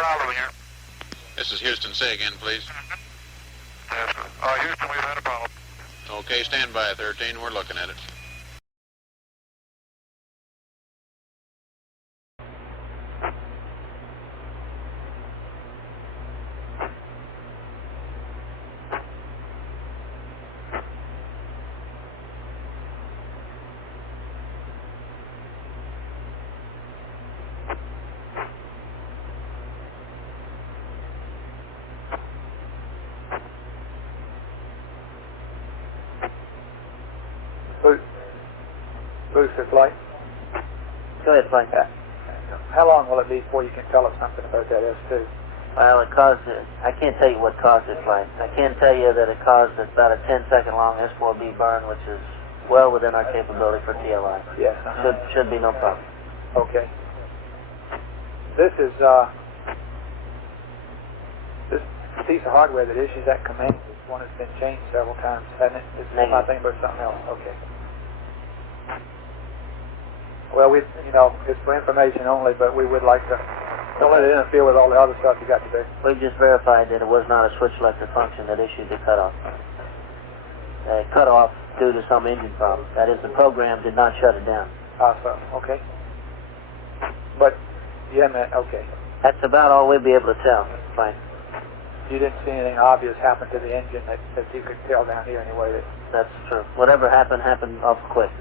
problem here. This is Houston. Say again, please. Yes, Houston, we've had a problem. Okay, stand by, 13. We're looking at it. Boost or flight? Go ahead, flight. How long will it be before you can tell us something about that S2? Well, I can't tell you what caused it, flight. I can tell you that it caused about a 10-second long S4B burn, which is well within our capability for TLI. Yes. Should be no problem. Okay. This is, this piece of hardware that issues that command is one that's been changed several times, hasn't it? It's not thinking about something else. Okay. Well, it's for information only, but we would like to, don't let it interfere with all the other stuff you got to do. We've just verified that it was not a switch selector function that issued the cutoff. Cutoff due to some engine problem. That is, the program did not shut it down. So, okay. But, yeah, man, okay. That's about all we'll be able to tell, flight. You didn't see anything obvious happen to the engine that you could tell down here anyway? That's true. Whatever happened awful quick.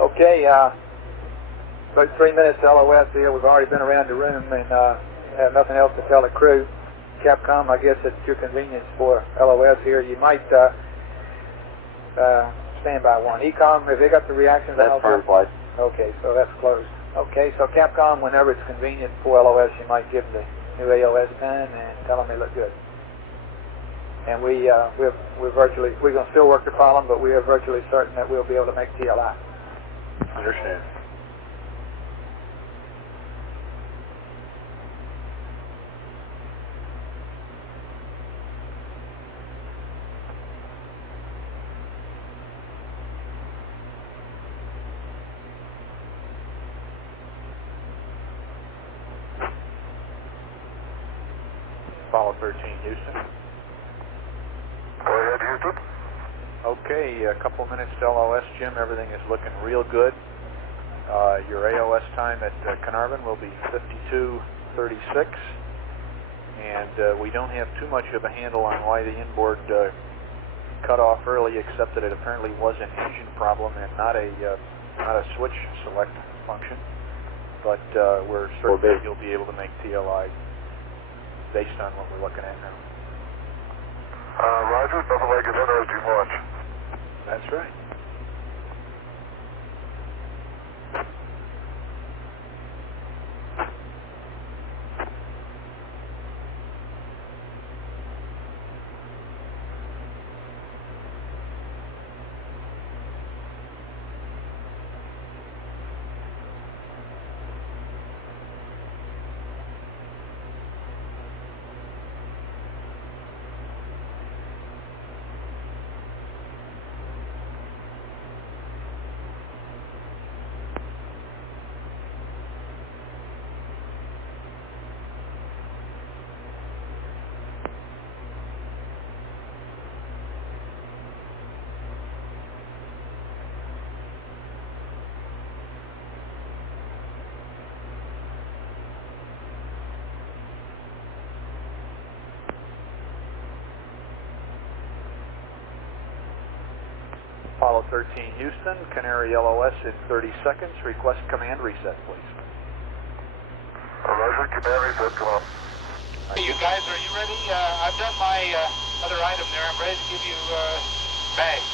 Okay, about 3 minutes to LOS here. We've already been around the room and have nothing else to tell the crew. Capcom, I guess at your convenience for LOS here. You might stand by one. ECOM, have they got the reaction valve? That's fine. Okay, so that's closed. Okay, so Capcom, whenever it's convenient for LOS, you might give them the new AOS pin and tell them they look good. And we're going to still work the problem, but we are virtually certain that we'll be able to make TLI. Understand. Apollo 13, Houston. Go ahead, Houston. Okay, a couple minutes to LOS, Jim. Everything is looking real good. Your AOS time at Carnarvon will be 52:36, and we don't have too much of a handle on why the inboard cut off early, except that it apparently was an engine problem and not a switch select function. But we're certain that you'll be able to make TLI based on what we're looking at now. Roger, nothing like it interesting much. That's right. Apollo 13, Houston, Canary LOS in 30 seconds. Request command reset, please. Roger, command reset, come on. Hey, you guys, are you ready? I've done my other item there. I'm ready to give you bags.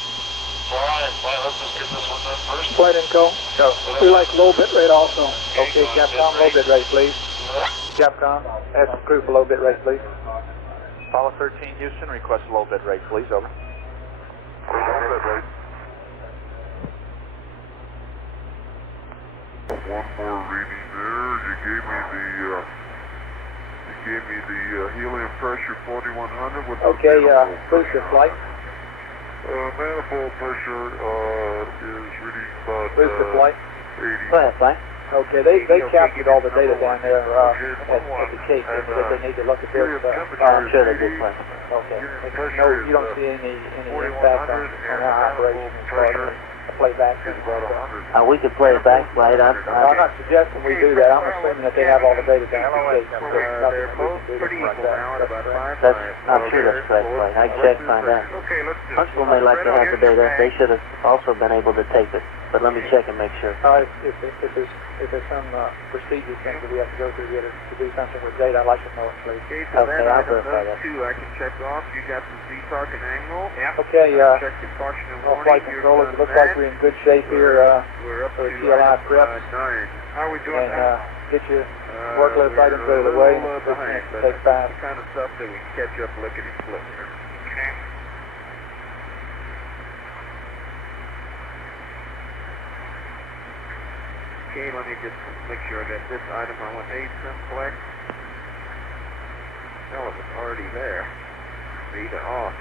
Fine, let's just get this one done first. Flight info. Go. We like low bit rate also. Okay, Capcom, low bit rate, please. Capcom, ask the crew for low bit rate, please. Apollo 13 Houston, request low bit rate, please. Over. One more reading there. You gave me the helium pressure 4100 with Okay, booster flight. manifold pressure is reading about Booster flight. 80. Go ahead, flight. Okay, they captured all the data down there at the Cape. They need to look at this. I'm sure they did, flight. Okay. No, you don't see any impact on our operation as far as the playback. We could play it back, flight. I'm not suggesting we do that. I'm assuming that they have all the data down at the Cape. They're both pretty equal now at about 5. I'm sure that's correct, flight. I can check, find out. Okay, let's just... Huntsville may like to have the data. They should have also been able to tape it. But let me check and make sure. If there's some procedure thing that we have to go through here to do something with data, I'd like to know it, please. Okay, so Okay, that I'll item, verify those that. two I can check off. You got the Z-Tark and angle. Yeah. Okay, Check the caution and well, warning. flight controllers, it looks like we're in good shape here We're up for to the TLI prep. 9. How are we doing And get your work list items out of the way. Behind, but Take fast. the kind of stuff that we can catch up lickety-split here. Okay. Okay, let me just make sure I got this item. I want A simplex. No, it was already there. B to off.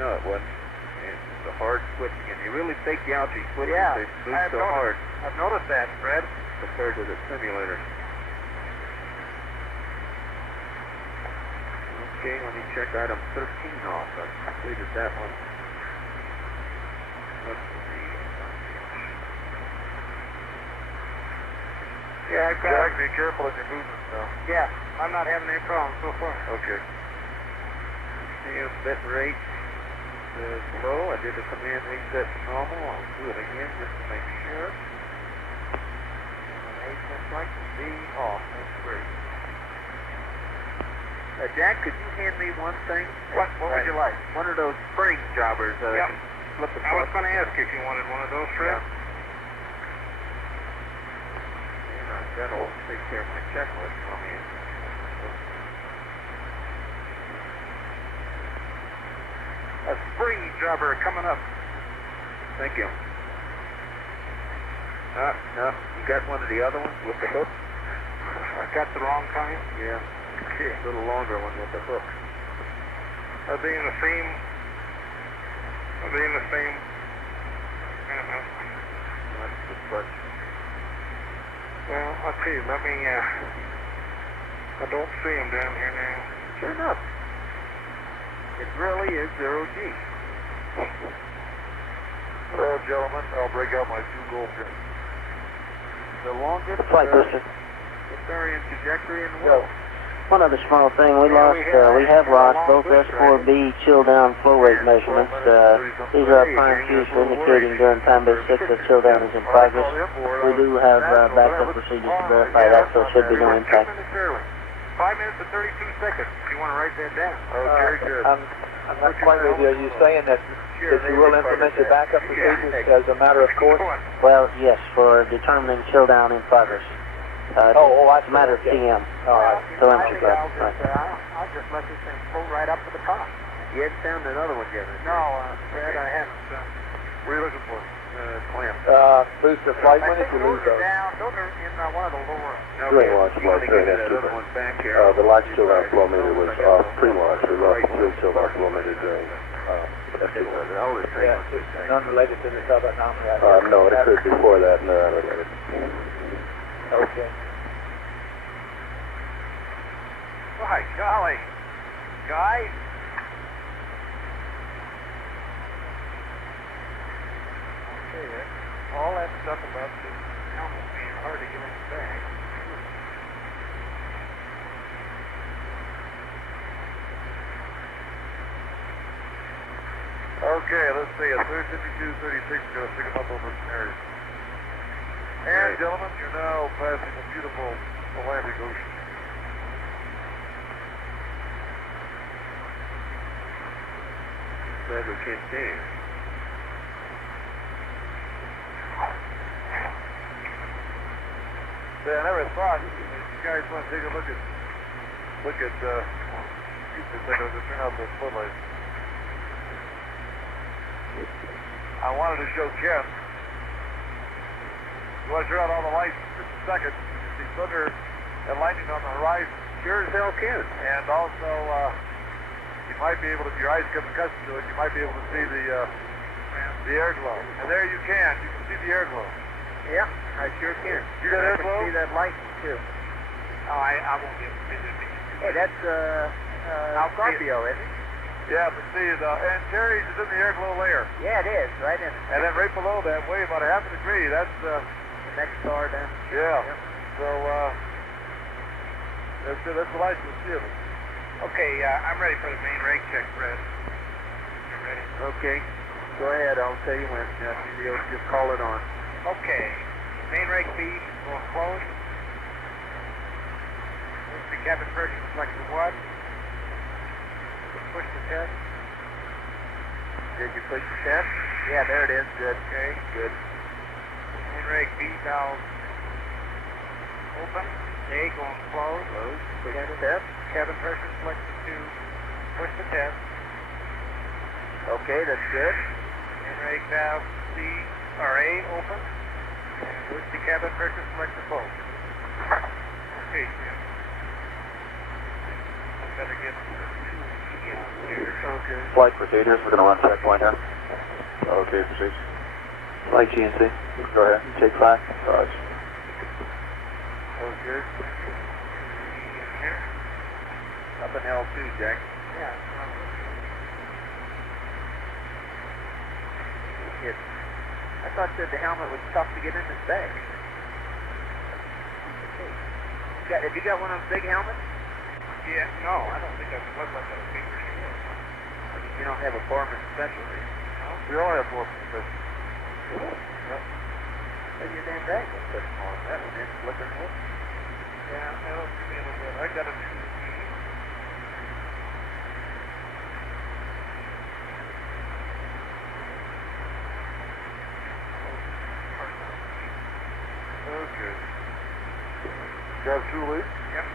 No, it wasn't. It's a hard switching, and you really take the altitude switching. Yeah, They move so hard I've noticed that, Fred. compared to the simulator. Okay, let me check item 13 off. I've completed that one. Let's see. Yeah, I've got Jack, be careful as you're moving now. Yeah, I'm not having any problems so far. Okay. CM bit rate is low. I did the command reset to normal. I'll do it again just to make sure. A simplex and B off. That's great. Jack, could you hand me one thing? What would you like? One of those spring jobbers. Yep. Flip the I was going to ask you if you wanted one of those, Fred. That'll take care of my checklist for me. A spring jobber coming up. Thank you. No, you got one of the other ones with the hook? I got the wrong kind. Yeah. Okay, a little longer one with the hook. Are they in the same? That's the question. Well, let's see. Let me. I don't see them down here now. Sure enough. It really is 0G. Well, gentlemen, I'll break out my 2 gold pins. The longest Flight booster. varying trajectory in the world. One other small thing, we have lost both S4B chill down flow rate measurements. These are our prime cues for indicating during time base 6 that chill down is in progress. We do have backup procedures to verify that, so it should be no impact. 5 minutes and 32 seconds. If you want to write that down. Okay, good. I'm not quite with you. Are you saying that you will implement your backup procedures as a matter of course? Well, yes, for determining chill down in progress. That's It's a matter of okay. TM. All right. Telemetry club. I'll just let this thing float right up to the top. You hadn't found another one yet. No, Fred, I haven't. What are you looking for? Clamp. Booster flight, when did you lose Those are those? down. Those are in one of the lower. Okay, you want to get that other one back here. The launch chill down flow meter was off pre-launch. We lost the chill down flow meter during Okay, well, the older thing Yeah, was this it's thing. unrelated to the sub-anomaly. no, it occurred before that. No, unrelated. Okay. By golly, guys. Okay, all that stuff about the helmet being hard to get in the bag. Okay, let's see. A 352-36 is going to pick them up over some areas. And, gentlemen, you're now passing a beautiful Atlantic Ocean. glad we can't stand. Yeah, I never thought, if you guys want to take a look at, these things to turn out the floodlights. I wanted to show Ken. You want to turn out all the lights in just a second. You see thunder and lightning on the horizon. Sure as hell can. And also, you might be able to, if your eyes become accustomed to it, you might be able to see the air glow. And there you can see the air glow. Yeah, I sure can. You got air glow? I can see that light too. Oh, I won't be able to see that. Hey, that's Scorpio, isn't it? Yeah, but see, and Terry's is in the air glow layer. Yeah, it is, right in it. And then right below that, way about a half a degree, that's The next star down. yeah. Yep. So that's the light you'll see of it. Okay, I'm ready for the main rake check, Fred. You ready? Okay, go ahead. I'll tell you when. You'll just call it on. Okay. Main rake B going closed. This is the cabin pressure reflector 1. Push the test. Did you push the test? Yeah, there it is. Good. Okay. Good. Main rake B valve open. A going closed. Close. Push the test. Cabin pressure reflector 2. Push the test. Okay, that's good. Main rake valve C or A open. And push the cabin pressure reflector both. Okay, Jim. I better get the 2E out here. Okay. Flight procedures, we're going to run checkpoint here. Okay, proceed. Flight GNC. Go ahead. Take 5. Roger. Okay. Here. Up in L2, Jack. Yeah. I thought that the helmet was tough to get in this bag. Have you got one of those big helmets? Yeah, no, I don't think I've looked like a big shield. You don't have a foreman specialty. We all have more fish. Maybe your damn bag was so small. That one is flipping wood. Yeah, that'll give me a little bit. I got a 2E. Okay. Got 2 leaks? Yep.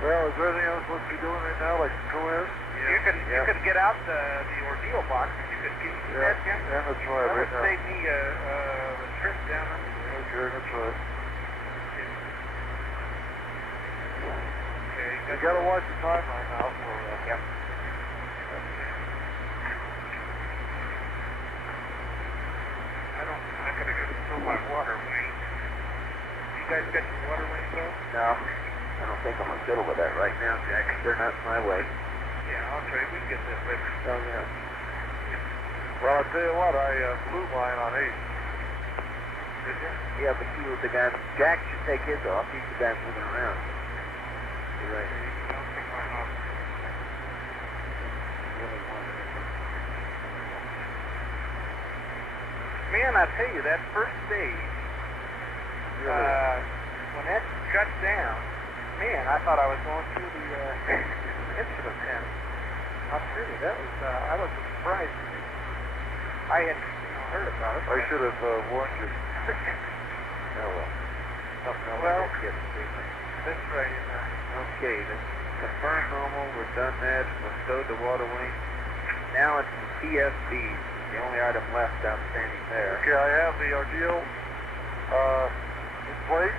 Well, is there anything else supposed to be doing right now, like co-ed? You could get out the ordeal box. You could keep that, Jim. Yeah, that's right, That right would now. save me a trip down under there. Okay, that's right. Okay. You gotta watch the time right now for Yep. I gotta go fill my water wing. You guys got your water wings though? No, I don't think I'm going to fiddle with that right now, Jack. They're not my way. Yeah, I'll trade. We can get that later. Oh, yeah. Well, I'll tell you what, I blew mine on 8. Did you? Yeah, but you were the guy. Jack should take his off. He's the guy moving around. You're right. I'll take mine off. Really wanted it. Man, I tell you, that first stage, when that shut down, man, I thought I was going through the instrument panel. I'll tell you, that was, I was surprised. I had heard about it. I should have warned you. Oh, well. Well, Get it. that's right. Okay, confirm normal. We've done that. We've stowed the water wing. Now it's the TSB. The only item left outstanding there. Okay, I have the ordeal in place.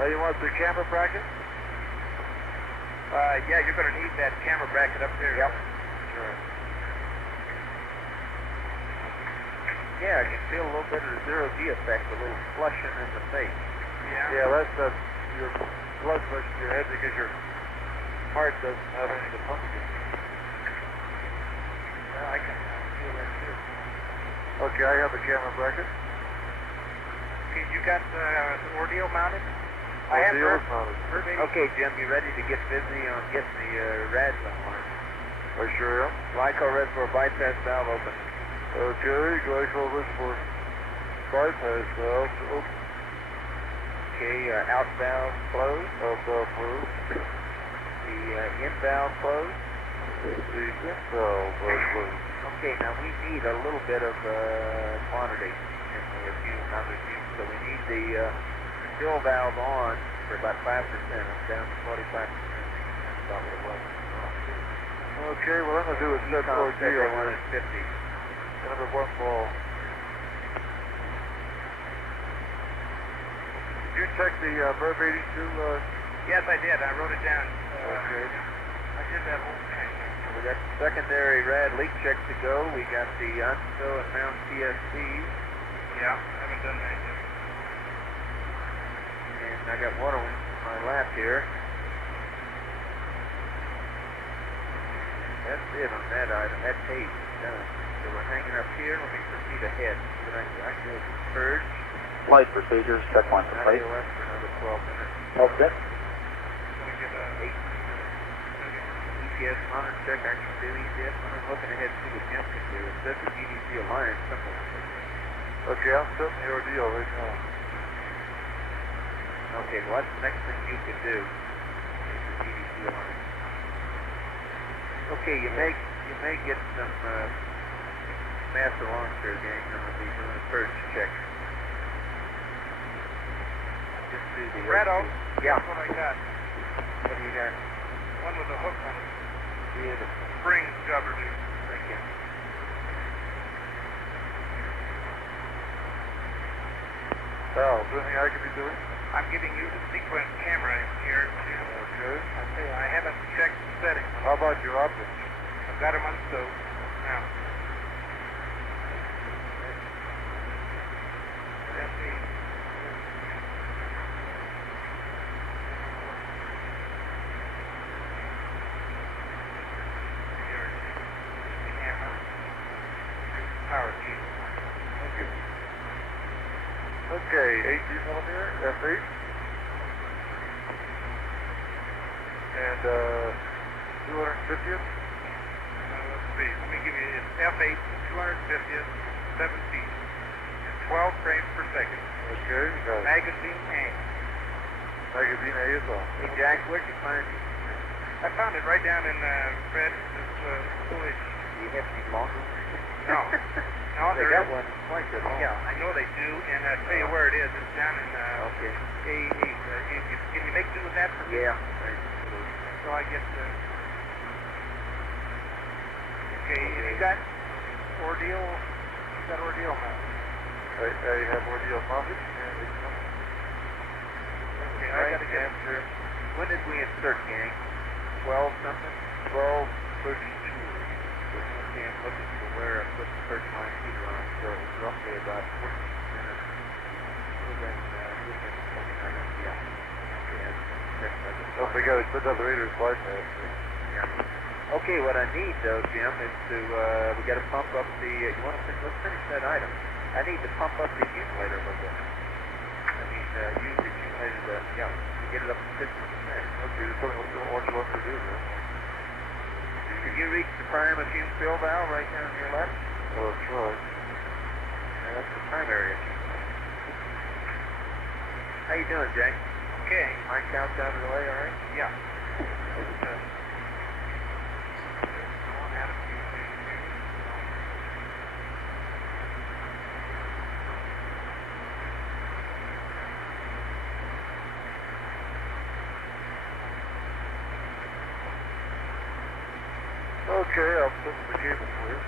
Now you want the camera bracket? Yeah, you're going to need that camera bracket up there. Yep. Sure. Yeah, I can feel a little bit of the zero-G effect, a little flushing in the face. Yeah. Yeah, that's your blood pressure in your head because your heart doesn't have anything to pump against. Well, I can feel that too. Okay, I have the camera bracket. Okay, you got the ordeal mounted? I have Ordeal her. is mounted. Okay, Jim, you ready to get busy on getting the rads on? I sure am. Glycol reservoir bypass valve open. Okay, glycol reservoir bypass valve open. Okay, out valve closed. Out valve closed. The in valve closed. The info was loose. Okay, now we need a little bit of quantity in the fume, not the fume. So we need the fill valve on for about 5%. I'm down to 45%. That's about what it was. Okay, well, I'm going to do a set 4G They over wanted 50. number 1 ball. Did you check the Verb 82? Yes, I did. I wrote it down. Okay. I did that whole thing. We got secondary rad leak check to go. We got the UNSO and mount TSCs. Yeah, haven't done that yet. And I got one on my lap here. That's it on that item. That page is done. So we're hanging up here. Let me proceed ahead. So that I can purge. Flight procedures, check one for flight. IOS for another 12 minutes. Okay. Gonna get 8 ETS monitor check. I can do ETS. I'm looking ahead to see what Jim can do. It says the GDC Alliance somewhere. Okay, I'm setting the ordeal right now. Okay, what's the next thing you can do? Is the GDC Alliance. Okay, you may get some master launcher gang gonna be doing a purge check. Just do the Redo. Yeah. That's what I got. What do you got? One with a hook on it. Yeah, Spring covered it. thank you. Pal, is there anything I can be doing? I'm giving you the sequence camera here, Jim. Okay. I tell you, I haven't checked the settings. How about your optics? I've got them unstowed. Now. Let me. Here it is. The camera. Power key. Thank you. Okay, 18 millimeter, F8. And 250th. Let's see. Let me give you it's F8, 250th, 7 feet, and 12 frames per second. Okay, we got it. Magazine A. Magazine A is on. Hey Jack, where'd you find it? I found it right down in Fred, this village. Do you have any longer? No. No, They there got is. one quite good long. Yeah, I know they do, and I'll tell you where it is. It's down in Okay. A8. Can you make do with that for me? Yeah. So I get okay, and you got ordeal. You got ordeal now. I have ordeal mounted. And it's coming. Okay, I Right gotta get. answer. When did we insert, gang? 12 something? 12:32. Okay, I'm looking for where I put the first line heater on, so it's roughly about 14 minutes. Then, yeah. Oh, we got to put the Raiders flight path. Yeah. Okay, what I need though, Jim, is to we got to pump up the. You want to let's finish that item. I need to pump up the accumulator a little bit. I mean, use the accumulator to get it up to 50%. Okay, just tell me what you want to do, man. Can you reach the prime fume fill valve right down on your left? Oh, that's right. Yeah, that's the primary accumulator. How you doing, Jay? Okay. My couch out of the way, all right? Yeah. Okay, I'll put the cable for you.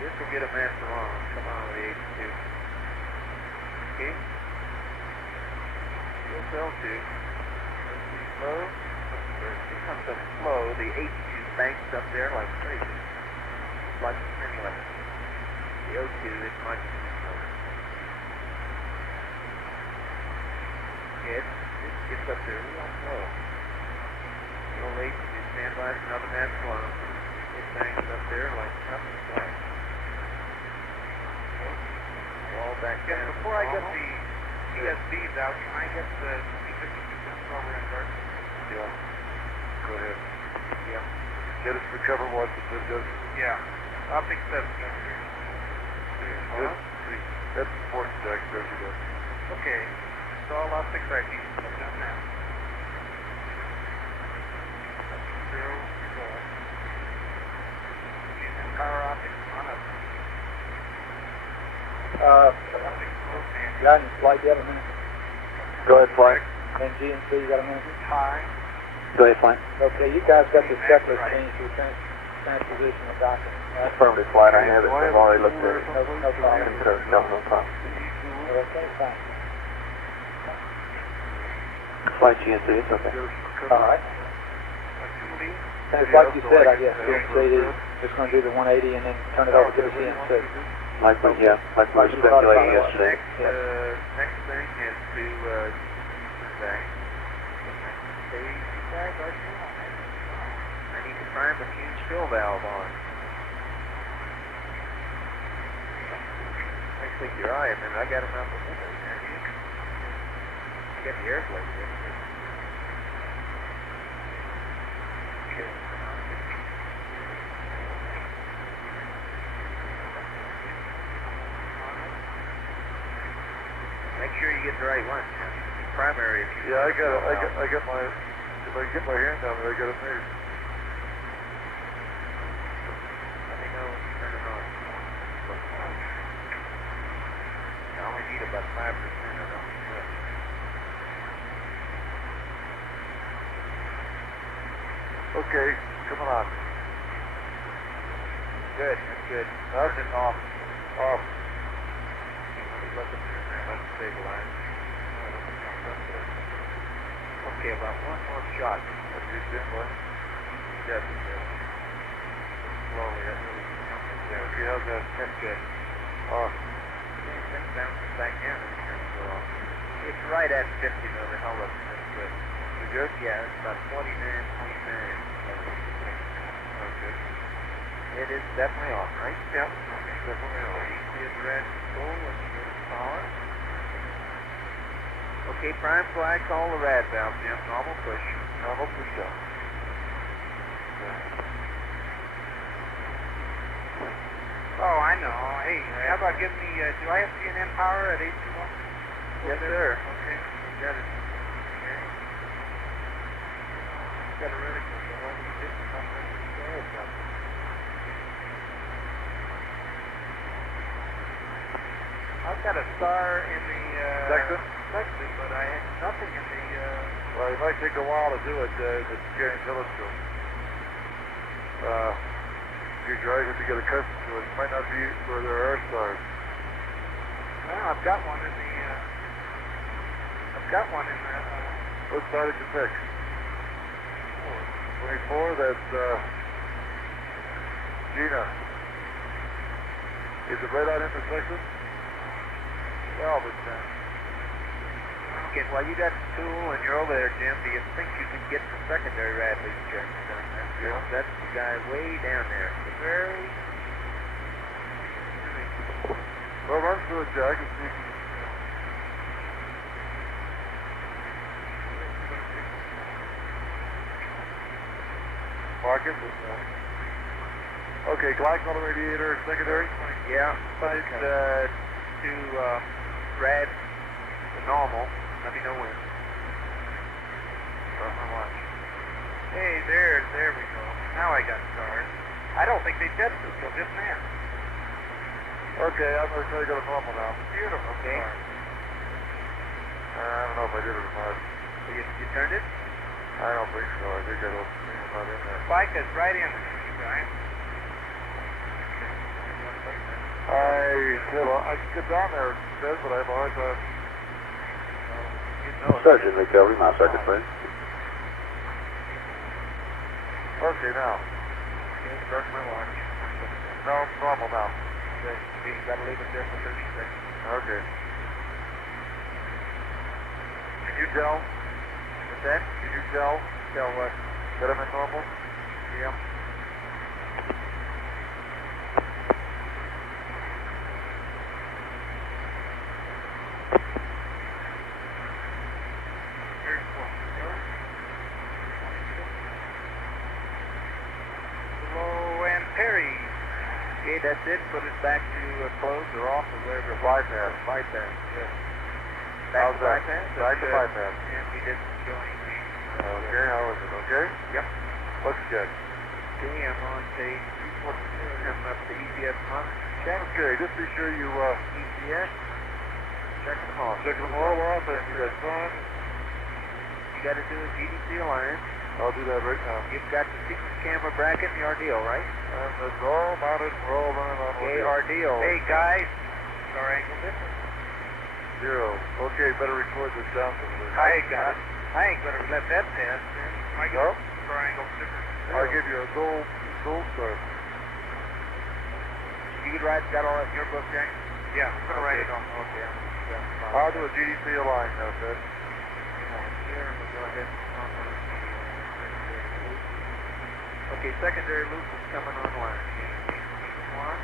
This will get a master on. Come on with the H2. Okay. L2. Slow. Here comes up slow. The H2 banks up there like crazy. Like a penny lemon. The O2 is much slower. Yeah, it gets up there real slow. The old H2 stand by for another master on. It banks up there like nothing's like. Wall back down. Before I get the CSVs out, can I get the C52 over in Burton? Yeah. Go ahead. Yeah. Get us to cover what the does. Yeah. Optic 7. That's important, Jack. There you go. Okay. It's all optic right here. I've done that. 0, 4. Using power optics on up. Guidance flight, you have a minute? Go ahead, flight. And GNC, you got a minute? High. Go ahead, flight. Okay, you guys got the checklist changed to transpositional document. Affirmative, flight. I have it. I've already looked at it. No problem. No problem. Okay, fine. Flight GNC, it's okay. All right. And it's like you said, I guess, GNC is just going to do the 180 and then turn it over to the CNC. Like we were speculating yesterday. Next thing is to I need to prime the huge fill valve on. Actually, your eye, and then I got him out the window there. I got the airplane there. Make sure you get the right one. Primary. If you Yeah, I got my. If I can get my hand down there, I got it made. Let me know when you turn it on. I only need about 5% of it. Okay, coming on. Good, that's good. Turn it off. Off. Let it stabilize. Okay, about one more shot. That's your chin, boy. Yes, slowly, that really comes there. Okay, how's that? That's good. Off. Thing bounces back in and turns it off. It's right at 50 though, hold up. That's good. You good? Yeah, it's about 29, 29. Okay. It is definitely off, right? Yep. Definitely off. Is red full, let's go to power. Okay, prime flag, call the rad valve, Jim. Normal push. Normal push down. Oh, I know. Hey, how about giving me, do I have CNN power at 821? Yes, sir. Okay, got it. Okay. Got a really good one. I've got a star in the, section, but I had nothing in the, Well, it might take a while to do it, the scanning telescope. You're driving to get accustomed to it. It might not be where there are stars. well, I've got one in the, What star did you pick? 24, that's, Gina. Is it right on intersection? 12 is 10. Okay, well, you got the tool and you're over there, Jim. Do you think you can get the secondary rad leak check done? Yeah. That's the guy way down there. Very. Well, run through it, Jack, and see if you can. Mark it. Okay, glass on the radiator, secondary? Yeah, but to rad the normal. Let me know when. Start my watch. Hey, there we go. Now I got stars. I don't think they tested until just now. Okay, I'm going to try to go to normal now. Beautiful. Okay. I don't know if I did it or not. You turned it? I don't think so. I think I don't think I'm not in there. Spica's right in there, you guys. I can get down there, it says, but I have a hard time. Sergeant McKelvey, my second, please. Okay, now. Okay, start my watch. No, normal now. Okay, you gotta leave it there for 30 seconds. Okay. Can you tell? What's that? Can you tell? Tell what? That I'm in normal? Yeah. that's it. Put it back to close or off or whatever. Bypass. Bypass. Yes. Back How's to that? bypass? Back to bypass. And we didn't show anything. Okay, how is it? Okay? Yep. Looks good. Okay, I'm on page 242. Coming up to ECS monitor. Check. Okay, just be sure you, ECS. Check them all. check them all off and you got fun. You got to do a GDC alliance. I'll do that right now. You've got the sequence camera bracket and the RDO, right? And it's all mounted and we're all running on Okay, orbital. RDO. Hey, guys. Our angle difference. 0. Okay, better record this down for me. I ain't gonna let that pass. I get No? triangle difference. I'll give you a gold star. You got all that in your book, Jack? Yeah, I'm gonna write it on. Okay. I'll do a GDC align now, Ted. Here, we'll go ahead and on the secondary loop. Okay, secondary loop is coming online. One.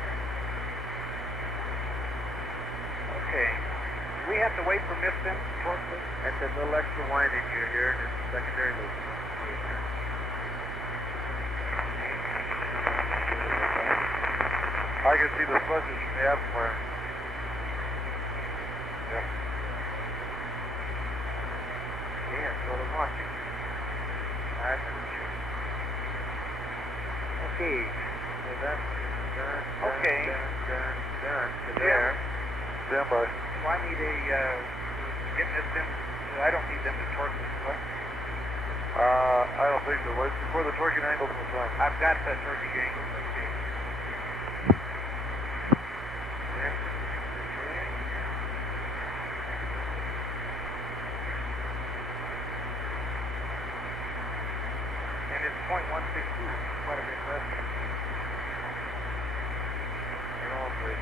Okay. We have to wait for Miston. That's a little extra windage here in this secondary loop. I can see the flushes from the amplifier. Yeah. Yeah, so I'm watching. Okay. So that's done. Okay. Done. To Yeah. there. Stand by. So I need a, getting this in, I don't need them to torque this, what? I don't think so. Wait, before the torquing angles in the front. I've got the torquing angle, okay. And it's 0.162, quite a bit less. They're all good.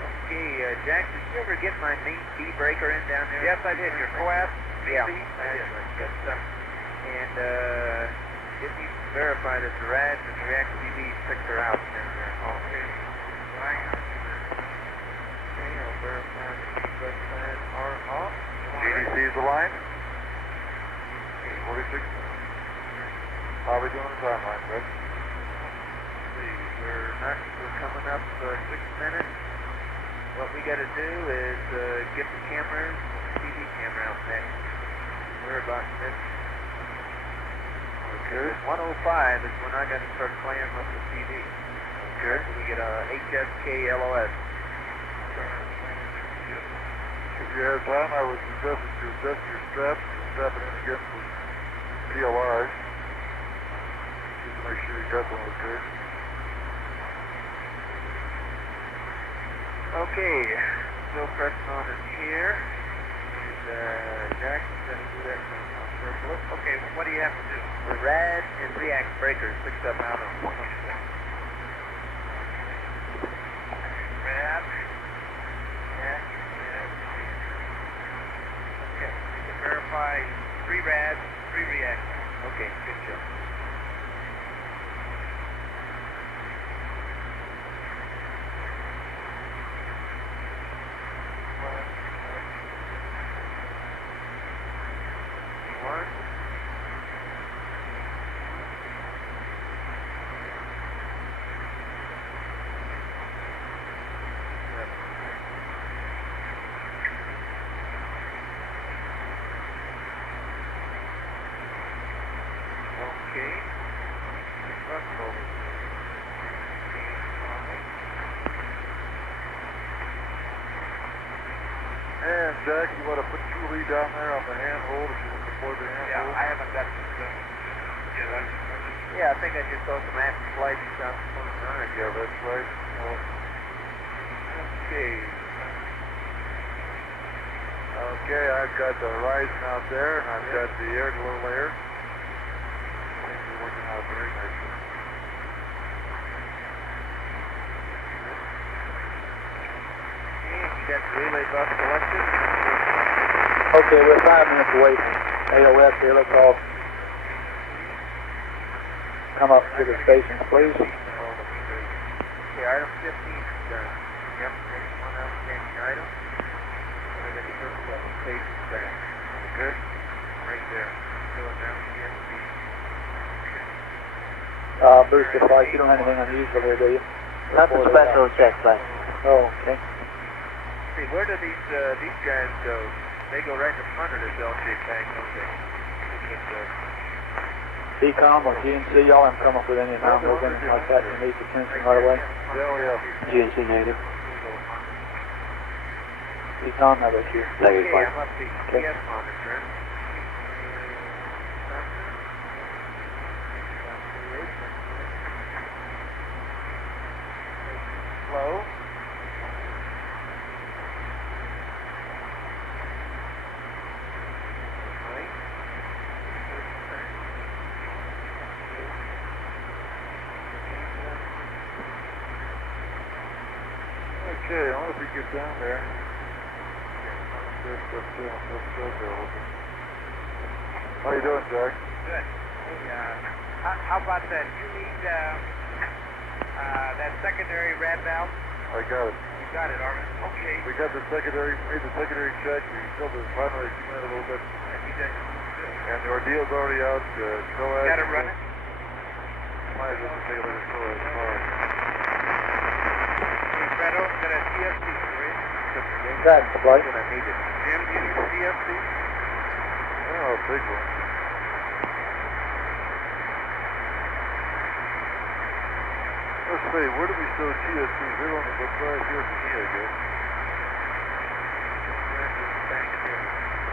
Okay, Jack, did you ever get my main key breaker in down there? Yes, I did. Your coax? Yeah, I did. good stuff. And it needs to verify that the RADs and the reactive EVs are out down there. Okay. Right. Okay, I'll verify the key plans are off. GDC is aligned. 46. How are we doing the timeline, Fred? We're coming up 6 minutes. What we got to do is get the cameras, TV camera out next. We're about this. Okay. 105 is when I got to start playing with the TV. Okay. So we get a HSK LOS. If you have time, I would suggest that you adjust your straps and strap it in again for PLR. Just to make sure you got them okay. Okay, still pressing on it here. And Jackson's going to do that on circle. Okay, what do you have to do? The RAD and react breakers picked up out on 106. Rad. Yeah. Okay, you can verify 3 rads, 3 reactors. Okay, good job. One. Okay. And Jack, you want to put Julie down there on the handhold if you can support the handhold? Yeah, I haven't got this done. Yeah, that's Yeah, I think I just saw some active flights out the front behind. Yeah, that's right. Okay. Okay, I've got the horizon out there, and I've got the air to low layer. Things are working out very nicely. And you got the relay bus selected. Okay, we're 5 minutes away from AOS here. Let's all come up to the station, please. Okay, item 15 is done. Yep, there's one outstanding item. And then the first level page is back. Okay. Right there. So now we have the Booster flight. You don't have anything unusual here, do you? Nothing special to check, flight. Oh, okay. See, where do these guys go? They go right in the front of this L-shaped tank, don't they? DCOM or GNC, y'all haven't come up with any anomalies or anything like that you need attention right away? Yeah. GNC negative. DCOM, how about you? Negative, Yeah, flight. must be Okay. GPS monitor. Slow. Okay, I wonder if we get down there. How you doing, Jack? Good. Hey, how about that? You need that secondary rad valve? I got it. You got it, Armin. Okay. We got the secondary, made the secondary check. We filled the primary cement a little bit. And the ordeal's already out. No action. Got it running? Might as well take a look at the Fredo, got a CFC, right? That, flight. I need it. Jim, do you need a CFC? Oh, big one. Let's see, where do we show TSCs? They're on the right here for me, I guess.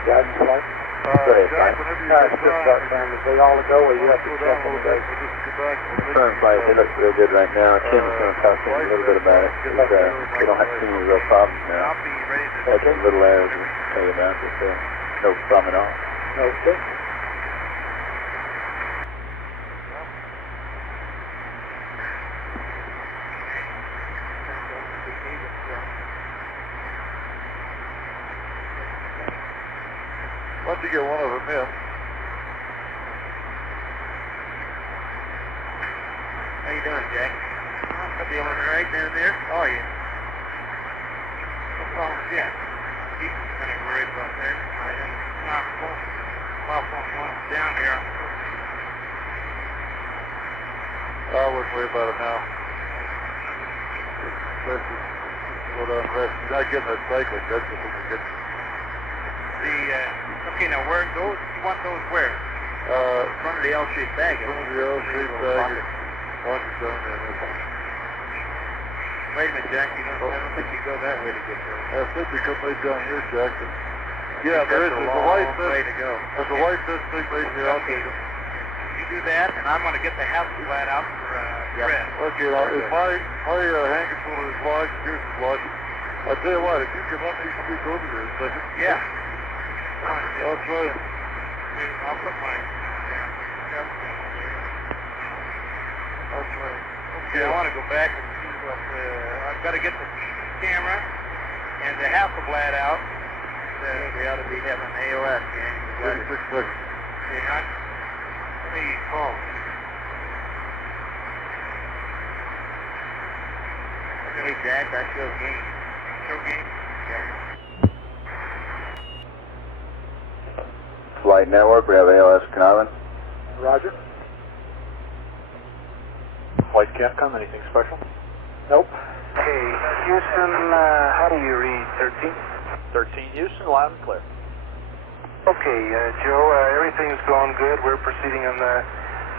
Guidance flight. Jack, whenever you Alright, get just done, start down. They all go, or you have to go check down a on little the bit. base. We'll just get back. Current flight, they look real good right now. Tim's going to talk to me a little bit about it. We don't have too many real problems now. I'll be ready to... Had some little errors we'll tell you about, but no problem at all. Okay. Why don't you get one of them in? How you doing, Jack? Feeling all right down there? Oh, yeah. No problem, yeah. He's kind of worried about that. I am not down here. I wouldn't worry about it now. Let's just slow down the rest. You're not getting that cyclic. That's what we can get. Okay, now where those, you want those where? In front of the L-shaped bag. One of the L-shaped bag is pockets down there. Wait a minute, Jack. I don't think you go that way to get there. I think we come right down here, Jackson. Yeah, there's a white way to go. There's a white fist thing right here. I'll take it. You do that, and I'm going to get the half flat out for Fred. Okay, now if my hand controller is locked, yours is locked. I'll tell you what, if you can let me speak over here a second. Yeah. I'll try. I'll put mine. I'll try. Okay, I want to go back and see what, I've got to get the camera and the half a blad out. We ought to be having AOS, gang. 36 seconds. Okay, let me call. Hey, Jack, I show game. Show game? Yeah. Flight network, we have ALS Carnarvon. Roger. White Capcom, anything special? Nope. Okay, Houston, how do you read 13? 13 Houston, loud and clear. Okay, Joe, everything's going good. We're proceeding on the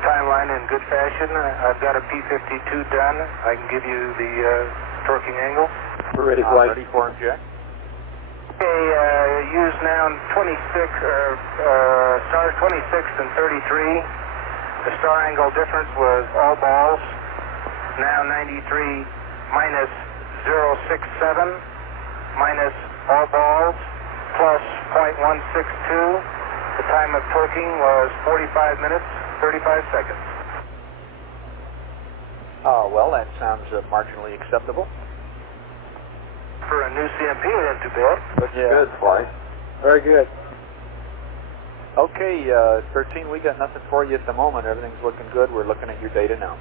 timeline in good fashion. I've got a P-52 done. I can give you the torquing angle. We're ready, I'm flight. ready for him, Jack. Okay, use now 26, star 26 and 33. The star angle difference was all balls. Now 93 minus 067 minus all balls plus 0.162. The time of torquing was 45 minutes, 35 seconds. Well, that sounds marginally acceptable. For a new CMP, it isn't too bad. Looks Good flight. Very good. Okay, 13, we got nothing for you at the moment. Everything's looking good. We're looking at your data now.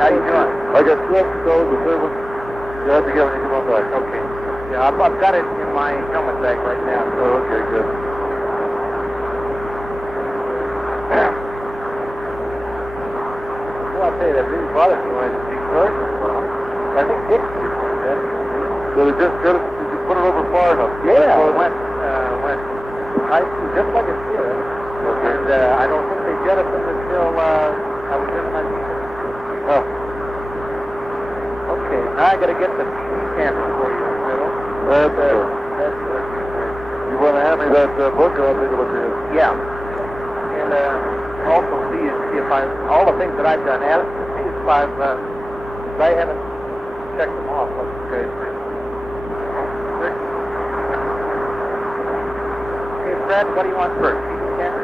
How you doing? I got 2 episodes, the third one. You have to get when you come on back. Okay. Yeah, I've got it in my helmet bag right now. So. Oh, okay, good. Well, I'll tell you, that really bothers me when I speak first. I think Dick did that. So they just put it over far enough. Yeah, went high, just like it's here. Okay. And I don't think they jettisoned until I was in my vehicle. Oh. Okay, now I gotta get the TV camera for you in the middle. That's good. That's good. You want to hand me that book, or I'll take a look at it? Yeah. And also see if all the things that I've done, see if I haven't checked them off. Okay. Okay, Fred, what do you want first? TV camera?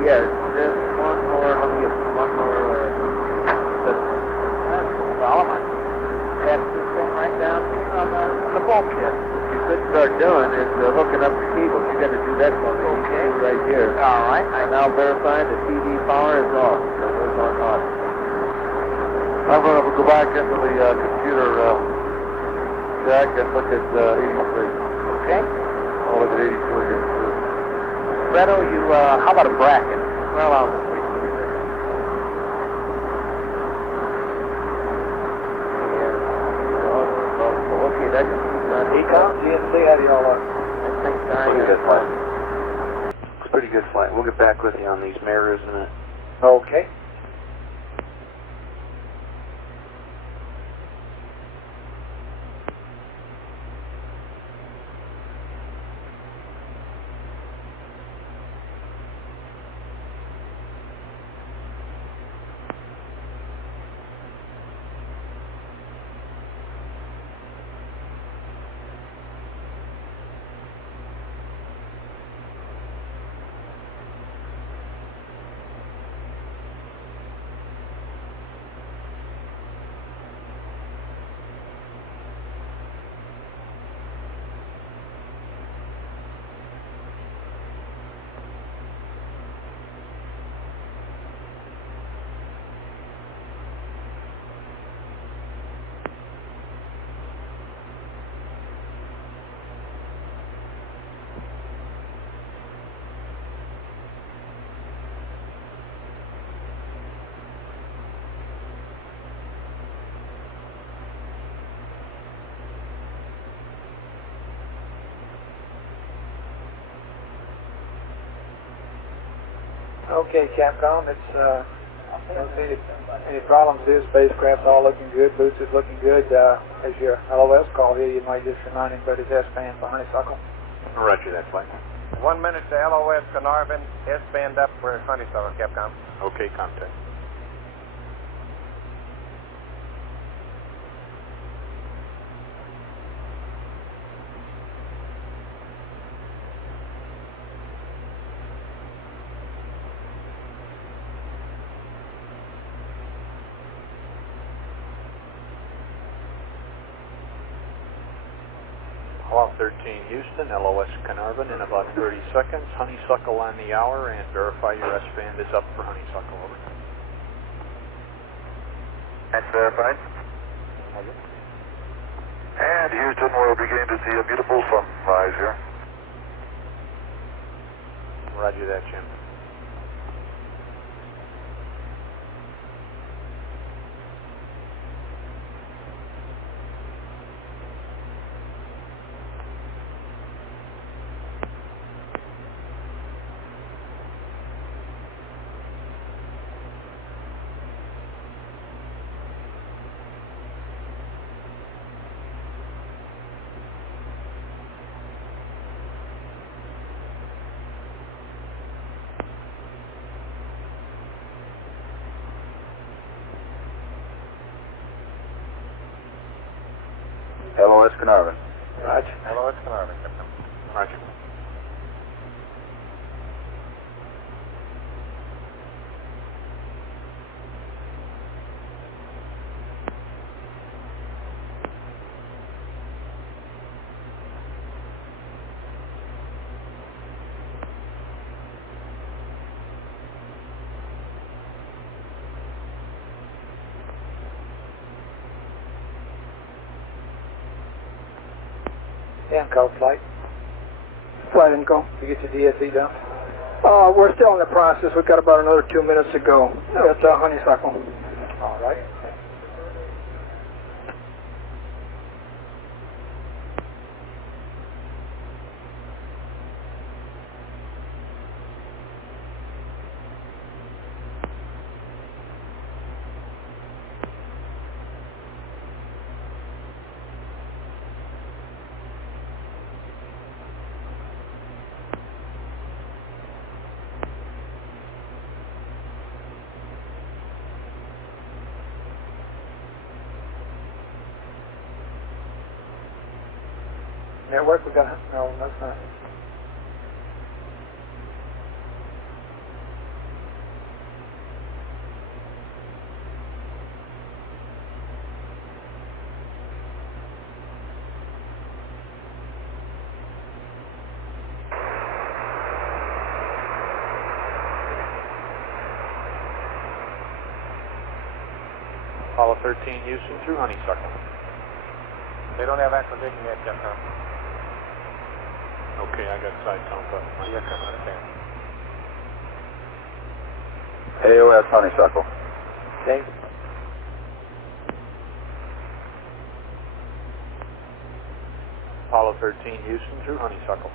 Yes, just one more, let me get one more, That's no problem. That's this thing right down here on the bulkhead. you could start doing is hooking up the cables. You got to do that for me. Okay. Right here. All right. And I'll verify the TV power is off. So there's on on. I'm going to go back into the computer jack and look at 83. Okay. I'll look at 82 again. Fredo, how about a bracket? Well, I'll just wait till you there. Okay, that's Econ, GNC, how do y'all look? Pretty good flight. It's a pretty good flight. We'll get back with you on these mirrors in a minute. Okay. Okay, Capcom, it's, don't see any problems here. Spacecraft's all looking good. Boots is looking good. As your LOS call here, you might just remind him about his S-band for Honeysuckle. Roger that, flight. 1 minute to LOS Carnarvon, S-band up for Honeysuckle, Capcom. Okay, contact. Hawk 13 Houston, LOS Carnarvon in about 30 seconds. Honeysuckle on the hour, and verify your S-band is up for Honeysuckle, over. That's verified. And Houston, we're beginning to see a beautiful sunrise here. Roger that, Jim. LOS Carnarvon. Roger. LOS Carnarvon, Capcom. Roger. Inco flight. Flight Inco. You get your DSE done? We're still in the process. We've got about another 2 minutes to go. That's Honeysuckle. All right. Network, we got it? No, that's not. Apollo 13, Houston through Honeysuckle. They don't have acquisition yet, Capcom. Okay, I got side count up. Yes, I understand. AOS Honeysuckle. Okay. Apollo 13, Houston through Honeysuckle.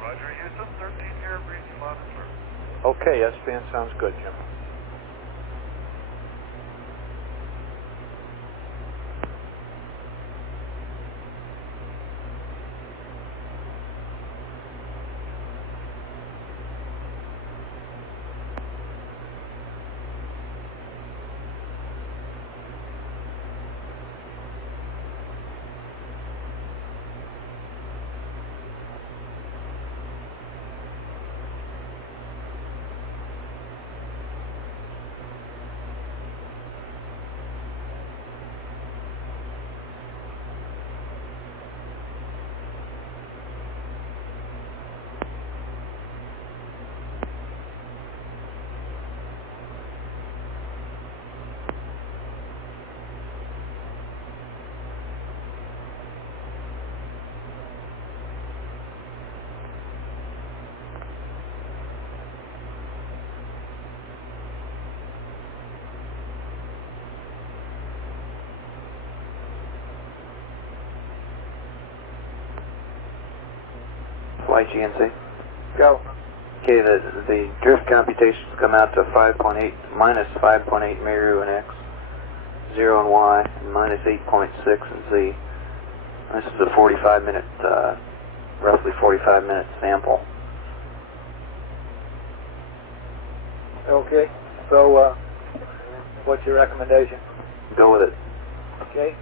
Roger, Houston, 13 here, breaching modern service. Okay, S-band sounds good, Jim. Flight GNC. Go. Okay, the drift computations come out to 5.8, minus 5.8 Meru in X, 0 in Y, and minus 8.6 in Z. This is a 45-minute, roughly 45-minute sample. Okay. So, what's your recommendation? Go with it. Okay.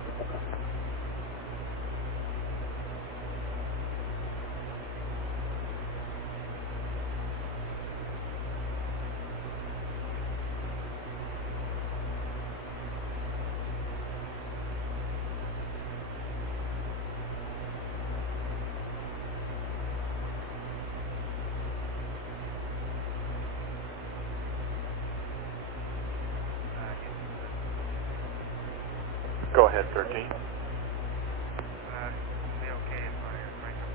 Go ahead, 13. Be okay if I crank up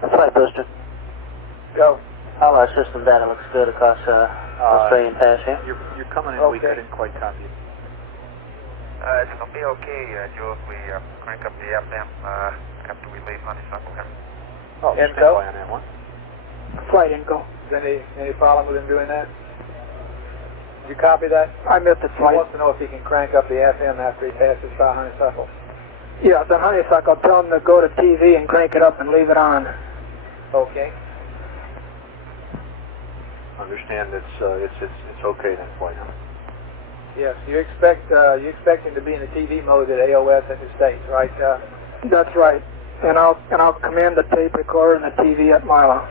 the Flight Booster. Go. All our system data looks good across Australian pass here. You're coming in weak. I didn't quite copy it. It's going to be okay, Joe, if we crank up the FM after we leave Honeysuckle. Oh, stand Inco? by on that one. Flight Inco. Is any problem with him doing that? Did you copy that? I missed the He flight. wants to know if he can crank up the FM after he passes by Honeysuckle. Yeah, the Honeysuckle. Tell him to go to TV and crank it up and leave it on. Okay. Understand it's okay then for you. Yes. You expect him to be in the TV mode at AOS in the States, right? That's right. And I'll command the tape recorder and the TV at Milo.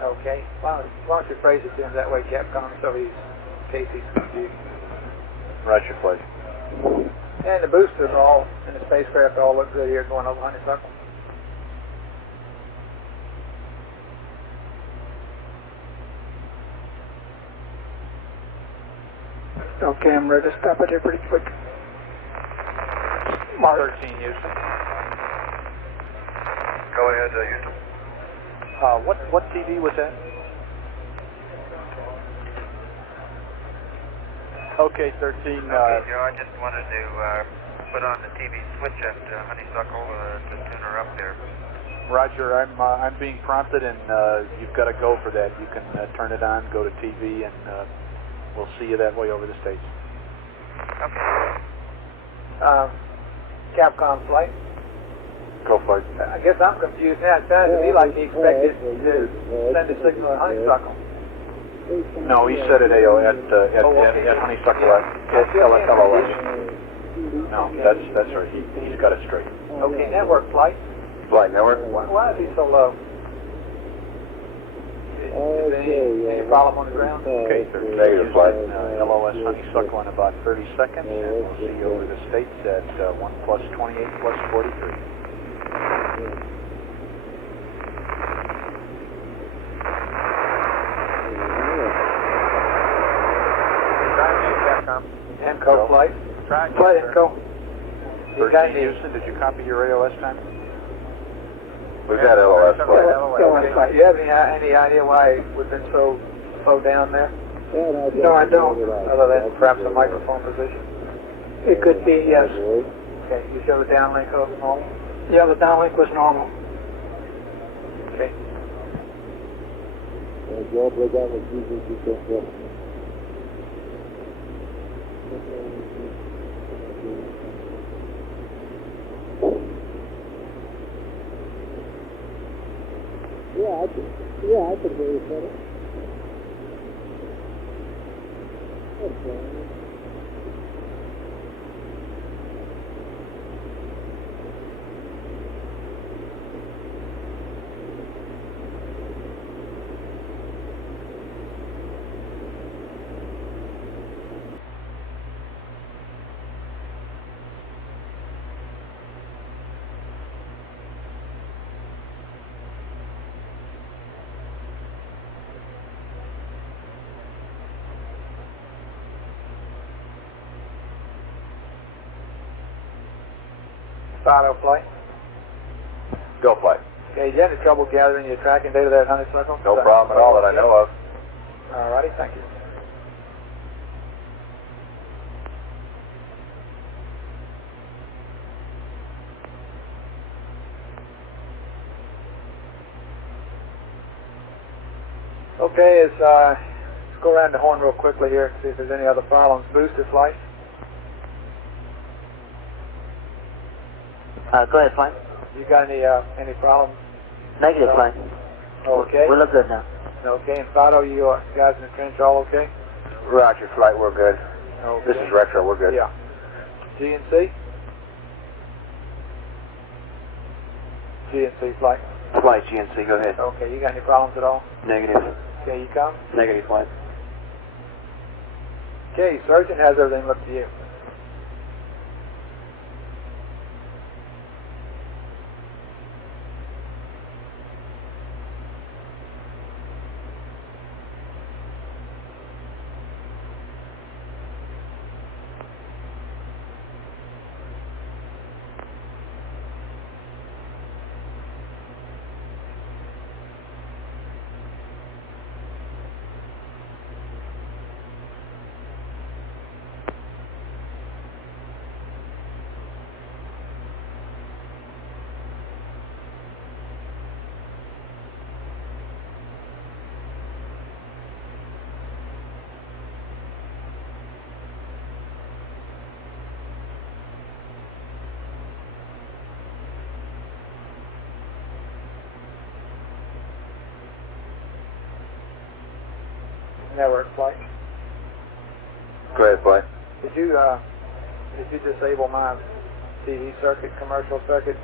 Okay. Why don't you phrase it to him that way, Capcom, so in case he's confused. Roger, pleasure. And the boosters all in the spacecraft all look good here going over Honeysuckle. Okay, I'm ready to stop it here pretty quick. Mark. 13 Houston. Go ahead, Houston. What TV was that? Okay, 13. Okay, Joe, I just wanted to put on the TV switch at Honeysuckle to tune her up there. Roger, I'm being prompted, and you've got to go for that. You can turn it on, go to TV, and we'll see you that way over the States. Okay. Capcom flight. Go for it. I guess I'm confused now. It sounded to me like he expected to send a signal at Honeysuckle. No, he said at Honeysuckle at LOS. No, that's right. He's got it straight. Okay, network flight. Flight network. Why is he so low? Is there any problem on the ground? Okay, Negative flight. LOS Honeysuckle in about 30 seconds, and we'll see you over the States at 1 plus 28 plus 43. Enco flight. Flight Enco. 13 Houston, did you copy your AOS time? We've got LOS flight. Do you have any idea why we've been so low down there? No, I don't. Other than perhaps a microphone position? It could be, yes. Okay, you show the downlink of normal? Yeah, the downlink was normal. Okay. Yeah, I could hear you better. Okay. Auto flight. Go flight. Okay, you had any trouble gathering your tracking data there at Honeysuckle? No problem at all that I know of. Alrighty, thank you. Okay, let's go around the horn real quickly here and see if there's any other problems. Booster flight. Go ahead, flight. You got any problems? Negative, flight. Okay. We look good now. Okay, and Fido, you guys in the trench all okay? Roger, flight, we're good. Okay. This is Retro, we're good. Yeah. GNC? GNC flight. Flight, GNC, go ahead. Okay, you got any problems at all? Negative. Okay, you come? Negative, flight. Okay, Sergeant, how's everything look to you? Network flight. Go ahead, flight. Did you disable my TV circuit, commercial circuit?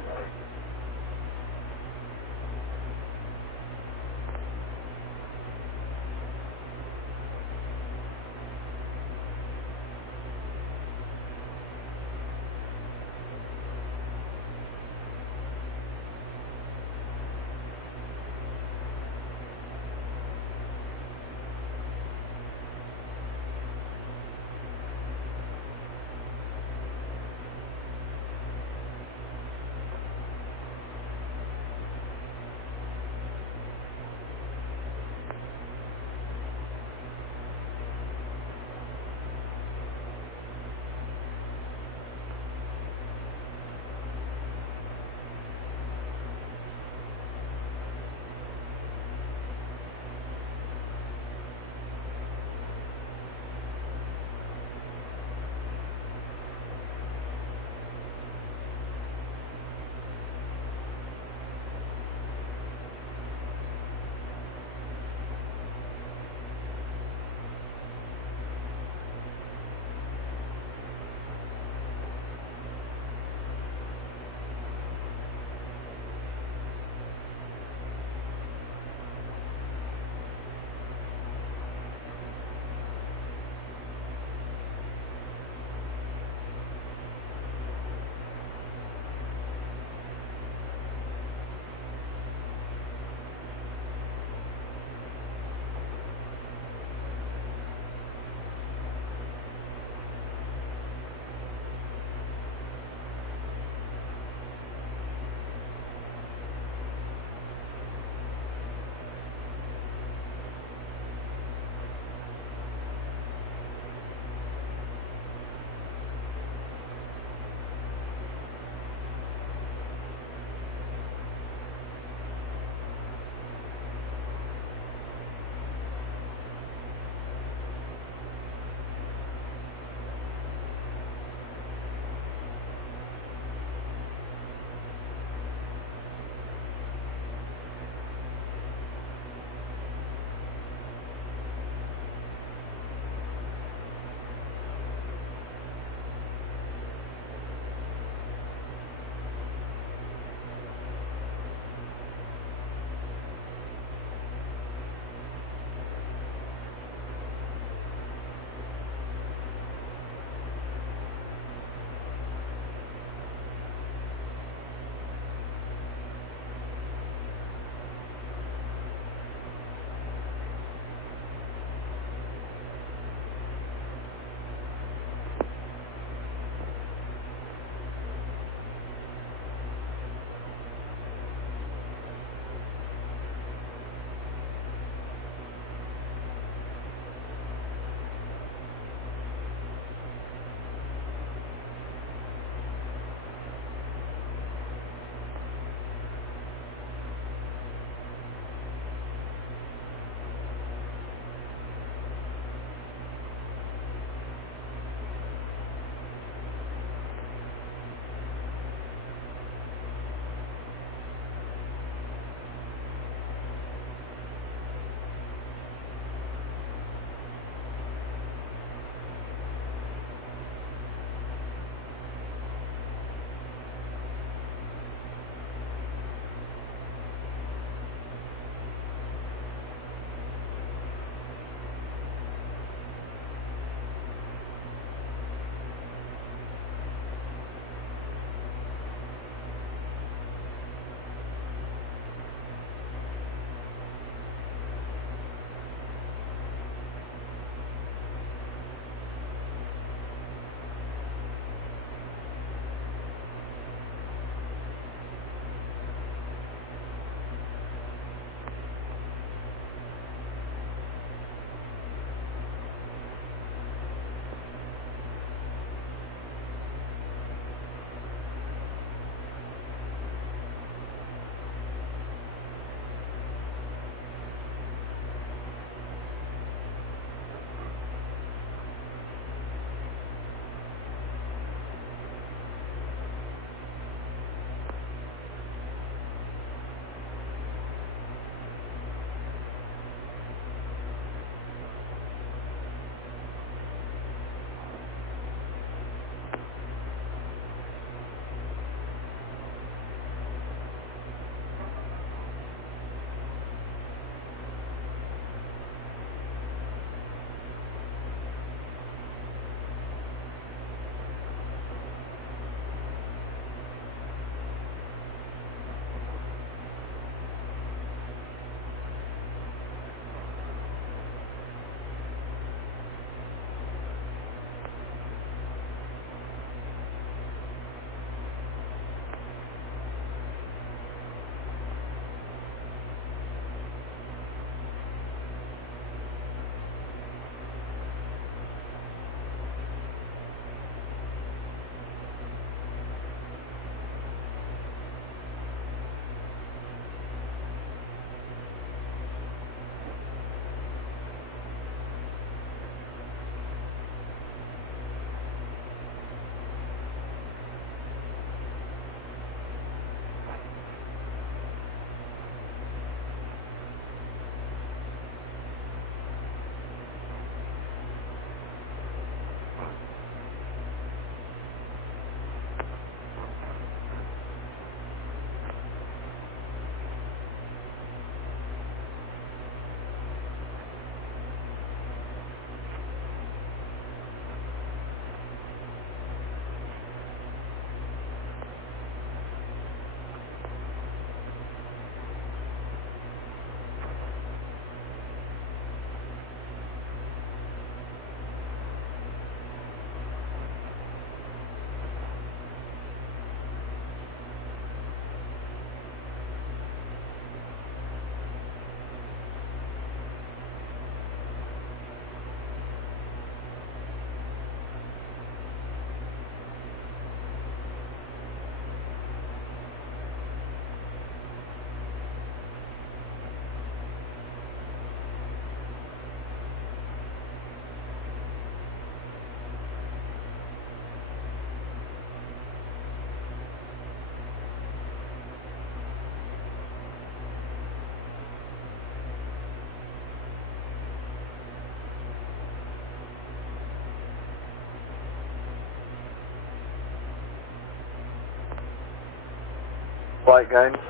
Flight guidance.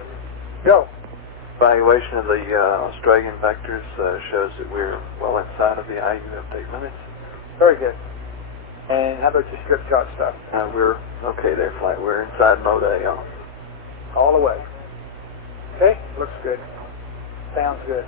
Go. Evaluation of the Australian vectors shows that we're well inside of the IU update limits. Very good. And how about your strip chart stuff? We're okay there, flight. We're inside mode A on. All the way. Okay, looks good. Sounds good.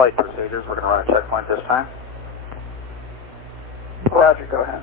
flight procedures. We're going to run a checkpoint this time. Roger, go ahead.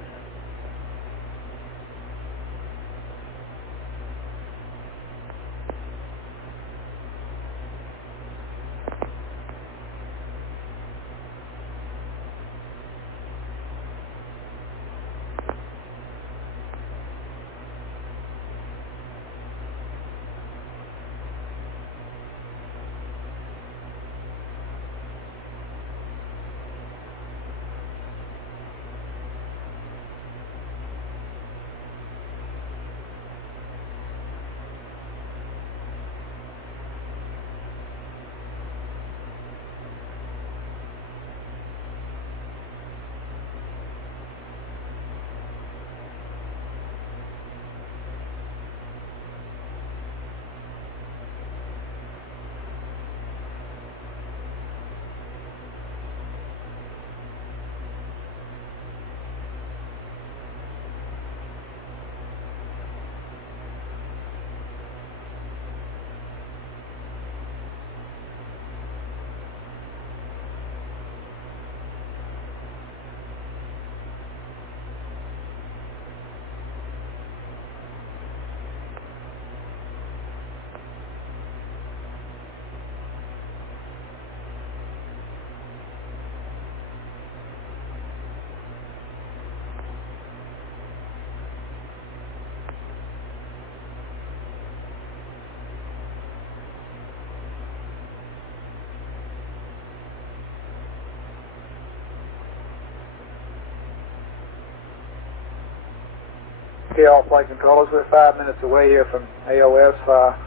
Okay, all flight controllers, we're 5 minutes away here from AOS.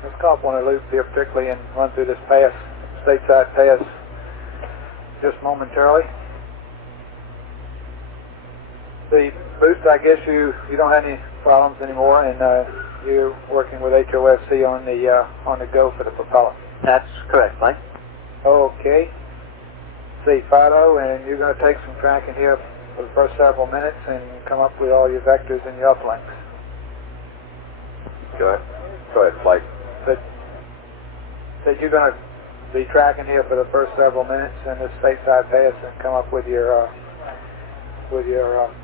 Let's come up on a loop here particularly and run through this pass, stateside pass, just momentarily. The boost, I guess you don't have any problems anymore, and you're working with HOFC on the go for the propeller. That's correct, Mike. Okay. See, Fido, and you're going to take some tracking here for the first several minutes and come up with all your vectors and your uplinks. Go ahead, flight. That you're going to be tracking here for the first several minutes in this stateside pass and come up with your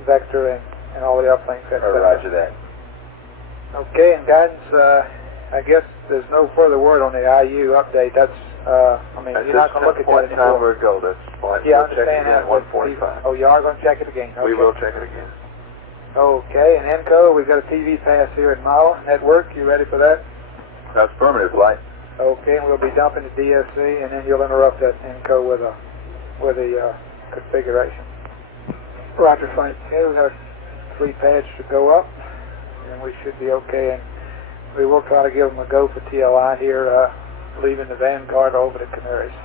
vector and all the uplinks. Roger that. Okay, and guidance, I guess there's no further word on the IU update. That's, you're not going to look at that anymore. Where it goes. That's fine. Yeah, I We'll check it understand that. again at 1:45. Oh, you are going to check it again? Okay. We will check it again. Okay, and ENCO, we've got a TV pass here at MAO Network. You ready for that? That's affirmative, flight. Okay, and we'll be dumping the DSC, and then you'll interrupt that ENCO with a configuration. Roger, flight. Okay, we've got 3 pads to go up, and we should be okay. And we will try to give them a go for TLI here, leaving the Vanguard over the Canaries.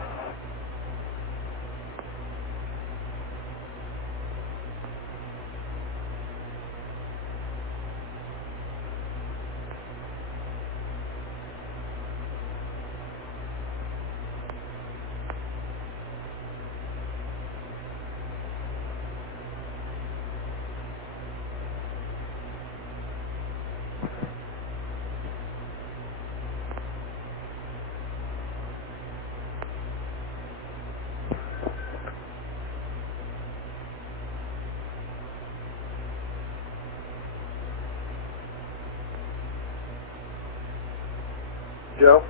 Joe?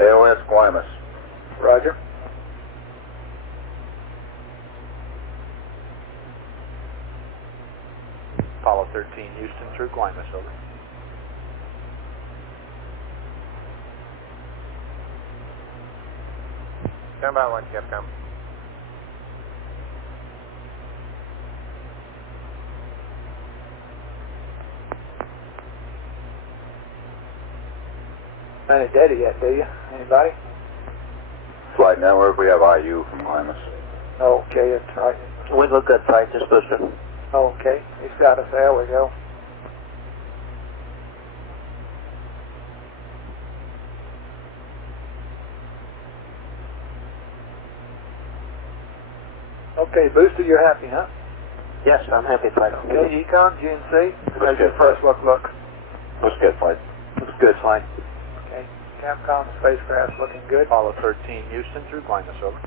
AOS Guaymas. Roger. Apollo 13 Houston through Guaymas, over. Stand by 1, Capcom. Not a data yet, do you? Anybody? Flight Network, we have IU from Guaymas. Okay, that's right. We look good, flight, just booster. Okay, he's got us. There we go. Okay, booster, you're happy, huh? Yes, I'm happy, flight. Okay, Econ, GNC, how's your first look? Looks good, flight. Looks good, flight. Okay, Capcom spacecraft's looking good. Apollo 13 Houston through Guaymas, over.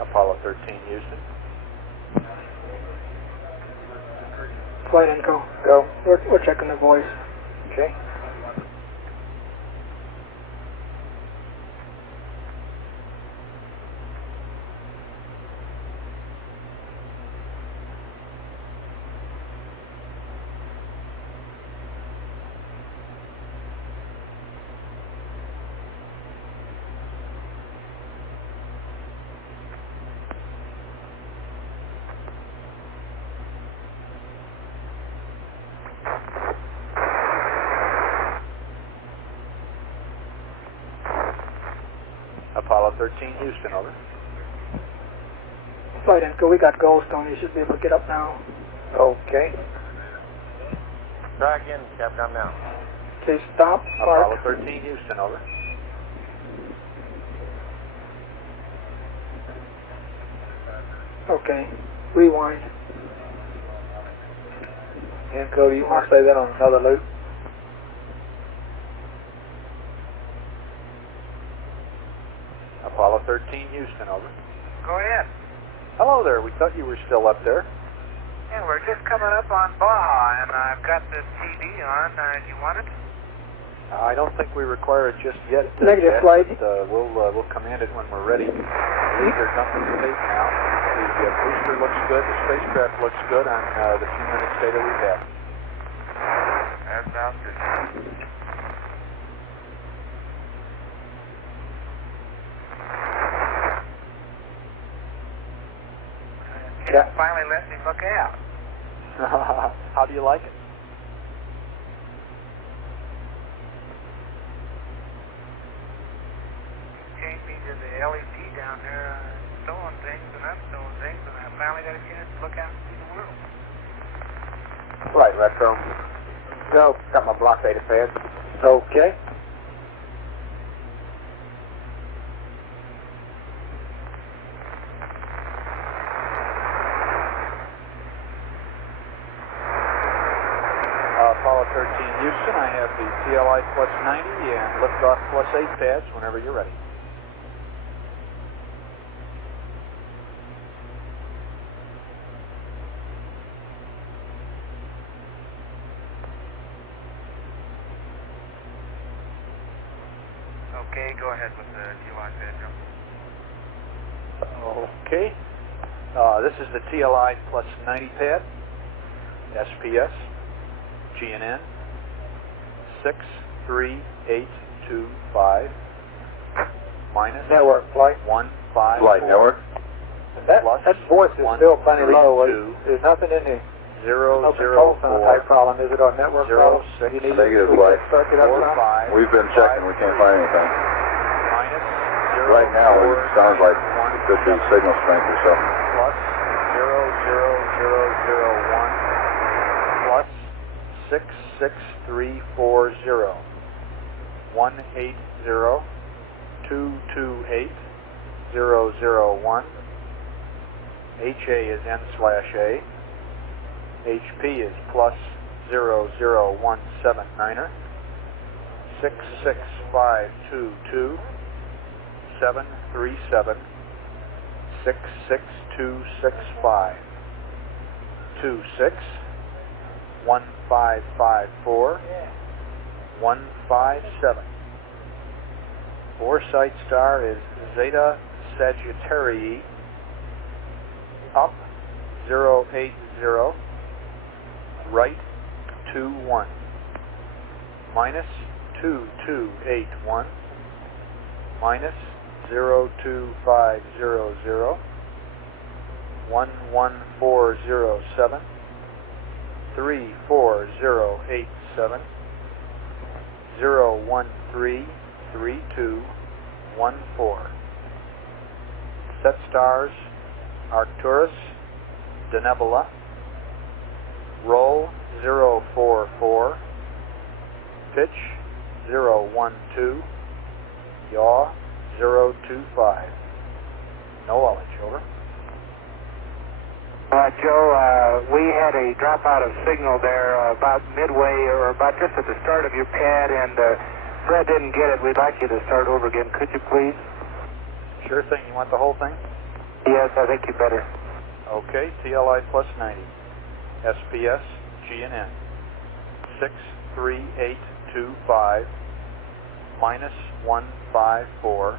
Apollo 13 Houston. Flight info. Go. We're checking the voice. Okay. Apollo 13 Houston, over. Flight info, we got Goldstone. You should be able to get up now. Okay. Try again, Capcom now. Okay, stop. Apollo Park. 13 Houston, over. Okay. Rewind. And Cody, you want to say that on another loop? Apollo 13 Houston, over. Go ahead. Hello there, we thought you were still up there. Yeah, we're just coming up on Baja, and I've got this TV on. You want it? I don't think we require it just yet. Negative, Jack, flight. but, we'll command it when we're ready. They're dumping the tape now. The booster looks good. The spacecraft looks good on the few minutes data we have. That sounds good. Yeah. Finally let me look out. How do you like it? Changed me to the LED down there, stowing things and unstowing things, and I finally got a chance to look out and see the world. Flight Retro. Go. Got my block data fed. Okay. Apollo 13 Houston, I have the TLI plus 90 and liftoff plus 8 pads whenever you're ready. Okay, go ahead with the TLI pad jump. Okay. This is the TLI plus 90 pad, SPS, GNN, 63825, minus Network flight. 154. Flight Network. That voice is still plenty low. 132. There's nothing in the 004 control center type problem. Is it our network problem? 06 You need Negative, to flight. circuit up some? 45 We've been checking, we can't find anything. minus Right now, it sounds like it could be signal strength or so. plus 00001 plus 66340 180-228-001. HA is N/A. HP is plus 00179er, 66522, 737, 66265, 26, 1554, 157. Foresight star is Zeta Sagittarii, up 080, right 21, minus 2281, minus 02500, 11407, 34087, 0133214. Set stars Arcturus, Denebola, roll 044, pitch 012, yaw 025. No knowledge, over. Joe, we had a dropout of signal there about midway or about just at the start of your pad, and Fred didn't get it. We'd like you to start over again. Could you please? Sure thing. You want the whole thing? Yes, I think you better. Okay, TLI plus 90. SPS, GNN. 63825, minus 154,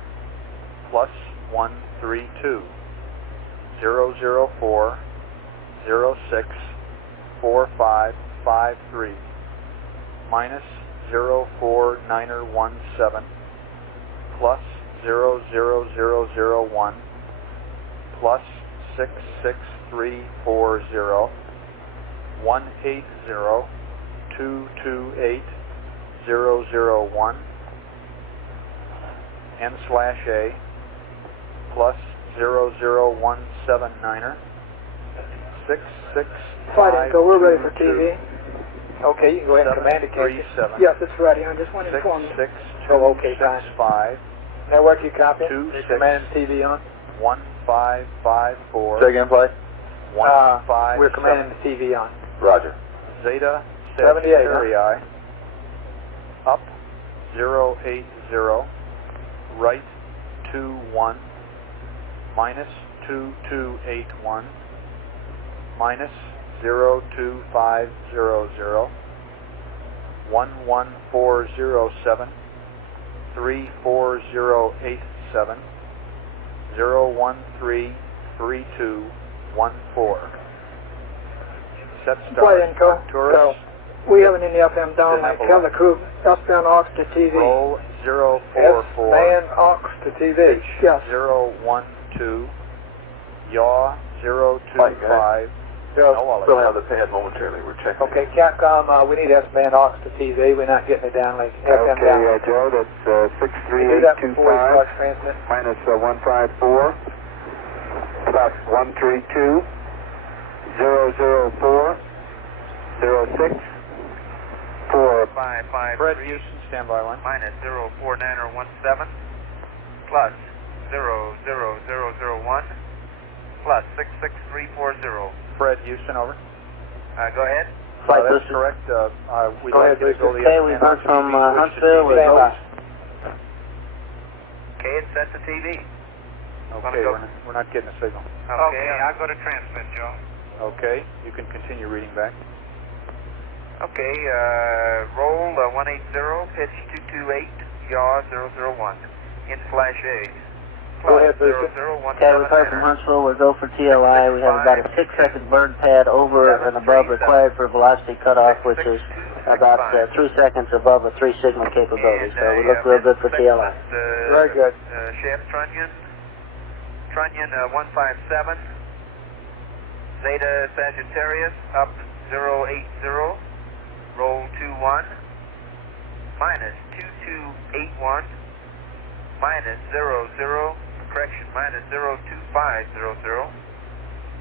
plus 132. 004, 06, 4553, minus 04917, plus 00001, plus 66340, 180, 228, 001, N/A, plus 00179er, 66522. Flight Echo, we're ready for TV. Okay, you can go ahead and command it, Casey. 737. Yes, it's ready. I just want to inform you. 66265. Oh, okay, fine. Network, you copy? 26. Command TV on? 1554. Say again, play. 157. We're commanding the TV on. Roger. Zeta 78, Sagittarii, up 080, right 21, minus 2281, minus 02500, 11407, 34087, 0133214. Set Flight start Echo. Arcturus. We have an in the FM downlink. Tell the crew southbound aux to TV. Roll 044. Man aux to TV. Yes. 012. Yaw 025. We'll have the pad momentarily. We're checking. Okay, Capcom, we need S-band aux to TV. We're not getting a downlink. FM downlink. Joe, that's Can you do that before we start transmitting? minus 154, plus 132, 004, 06, 4553. Fred Houston, standby one. Minus 04917, plus 00001, plus 66340. Fred Houston, over. Go ahead. Flight That's Houston. correct. We'd Go like ahead, you to go to the Okay, we've heard from Huntsville. We're Stand by. Okay, it's set to TV. Okay, we're not getting a signal. Okay, I'll go to transmit, Joe. Okay, you can continue reading back. Okay, roll 180, pitch 228, yaw 001, in/A. Go ahead, Booster. 0017. Okay, we've heard from Huntsville. We'll go for TLI. We have about a 6-second bird pad over and above required for velocity cutoff, which is about 3 seconds above a 3-signal capability. So we look real good for TLI. Very good. Shaft Trunnion 157, Zeta Sagittarius, up 080, roll 21, minus 2281, minus 02500,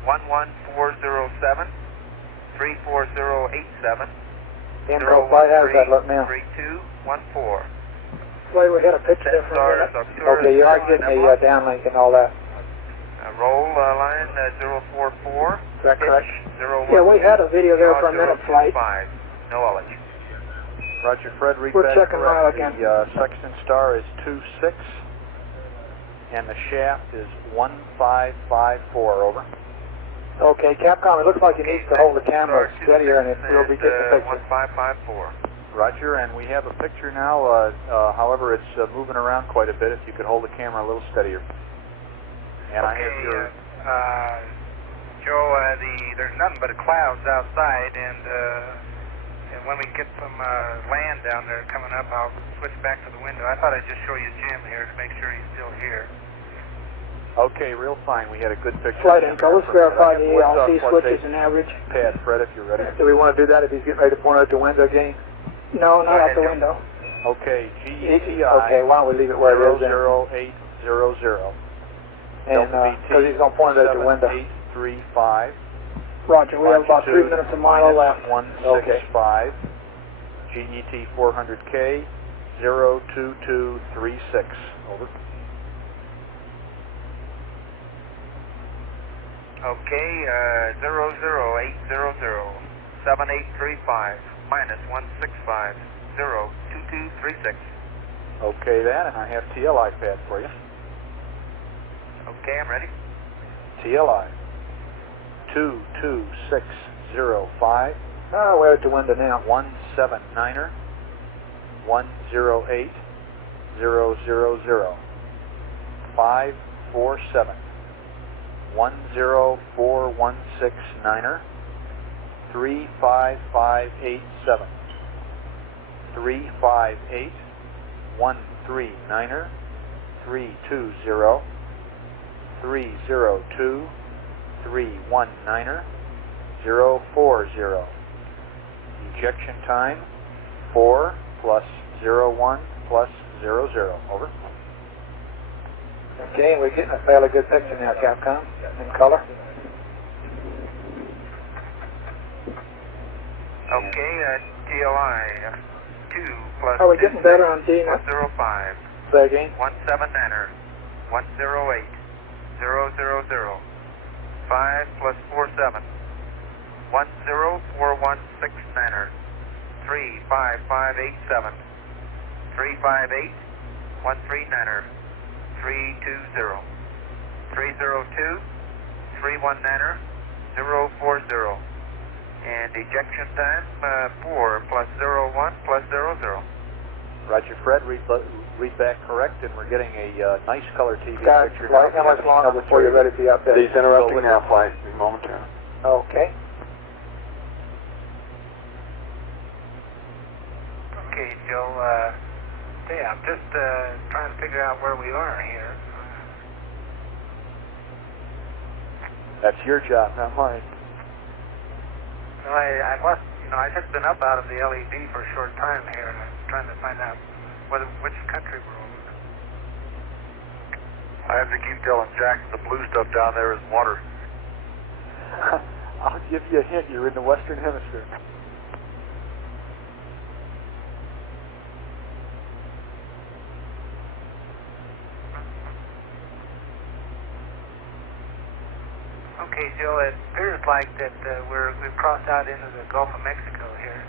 11407, 34087, Info flight, how's that look now? 3214. Wait, we had a picture there for a minute. Okay, you are getting a downlink and all that. Roll line 044. Is that correct? 01. Yeah, we had a video there for a minute, Flight. No knowledge. Roger, Fred, read We're back checking mile correct. again. The sextant star is 26, and the shaft is 1554, over. Okay, Capcom, it looks like he needs to hold the camera steadier and we'll be getting the picture. 1554. Roger, and we have a picture now, however, it's moving around quite a bit. If you could hold the camera a little steadier. And I have your... Joe, there's nothing but clouds outside, and when we get some land down there coming up, I'll switch back to the window. I thought I'd just show you Jim here to make sure he's still here. Okay, real fine. We had a good picture. Flight info, let's verify the ALC switches and average. Pad, Fred, if you're ready. Do we want to do that if he's getting ready to point out the window again? No, not out the window. Okay, GETI. Okay, why don't we leave it where it is then? 00800. And, because he's going to point it at the window. 7835. Roger, we have about 3 minutes a mile left. 165. GET 400K 02236. Over. Okay, 00800 7835 minus 165 02236. Okay, then, and I have TLI pad for you. Okay, I'm ready. TLI 22605. Oh, we're at the window now. 179er 108 000 547 10416 35587 358 139er 320 302 319er 040. Ejection time 4 plus 01 plus 00. Over. Okay, we're getting a fairly good picture now, Capcom, in color. Okay, TLI 2 plus... Are we getting better on D now? 05. Say again? 179er 108 000 5 plus 47 10416er 35587 358 139er 320 302 319er 040. And ejection time 4 plus 01 plus 00. Roger, Fred, read back correct, and we're getting a nice color TV Guys, picture. how much longer before you're ready to be up there? He's interrupting now, flight, momentarily. Okay. Okay, Joe, yeah, I'm just trying to figure out where we are here. That's your job, not mine. I must, I've just been up out of the LED for a short time here, and I'm trying to find out which country we're over. I have to keep telling Jack the blue stuff down there is water. I'll give you a hint. You're in the Western Hemisphere. Okay, Joe, it appears like that we've crossed out into the Gulf of Mexico here.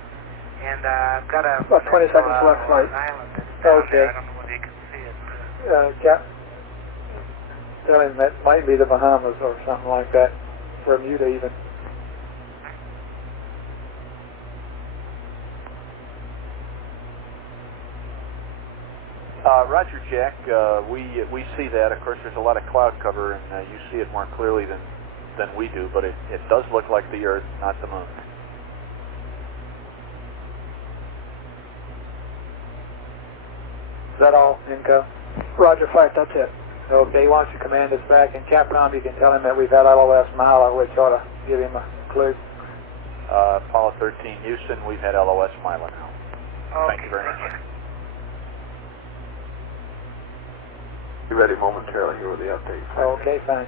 And I've got a... About 20 seconds left, flight. An island that's down Okay. there. I don't know whether you can see it. Cap, tell him that might be the Bahamas or something like that. Bermuda even. Roger, Jack. We see that. Of course, there's a lot of cloud cover, and you see it more clearly than we do, but it does look like the Earth, not the Moon. Is that all, Inco? Roger, flight, that's it. Okay, why don't you command us back? And Capcom, you can tell him that we've had LOS Milo, which ought to give him a clue. Apollo 13, Houston, we've had LOS Milo now. Thank you very much. Be ready momentarily here with the update. Okay, fine.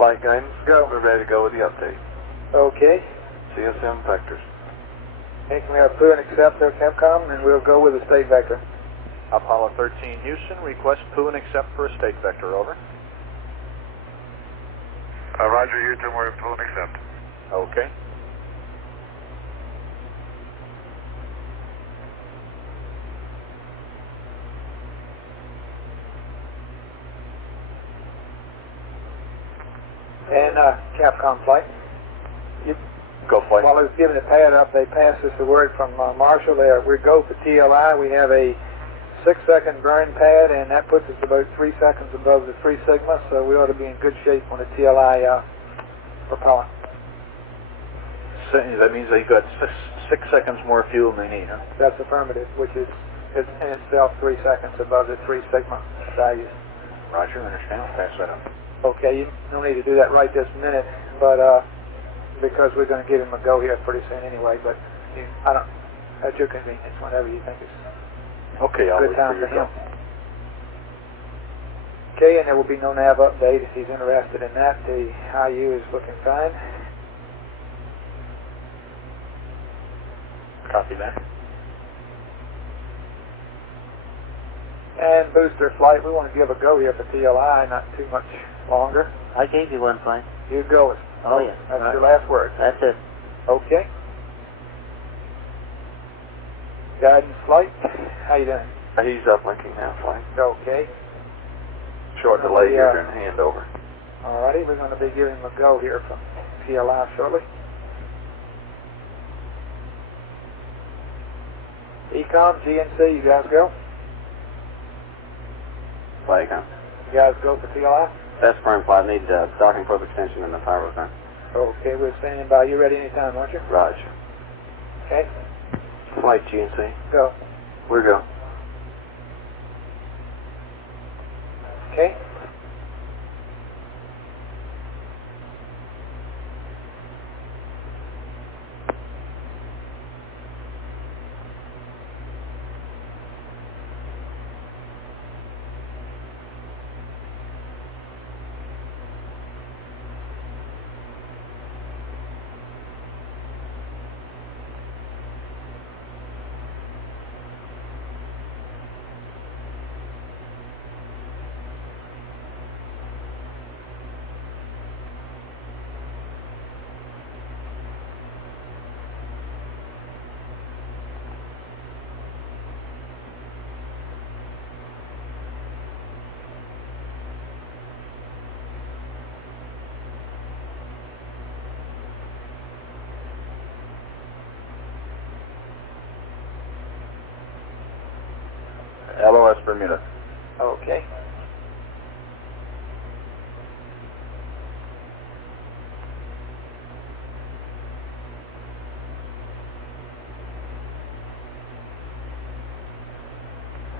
Flight guidance. Go. We're ready to go with the update. Okay. CSM vectors. Okay, can we have Poo and accept there, Capcom, and we'll go with the state vector. Apollo 13 Houston, request Poo and accept for a state vector, over. Roger, Houston, we're Poo and accept. Okay. And Capcom flight. Go flight. While I was giving the pad up, they passed us the word from Marshall there. We go for TLI. We have a 6-second burn pad, and that puts us about 3 seconds above the 3 sigma, so we ought to be in good shape on the TLI propellant. So that means they got 6 seconds more fuel than they need, huh? That's affirmative, which is in itself 3 seconds above the 3 sigma value. Roger, understand. I'll pass that up. Okay, you don't need to do that right this minute, but because we're going to give him a go here pretty soon anyway. But at your convenience, whenever you think it's Okay, I'll good wait time for for your him. go. Okay, and there will be no nav update if he's interested in that. The IU is looking fine. Copy that. And booster flight, we want to give a go here for TLI, not too much longer. I gave you one flight. You go. Oh, yeah. That's Right. your last word. That's it. Okay. Guidance flight, how you doing? He's uplinking now, flight. Okay. Short delay here during handover. Alrighty, we're going to be giving him a go here from TLI shortly. Ecom, GNC, you guys go? Flight gun. You guys go for TLI? That's firm flight. Need docking probe extension and the pyro gun. Okay, we're standing by. You ready anytime, aren't you? Roger. Okay, Flight GNC. go. We're go. Okay. LOS Bermuda. Okay.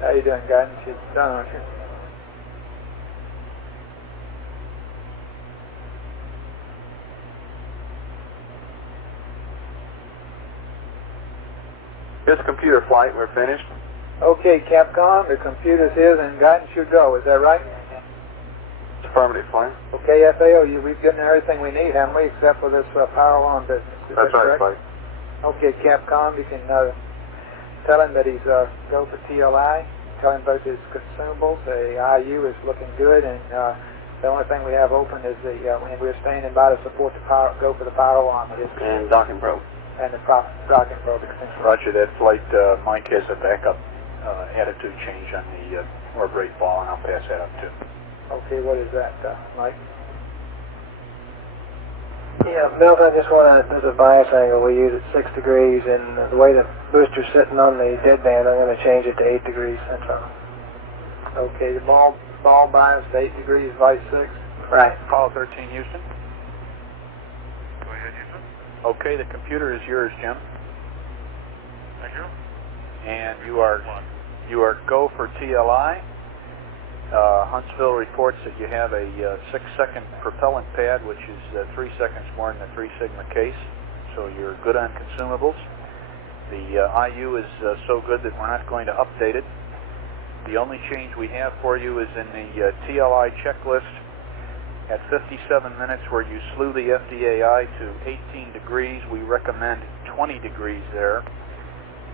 How you doing, guidance? You're done, aren't you? Here's computer flight. We're finished. Okay, Capcom, the computer's here and guidance should go. Is that right? Affirmative, flight. Okay, FAO, we've gotten everything we need, haven't we, except for this power on business. Is That's that right, correct? flight. Okay, Capcom, you can tell him that he's go for TLI. Tell him about his consumables. The IU is looking good, and the only thing we have open is and we're standing by to support the power, go for the power alarm. And docking probe. And the docking probe extension. Roger, that flight, Mike has a backup attitude change on the orbit ball, and I'll pass that up too. Okay, what is that, Mike? Yeah, Milt, I just want to, there's a bias angle we use at 6 degrees, and the way the booster's sitting on the deadband, I'm going to change it to 8 degrees, that's all. Okay, the ball bias to 8 degrees, vice 6. Right. Apollo 13 Houston. Go ahead, Houston. Okay, the computer is yours, Jim. Thank you. And you are go for TLI. Huntsville reports that you have a 6-second propellant pad, which is 3 seconds more than the 3 sigma case. So you're good on consumables. The IU is so good that we're not going to update it. The only change we have for you is in the TLI checklist. At 57 minutes, where you slew the FDAI to 18 degrees, we recommend 20 degrees there.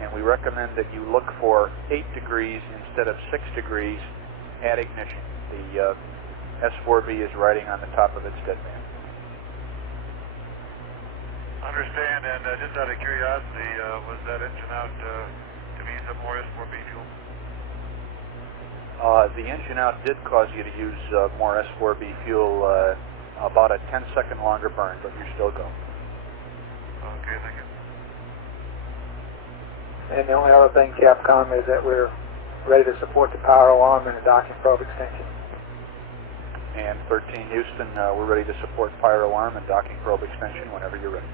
And we recommend that you look for 8 degrees instead of 6 degrees at ignition. The S4B is riding on the top of its deadband. Understand, and just out of curiosity, was that engine out to mean some more S4B fuel? The engine out did cause you to use more S4B fuel, about a 10-second longer burn, but you're still going. Okay, thank you. And the only other thing, Capcom, is that we're ready to support the power alarm and the docking probe extension. And 13 Houston, we're ready to support fire alarm and docking probe extension whenever you're ready.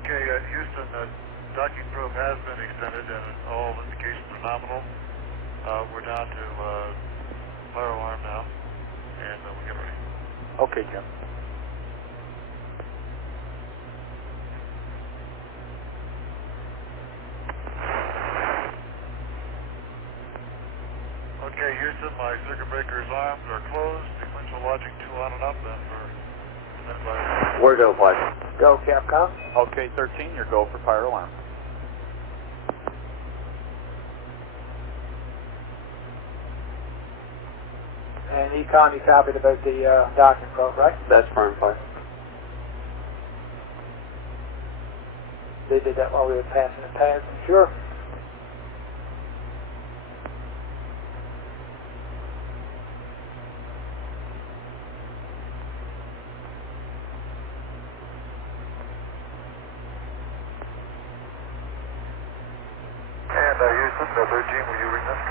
Okay, Houston, the docking probe has been extended and all indications are nominal. We're down to fire alarm now, and we'll get ready. Okay, Jim. Okay, Houston, my circuit breaker's arms are closed. Sequential logic 2 on and up, and for standby. We're go, Flash. Go, Capcom. Okay, 13, your go for fire alarm. And Econ, you copied about the docking probe, right? That's firm, Flash. They did that while we were passing the pads, I'm sure. And Houston, 13, will you ring this?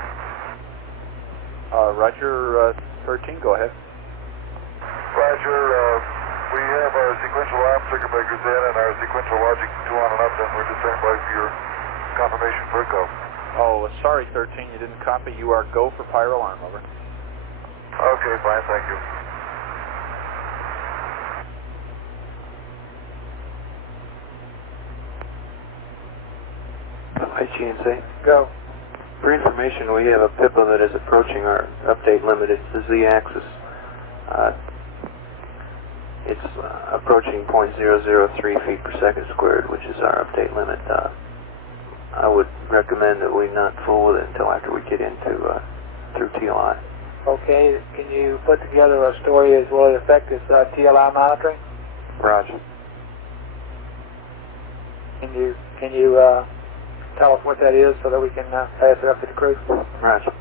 Roger, 13, go ahead. Roger, we have our sequential alarm circuit breakers in and our sequential logic 2 on and up, and we're just standing by for your confirmation for go. Oh, sorry, 13, you didn't copy. You are go for fire alarm, over. Okay, fine, thank you. Hi, GNC. Go. For information, we have a PIPA that is approaching our update limit. It's the Z-axis. It's approaching 0.003 feet per second squared, which is our update limit. I would recommend that we not fool with it until after we get into through TLI. Okay, can you put together a story as will it affect this TLI monitoring? Roger. Can you tell us what that is so that we can pass it up to the crew? Roger.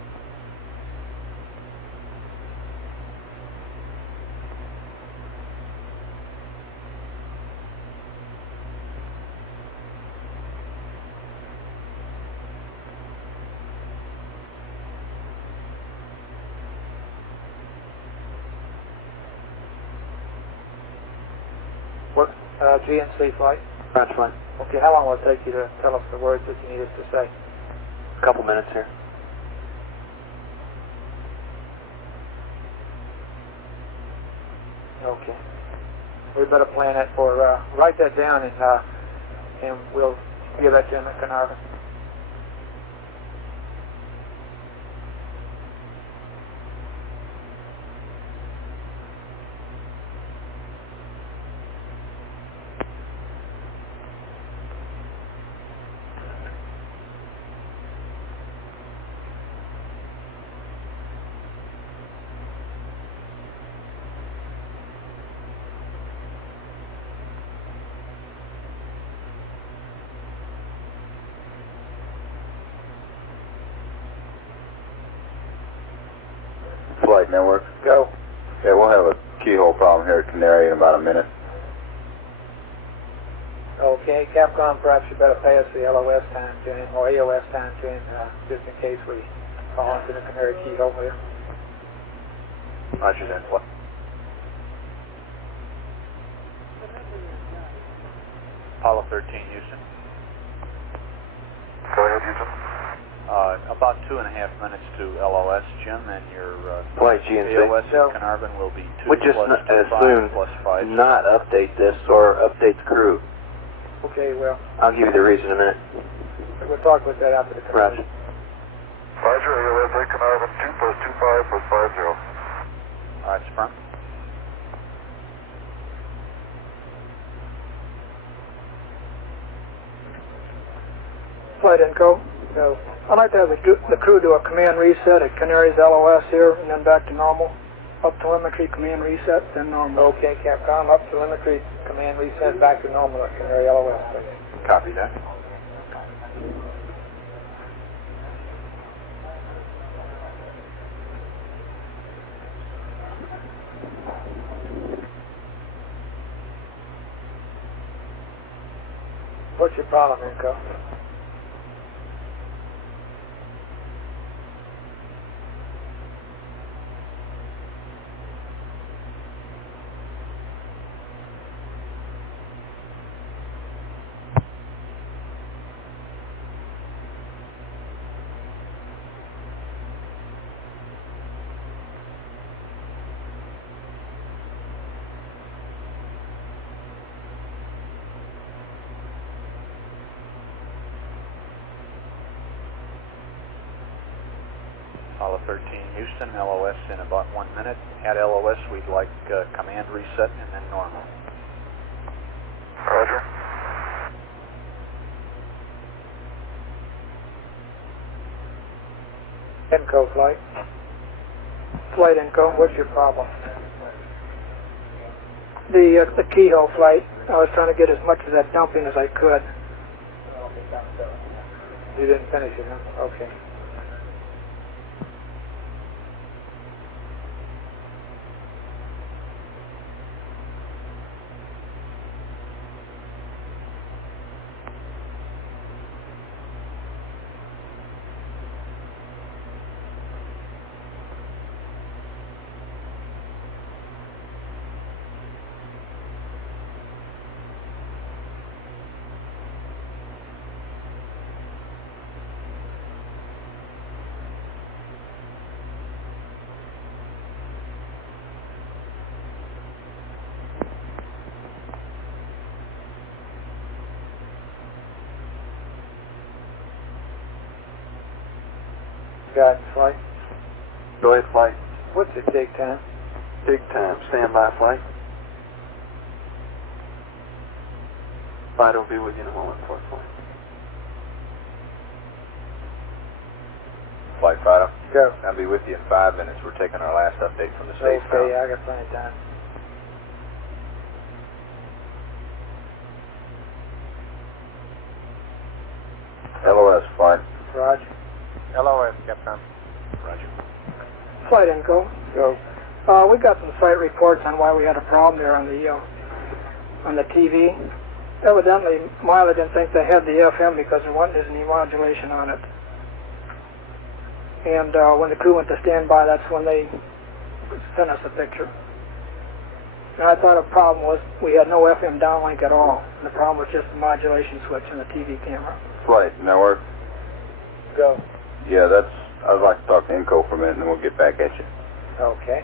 What GNC flight? Roger, fine. Okay, how long will it take you to tell us the words that you need us to say? A couple minutes here. Okay. We better plan that for, write that down and we'll give that to him at Carnarvon. Flight network. Go. Okay, we'll have a keyhole problem here at Canary in about a minute. Okay, Capcom, perhaps you better pay us the LOS time to him, or AOS time to him, just in case we fall into the Canary keyhole here. Roger that. What? Apollo 13, Houston. Go ahead, Houston. About 2.5 minutes to LOS, Jim, and your Flight GNC. AOS at Carnarvon will be 2 We just plus as 5 soon plus 5. not update this or update the crew. Okay, well, I'll give you the reason in a minute. we'll talk about that after the Roger. Roger, AOS 8 Carnarvon, 2 plus 25 plus 50. All right, Sprung. Flight Inco. So I'd like to have the crew do a command reset at Canary's LOS here, and then back to normal. Up telemetry, command reset, then normal. Okay, Capcom, up telemetry, command reset, back to normal at Canary LOS, please. Copy that. What's your problem, Inco? Apollo 13, Houston, LOS in about 1 minute. At LOS, we'd like command reset and then normal. Roger. Inco flight. Flight Inco. What's your problem? The keyhole flight, I was trying to get as much of that dumping as I could. You didn't finish it, huh? Okay. Guidance flight. Go ahead, flight. What's the take time? Big time. Standby flight. Flight will be with you in a moment for flight. Flight Fido. Go. I'll be with you in 5 minutes. We're taking our last update from the space Okay, I got plenty of time. LOS flight. Roger. LOS, Capcom. Roger. Flight Inco. Go. We got some site reports on why we had a problem there on the TV. Evidently, Miley didn't think they had the FM because there wasn't any modulation on it. And when the crew went to standby, that's when they sent us a picture. And I thought a problem was we had no FM downlink at all. And the problem was just the modulation switch in the TV camera. Flight network. Go. Yeah, I'd like to talk to Inco for a minute and then we'll get back at you. Okay.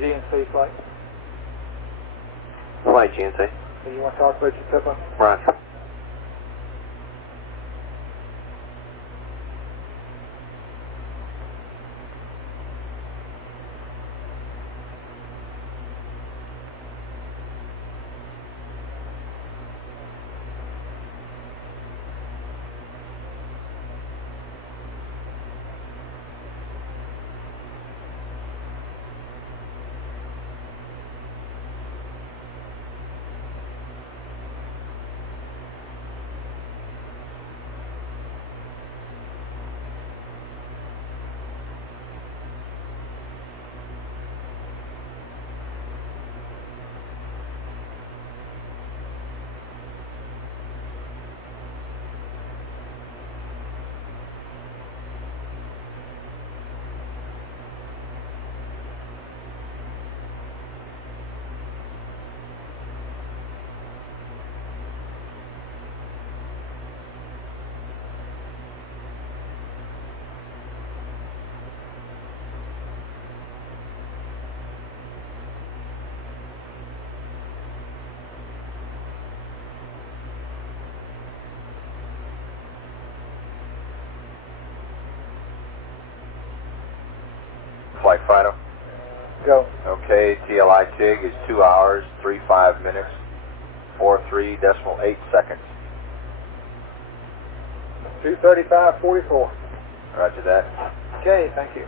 GNC flight. Flight GNC. So you want to talk Richard Pippin? Roger. Flight Fido. Go. Okay, TLI TIG is 2 hours, 35 minutes, 43.8 seconds. 2:35:44. Roger that. Okay, thank you.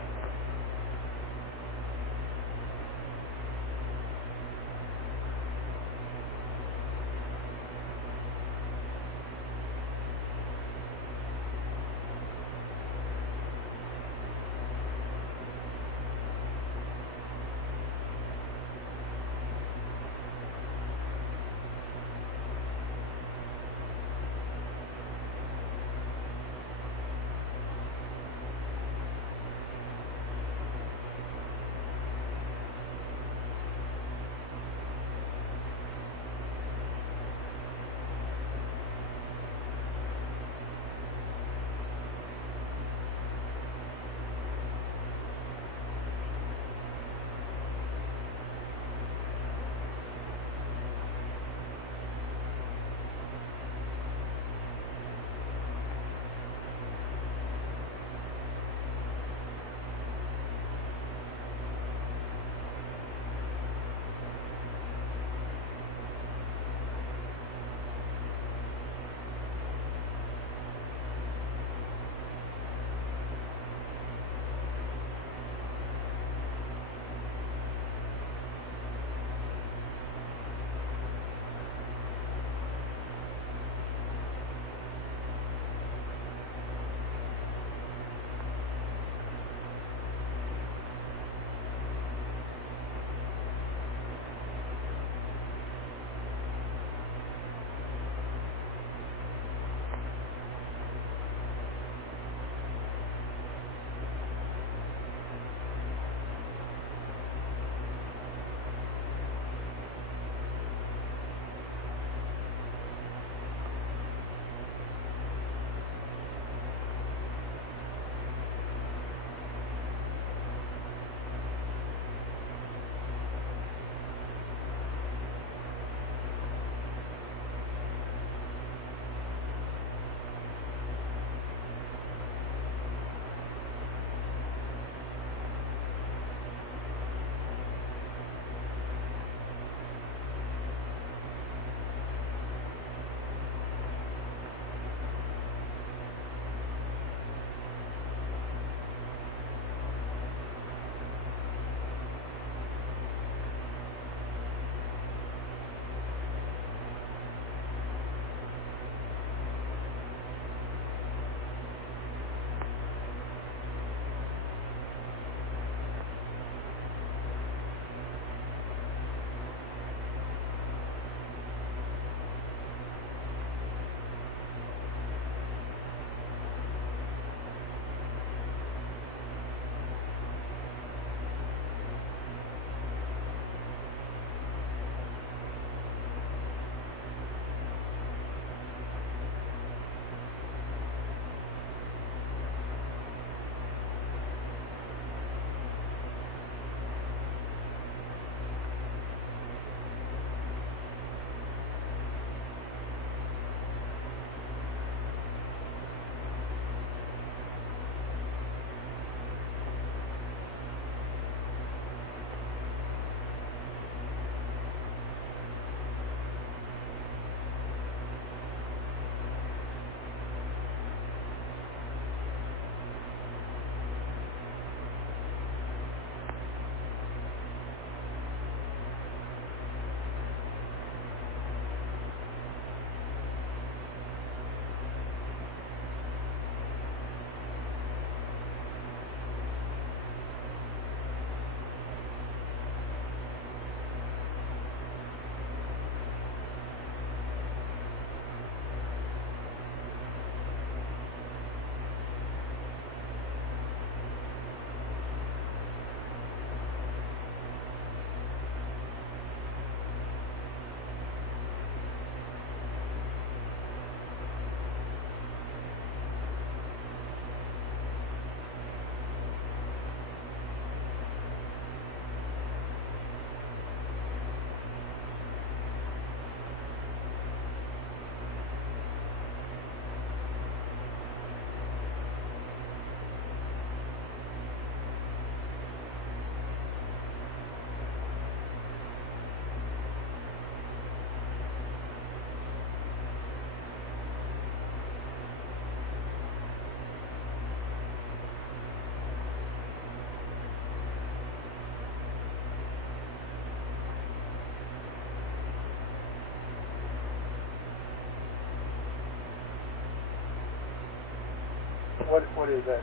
What is that?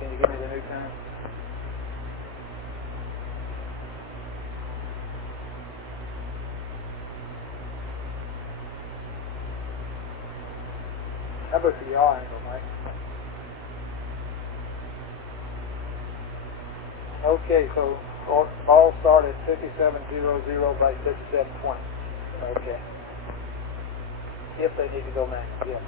Can you give me the new time? How about the yaw angle, Mike? Okay, so all start at 5700 by 5720. Okay. If they need to go manual, yes.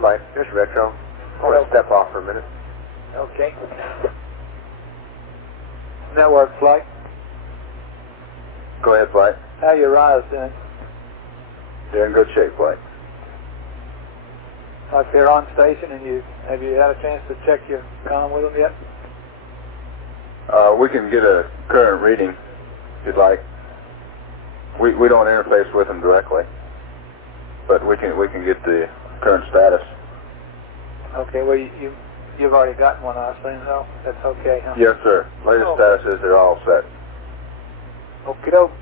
Flight, here's retro. I want to step off for a minute. Okay. Network flight. Go ahead, Flight. How your rise doing? They're in good shape, Flight. Like they're on station, and have you had a chance to check your comm with them yet? We can get a current reading, if you'd like. We don't interface with them directly, but we can get the current status. Okay, well you've already gotten one, I assume, so that's okay, huh? Yes, sir. Latest status is they're all set. Okie doke.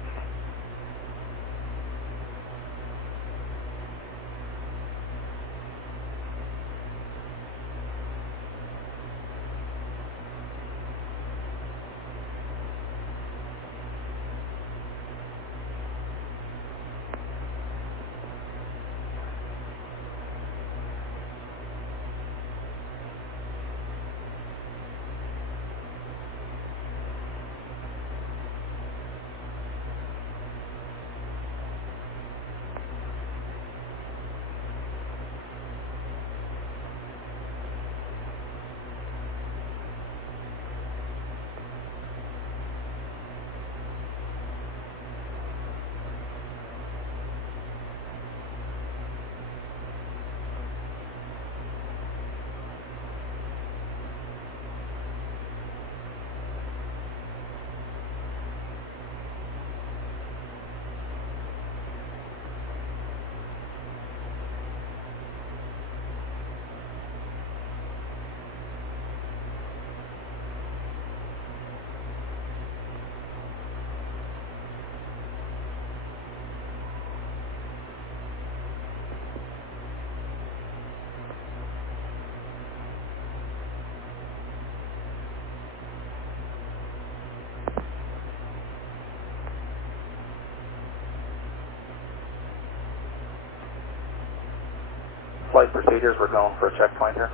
Flight procedures, we're going for a checkpoint here.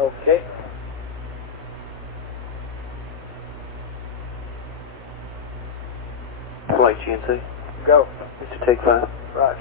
Okay. Flight GNC. Go. To take 5. Roger.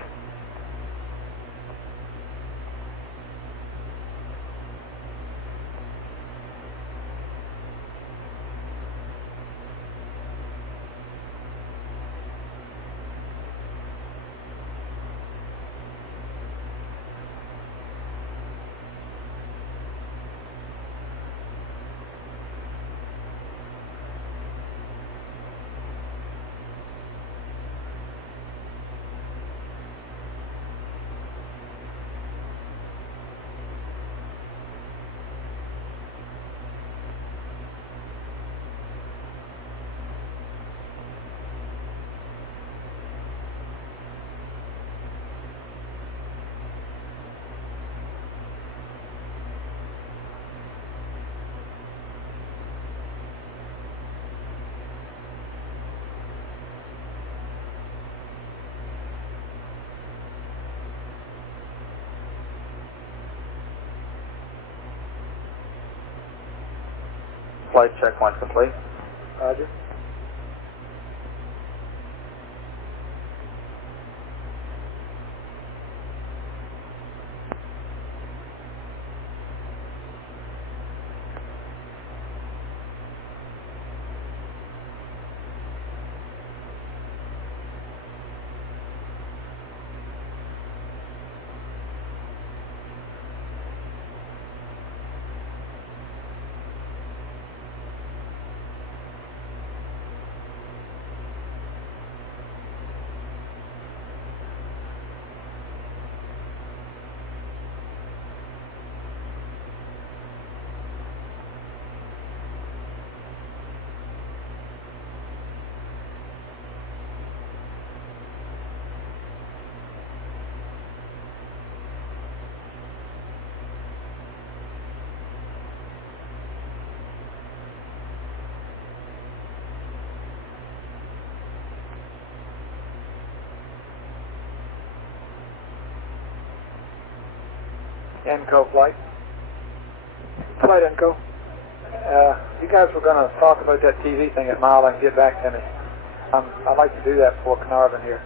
flight check when complete. Roger. ENCO flight. Flight ENCO. You guys were going to talk about that TV thing at Mile and get back to me. I'd like to do that before Carnarvon here,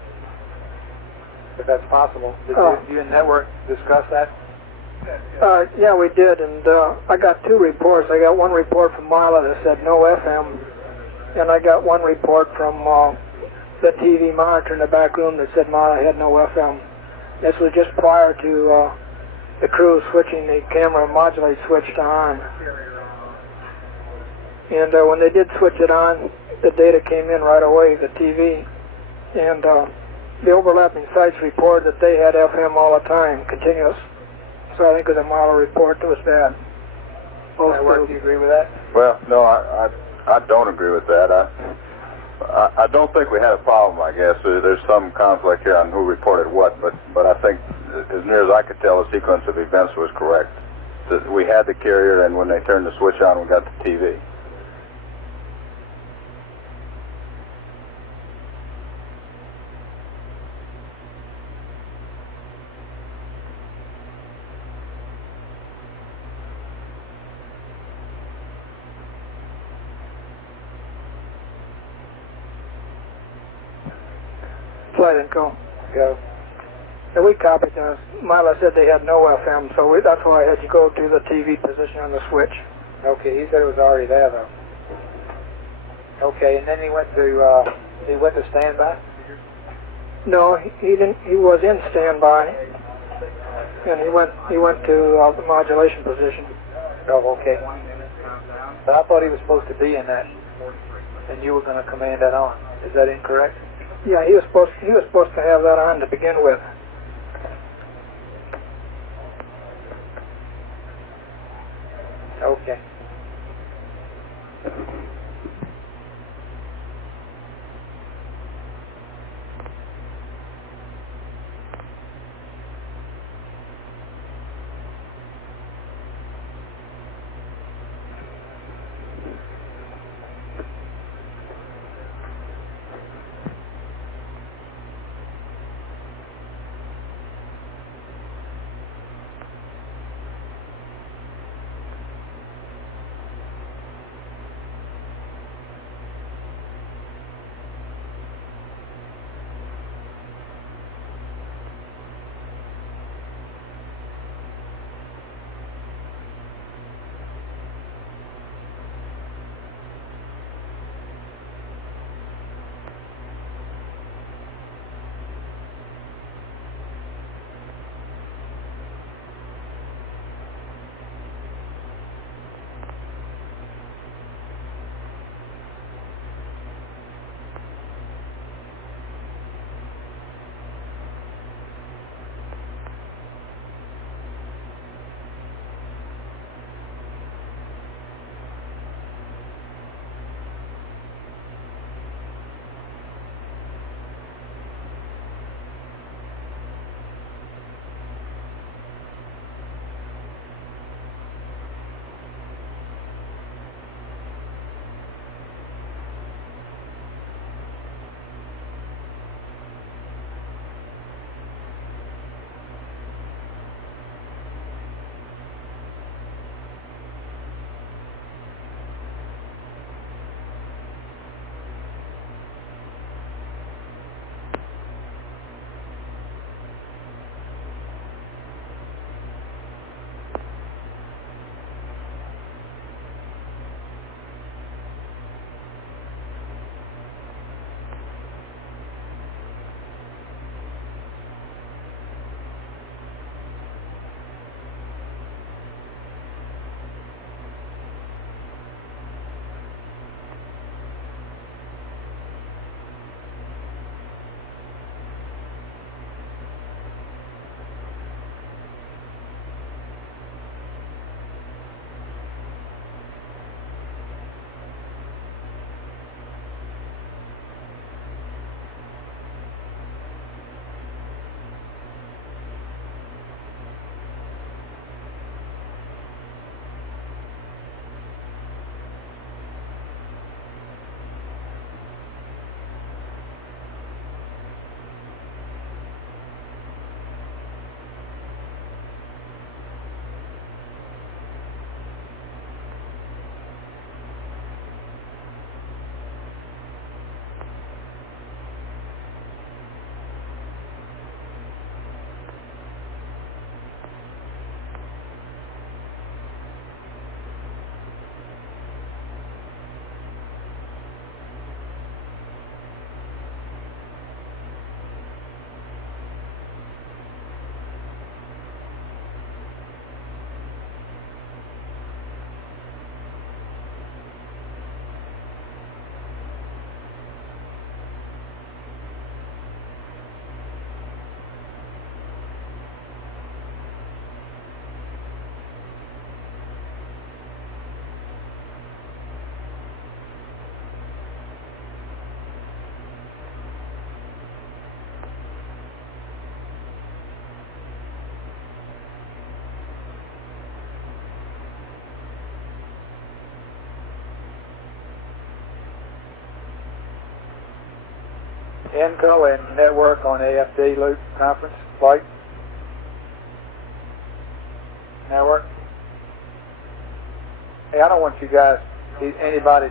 if that's possible. Did you and Network discuss that? Yeah, we did, and I got two reports. I got one report from Mila that said no FM, and I got one report from the TV monitor in the back room that said Mila had no FM. This was just prior to the crew switching the camera modulate switch to on. And when they did switch it on, the data came in right away, the TV, and the overlapping sites reported that they had FM all the time, continuous. So I think it was a model report that was bad. Do you agree with that? Well, no, I don't agree with that. I don't think we had a problem, I guess. There's some conflict here on who reported what, but I think, as near as I could tell, the sequence of events was correct. We had the carrier, and when they turned the switch on, we got the TV. Flight ENCO. Go. And we copied those. Mila said they had no FM, so that's why I had you go to the TV position on the switch. Okay, he said it was already there though. Okay, and then he went to standby? No, he didn't. He was in standby, and he went to the modulation position. Oh, okay. But I thought he was supposed to be in that, and you were going to command that on. Is that incorrect? Yeah, he was supposed to have that on to begin with. Okay. Inco and network on AFD loop conference flight. Network. Hey, I don't want you guys, anybody.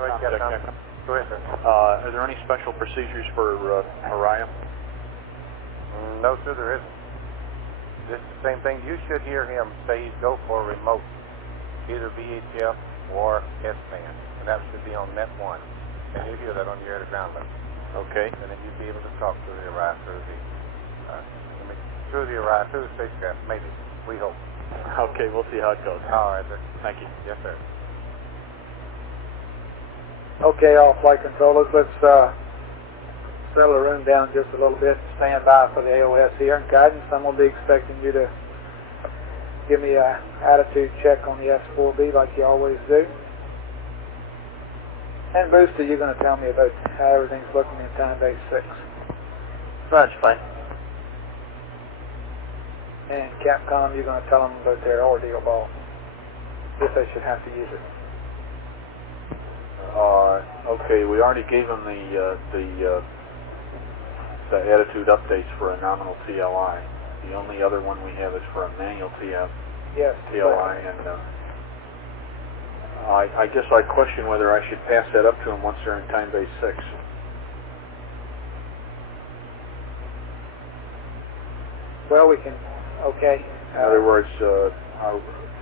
Go ahead, Capcom. Go ahead, sir. Are there any special procedures for Orion? No, sir, there isn't. This is the same thing. You should hear him say he'd go for a remote, either VHF or S-band, and that should be on net 1. And you hear that on your air-to-ground level. Okay. And then you'd be able to talk to the Orion through the spacecraft, maybe. We hope. Okay, we'll see how it goes. All right, sir. Thank you. Yes, sir. Okay, all flight controllers, let's settle the room down just a little bit and stand by for the AOS here. And guidance, I'm going to be expecting you to give me an attitude check on the S4B like you always do. And Booster, you're going to tell me about how everything's looking in time base 6. Roger, flight. And Capcom, you're going to tell them about their ordeal ball, if they should have to use it. Okay, we already gave them the attitude updates for a nominal TLI. The only other one we have is for a manual Yes. TLI, and I guess I question whether I should pass that up to them once they're in time base 6. Well, we can, okay. In other words,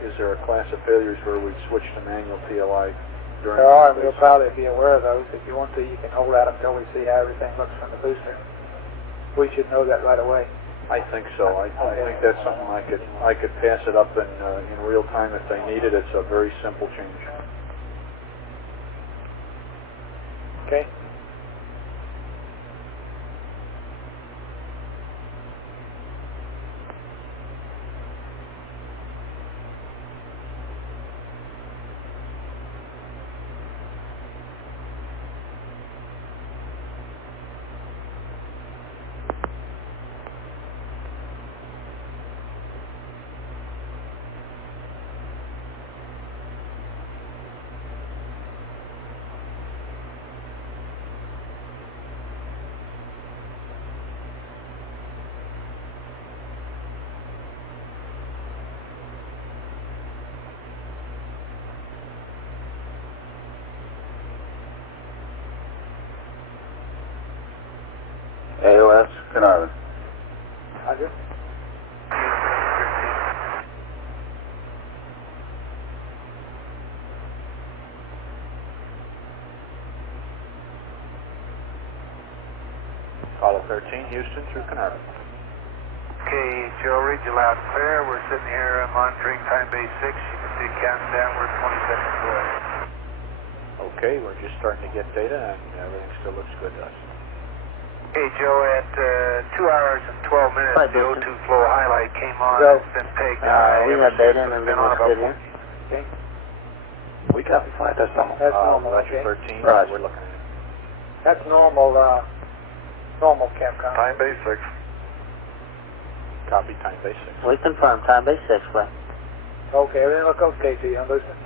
is there a class of failures where we switch to manual TLI during There are, time and we'll base? probably be aware of those. If you want to, you can hold that until we see how everything looks from the booster. We should know that right away. I think so. I think that's something I could pass it up in real time if they need it. It's a very simple change. Okay. AOS, Carnarvon. Roger. Apollo 13, Houston through Carnarvon. Okay, Joe, read you loud and clear. We're sitting here monitoring time base 6. You can see counting down. We're 20 seconds away. Okay, we're just starting to get data, and everything still looks good to us. Hey, Joe, at 2 hours and 12 minutes, Hi, the Dustin. O2 flow highlight came on. Joe. It's been pegged We have data and everything looks good here. Okay. We copy flight, that's normal. That's normal, Roger okay. 13, Right. we're looking at it. That's normal, normal Capcom. Time base 6. Copy time base 6. We confirm time base 6, flight. Okay, everything look okay to you, I'm listening.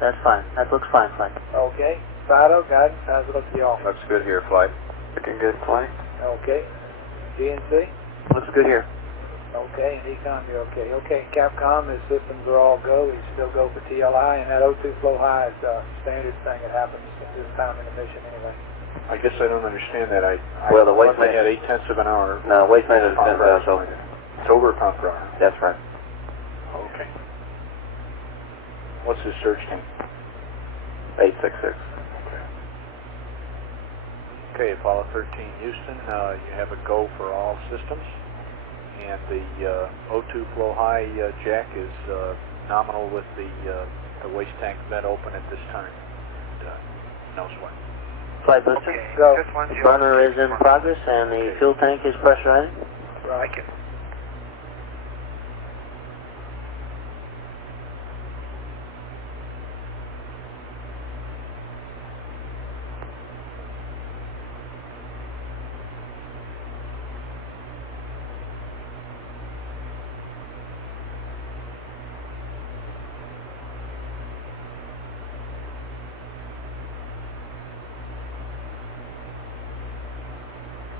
That's fine. That looks fine, flight. Okay. Fido, guidance, how's it look to y'all? Looks good here, flight. Looking good, flight. Okay. GNC? Looks good here. Okay, and Econ, you're okay. Okay, Capcom, his systems are all go. We still go for TLI, and that O2 flow high is a standard thing that happens this time in the mission anyway. I guess I don't understand that. Well, the weight they had 0.8 of an hour. No, waste maintenance is pound 10 per hour. so It's over a pound per hour. that's right. Okay. What's his search team? 866. Okay, Apollo 13, Houston, you have a go for all systems, and the O2 flow high jack is nominal with the waste tank vent open at this time. And, no sweat. Flight booster. Okay, Go. just one The Joe. burner is in progress and the fuel tank is pressurized. Right.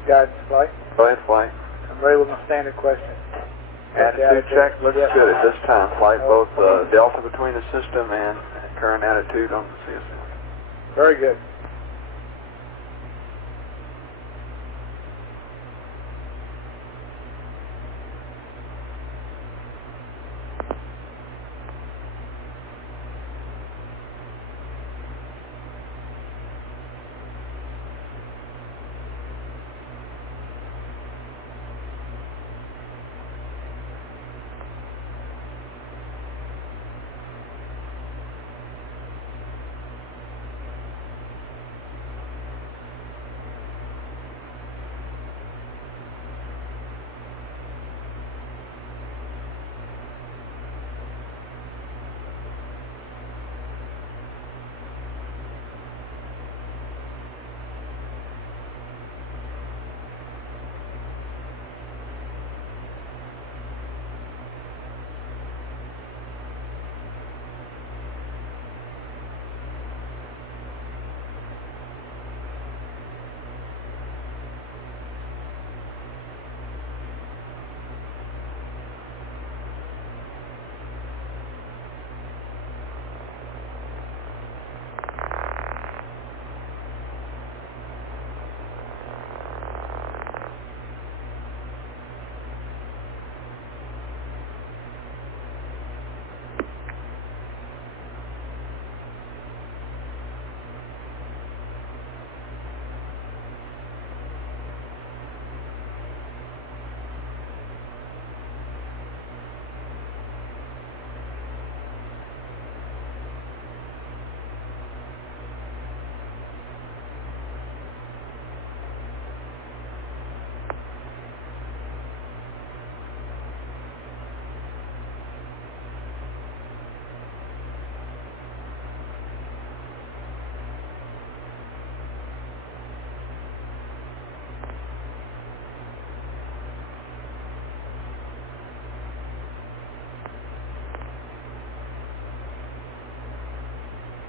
Guidance, flight. Go ahead, flight. I'm ready with my standard question. Attitude check looks Yep. good at this time, flight. Both Okay. delta between the system and current attitude on the CSM. Very good.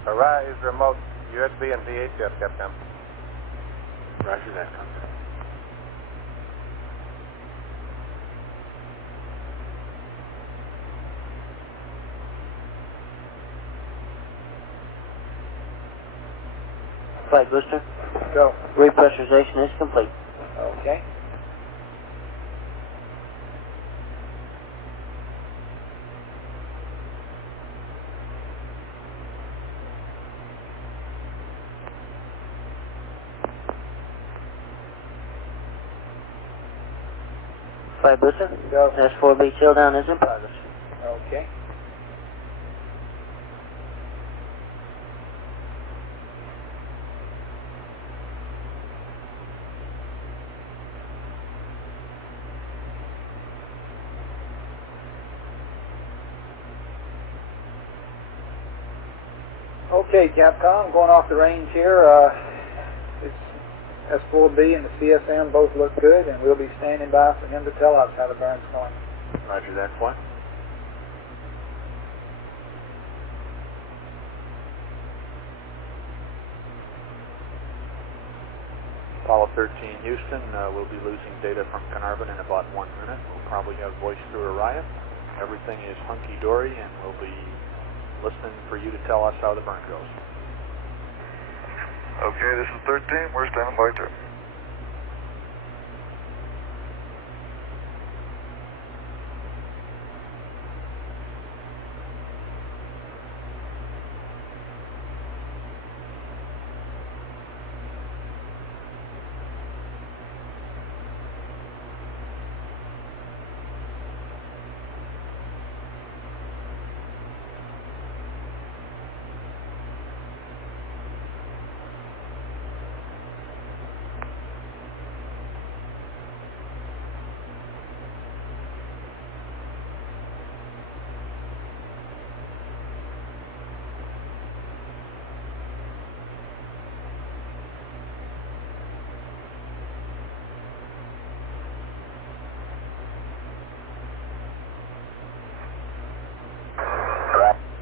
Araya is remote, USB and VHF, Capcom. Roger that, Contact. Flight booster. Go. Repressurization is complete. Okay. Flight booster. Go. S4B chill down is in progress. Okay. Okay, Capcom, going off the range here. It's S4B and the CSM both look good, and we'll be standing by for him to tell us how the burn's going. Roger that, Flight. Apollo 13 Houston, we'll be losing data from Carnarvon in about 1 minute. We'll probably have voice through Orion. Everything is hunky-dory, and we'll be listening for you to tell us how the burn goes. Okay, this is 13. We're standing by too.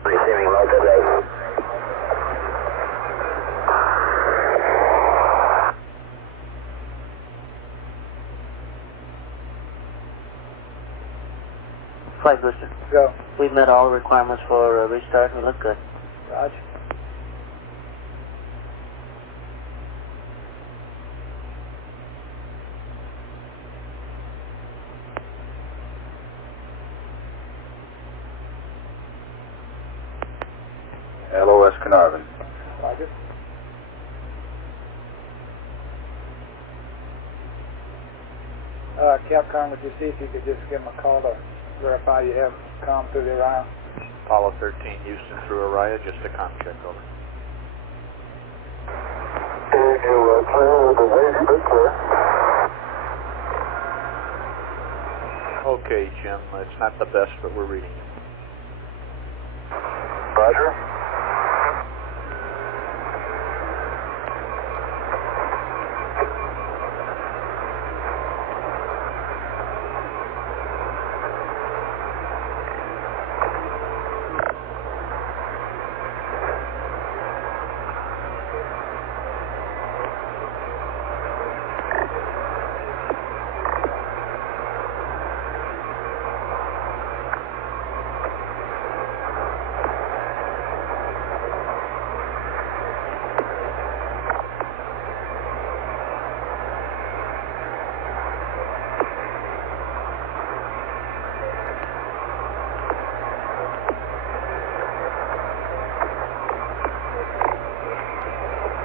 Receiving local data. Flight booster. Go. We've met all the requirements for restart and we look good. Roger. LOS Carnarvon. Roger. Capcom, would you see if you could just give him a call to verify you have comm through the Orion? Apollo 13 Houston through Orion, just a comm check, over. Okay, Jim, it's not the best, but we're reading it. Roger.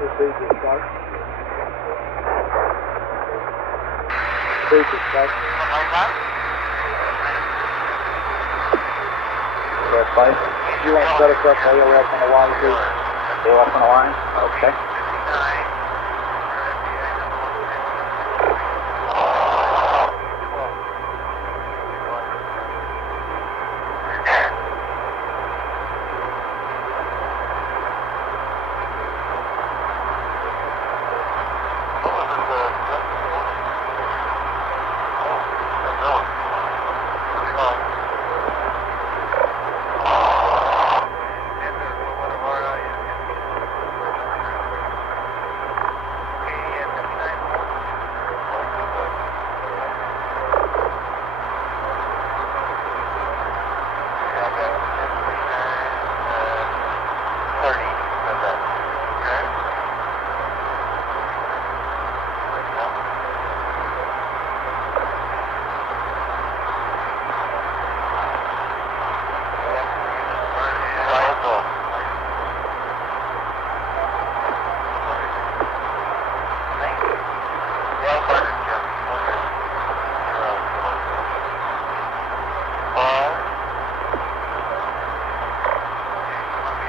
Proceed to start. Proceed to start. Yes, flight. You want to set us up AOS on the line, please? AOS on the line? Okay.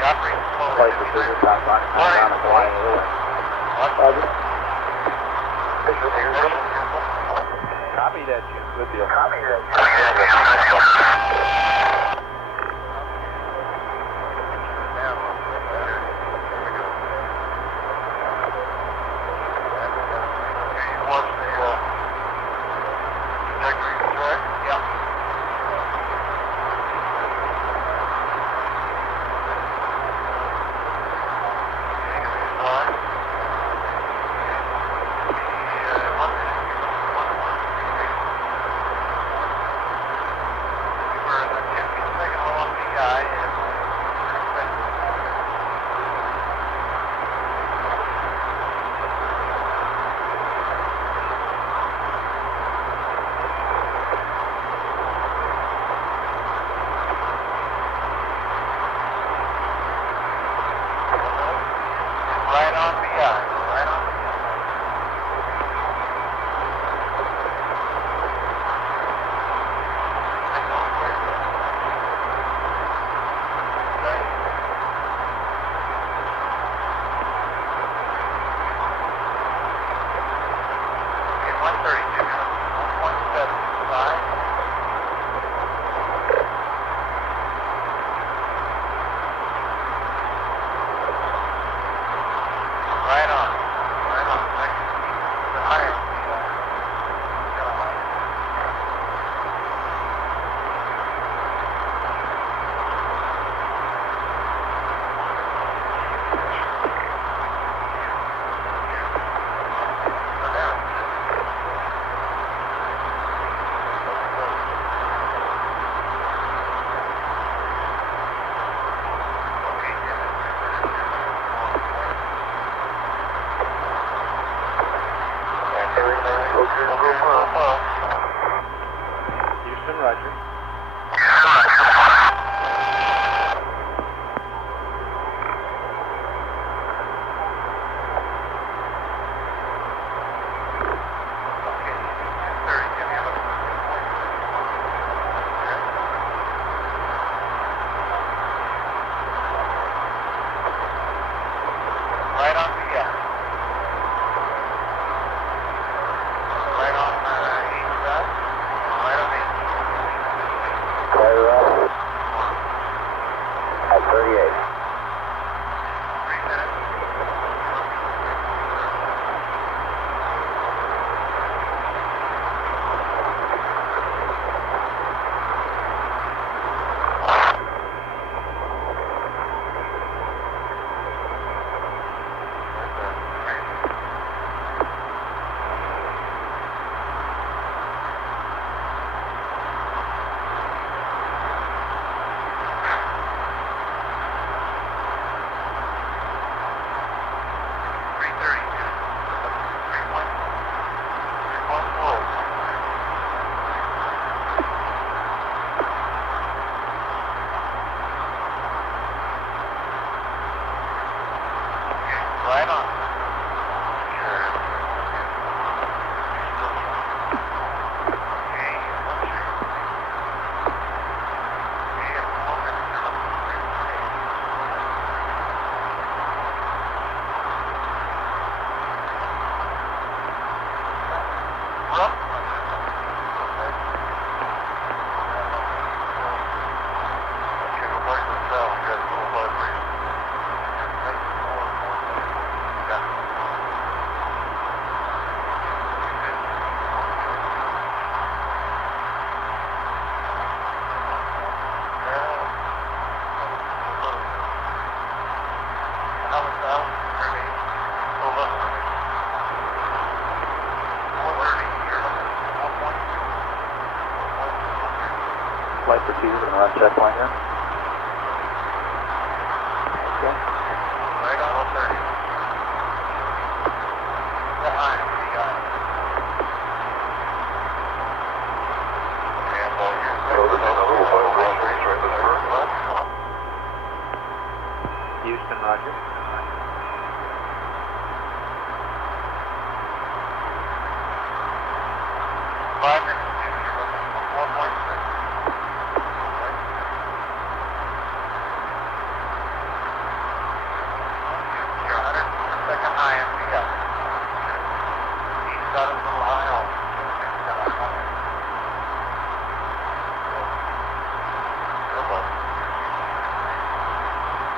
Place the scissors, down and flying away. Roger. Copy that, Jim. Good deal. Houston, roger. Flight procedure, we're going to run check point here. Okay. Right on 30. Behind, behind. Houston, roger.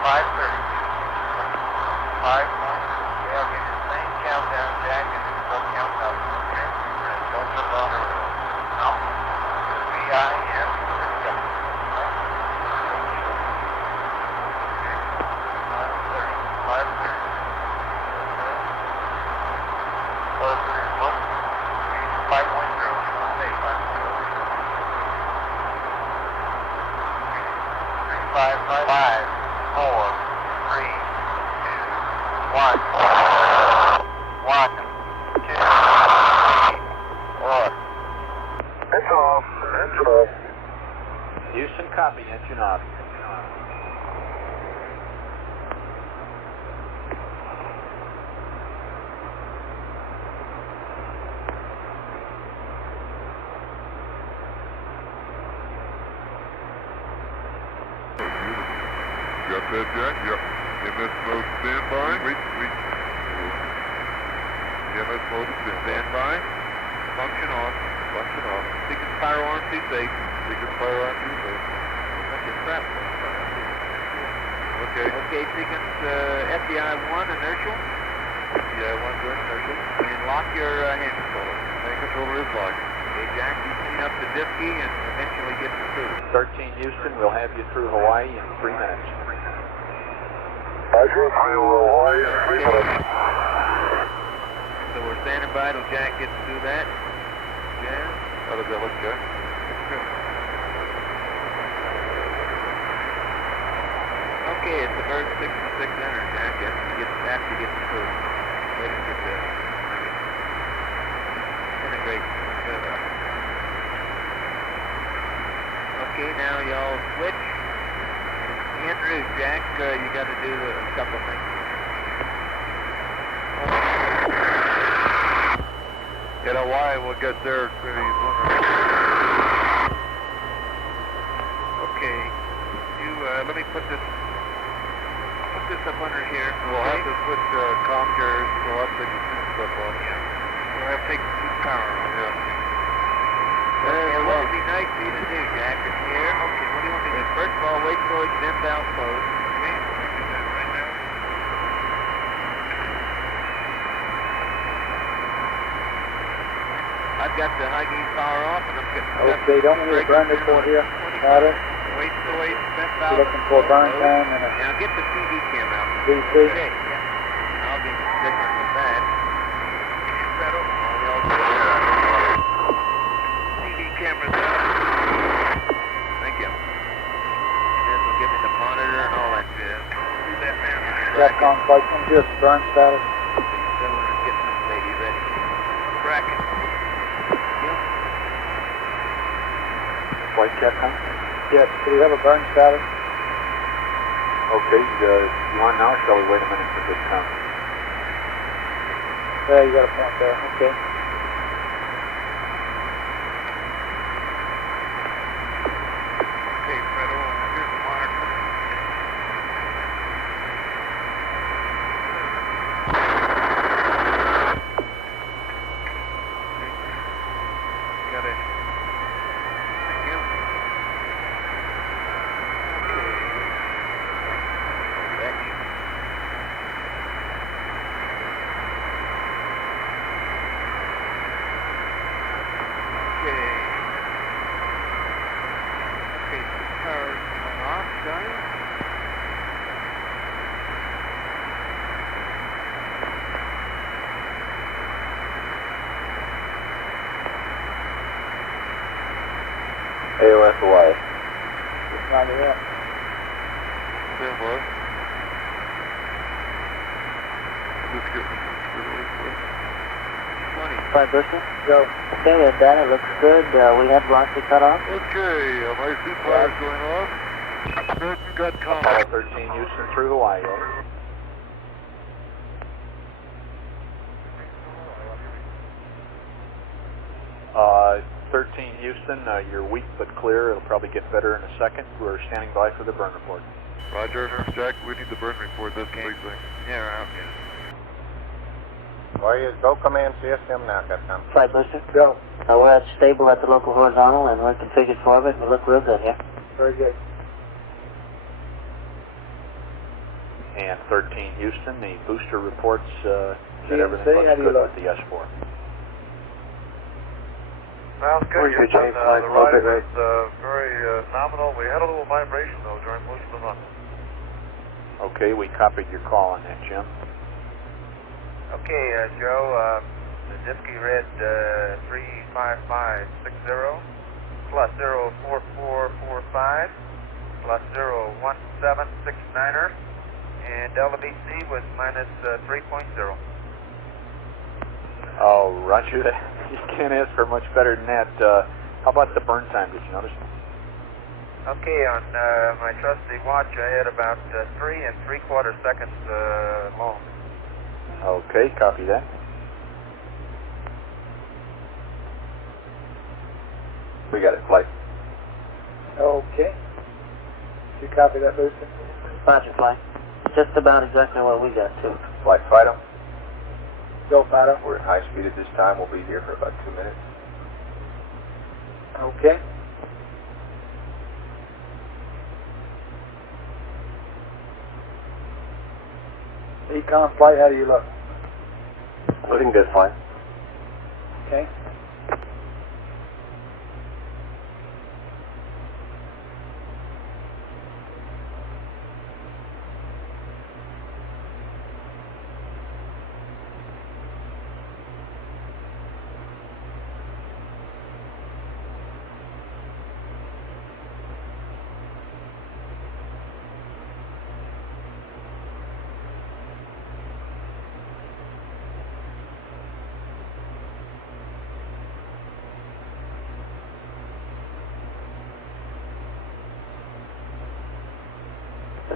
Yeah, I'll get the same countdown, Jack, and don't count up. Okay? Don't put it on her. No. VIM. Five, 4, 3, 2, 1. 1, 2, 3, 4. It's off. Engine off. Houston, copy. Engine off. Got that, Jack? Yep. MS mode standby. Wait. MS mode standby. Function off. Sequence firearm to safe. Okay, crap. Okay, sequence FBI 1 inertial. FBI 1 going inertial. And lock your hand controller. Hand controller is locked. Okay, Jack, you clean up the disky and eventually get the crew. 13 Houston, we'll have you through Hawaii in 3 minutes. Roger, Hawaii in 3 minutes. So we're standing by till Jack gets through that. Yeah. How does that look, Jack? Okay, it's the bird 6600, Jack. After you get the crew. Ready to get integrate. Okay, now y'all switch. En route, Jack. You got to do a couple things. Get Hawaii, we'll get there pretty soon. Okay. You let me put this up under here. We'll have to switch comm carriers. We'll have to take the tube stuff off. Yeah. We'll have to take the tube power off. Yeah. And what would be nice for you to do, Jack, is here. Okay, what do you want me to do? First of all, wait till it's bent down close. Okay? Do that right now. I've got the high gain power off, and I'm getting... Okay, don't we need a burn report here? Got it? Wait till it's bent down. Looking for burn time and a Now get the TV cam out. DC. Okay, yeah. I'll be sticking with that. Settle. All the old TV cameras out. Thank you. This will give me the monitor and all that shit. Do that now. Capcom flight from just burn status. Settling and getting this lady ready. Bracket. Flight Capcom? Yes, do we have a burn status? Okay, you want now or shall we wait a minute for this count? Yeah, you got a point there. Okay. Okay, Fredo, here's the monitor. Got it. Thank you. AOS Hawaii. Just round it up. Stand by. Just get away for it. 5 Bristol. Go. Okay, we have data. Looks good. We have velocity cut off. Okay, my C-fire's going off. Got comm. Apollo 13 Houston through Hawaii, over. Uh, 13 Houston, you're weak but clear. It'll probably get better in a second. We're standing by for the burn report. Roger, Jack, we need the burn report. That's the big thing. Yeah, I'll get it. Go command CSM now, Capcom. 5 Bristol. Go. We're at stable at the local horizontal and we're configured for orbit. We look real good here. Very good. And 13 Houston, the booster reports that GNC, everything how looks do you good look? with the S4. Sounds good, Where's your Houston. J flight? The Look ride at was very nominal. We had a little vibration, though, during most of the run. Okay, we copied your call on that, Jim. Okay, Joe, the Dipkey read 35560 plus 04445 plus 01769er, and LBC was minus 3.0. Oh, roger that. You can't ask for much better than that. How about the burn time? Did you notice? Okay, on my trusty watch, I had about 3 3/4 seconds long. Okay, copy that. We got it, flight. Okay. Did you copy that, booster? Roger, flight. Just about exactly what we got, too. Flight Fido. Go, Paolo. We're at high speed at this time. We'll be here for about 2 minutes. Okay. Econ flight, how do you look? Looking good, flight. Okay.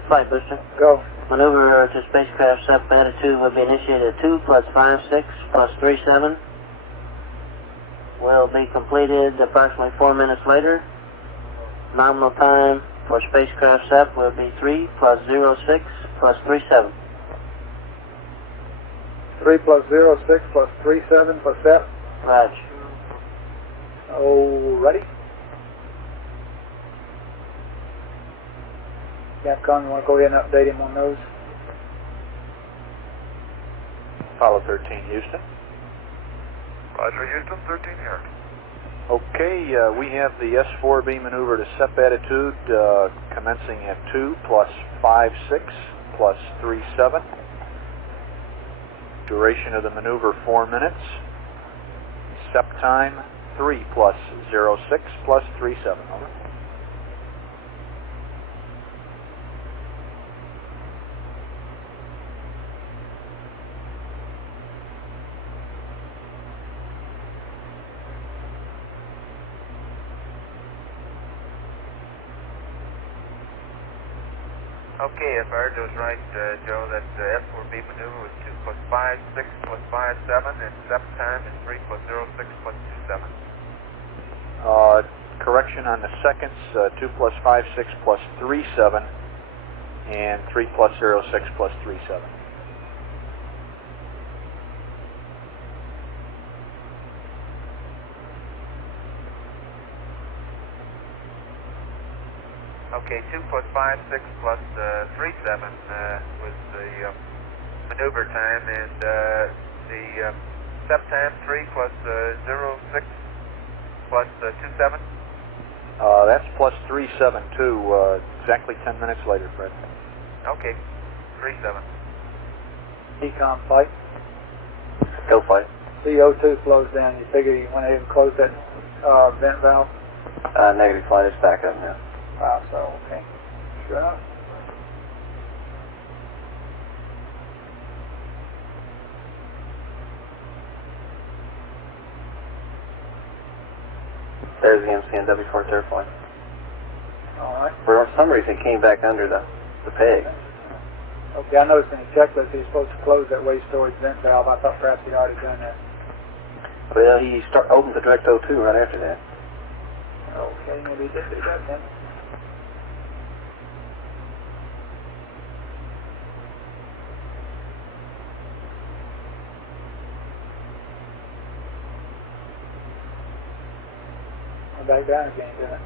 Flight booster. Go. Maneuver to spacecraft SEP attitude will be initiated at 2 plus 56 plus 37. Will be completed approximately 4 minutes later. Nominal time for spacecraft SEP will be 3 plus 06 plus 37. 3 plus 06 plus 37 plus that. Roger. Oh, ready? Capcom, you want to go ahead and update him on those? Apollo 13 Houston. Roger, Houston, 13 here. Okay, we have the S4B maneuver to SEP attitude commencing at 2 plus 56 plus 37. Duration of the maneuver 4 minutes. SEP time 3 plus 06 plus 37. Over. Okay, if I heard those right, Joe, that S4B maneuver was 2 plus 56 plus 57, and SEP time is 3 plus 06 plus 27. Correction on the seconds, 2 plus 56 plus 37, and 3 plus 06 plus 37. Okay, 2 plus 56 plus 37 was the maneuver time, and the SEP time 3 plus 06 plus 27. That's plus 372, exactly 10 minutes later, Fred. Okay, 37. Econ flight. Go, flight. CO2 flows down. You figure you went ahead and closed that vent valve? Negative, flight. It's back up now. Wow, so, okay. Sure enough. There's the MC&W for its airplane. All right. For some reason, it came back under the peg. Okay, I noticed in the checklist he's supposed to close that waste storage vent valve. I thought perhaps he'd already done that. Well, he opened the direct O2 right after that. Okay, maybe he did do that then. Back down again, didn't it?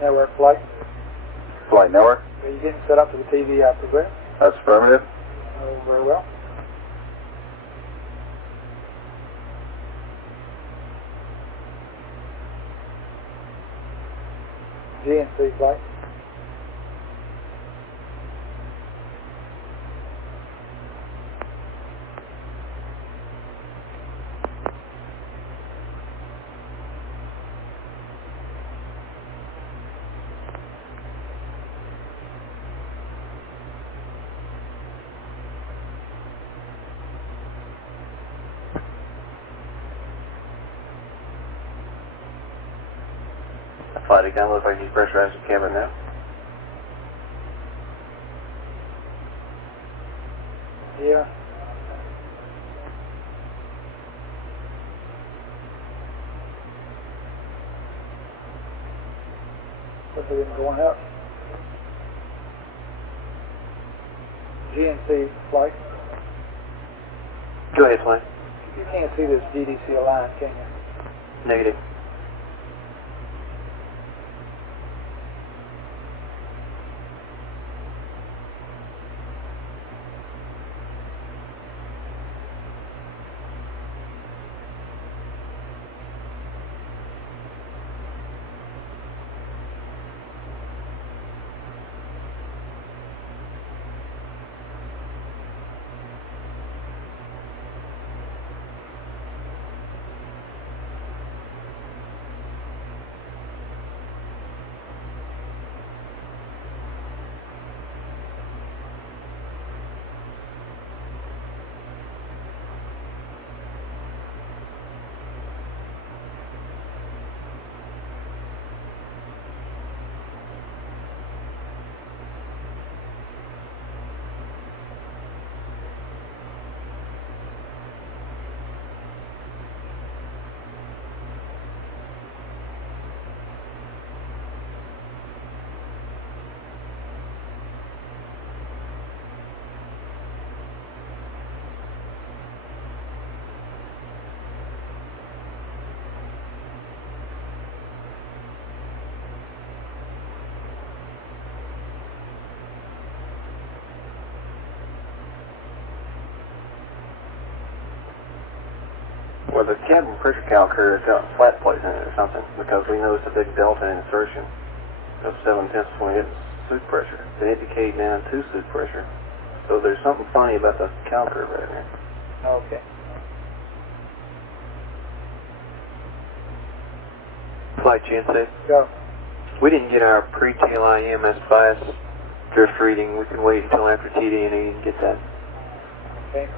network flight. Flight network? Are you getting set up to the TV program? That's affirmative. Oh, very well. GNC flight. Flight again, looks like he's pressurized the cabin now. Yeah. Looks like it's going up. GNC flight. Go ahead, Flight. You can't see this GDC line, can you? Negative. Well, the cabin pressure calculator has got flat plates in it or something, because we noticed a big delta in insertion of 7/10 when we hit suit pressure. They indicate down to suit pressure. So there's something funny about the calculator right there. Okay. Flight GNC. Go. We didn't get our pre-tail IEMS bias drift reading. We can wait until after TD&E and get that. Okay.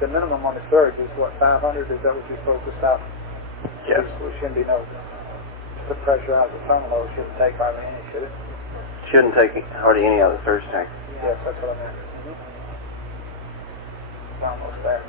The minimum on the surge is what, 500? Is that what you're supposed to stop? Yes. We shouldn't be no. The pressure out of the terminal shouldn't take hardly any, should it? Shouldn't take hardly any out of the surge tank. Yes, that's what I meant. It's almost there.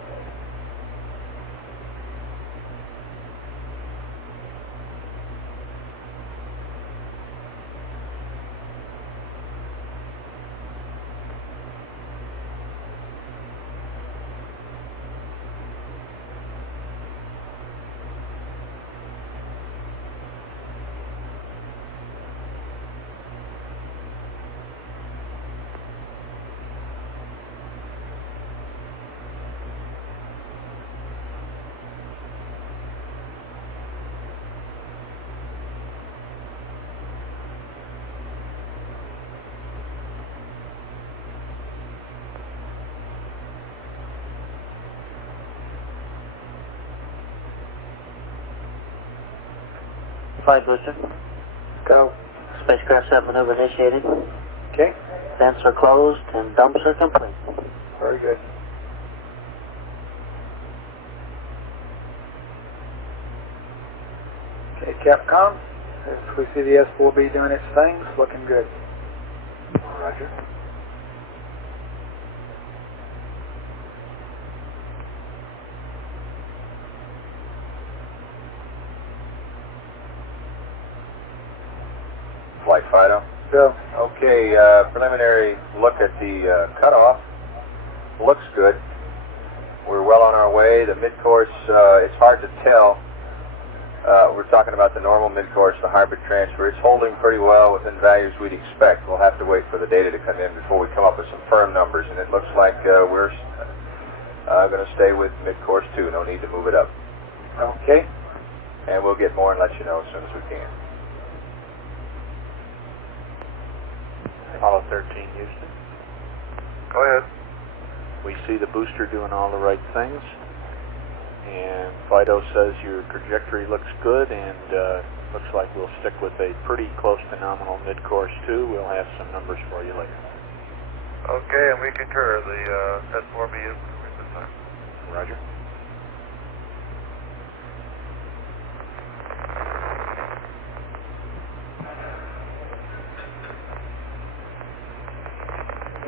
Flight booster. Go. Spacecraft set maneuver initiated. Okay. Vents are closed and dumps are complete. Very good. Okay, Capcom, as we see the S4B doing its thing, it's looking good. Roger. Flight Fido. Go. Okay, preliminary look at the cutoff. Looks good. We're well on our way. The mid-course, it's hard to tell. We're talking about the normal mid-course, the hybrid transfer. It's holding pretty well within values we'd expect. We'll have to wait for the data to come in before we come up with some firm numbers, and it looks like we're going to stay with mid-course 2. No need to move it up. Okay. And we'll get more and let you know as soon as we can. Apollo 13, Houston. Go ahead. We see the booster doing all the right things, and Fido says your trajectory looks good, and looks like we'll stick with a pretty close to nominal mid-course 2. We'll have some numbers for you later. Okay, and we concur. The S4B is moving this time. Roger.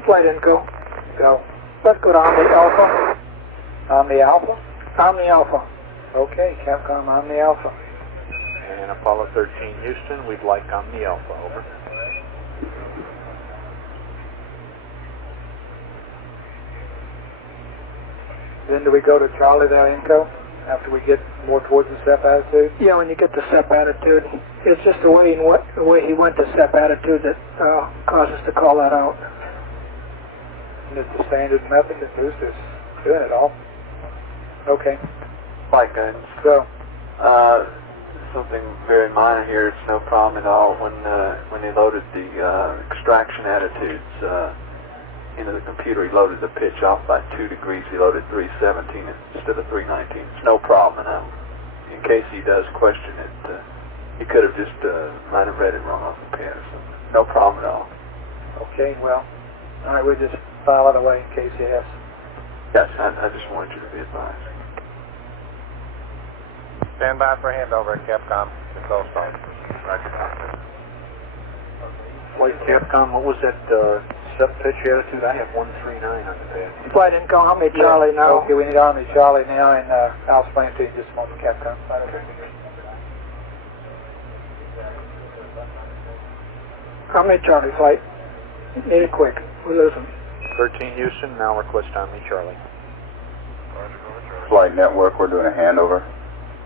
Flight Info. Go. Let's go to Omni Alpha. Omni Alpha? Omni Alpha. Okay, Capcom Omni Alpha. And Apollo 13, Houston, we'd like Omni Alpha, over. Then do we go to Charlie there, Inco, after we get more towards the SEP attitude? Yeah, when you get to SEP attitude, it's just the way he went to SEP attitude that caused us to call that out. And it's the standard method that Boost is doing it all. Okay. Flight guidance. So, something very minor here. It's no problem at all. When they loaded the extraction attitudes into the computer, he loaded the pitch off by 2 degrees. He loaded 317 instead of 319. It's no problem. And in case he does question it, he could have just might have read it wrong off the pen or something. No problem at all. okay, well, all right, we'll just file it away in case he asks. Yes, I just wanted you to be advised. Stand by for handover at Capcom. It's all started. Flight Capcom, what was that SEP pitch attitude? I have 139 on the pad. Flight Info, Omni Charlie now. Okay, we need Omni Charlie now, and I'll explain it to you in just a moment, Capcom. Omni Charlie flight. Need it quick. We lose him. 13, Houston, now request Omni Charlie. Flight Network, we're doing a handover.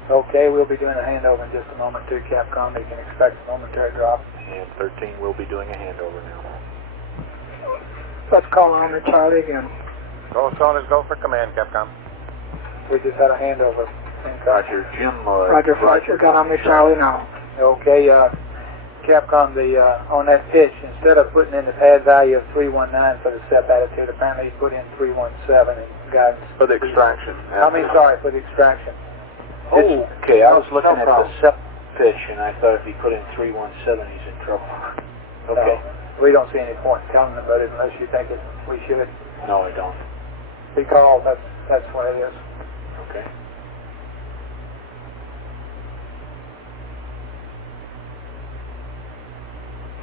Okay, we'll be doing a handover in just a moment to Capcom. You can expect a momentary drop. And 13 will be doing a handover now. Let's call Omni Charlie again. Go as go for command, Capcom. We just had a handover. Roger, Jim. Roger, Flight, you got Omni Charlie now. Okay, Capcom, on that pitch, instead of putting in the pad value of 319 for the SEP attitude, apparently he put in 317 in guidance. For the extraction. Sorry, for the extraction. Oh, okay, I was no looking at problem. the SEP pitch, and I thought if he put in 317, he's in trouble. Okay. We don't see any point in telling them about it unless you think we should. No, I don't. Because that's what it is. Okay.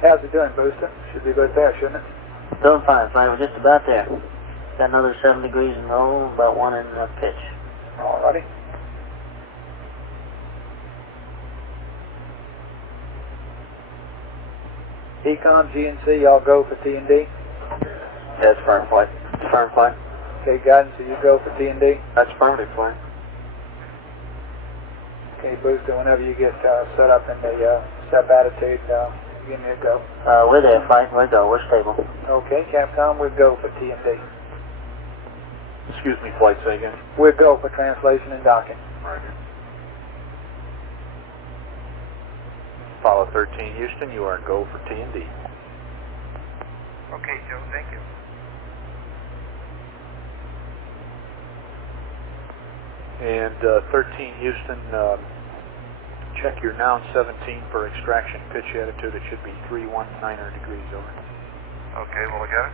How's it doing, Booster? Should be about there, shouldn't it? Doing fine, fine. We're just about there. Got another 7 degrees in roll, about 1 in pitch. Alrighty. Econ, GNC, y'all go for T&D. That's firm flight. It's firm flight. Okay, guidance, so you go for T&D. That's affirmative flight. Okay, Booster, whenever you get set up in the SEP attitude, give me a go. We're there, Flight. We're go. We're stable. Okay, Capcom, we'll go for T&D. Excuse me, Flight, say again. We'll go for translation and docking. Roger. Apollo 13, Houston, you are go for T&D. Okay, Joe, thank you. And 13, Houston, check your noun 17 for extraction pitch attitude. It should be 319 degrees over. Okay, we'll look at it.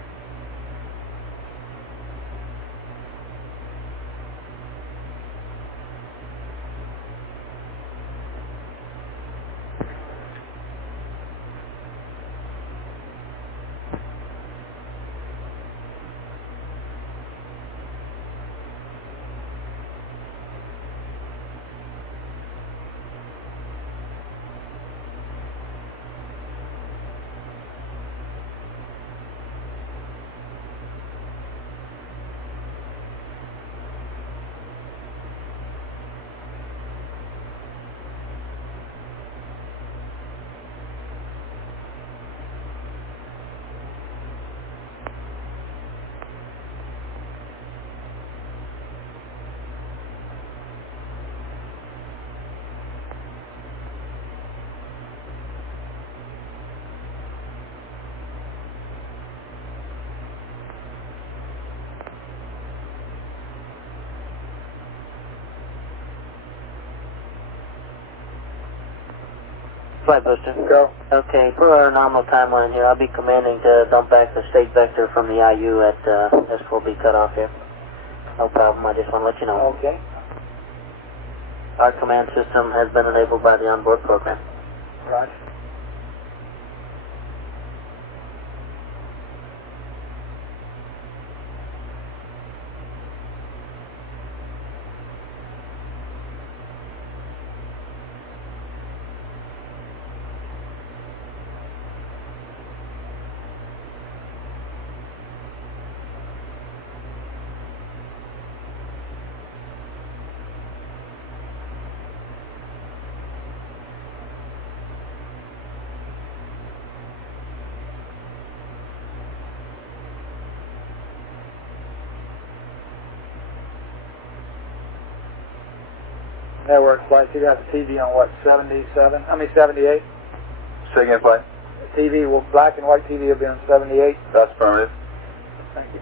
Flight booster. Go. Okay, per our nominal timeline here, I'll be commanding to dump back the state vector from the IU at S4B cutoff here. No problem, I just want to let you know. Okay. Our command system has been enabled by the onboard program. Roger. Network flights, you got the TV on what, 78? Say again, flight. TV, will black and white TV will be on 78. That's affirmative. Thank you.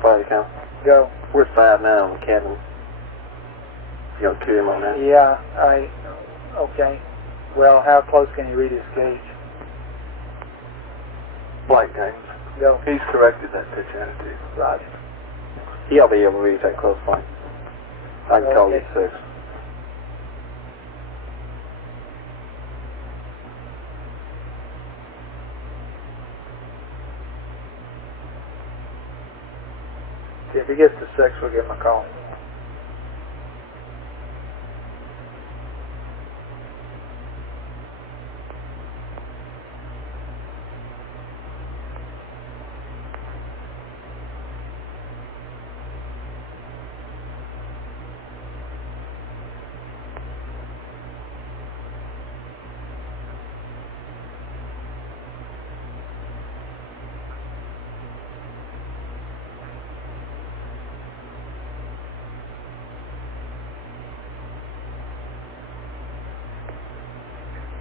Flight account. Go. We're 5 now in the cabin. You got him on that? Yeah, okay. Well, how close can you read his gauge? Flight times. Go. He's corrected that pitch attitude. Roger. He'll be able to reach that close flight. I can call you Okay. 6. If he gets to 6, we'll give him a call.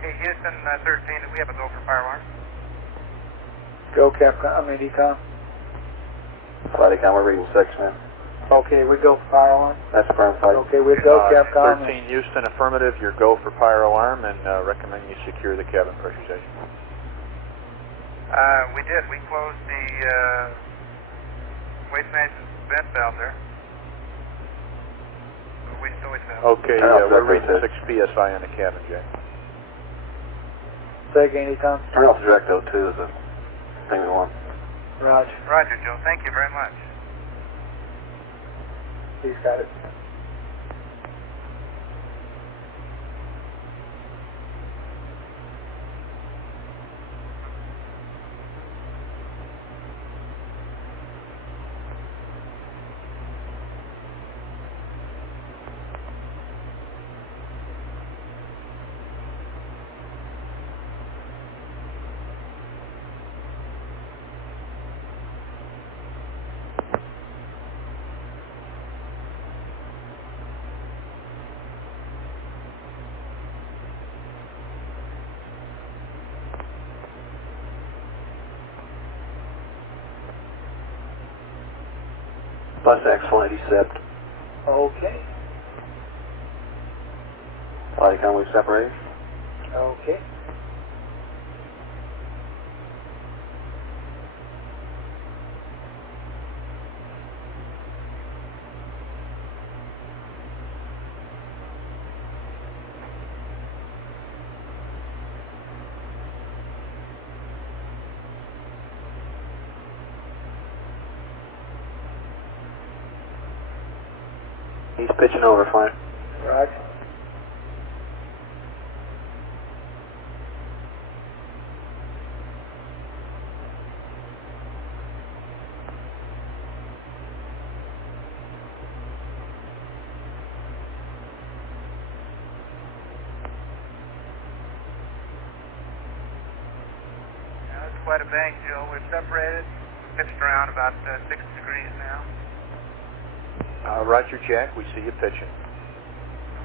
Okay, Houston 13, do we have a go for fire alarm? Go, Capcom, Econ. Flight account, we're reading 6 now. Okay, we go for fire alarm. That's firm flight. Okay, we go, Capcom. 13 Houston, affirmative. Your go for fire alarm, and recommend you secure the cabin pressurization. We did. We closed the waste management vent valve there. We still waste valve. Okay, we're reading 6 PSI in the cabin, Jay. Say again, Econ. Turn off the direct O2 is the thing we want. Roger. Roger, Joe. Thank you very much. He's got it. Bus X flight accept. Okay. Flight account, we separate. Okay. He's pitching over, flight. Right. Quite a bang, Joe. We're separated, pitched around about 6 degrees now. Roger, Jack. We see you pitching.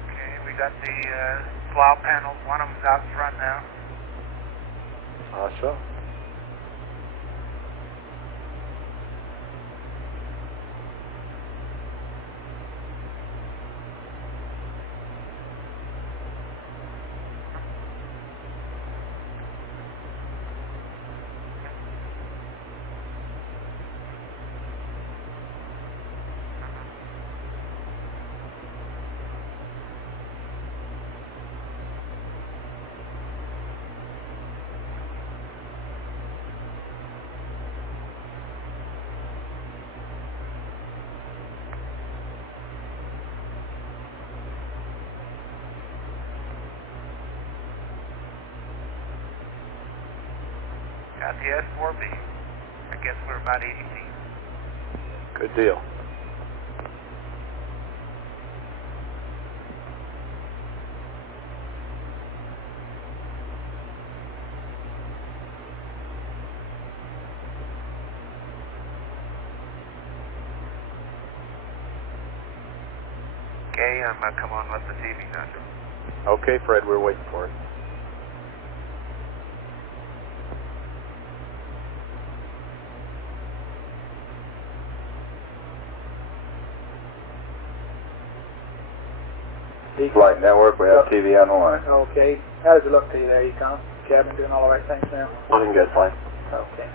Okay, we got the plow panels. One of them's out front now. Awesome. Got the S4B. I guess we're about 80 feet. Good deal. Okay, I'm going to come on with the TV now. Okay, Fred, we're waiting for it. Flight network, we have TV on the line. Okay. How does it look to you there, Econ? Cabin doing all the right things now? Looking good, flight. Okay.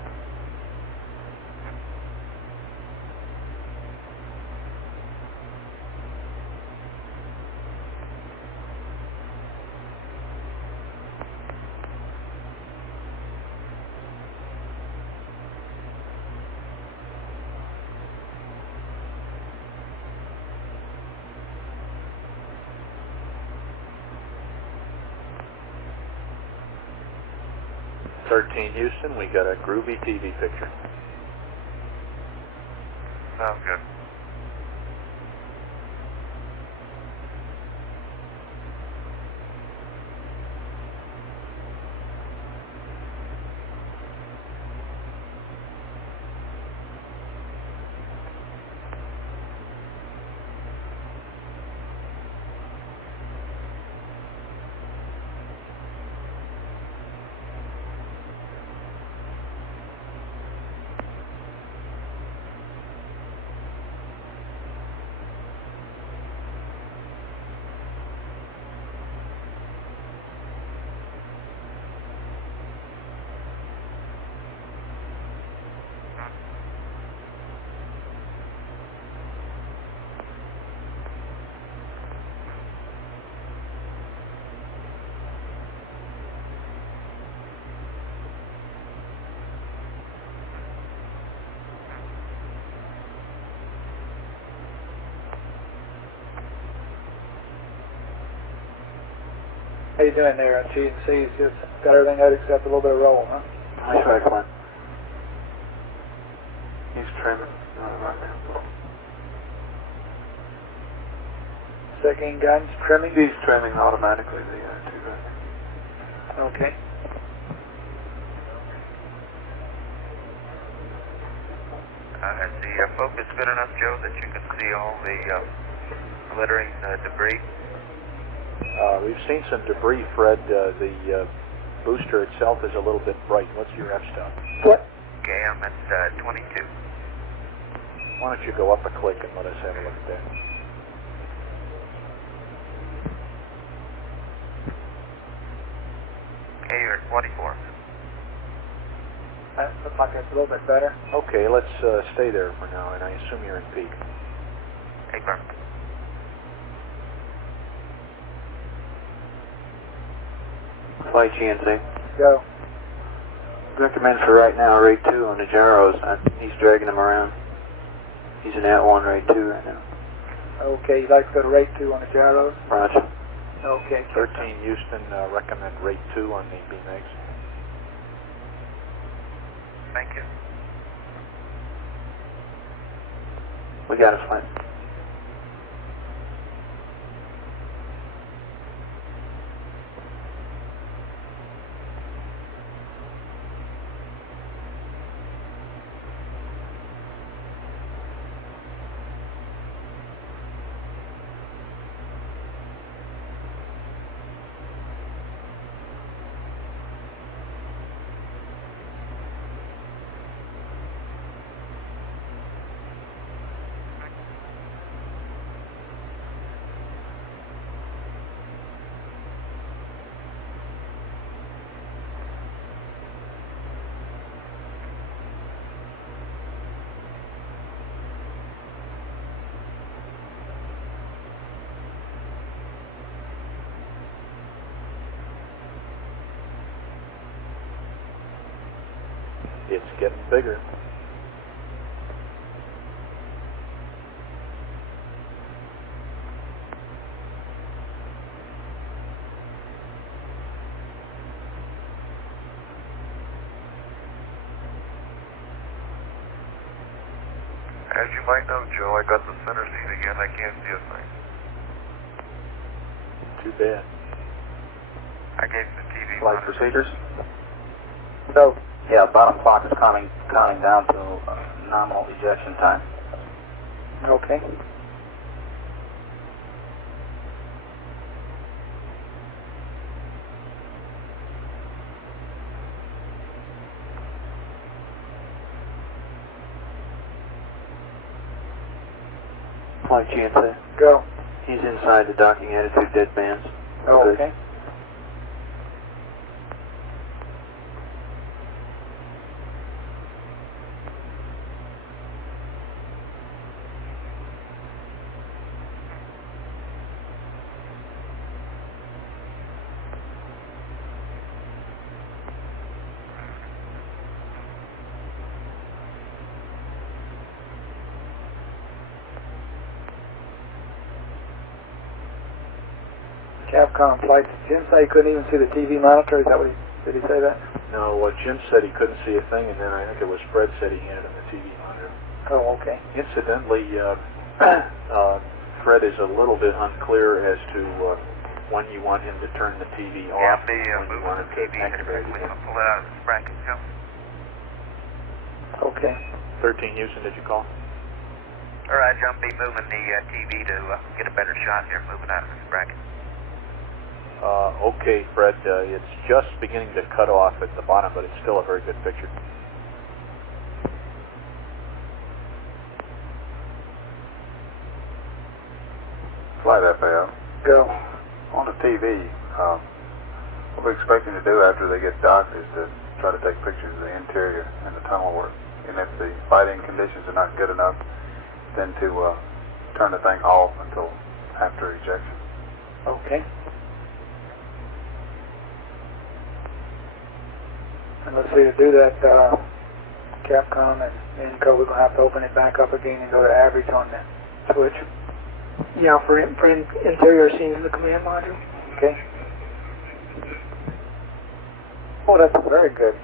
Houston, we got a groovy TV picture. Sounds good. How you doing there on G&C's? Just got everything out except a little bit of roll, huh? Nice right, come on. He's trimming. Second guidance trimming? He's trimming automatically the two guys. Okay. Is the focus good enough, Joe, that you can see all the glittering debris? We've seen some debris, Fred. The booster itself is a little bit bright. What's your f-stop? What? Okay, I'm at 22. Why don't you go up a click and let us have a look at that? Okay, you're at 24. That looks like it's a little bit better. Okay, let's stay there for now, and I assume you're in peak. Hey, Graham. Flight GNC. Go. Recommend for right now, rate 2 on the gyros. He's dragging him around. He's in at 1, rate 2 right now. Okay, you'd like to go to rate 2 on the gyros? Roger. Okay. 13 Houston, recommend rate 2 on the BMEGs. Thank you. We got a flight. It's getting bigger. As you might know, Joe, I got the center seat again. I can't see a thing. Too bad. I gave the TV Flight monitor. procedures? So, Yeah, bottom clock is counting down to nominal ejection time. okay. Flight GNC. Go. He's inside the docking attitude dead bands. Oh, Good. okay. Capcom flights. Jim say he couldn't even see the TV monitor. Is that what did he say that? No, Jim said he couldn't see a thing, and then I think it was Fred said he handed him the TV monitor. Oh, okay. Incidentally, Fred is a little bit unclear as to when you want him to turn the TV off, when you want him to activate it. Pull it out of the bracket, Joe. Okay. 13 Houston, did you call? All right, John, be moving the TV to get a better shot here, moving out of this bracket. Okay, Fred, it's just beginning to cut off at the bottom, but it's still a very good picture. Flight FAO. Go. On the TV, what we're expecting to do after they get docked is to try to take pictures of the interior and the tunnel work. And if the fighting conditions are not good enough, then to turn the thing off until after ejection. Okay. And let's see, to do that, Capcom and Inco, we're going to have to open it back up again and go to average on that switch. Yeah, for interior scenes in the command module. Okay. Oh, that's very good.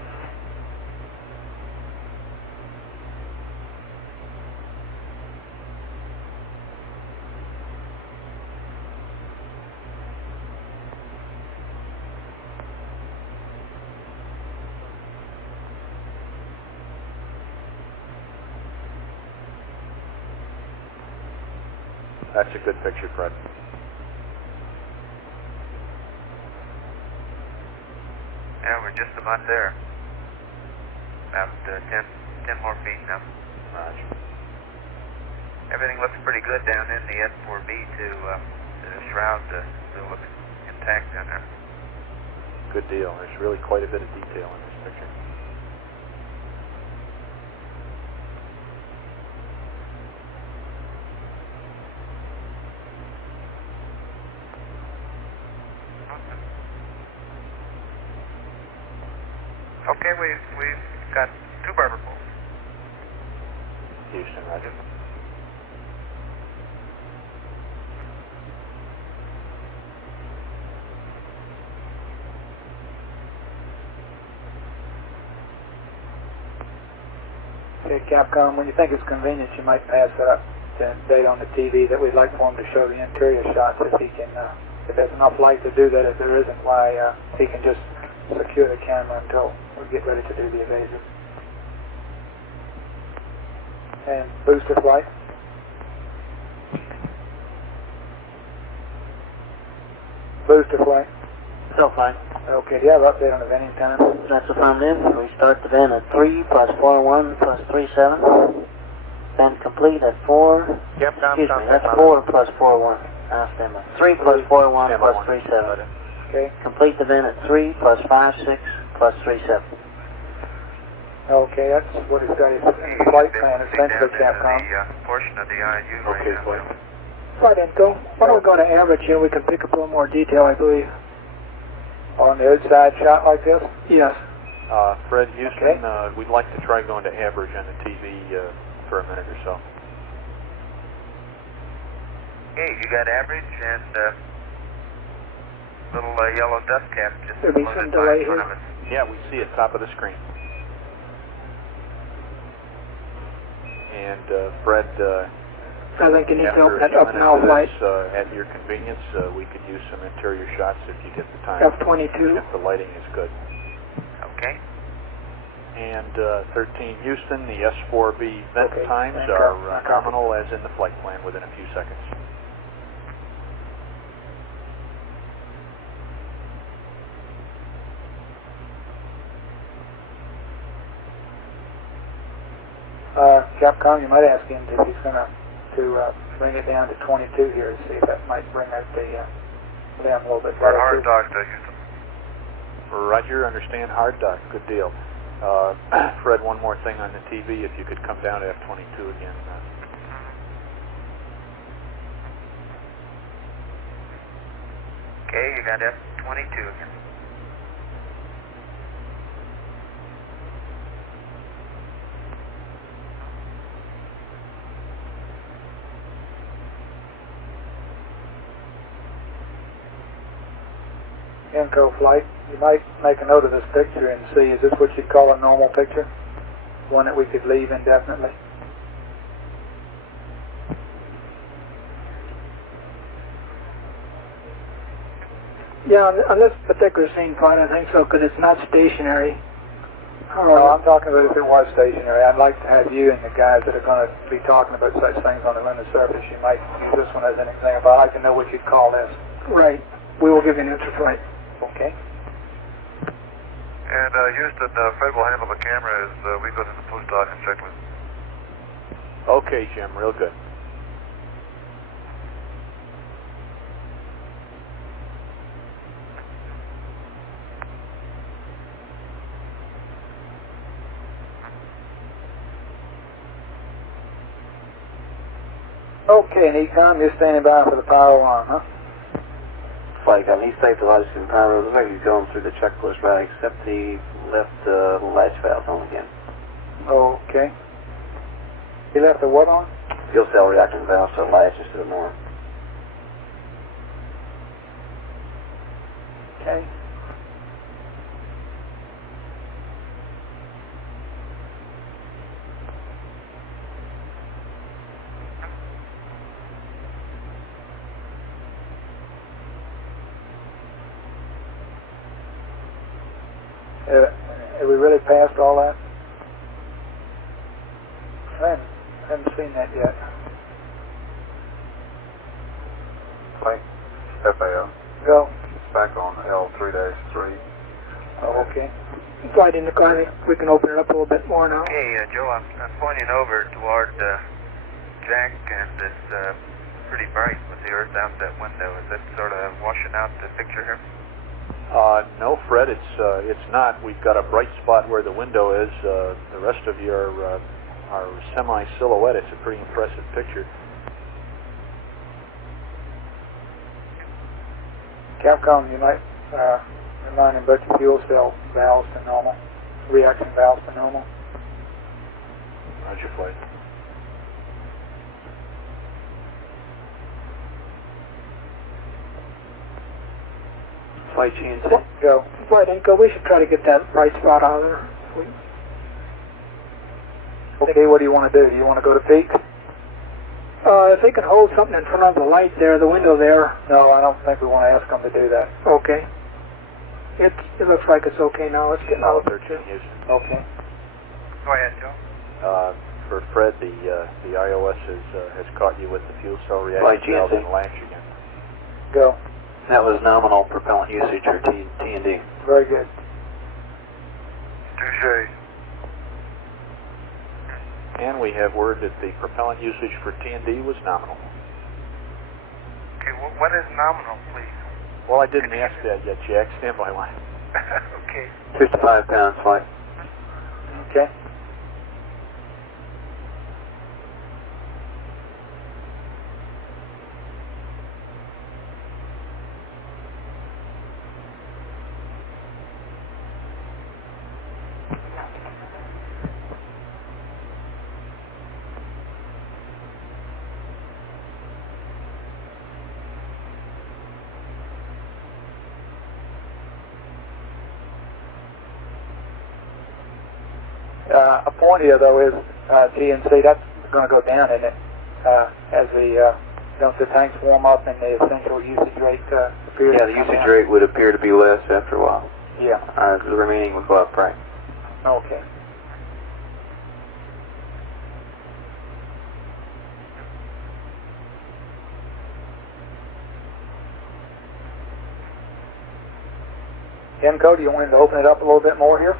That's a good picture, Fred. Yeah, we're just about there. About 10 more feet now. Roger. Everything looks pretty good down in the S4B too. The shroud still looks intact down there. Good deal. There's really quite a bit of detail in this picture. Okay, we've got 2 barber poles. Houston, Roger. Okay, Capcom, when you think it's convenient, you might pass that up to date on the TV that we'd like for him to show the interior shots if he can, if there's enough light to do that. If there isn't, why, he can just secure the camera until we get ready to do the evasive. And booster flight. Booster flight. Still fine. Okay, do you have an update on the venting time? That's affirmed in. We start the vent at 3 plus 4-1 plus 3-7. Vent complete at 4. Capcom, Excuse me, that's 4 plus 4-1. Now stand by. 3 plus 4-1 plus 3-7. Okay. Complete the vent at 3 plus 5-6 plus 3-7. Okay, that's what he's got his flight plan essentially, Capcom. Portion of the IU Okay, flight. Flight info. Why don't we go to average here? We can pick up a little more detail, I believe. On the outside shot like this? Yes. Fred, Houston, we'd like to try going to average on the TV for a minute or so. Okay, you got average and little yellow dust cap just There'll be some delay here. Yeah, we see it top of the screen. And Fred, I think you need to after open that a up few now, minutes flight. of this, at your convenience, we could use some interior shots if you get the time. F-22. If the lighting is good. Okay. And 13 Houston, the S4B vent Okay, times thank are you. nominal as in the flight plan within a few seconds. Capcom, you might ask him if he's going to bring it down to 22 here and see if that might bring out the limb a little bit better. Hard dock to Houston. Roger, understand hard dock, good deal. Fred, one more thing on the TV, if you could come down to F-22 again. Okay, you got F-22 again. Inco flight, you might make a note of this picture and see, is this what you'd call a normal picture? One that we could leave indefinitely? Yeah, on this particular scene, flight, I think so, because it's not stationary. No, I'm talking about if it was stationary. I'd like to have you and the guys that are going to be talking about such things on the lunar surface. You might use this one as an example. I'd like to know what you'd call this. Right. We will give you an answer, flight. Okay. And Houston, Fred will handle the camera as we go to the post dock and check with. Okay, Jim, real good. Okay, and Econ, you're standing by for the power alarm, huh? Flight gun, he's safe to latch and power. Looks like he's going through the checklist right, except he left the latch valve on again. Okay. He left the what on? Fuel cell reactant valve, so latch instead of more. Okay. Have we really passed all that? I haven't seen that yet. Flight FAO. Go. Back on L3-3. Oh, okay. Flight in the car, I think we can open it up a little bit more now. Okay, Joe, I'm pointing over toward Jack, and it's pretty bright with the Earth out that window. Is that sort of washing out the picture here? No, Fred, it's not. We've got a bright spot where the window is. The rest of you are semi-silhouette. It's a pretty impressive picture. Capcom, you might remind him about the fuel cell valves to normal, reaction valves to normal. Roger, Flight. Flight GNC. Go. Flight Inco, we should try to get that bright spot out of there. Okay, what do you want to do? Do you want to go to peak? If they could hold something in front of the light there, the window there. No, I don't think we want to ask them to do that. Okay. It looks like it's okay now. Let's get out of there too. Okay. Go ahead, Joe. For Fred, the iOS has caught you with the fuel cell reaction valve and latch again. Go. That was nominal propellant usage or T&D. Very good. Touche. And we have word that the propellant usage for T&D was nominal. Okay, what is nominal, please? Well, I didn't ask that yet, Jack. Stand by line. Okay. 55 pounds flight. Okay. A point here, though, is TNC, that's going to go down, isn't it? As the tanks warm up and the essential usage rate appears. Yeah, the usage rate would appear to be less after a while. Yeah. The remaining would go up, right? Okay. Enco, do you want him to open it up a little bit more here?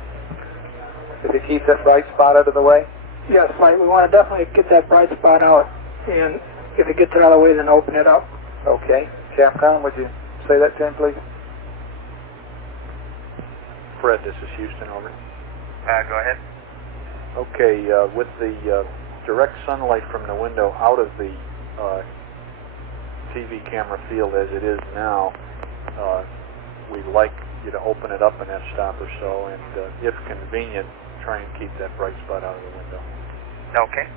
If it keeps that bright spot out of the way? Yes, Mike, we want to definitely get that bright spot out. And if it gets it out of the way, then open it up. Okay. Capcom, would you say that to him, please? Fred, this is Houston, over. Go ahead. Okay, with the direct sunlight from the window out of the TV camera field as it is now, we'd like you to open it up an f-stop or so, and if convenient, try and keep that bright spot out of the window. Okay.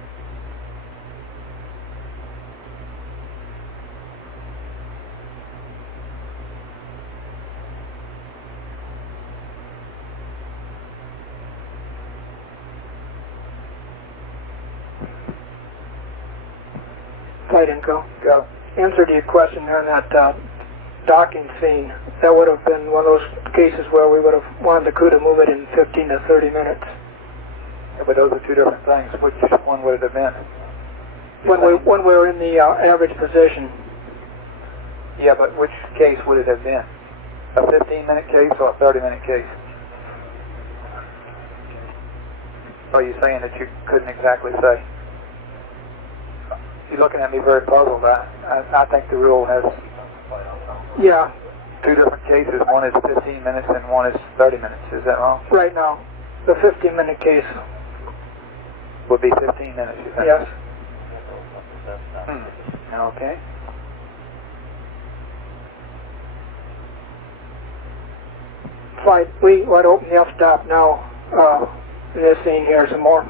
Flight Enco. Go. Answer to your question there on that docking scene. That would have been one of those cases where we would have wanted the crew to move it in 15 to 30 minutes. Yeah, but those are two different things. Which one would it have been? When we were in the average position. Yeah, but which case would it have been? A 15-minute case or a 30-minute case? Are you saying that you couldn't exactly say? You're looking at me very puzzled. I think the rule has Yeah. two different cases. One is 15 minutes and one is 30 minutes. Is that wrong? Right now, the 15-minute case. Would be 15 minutes, you think? Yes. Okay. Flight, we want to open the f-stop now. In this scene here some more.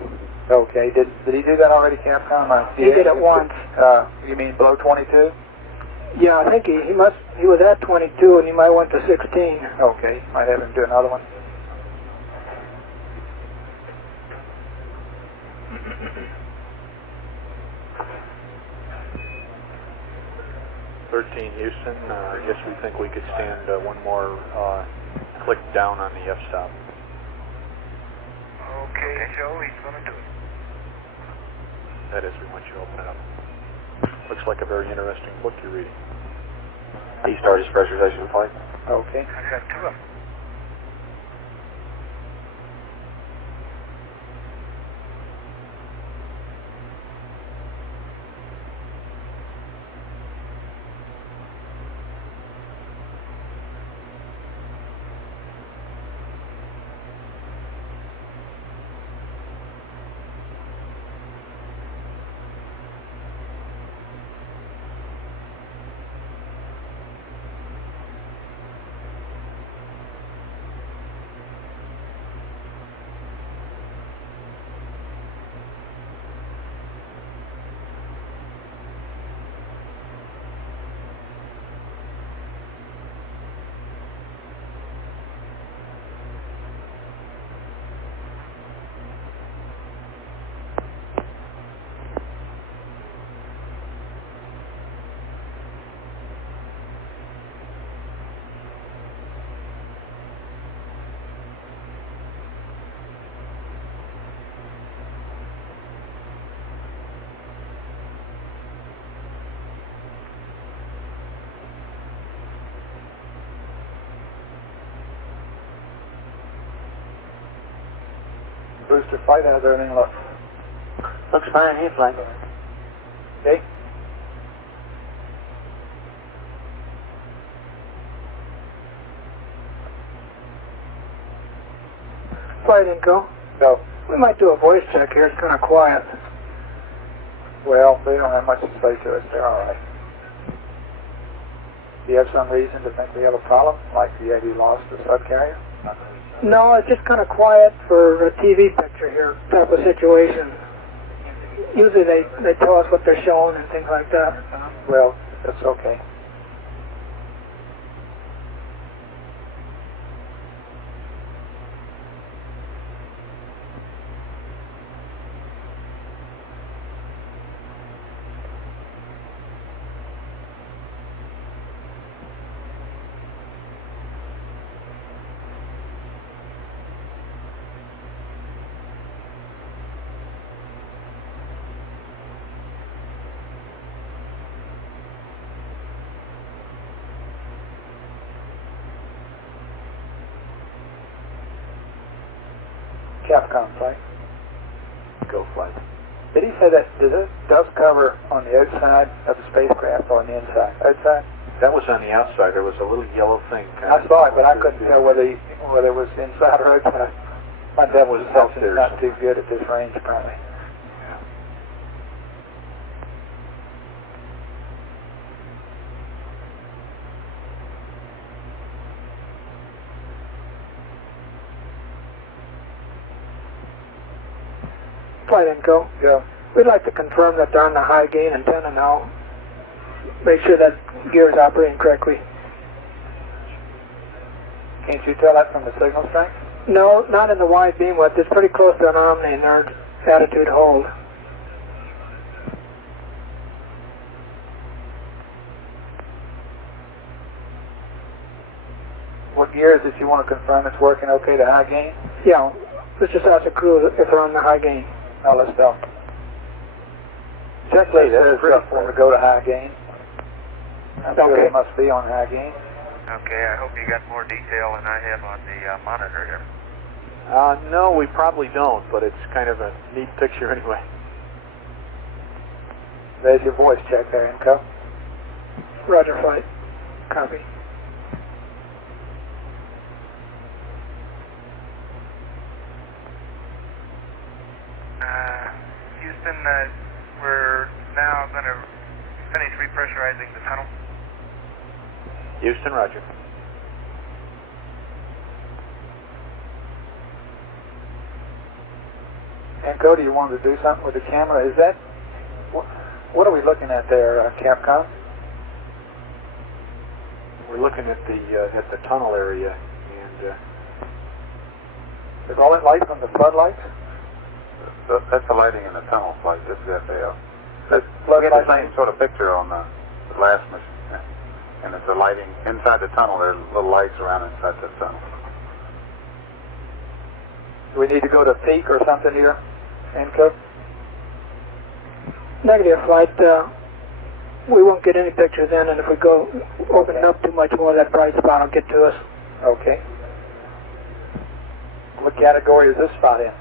Okay. Did he do that already, Capcom? He did it once. You mean below 22? Yeah, I think he was at 22 and he might went to 16. Okay. Might have him do another one. Houston, I guess we think we could stand one more click down on the f-stop. Okay, Joe, he's going to do it. That is, we want you to open it up. Looks like a very interesting book you're reading. He started his pressurization flight. Okay. I got two of them. booster flight. How's everything look? Looks fine here, Flight. Okay. Flight Inco. Go. We might do a voice check here. It's kind of quiet. Well, they don't have much to say to us. They're all right. Do you have some reason to think we have a problem, like the AD lost the subcarrier? No, it's just kind of quiet for a TV picture here type of situation. Usually they tell us what they're showing and things like that. Well, that's okay. Capcom flight. Go flight. Did he say that does cover on the outside of the spacecraft or on the inside? Outside? That was on the outside. There was a little yellow thing. I saw it, but I couldn't tell whether it was inside or outside. My depth was perception out there is not too good at this range, apparently. Yeah. Flight Inco. Go. We'd like to confirm that they're on the high gain antenna now. Make sure that gear is operating correctly. Can't you tell that from the signal strength? No, not in the wide beam width. It's pretty close to an Omni in their attitude hold. What gear is it you want to confirm it's working okay to high gain? Yeah, let's just ask the crew if they're on the high gain. Now let's go. Checklist says for them to go to high gain. I'm sure they must be on high gain. Okay, I hope you got more detail than I have on the monitor here. No, we probably don't, but it's kind of a neat picture anyway. There's your voice check there, Inco. Roger, Flight. Copy. Houston, we're now going to finish repressurizing the tunnel. Houston, roger. Inco, do you want to do something with the camera? Is that... What are we looking at there, Capcom? We're looking at the tunnel area, and is all that light from the floodlights? That's the lighting in the tunnel flight. This is FAO. The We had the floodlights. same sort of picture on the last mission. And it's the lighting inside the tunnel. There's little lights around inside the tunnel. Do we need to go to peak or something here, Inco? Negative, Flight. We won't get any pictures in, and if we go open it up too much more, that bright spot will get to us. Okay. What category is this spot in?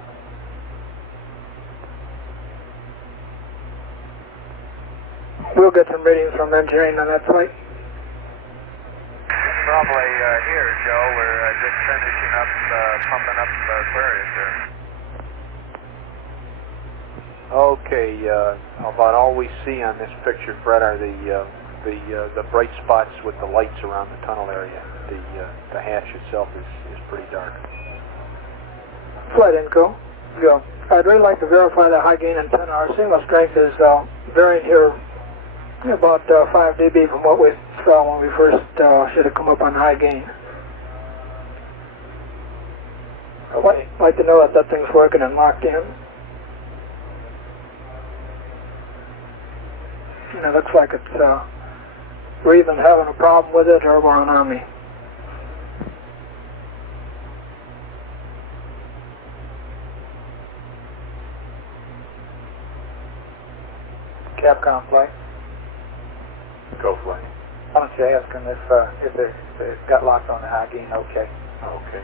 We'll get some readings from engineering on that flight. Probably here, Joe. We're just finishing up, pumping up Aquarius here. okay, about all we see on this picture, Fred, are the bright spots with the lights around the tunnel area. The hatch itself is pretty dark. Flight Inco. Go. I'd really like to verify the high gain antenna. Our signal strength is varying here about 5 dB from what we saw when we first should have come up on high gain. Okay. I'd like to know that thing's working and locked in. And it looks like it's we're either having a problem with it or we're on Omni. Capcom flight. Go flight. Why don't you ask them if they got locked on the high gain? Okay. Okay.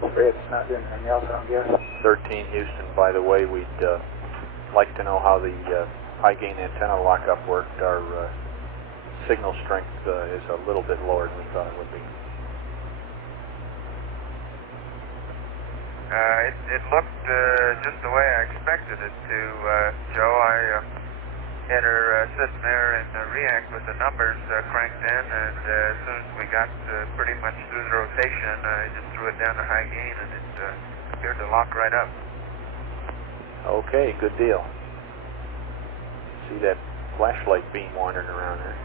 Fred's not doing anything else, I guess. 13 Houston, by the way, we'd like to know how the high gain antenna lockup worked. Our signal strength is a little bit lower than we thought it would be. It looked just the way I expected it to, Joe. I had her sitting there and react with the numbers cranked in, and as soon as we got pretty much through the rotation, I just threw it down to high gain, and it appeared to lock right up. Okay, good deal. See that flashlight beam wandering around there.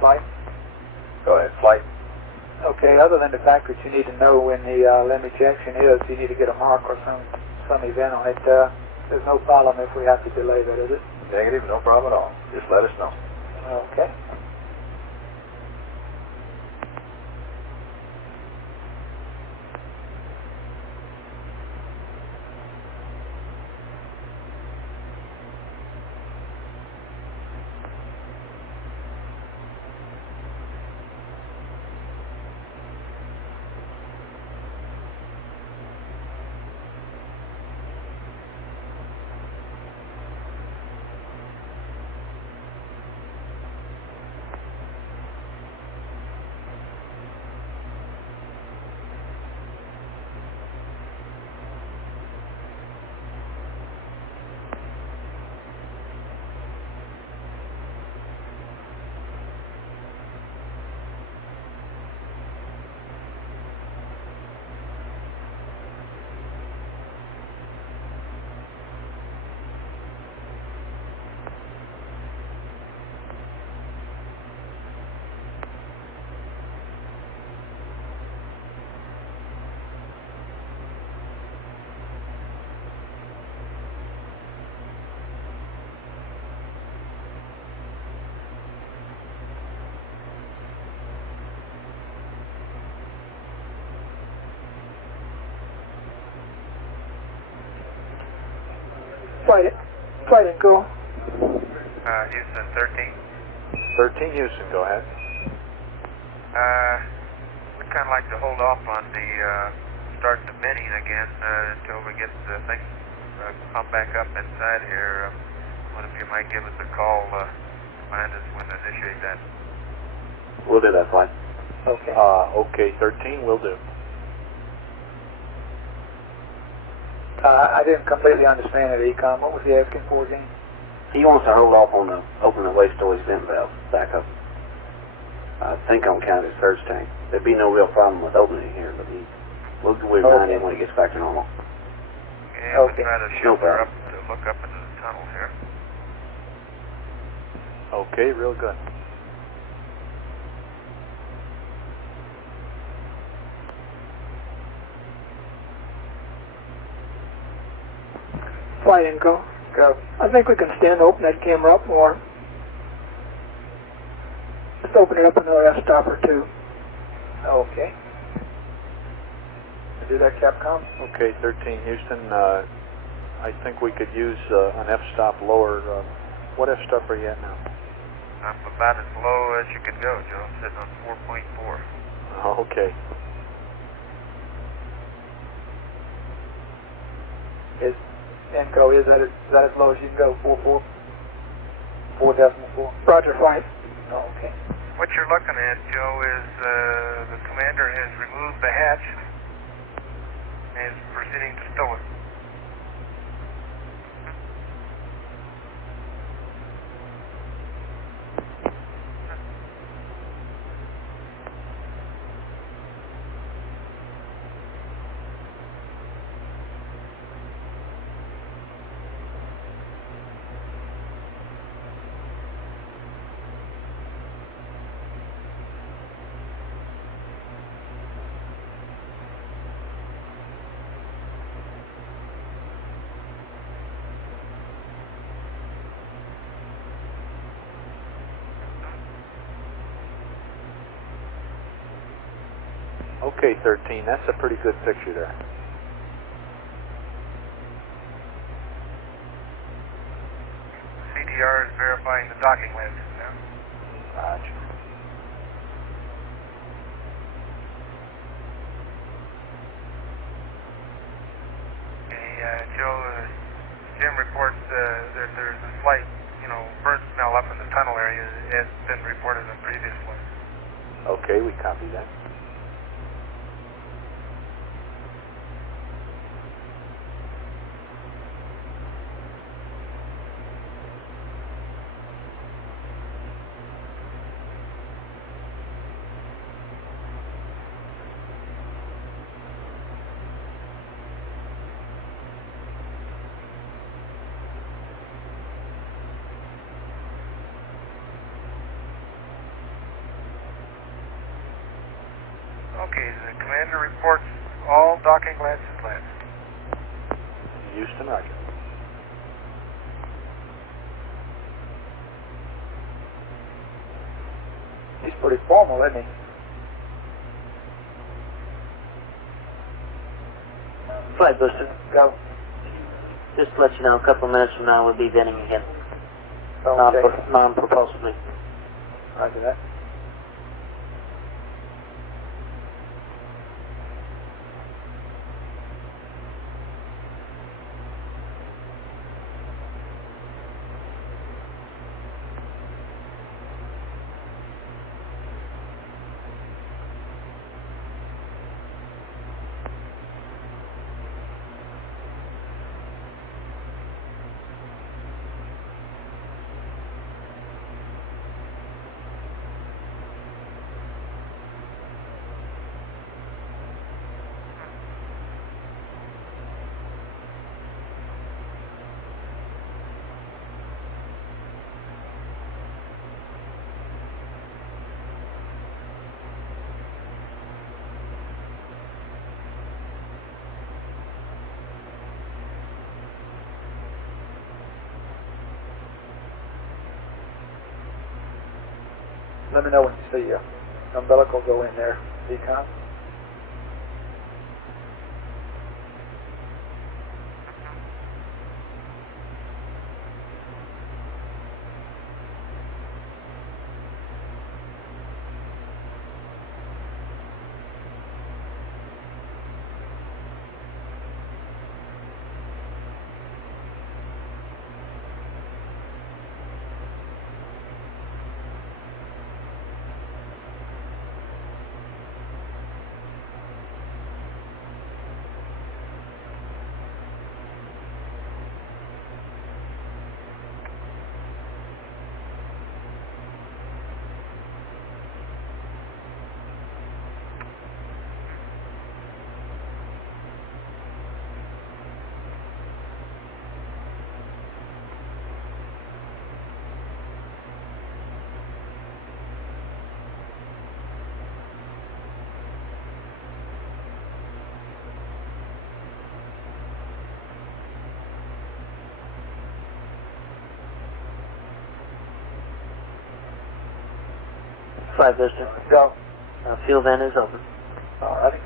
Flight. Go ahead, flight. Okay, other than the fact that you need to know when the limb ejection is, you need to get a mark or some event on it. There's no problem if we have to delay that, is it? Negative, no problem at all. Just let us know. Okay. Flight and go. Houston 13. 13 Houston, go ahead. We'd kind of like to hold off on the starting the binning again until we get the thing pumped back up inside here. One of you might give us a call, remind us when to initiate that. We'll do that, flight. Okay. Okay, 13 will do. I didn't completely understand it, Econ. What was he asking for again? He wants to hold off on opening the waste storage vent valve back up. I think on account of his surge tank. There'd be no real problem with opening it here, but we'll remind him when it gets back to normal. Yeah, we'll try to shelter up to look up into the tunnel here. Okay, real good. Flight and go. Go. I think we can stand to open that camera up more. Just open it up another f-stop or two. Okay. Do that, Capcom? Okay, 13 Houston, I think we could use an f-stop lower. What f-stop are you at now? I'm about as low as you can go, Joe. I'm sitting on 4.4. Okay. Enco, is that as low as you can go? 4.4? 4.4? Roger, flight. Okay. What you're looking at, Joe, is the commander has removed the hatch and is proceeding to stow it. Okay, 13, that's a pretty good picture there. CDR is verifying the docking lenses now. Roger. Okay, Joe, Jim reports that there's a slight, burnt smell up in the tunnel area. It's been reported in previous ones. Okay, we copy that. Okay, the commander reports all docking lenses lit. Houston, roger. He's pretty formal, isn't he? Flight booster. Go. Just to let you know, a couple of minutes from now we'll be venting again. Okay. Non-propulsively. Roger that. Let me know when you see umbilical go in there, decon. Flight booster. Go. Fuel vent is open. Alrighty.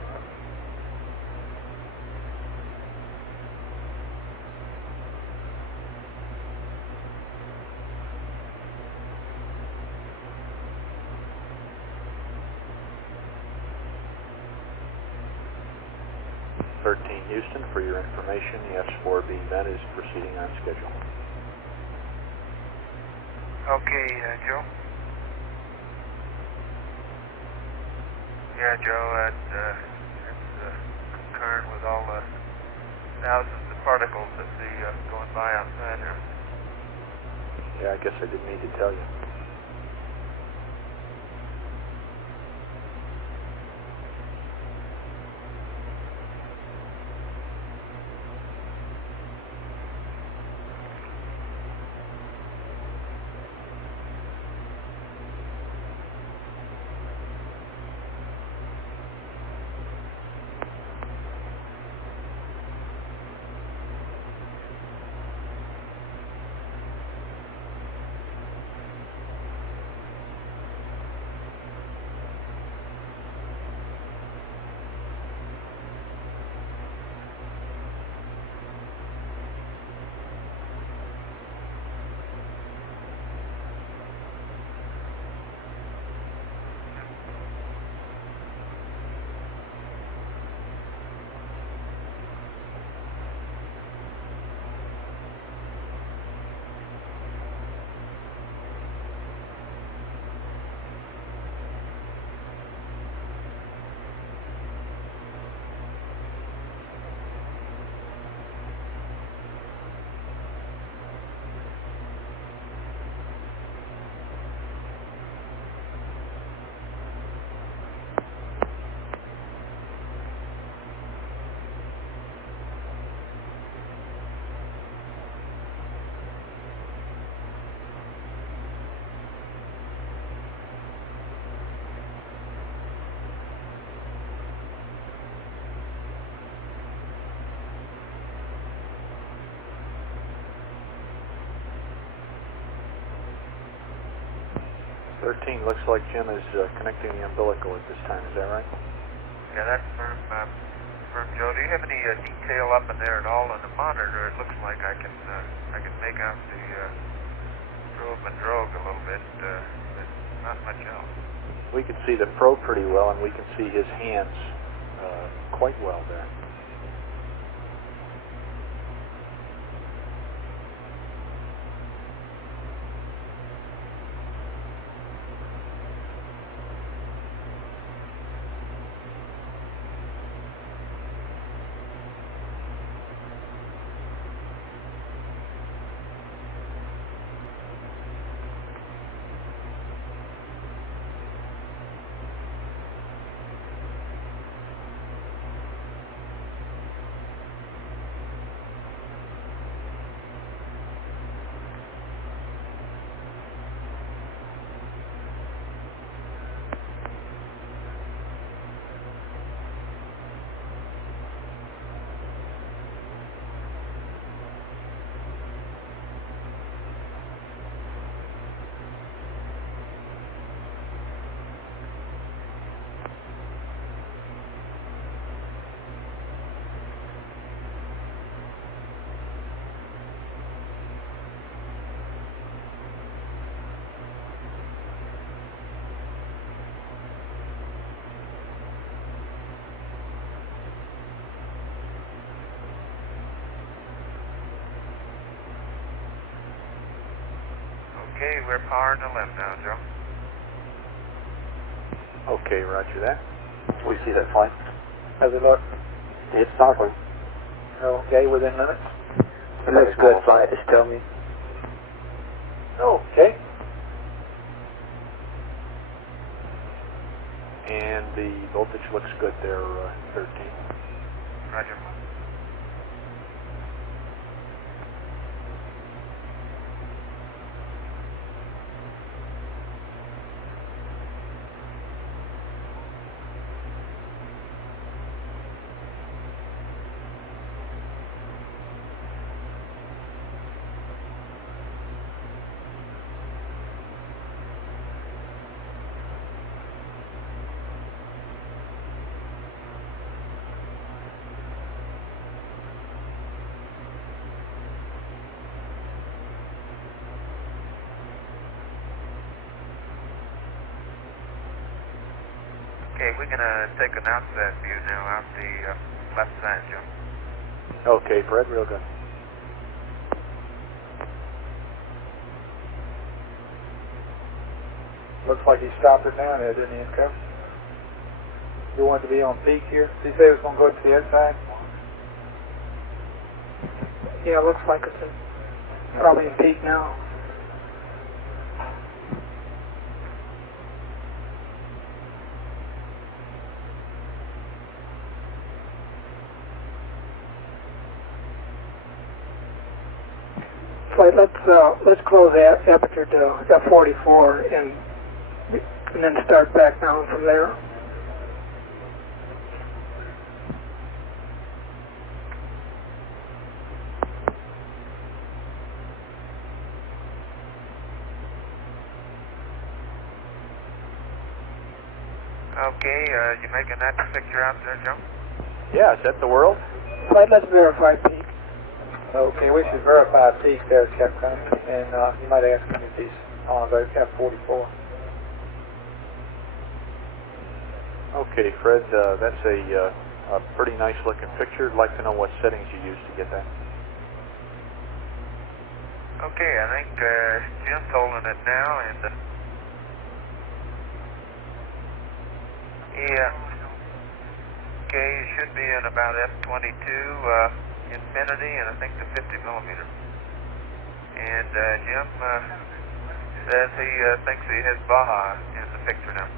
Houston, for your information, the S4B vent is proceeding on schedule. Okay, Joe? Yeah, Joe, it's concurrent with all the thousands of particles that see going by outside there. Yeah, I guess I didn't need to tell you. 13, looks like Jim is connecting the umbilical at this time. Is that right? Yeah, that's firm, Joe. Do you have any detail up in there at all on the monitor? It looks like I can make out the probe and drogue a little bit, but not much else. We can see the probe pretty well, and we can see his hands quite well there. Okay, we're powering the left now, Joe. Okay, roger that. We see that flight. How's it look? It's snorkeling. Okay, within limits? It looks good, flight. Just tell me. Okay. And the voltage looks good there, 13. Roger. Okay, we're going to take an outside view now out the left side, Joe. Okay, Fred, real good. Looks like he stopped it down there, didn't he, Kev? You wanted to be on peak here? Did you say it was going to go to the outside? Yeah, it looks like it's probably in peak now. Let's close the aperture to F44 and then start back down from there. Okay, you making that picture out there, Joe? Yeah, is that the world? Let's verify peak. Okay, we should verify peak there, Capcom, and you might ask him if he's on about F44. Okay, Fred, that's a pretty nice looking picture. I'd like to know what settings you used to get that. Okay, I think Jim's holding it now, and yeah. Okay, you should be in about F22 infinity, and I think the 50 millimeter. And Jim says he thinks he has Baja in the picture now.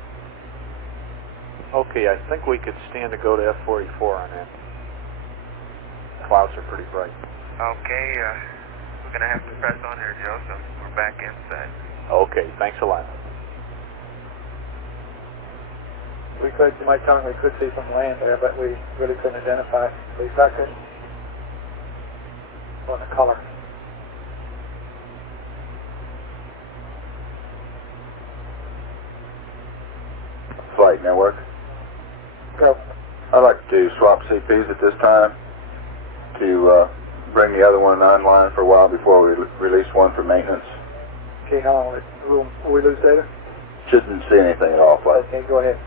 Okay, I think we could stand to go to F44 on that. Clouds are pretty bright. Okay, we're going to have to press on here, Joe, so we're back inside. Okay, thanks a lot. You might tell him we could see some land there, but we really couldn't identify it. At least I couldn't. On the color. flight network. Go. I'd like to swap CPs at this time to bring the other one online for a while before we release one for maintenance. Okay, how long will we lose data? Shouldn't see anything at all, flight. Okay, go ahead.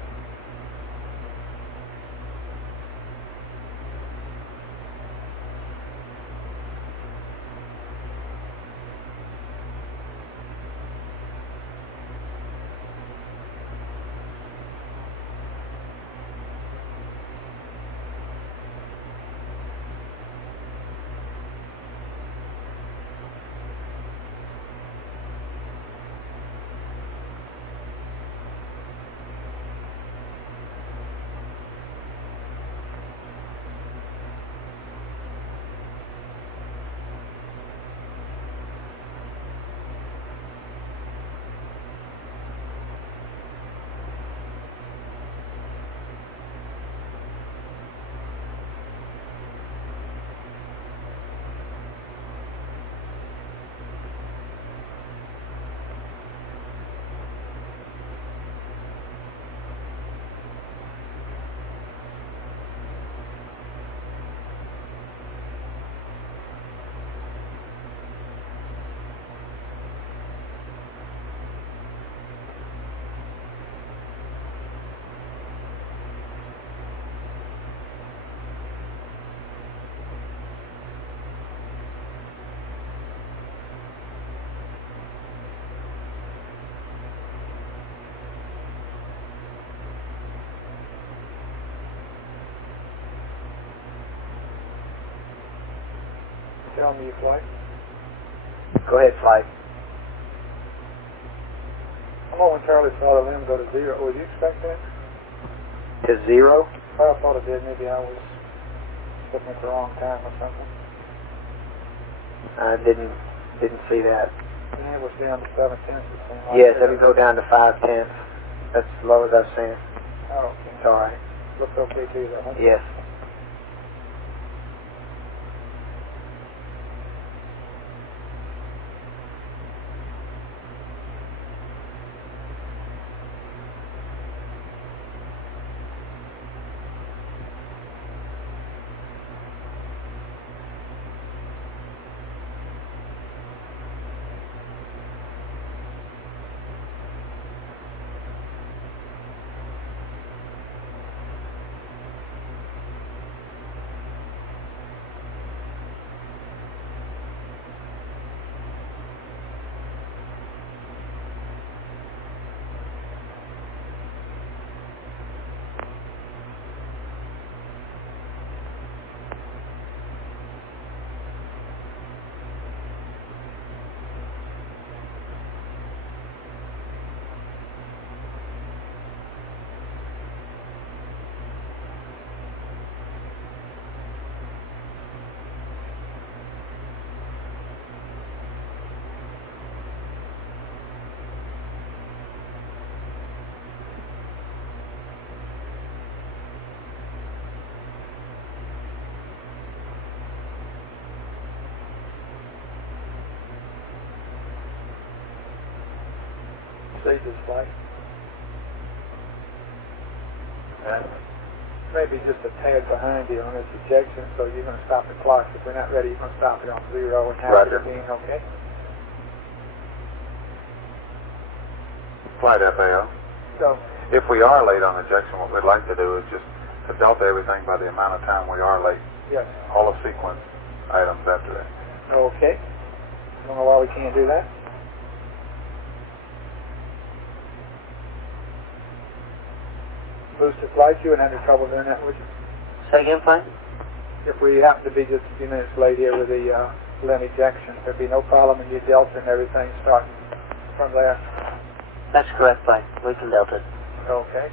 Tell me your flight. Go ahead, flight. I momentarily saw the limb go to 0. Would you expect that? To 0? Well, I thought it did. Maybe I was looking at the wrong time or something. I didn't see that. Yeah, it was down to 7/10. Yes, it'll go down to 5/10. That's as low as I've seen. Oh, okay. It's all right. Looks okay to you, though, huh? Yes. See this flight. Maybe just a tad behind you on this ejection, so you're going to stop the clock. If we're not ready, you're going to stop it on 0 and have Roger. it being okay. Flight FAO. So, If we are late on ejection, what we'd like to do is just to delta everything by the amount of time we are late. yes. All the sequence items after that. Okay. Don't know why we can't do that. Booster flight, you wouldn't have any trouble doing that, would you? Say again, flight? If we happen to be just a few minutes late here with the limb ejection, there'd be no problem in your delta and everything starting from there. That's correct, flight. We can delta it. Okay.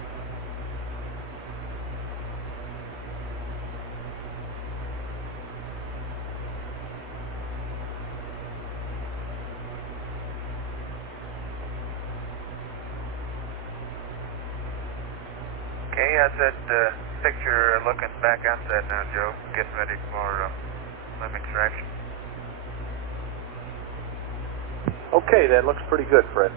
Okay, that's that picture looking back outside now, Joe. Getting ready for limb extraction. Okay, that looks pretty good, Fred.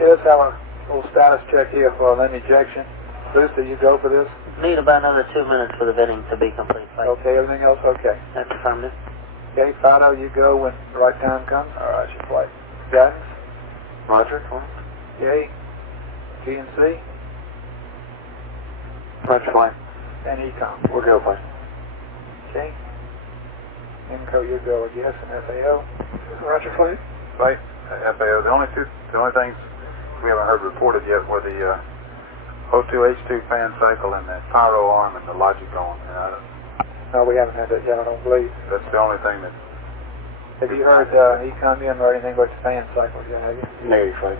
Okay, let's have a little status check here for limb ejection. Booster, you go for this? Need about another 2 minutes for the vetting to be complete. Okay, everything else okay? That's affirmative. Okay, Fido, you go when the right time comes. All right, you play. Guidance? Roger. Okay. GNC? Roger, flight. And ECOM. We'll go, flight. Okay. MCO, you go, I guess, and FAO. Roger, flight. Right, FAO. The only things we haven't heard reported yet were the O2H2 fan cycle and the pyro arm and the logic on. No, we haven't had that yet, I don't believe. That's the only thing that. Have you heard ECOM in or anything about the fan cycles yet, have you? Negative, flight.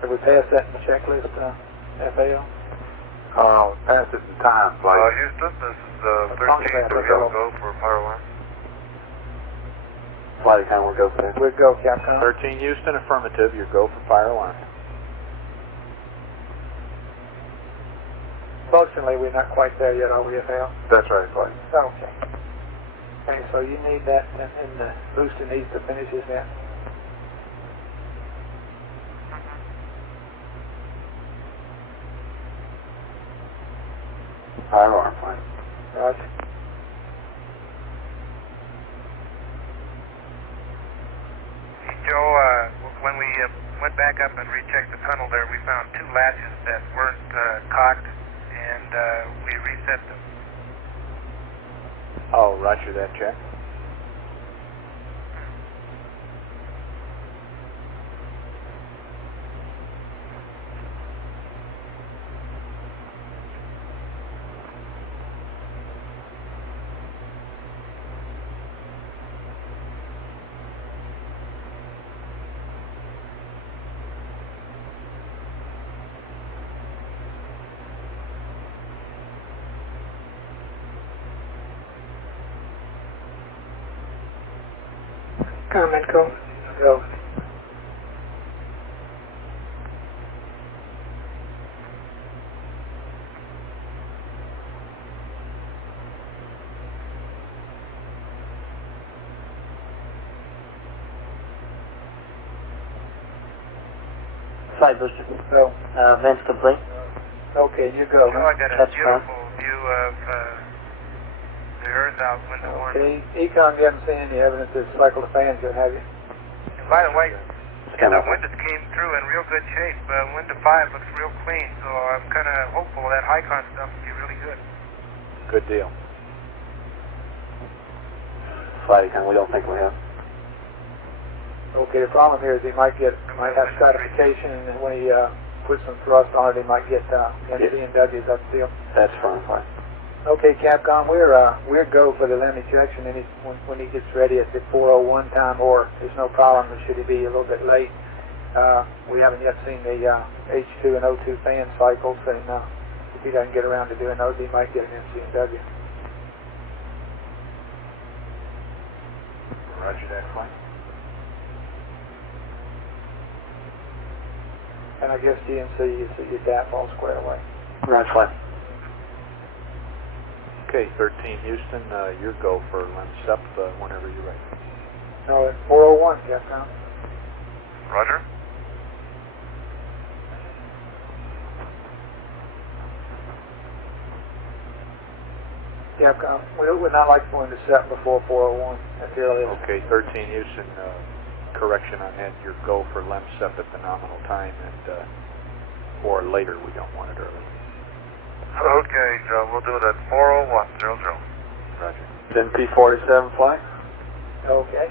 Have we passed that in the checklist, FAO? Passed it in time, flight. Houston, this is 13 Congress, for go. go for pyro arm. Flight account, we'll go for that. We'll go, Capcom. 13 Houston, affirmative. Your go for fire alarm. Functionally, we're not quite there yet, are we, FAO? That's right, flight. Okay. Okay, so you need that, and the booster needs to finish his net. Fire alarm, flight. Roger. Joe, when we went back up and rechecked the tunnel there, we found 2 latches that weren't cocked, and we reset them. Oh, roger that, Jack. Comment, go. Go. Flight booster. Go. Vents complete. Okay, you go. Joe, I got a That's beautiful view of the Earth out window one. Okay, ECOM, you haven't seen any evidence that cycle the fans yet, have you? And by the way, Kind the of. windows came through in real good shape. Window 5 looks real clean, so I'm kind of hopeful that high-con stuff will be really good. Good deal. Flight account, we don't think we have. Okay, the problem here is he might have stratification, and when he puts some thrust on it, he might get MC and W's up the deal. That's firm, flight. Okay, Capcom, we're go for the limb ejection, and when he gets ready at the 4:01 time, or there's no problem, should he be a little bit late. We haven't yet seen the H2 and O2 fan cycles, and if he doesn't get around to doing those, he might get an MC and W. Roger that, flight. And I guess GNC, your DAP all squared away. Roger, flight. Okay, 13 Houston, your go for LEMSEP whenever you're ready. No, it's 4:01, Capcom. Roger. Capcom, we would not like for him to set before 4:01 at the earliest. Okay, 13 Houston, correction on that. Your go for LEMSEP at the nominal time, and or later. We don't want it early. Okay, Joe, we'll do it at 4:01:00. Roger. Then P47 flight. Okay.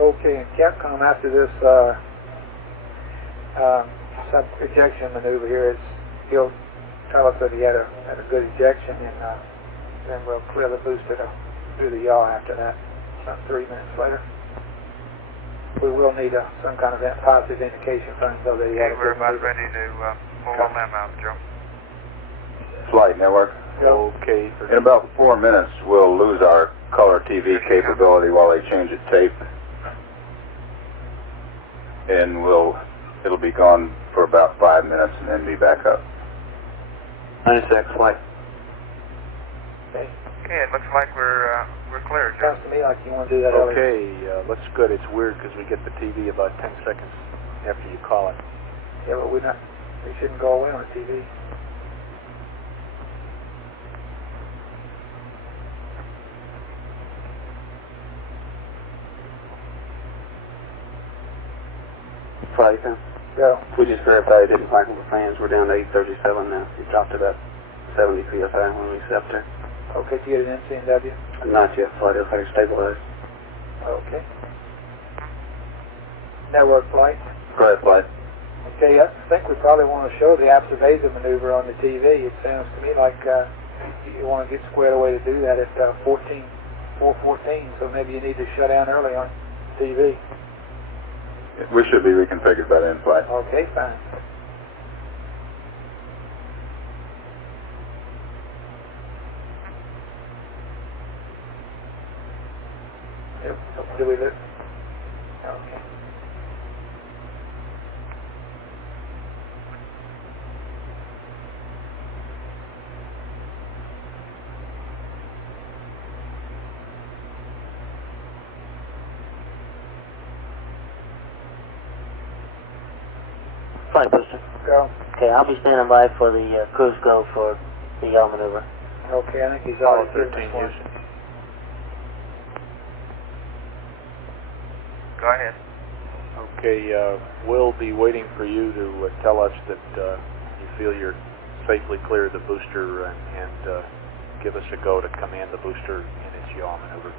Okay, and Capcom, after this sub-ejection maneuver here, he'll tell us that he had a good ejection, and then we'll clear the booster to do the yaw after that, about 3 minutes later. We will need some kind of positive indication from him, though, that he had a We're good about maneuver. ready to pull on that mount, Joe. Flight network. Okay. In about 4 minutes, we'll lose our color TV capability while they change it tape. And it'll be gone for about 5 minutes and then be back up. Minus X flight. Okay. Okay, it looks like we're clear, Joe. Sounds to me like you want to do that earlier. Okay, looks good. It's weird because we get the TV about 10 seconds after you call it. Yeah, but we shouldn't go away on the TV. Flight. Go. We just verified it didn't cycle the fans. We're down to 837 now. It dropped to about 70 psi when we stepped there. Okay, did you get an NCNW? Not yet. Flight looks like it's stabilized. Okay. Network flight. Go ahead, flight. Okay, I think we probably want to show the Abservation maneuver on the TV. It sounds to me like you want to get squared away to do that at 4:14, so maybe you need to shut down early on TV. We should be reconfigured by then, flight. Okay, fine. Yep, do we look? Okay. Flight booster. Go. Okay, I'll be standing by for the cruise go for the yaw maneuver. Okay, I think he's Apollo already 13 given us one. Houston. Go ahead. Okay, we'll be waiting for you to tell us that you feel you're safely clear of the booster and give us a go to command the booster in its yaw maneuver.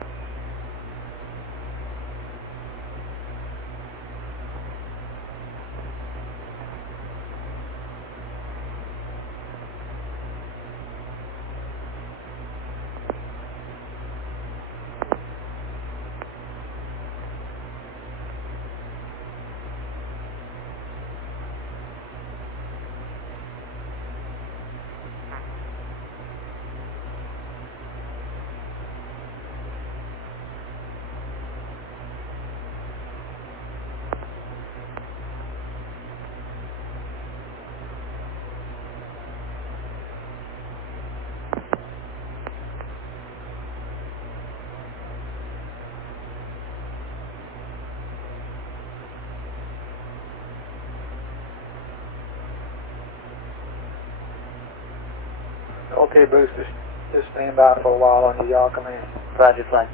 Okay, boosters, just stand by for a while on the yaw command. Roger, flight.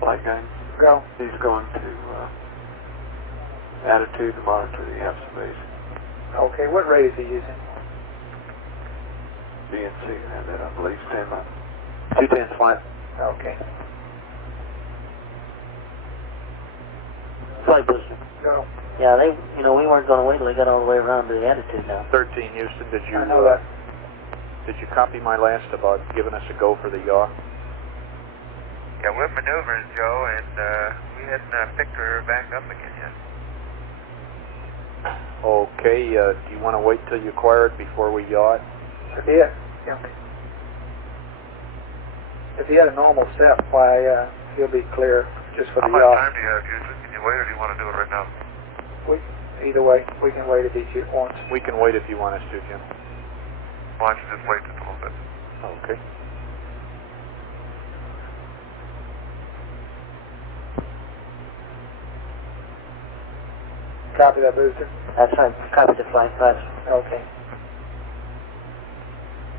Flight gang. Go. He's going to attitude to monitor the observation. Okay, what rate is he using? BNC had that, I believe, stand by. 210 flight. Okay. Flight booster. Go. Yeah, we weren't going to wait till they got all the way around to the attitude now. 13 Houston, did you I know that. did you copy my last about giving us a go for the yaw? Yeah, we're maneuvering, Joe, and we hadn't picked her back up again yet. Okay, do you want to wait till you acquire it before we yaw it? Yeah. If he had a normal step, why, he'll be clear just for How the much yaw. time do you have, Houston? Can you wait or do you want to do it right now? Either way, we can wait if he wants. We can wait if you want us to, Jim. Why don't you just wait just a little bit? Okay. Copy that, booster. That's right. Copy the flight, roger. Okay.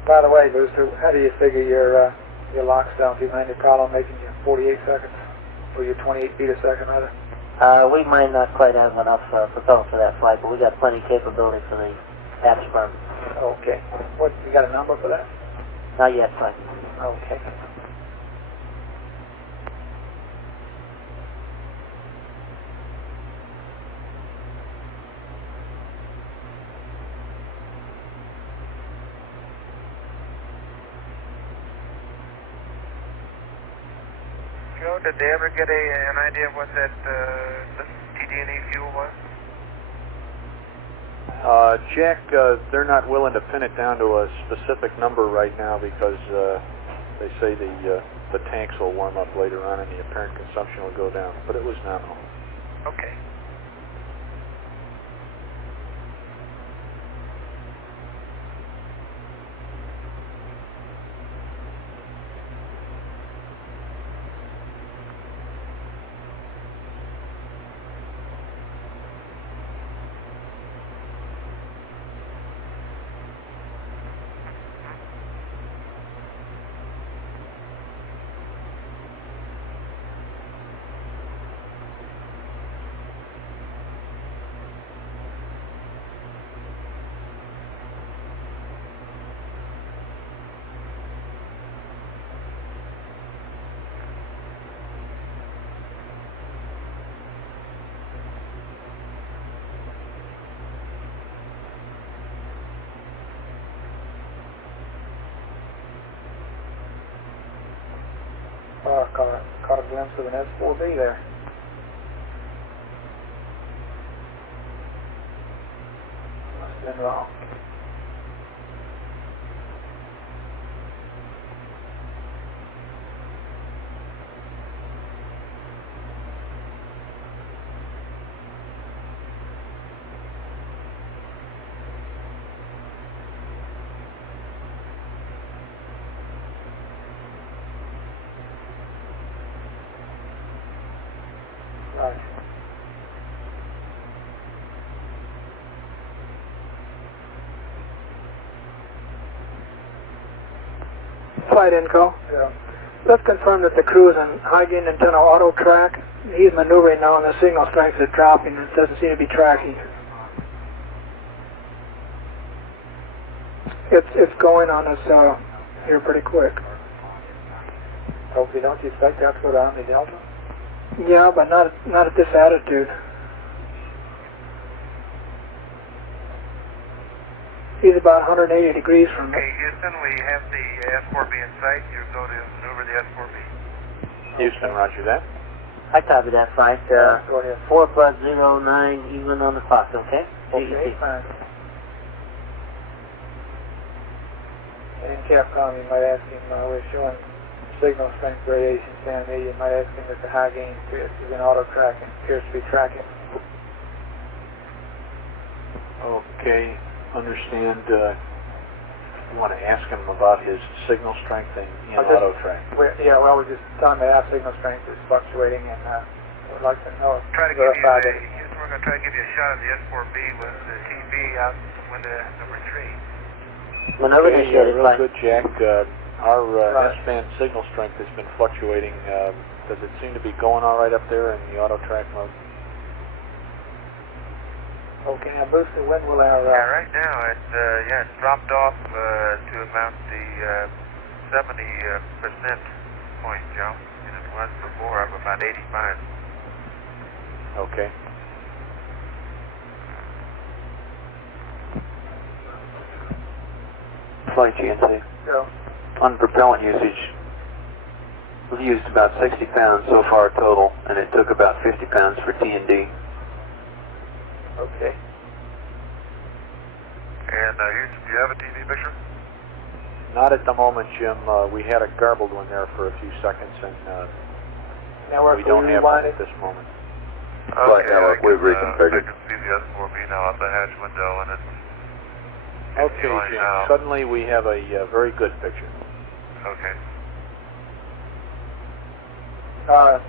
By the way, booster, how do you figure your locks down? Do you mind your column making you 48 seconds? Or your 28 feet a second, rather? We might not quite have enough propellant for that flight, but we got plenty of capability for the aft sperm. Okay. What, you got a number for that? Not yet, fine. Okay. Joe, did they ever get an idea of what that the TD&E fuel was? Jack, they're not willing to pin it down to a specific number right now because they say the tanks will warm up later on and the apparent consumption will go down, but it was nominal. Okay. Caught a glimpse of an S4B there. Must have been wrong. Right. Flight Info. Yeah. Let's confirm that the crew is on high gain antenna auto track. He's maneuvering now and the signal strength is dropping. It doesn't seem to be tracking. It's going on us here pretty quick. Hopefully, don't you expect that to go down the Delta? Yeah, but not at this attitude. He's about 180 degrees from Okay, it. Houston, we have the S4B in sight. You go to maneuver the S4B. Houston, roger that. I copy that flight. Go ahead. 4+09 even on the clock, okay? Okay, fine. And in Capcom, you might ask him, we're showing signal strength variations down there. You might ask him if the high gain is an auto tracking, appears to be tracking. Okay, understand. You want to ask him about his signal strength in auto track. Yeah, well, we're just telling him that our signal strength is fluctuating, and we'd like to know. Try to give you Houston, we're going to try to give you a shot of the S4B with the TB out window number 3. Maneuver Okay, initiated, real flight. good, Jack. Our S-band signal strength has been fluctuating. Does it seem to be going all right up there in the auto track mode? Okay, now Booster, when will our... Yeah, right now it's dropped off to about the 70% point jump, and it was before up about 85. Okay. Flight GNC. Go. On propellant usage, we've used about 60 pounds so far total, and it took about 50 pounds for T&D. Okay. And Houston, do you have a TV picture? Not at the moment, Jim. We had a garbled one there for a few seconds, and Network, we don't have one at it. this moment. Flight network, we've reconfigured. I can see the S4B now out the hatch window, and it's Okay, Jim. now. Suddenly we have a very good picture. okay.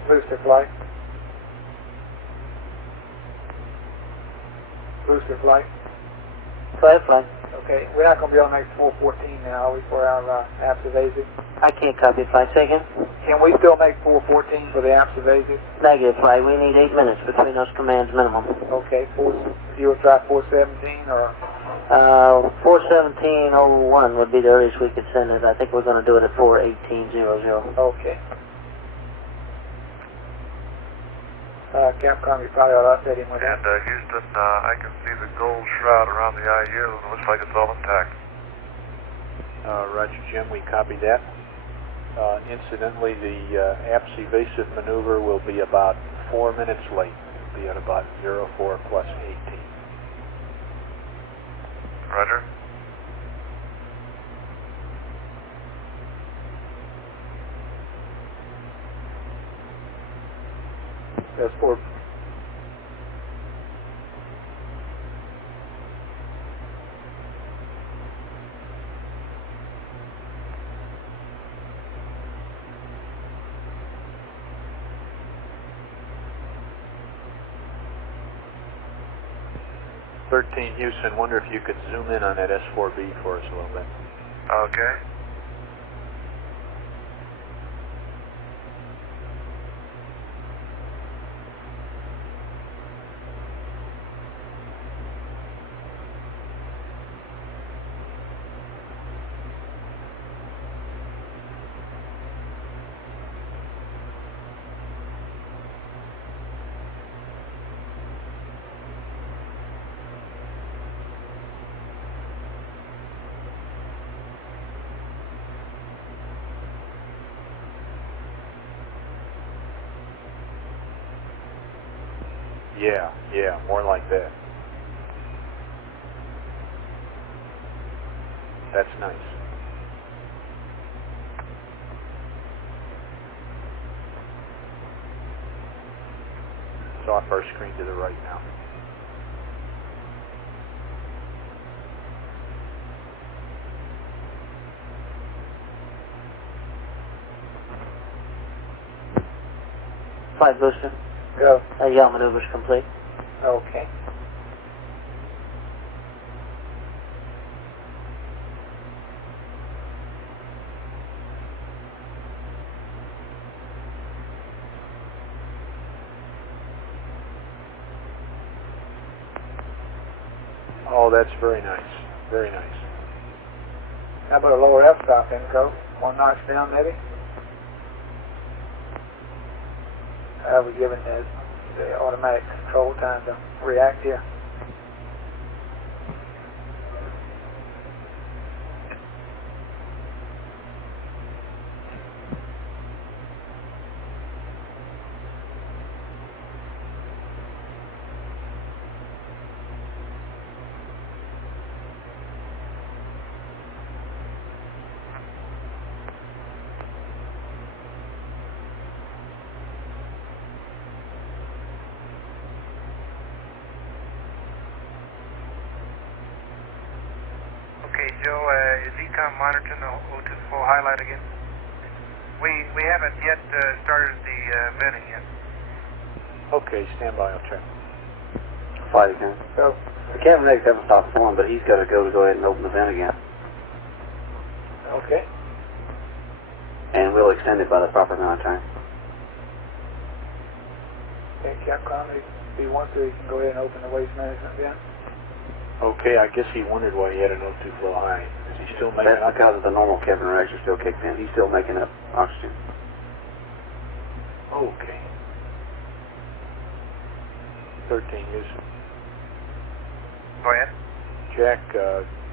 Booster flight. Booster flight. Flight, flight. Okay, we're not going to be able to make 414 now, are we, for our apps evasive? I can't copy flight. Second. Can we still make 414 for the apps evasive? Negative flight. We need 8 minutes between those commands minimum. Okay, you would try 417 or? 417.01 would be the earliest we could send it. I think we're going to do it at 418.00. Okay. Capcom, you probably ought to update him with that. And Houston, I can see the gold shroud around the IU, and it looks like it's all intact. Roger, Jim, we copied that. Incidentally, the apps evasive maneuver will be about 4 minutes late. It'll be at about 04 plus 18. Roger. That's for. Houston, wonder if you could zoom in on that S4B for us a little bit. Okay. Yeah, more like that. That's nice. It's off our screen to the right now. Flight booster. Go. Yaw maneuver's complete. Okay. Oh, that's very nice. Very nice. How about a lower f-stop then, go? 1 notch down, maybe? How are we giving the automatic control time to react here? Okay, Joe, is ECOM monitoring the O2 full highlight again? We haven't yet started the venting yet. Okay, stand by, I'll check. Flight again. Go. The cabin X haven't stopped forming, but he's got to go ahead and open the vent again. Okay. And we'll extend it by the proper amount of time. Okay, Capcom, if he wants to, he can go ahead and open the waste management vent. Okay, I guess he wondered why he had an O2 flow high. Is he still making That's up? because of the normal cabin regs are still kicked in. He's still making up oxygen. Okay. 13 Houston. Go ahead. Jack,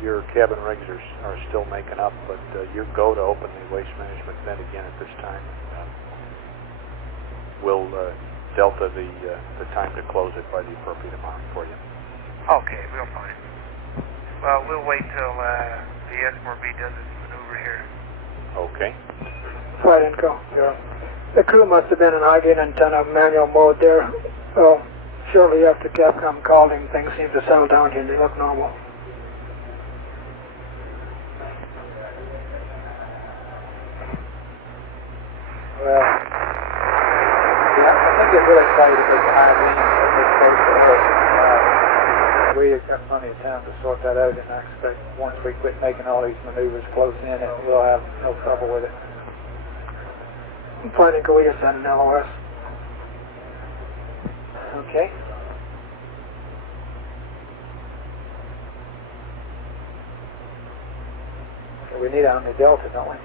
your cabin regs are still making up, but you go to open the waste management vent again at this time. We'll delta the time to close it by the appropriate amount for you. Okay, real fine. Well, we'll wait till the S4B does its maneuver here. Okay. Flight Info. Yeah. The crew must have been in high-gain antenna manual mode there. So shortly after Capcom called him, things seemed to settle down here and they look normal. Well, yeah, I think it's really exciting because the high wind is close to Earth. We we've got plenty of time to sort that out, and I expect once we quit making all these maneuvers close in, we'll have no trouble with it. Flight Eagle, we just had an LOS. Okay. We need it on the Delta, don't we?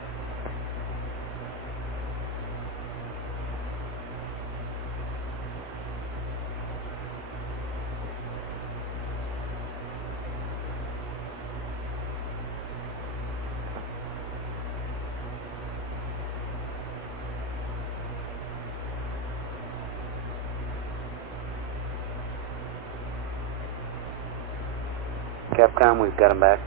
Capcom, we've got him back.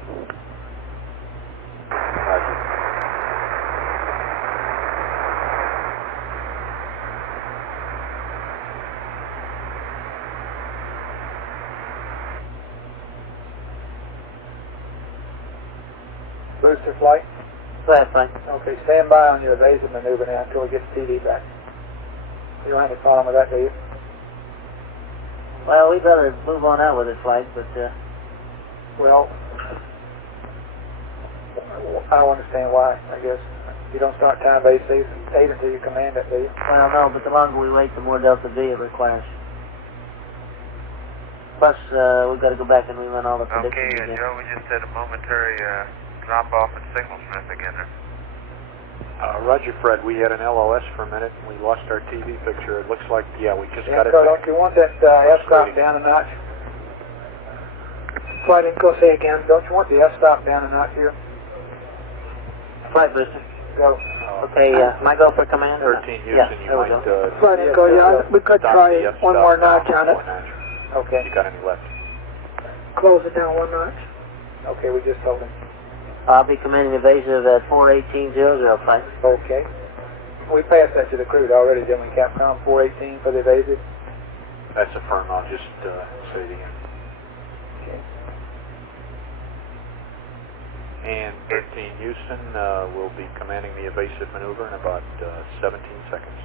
Booster flight? That's fine. Okay, stand by on your evasive maneuver now until we get the TV back. You don't have any problem with that, do you? Well, we better move on out with this flight, but, Well, I don't understand why, I guess. You don't start time base 8 until you command it, do you? well, no, but the longer we wait, the more Delta V it requires. Plus, we've got to go back and rerun all the predictions again. Joe, we just had a momentary drop off at signal strength again there. Roger, Fred. We had an LOS for a minute, and we lost our TV picture. It looks like, yeah, we just got it So back. don't you want that f-stop down a notch? Flight Eagle, say again. Don't you want the f-stop down a notch here? Flight booster. Go. Okay, my go for command? 13 Houston, yeah, you there we might... go. Flight Eagle, yeah, we could dock try the one f-stop more down notch on it. one notch. Okay. You got any left? Close it down one notch. Okay, we just told him. I'll be commanding evasive at 41800, flight. Okay. We passed that to the crew already, didn't we? Capcom 418 for the evasive? That's a firm. I'll just say it again. Okay. And 13 Houston will be commanding the evasive maneuver in about 17 seconds.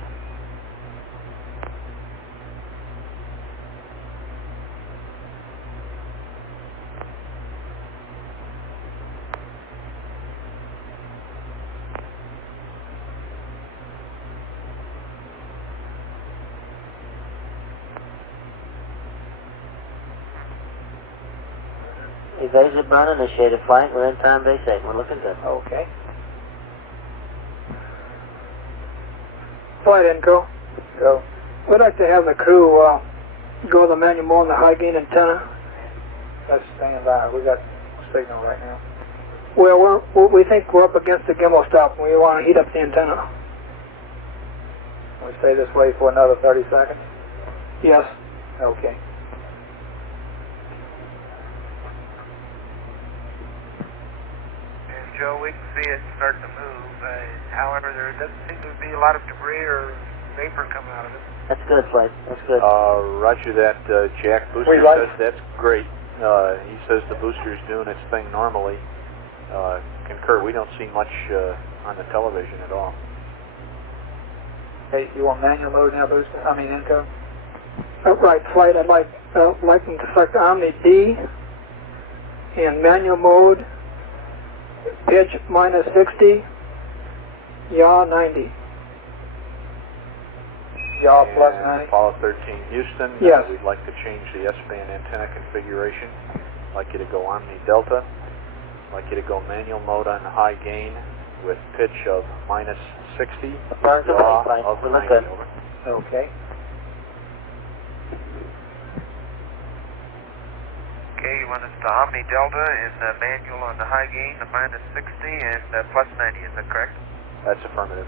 Evasive burn initiated flight. We're in time base 8. We're looking good. Okay. Flight Eagle. Go. We'd like to have the crew go the manual mode on the high gain antenna. Let's stand by. We got signal right now. Well, we think we're up against the gimbal stop and we want to heat up the antenna. We stay this way for another 30 seconds? Yes. Okay. Joe, we can see it starting to move. However, there doesn't seem to be a lot of debris or vapor coming out of it. That's good, flight. That's good. Roger that, Jack. Booster says that's great. He says the booster's doing its thing normally. Concur. We don't see much on the television at all. Hey, you want manual mode now, booster? I mean, Inco? Right, flight. I'd like them to select Omni D in manual mode. Pitch minus 60, yaw 90. Yaw plus 90? Apollo 13 Houston, yes. We'd like to change the S-band antenna configuration. Like you to go Omni Delta. Like you to go manual mode on high gain with pitch of minus 60, yaw of 90. Good. Okay. Okay, you want us to Omni Delta in manual on the high gain, the minus 60 and plus 90, is that correct? That's affirmative.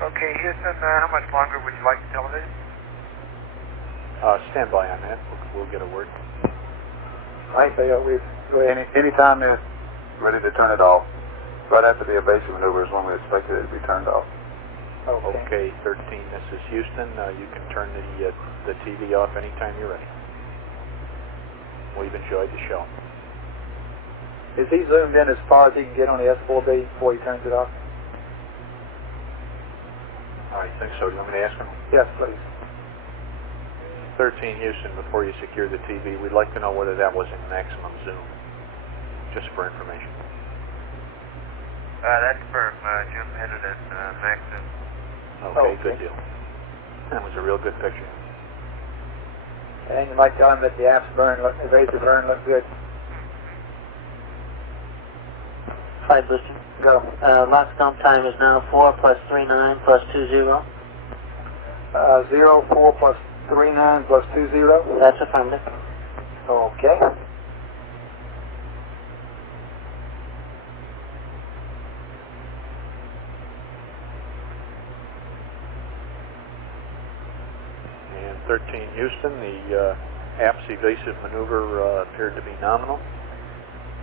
Okay, Houston, how much longer would you like the television? Stand by on that. We'll get a word. I say we've... Anytime they're ready to turn it off, right after the evasive maneuver is when we expect it to be turned off. Okay, 13, this is Houston. You can turn the TV off anytime you're ready. We've enjoyed the show. Is he zoomed in as far as he can get on the S4B before he turns it off? I think so. Do you want me to ask him? Yes, please. 13 Houston, before you secure the TV, we'd like to know whether that was in maximum zoom, just for information. That's firm. Jim headed at max zoom. Okay, good deal. That was a real good picture. And you might tell him that the apps burn, the razor burn look good. Flight booster. Go. Lock dump time is now 4 plus 39 plus 20. 0, 4 plus 39 plus 20. That's affirmative. Okay. And 13 Houston, the apps evasive maneuver appeared to be nominal.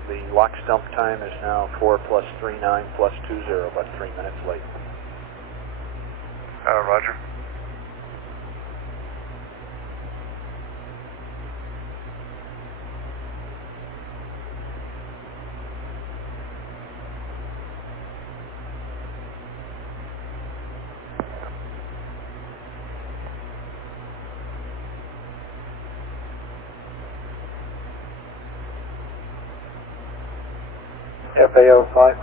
The lock stump time is now 4 plus 39 plus 20, about 3 minutes late. Roger. FAO flight.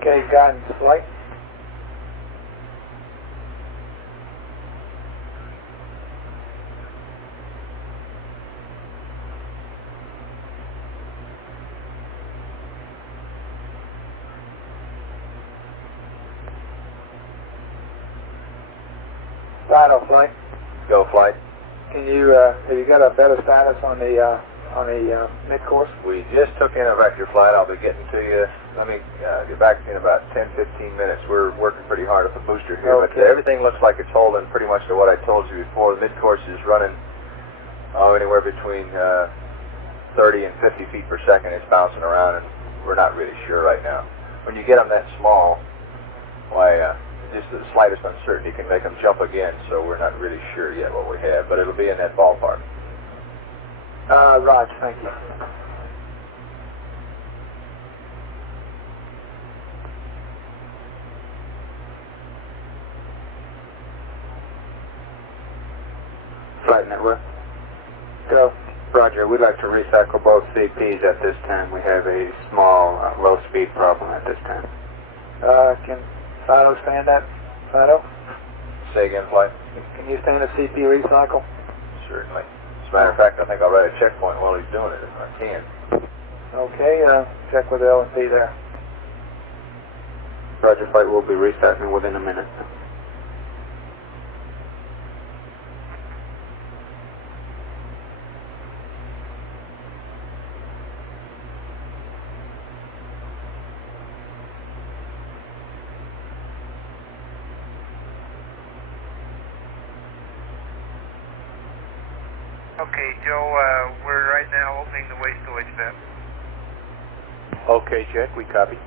Okay, guidance flight. Final flight. Go flight. Can you have you got a better status on the mid course? We just took in a vector flight. I'll be getting to you. Let me get back in about 10-15 minutes. We're working pretty hard at the booster here, Okay. but everything looks like it's holding pretty much to what I told you before. The mid course is running anywhere between 30 and 50 feet per second. It's bouncing around, and we're not really sure right now. When you get them that small, why, just the slightest uncertainty can make them jump again, so we're not really sure yet what we have, but it'll be in that ballpark. Roger, thank you. Flight network. Go. Roger, we'd like to recycle both CPs at this time. We have a small low-speed problem at this time. Can Fido stand that? Fido? Say again, flight? Can you stand a CP recycle? Certainly. As a matter of fact, I think I'll write a checkpoint while he's doing it if I can. Okay, check with L&P there. Roger, flight will be restarting within a minute. Okay, Joe, we're right now opening the waste storage vent. Okay, Jack, we copy.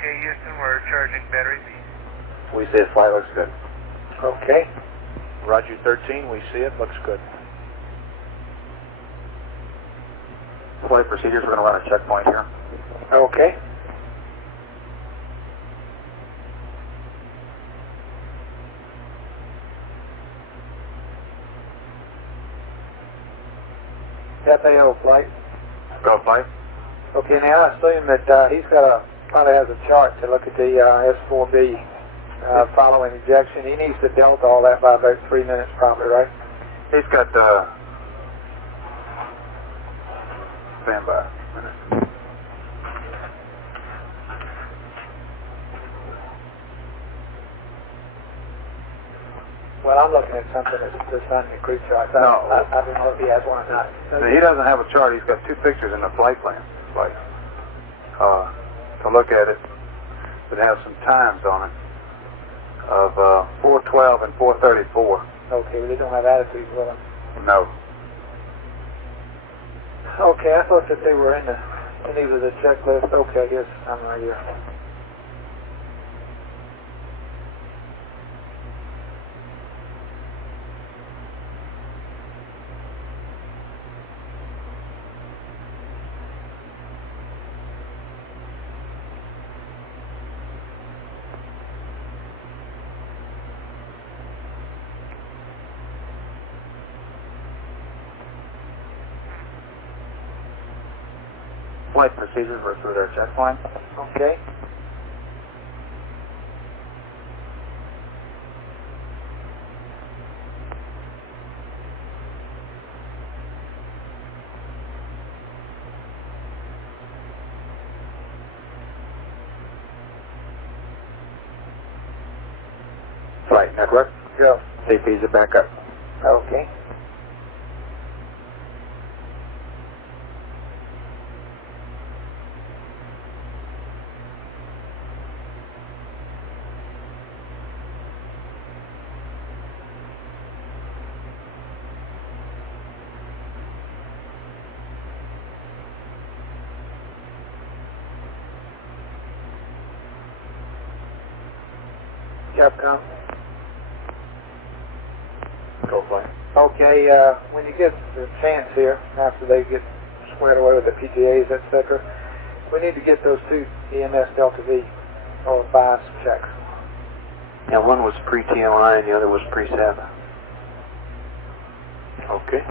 Okay, Houston, we're charging batteries. We see the flight looks good. Okay. Roger 13, we see it, looks good. Flight procedures, we're going to run a checkpoint here. Okay. FAO flight. Go flight. Okay, now I assume that he's probably has a chart to look at the S4B following ejection. He needs to delta all that by about 3 minutes probably, right? He's got, stand by. Well, I'm looking at something that's on the crew chart. No. I don't know if he has one or not. He doesn't have a chart. He's got 2 pictures in the flight plan. Like, to look at it, it has some times on it of 4:12 and 4:34. Okay, well, they don't have attitudes with them. No. Okay, I thought that they were in either the checklist. Okay, here's some right here. Flight procedures were through their checkpoint. Okay. Flight network. Go. CPs are back up. Okay. Capcom. Go flight. Okay, when you get the chance here, after they get squared away with the PTAs, etc., we need to get those 2 EMS Delta V or bias checks. Yeah, one was pre-TMI and the other was pre-SATA. Okay.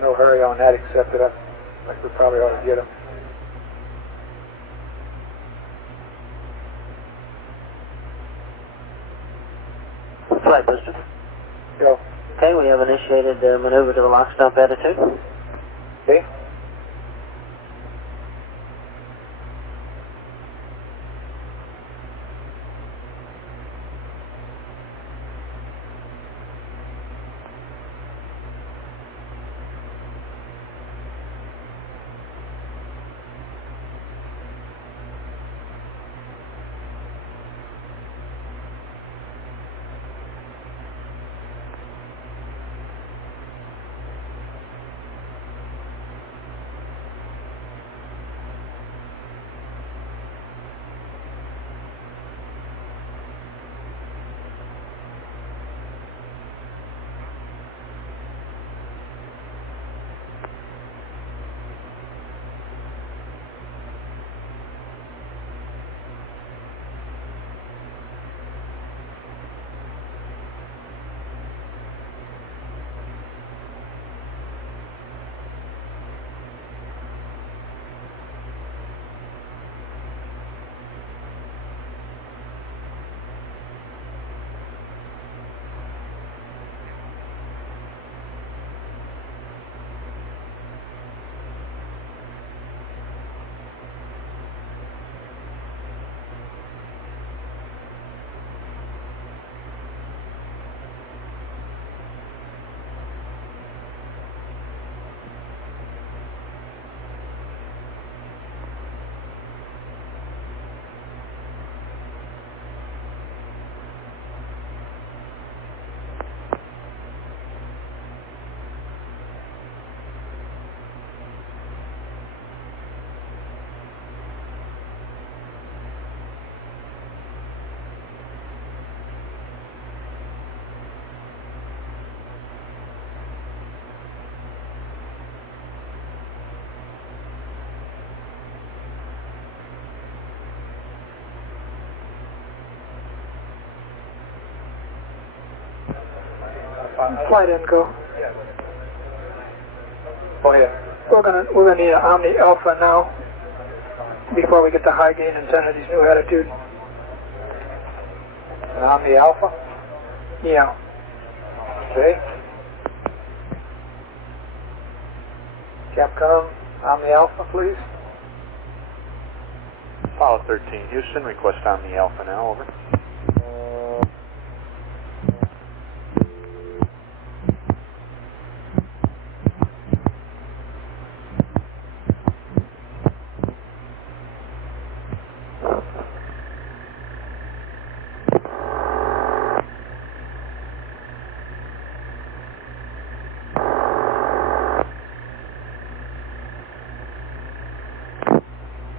No hurry on that, except that I think we probably ought to get them. Flight booster. Go. Okay, we have initiated maneuver to the lock stop attitude. Okay. Flight info. Go ahead. We're gonna need an Omni Alpha now before we get the high gain antenna, these new attitude. An Omni Alpha? Yeah. Okay. Capcom, Omni Alpha, please. Apollo 13, Houston, request on the Alpha now, over.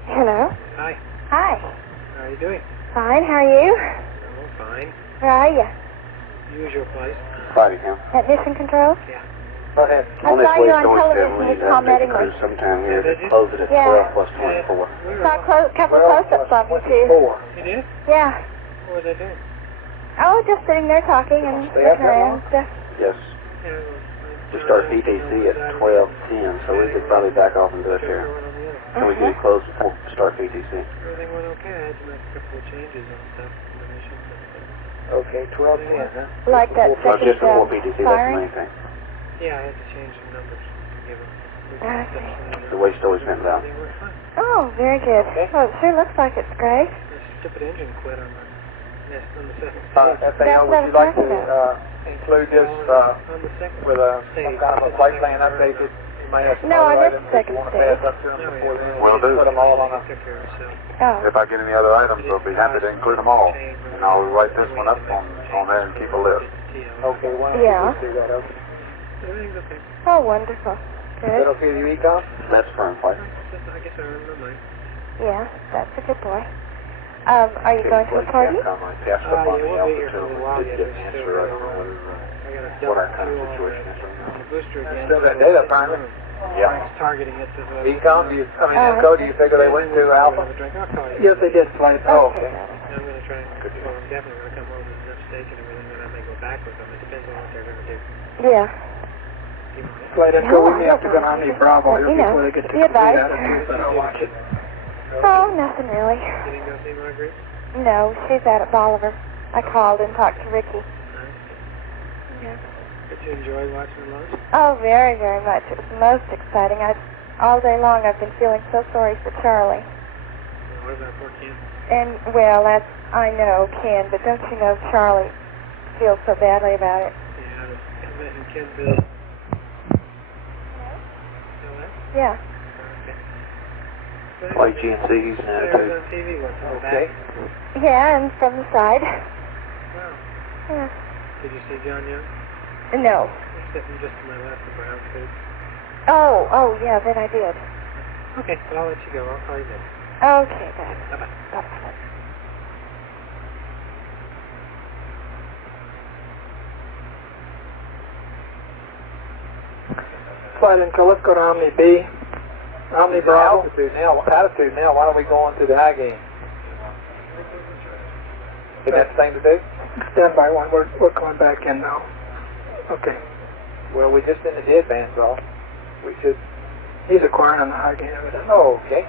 Hello. Hi. Hi. How are you doing? Fine. How are you? Oh, fine. Where are you? Usual place. Friday, Cam. At Mission Control? Yeah. Go ahead. I saw you on television. You commenting on. Sometime here. Yeah, did you? Close it at Yeah. 12 plus 24. Saw a couple close-ups of you too. 24. You did? Yeah. What was I doing? Oh, just sitting there talking and Stay up looking that around and stuff. Yes. Yeah, To start PTC at 12:10, so we could probably back off and do it here. Can we get it closed before we start PTC? Everything went okay. I had to make a couple of changes on stuff in the mission. Okay, 12:10, huh? Like that Well, second just before PTC, that's the firing? main thing. Yeah, I had to change the numbers to give them. I see. The way stories went down. They were fun. Oh, very good. Well, it sure looks like it's great. The stupid engine quit on the second FAO, That's would what you I'm like to talking include this on the second with some kind of a flight plan update that you may have some No, other I missed items the that second you want to stage. pass up to them before then? Will do. Put them all on a... Oh. If I get any other items, I'll be happy to include them all. And I'll write this one up on there and keep a list. Okay, why don't Yeah. you just do that, okay? Everything's okay. Oh, wonderful. Is that Good. okay with you, Econ? That's firm flight. I guess I remember mine. Yeah, that's a good boy. Are you going to a party? Capcom, I passed up on Yeah, the we'll Alpha be here for a little 2 while and yet. didn't get an We're answer. still I don't know I got to what our double kind of on situation is right the booster again. Still got data primary. Yeah. It's targeting it to the... Econ, do you, Echo, do you figure they went to Alpha? Yes, they did flight. Oh, okay. I'm going to try and... Well, I'm definitely going to come home with enough steak and everything that I may go back with them. It depends on what they're going to do. Yeah. Flight Echo, we may have to go on the Bravo here before they get to the advice. Oh, nothing really. You didn't go see Marguerite? No, she's out at Bolivar. I called and talked to Ricky. Yeah. Did you enjoy watching the launch? Oh, very, very much. It was most exciting. All day long I've been feeling so sorry for Charlie. What about poor Ken? And, well, I know, Ken, but don't you know Charlie feels so badly about it? Yeah, I'm letting Ken do it. Yeah. Like GNC's and There attitude. on TV once in the Okay. back. Yeah, and from the side. Wow. Yeah. Did you see John Young? No. He's sitting just to my left, the brown suit. Oh, yeah, then I did. Okay, well, I'll let you go. I'll call you later. Okay, then. Bye-bye. Bye-bye. Flight Inco, let's go to Omni B. Omni Bravo. Altitude now, why don't we go on to the high game? Isn't that the thing to do? Stand by one. We're going back in now. Okay. Well, we're just in the dead band, so we should... He's acquiring on the high gain evidently. Oh, okay.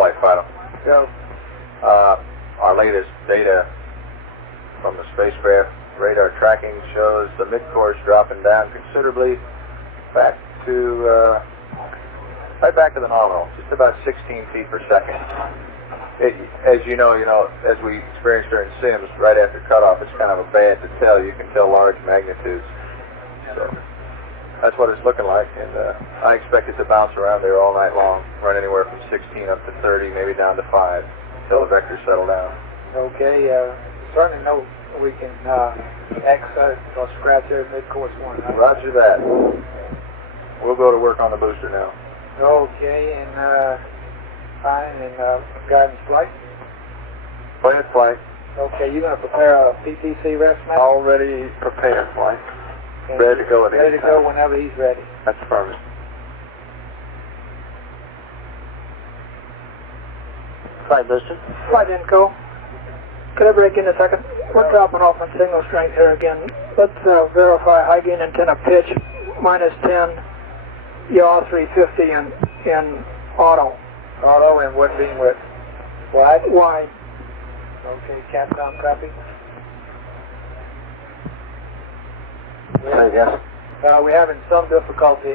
flight final. Go. Our latest data from the spacecraft radar tracking shows the mid-course dropping down considerably back to right back to the nominal, just about 16 feet per second. As you know, as we experienced during sims, right after cutoff, it's kind of a bad to tell. You can tell large magnitudes. So that's what it's looking like, and I expect it to bounce around there all night long, run anywhere from 16 up to 30, maybe down to 5, until the vectors settle down. Okay, certainly know we can X or scratch there mid-course 1. Roger that. We'll go to work on the booster now. Okay, and fine, and guidance flight? Plan flight. Okay, you're going to prepare a PTC rest map? Already prepared, flight. Okay. Ready to go at any Ready to time. go whenever he's ready. That's perfect. Flight booster. Flight Inco. Could I break in a second? We're dropping off on signal strength here again. Let's verify high gain antenna pitch, -10, yaw 350 in auto. Auto and what beam width? Wide? Wide. Okay, Capcom copy. Say yes. We're having some difficulty.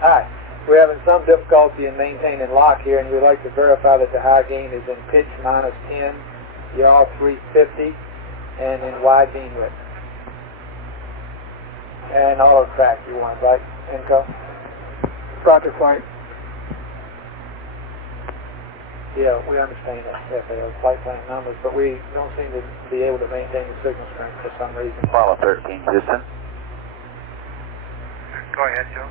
Hi. We're having some difficulty in maintaining lock here, and we'd like to verify that the high gain is in pitch -10, yaw 350, and in wide beam width. And auto track you want, right, Inco? Roger, flight. Yeah, we understand that. FAO flight plan numbers, but we don't seem to be able to maintain the signal strength for some reason. Apollo 13, Houston. Go ahead, Joe.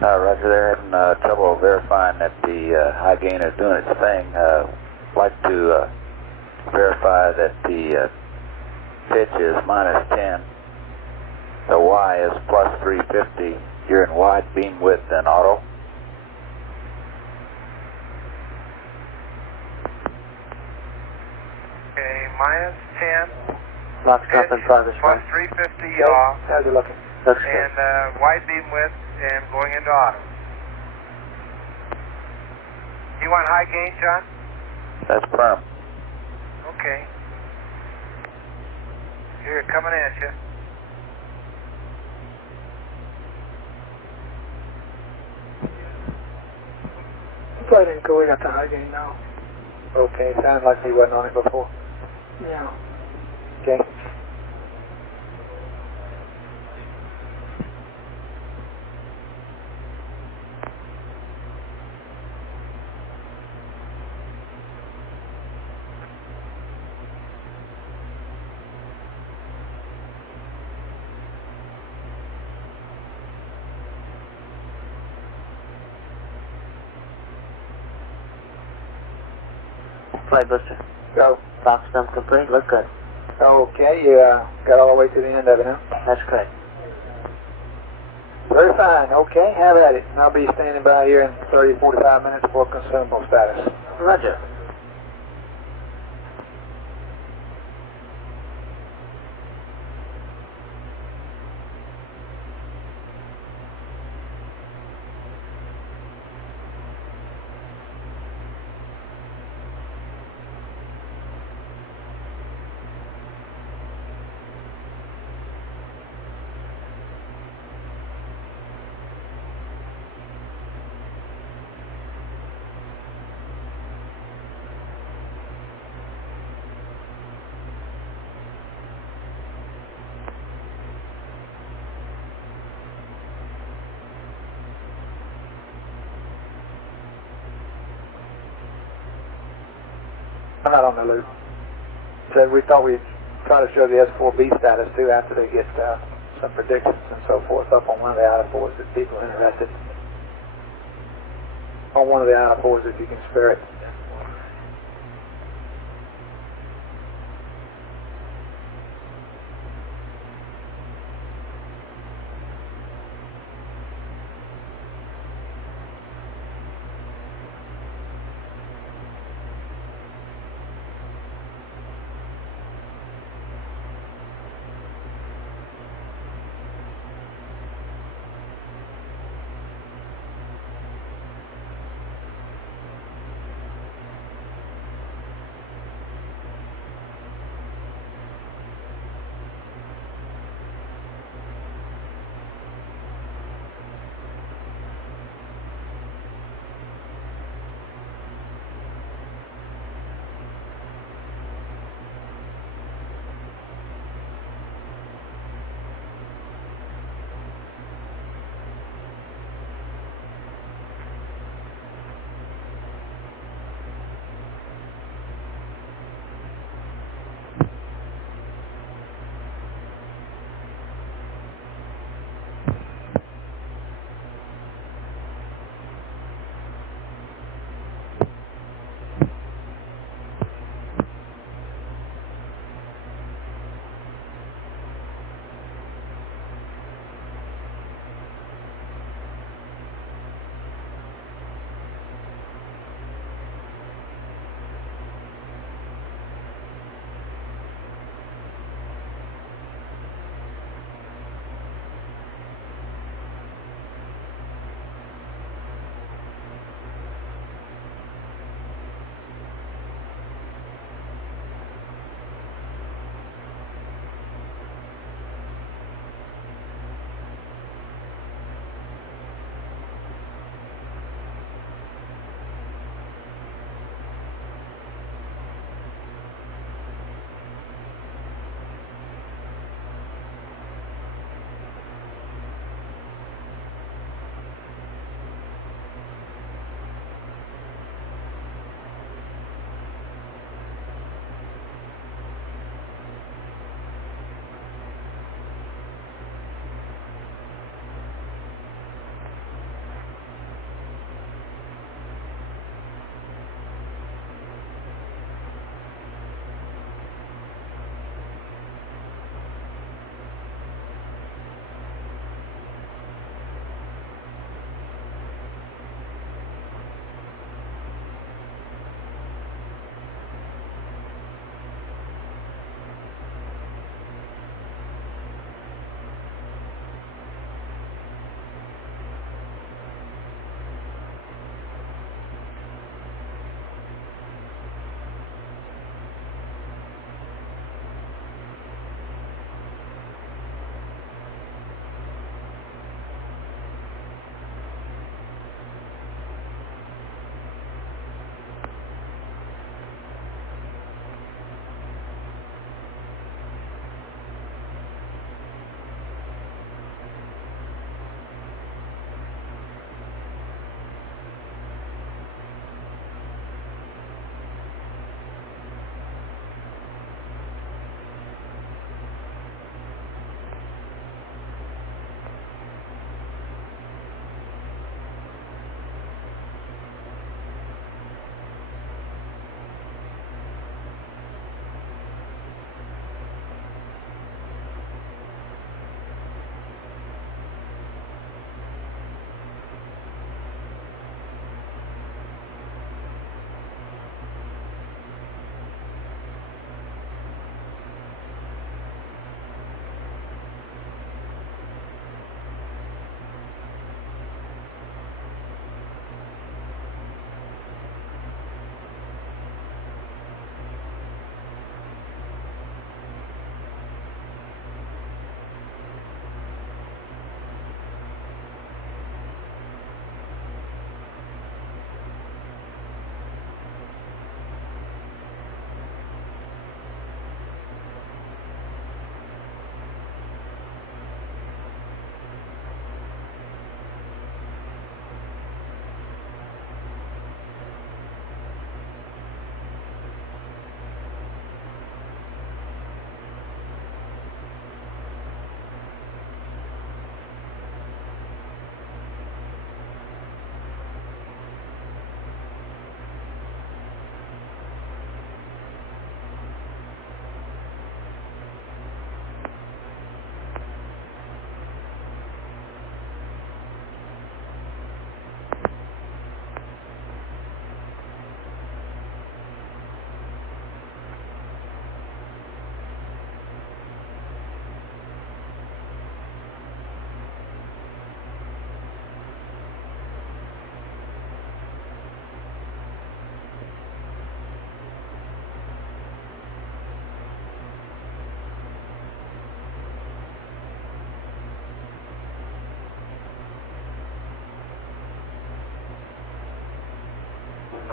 Roger, they're having trouble verifying that the high gain is doing its thing. Like to verify that the pitch is -10, the Y is +350. You're in wide beam width and auto. Okay, -10. Lock stop in progress, Plus flight. 350 yaw. How's it looking? Looks good. And wide beam width and going into auto. You want high gain, John? That's firm. Okay. Here, coming at you. Flight Inco, we got the high gain now. Okay, sounds like he wasn't on it before. Yeah. Okay. Flight booster. Go. Box dump complete. Look good. Okay, you got all the way to the end of it, huh? That's correct. Very fine. Okay, have at it. And I'll be standing by here in 30, 45 minutes for consumable status. Roger. I'm not on the loop. So we thought we'd try to show the S4B status too after they get some predictions and so forth up on one of the IDA-4s if people are interested. On one of the IDA-4s if you can spare it.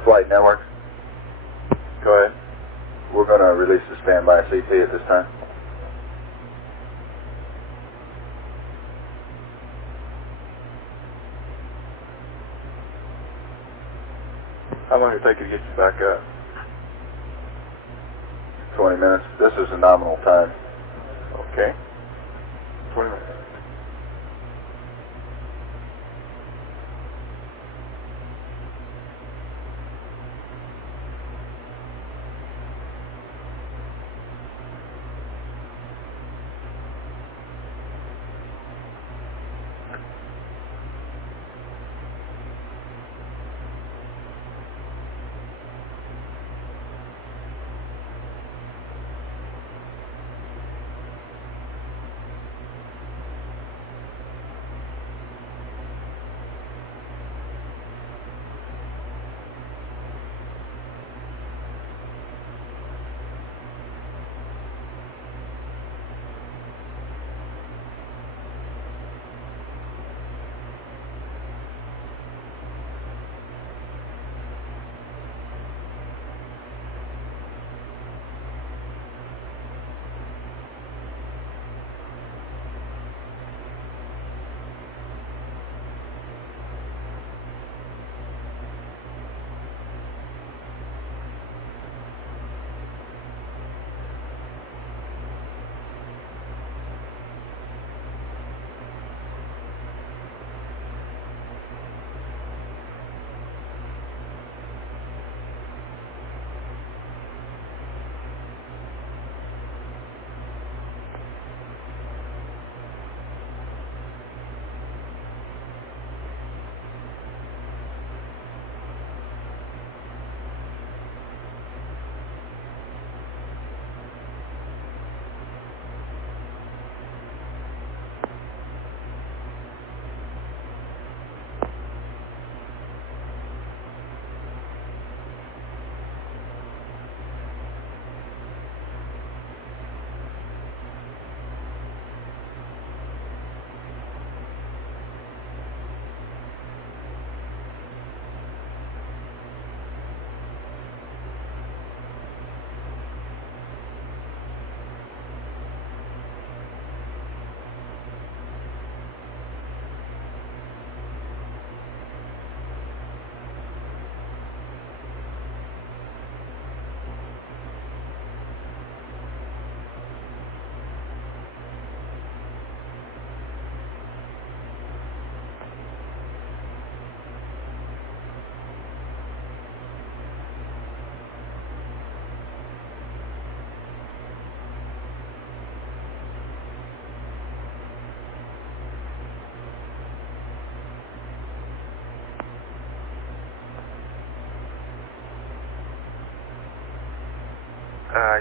Flight Networks. Go ahead. We're going to release the standby CT at this time. How long did it take you to get you back up? 20 minutes. This is a nominal time. Okay. 20 minutes.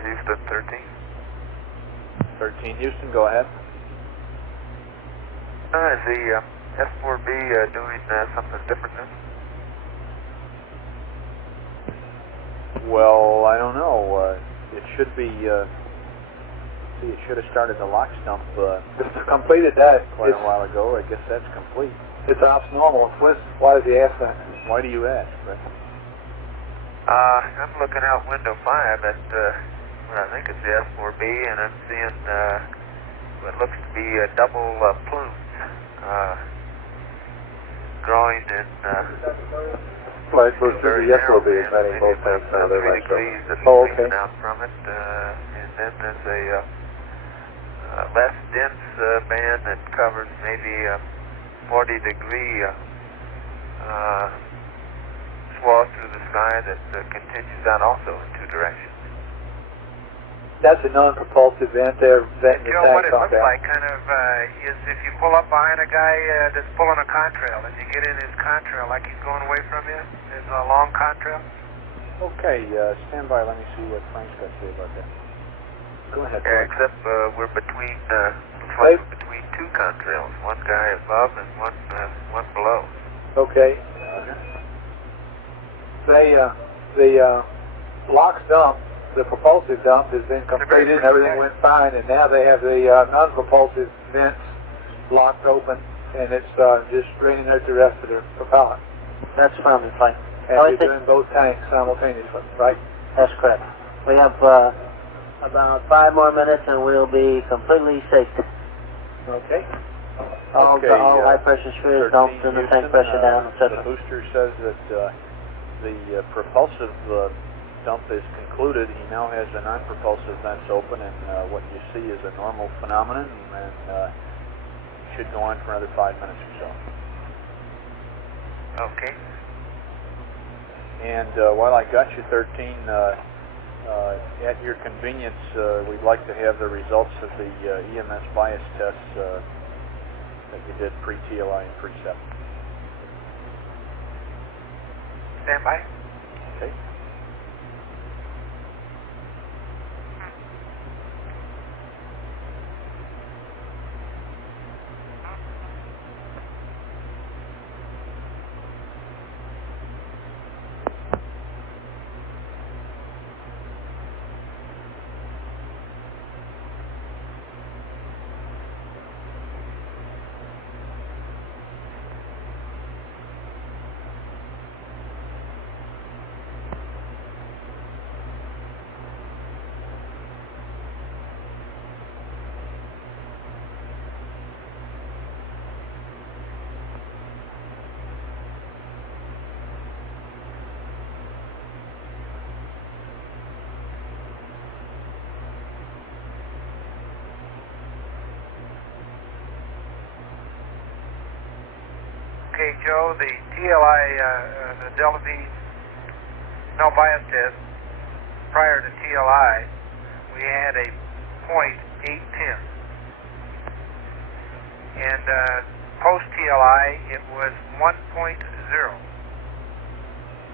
Houston 13. 13, Houston, go ahead. Is the S4B doing something different then? Well, I don't know. It should be, see, it should have started the lock stump It's completed that. quite a while ago. I guess that's complete. It's ops normal. Why does he ask that? Why do you ask, Rick? I'm looking out window 5 at what I think is the S4B, and I'm seeing what looks to be double plumes growing in Flight booster, the SOB is heading both times now. They're 3 right degrees that's Oh, okay. streaming out from it, and then there's a less dense band that covers maybe a 40-degree swath through the sky that continues out also in 2 directions. That's a non-propulsive vent there, venting the Joe, tank what it on looks down. like kind of is if you pull up behind a guy that's pulling a contrail and you get in his contrail like he's going away from you, there's a long contrail. Okay, stand by. Let me see what Frank's got to say about that. Go ahead, Yeah, Frank. except we're between, looks like we're between 2 contrails, one guy above and one below. Okay. The lock dump, the propulsive dump has been completed and everything went fine, and now they have the non-propulsive vents locked open, and it's just draining out the rest of the propellant. That's fine, fine. And you're doing both tanks simultaneously, right? That's correct. We have about 5 more minutes and we'll be completely safe. Okay. All high pressure spheres dumped and the tank pressure down, etc. The booster says that the propulsive dump is concluded. He now has the non-propulsive vents open, and what you see is a normal phenomenon, and should go on for another 5 minutes or so. Okay. And while I got you, 13, at your convenience, we'd like to have the results of the EMS bias tests that you did pre-TLI and pre-SEP. Stand by. Okay. Okay, Joe, the TLI, the Delta V no bias test prior to TLI, we had a .810. And post-TLI, it was 1.0.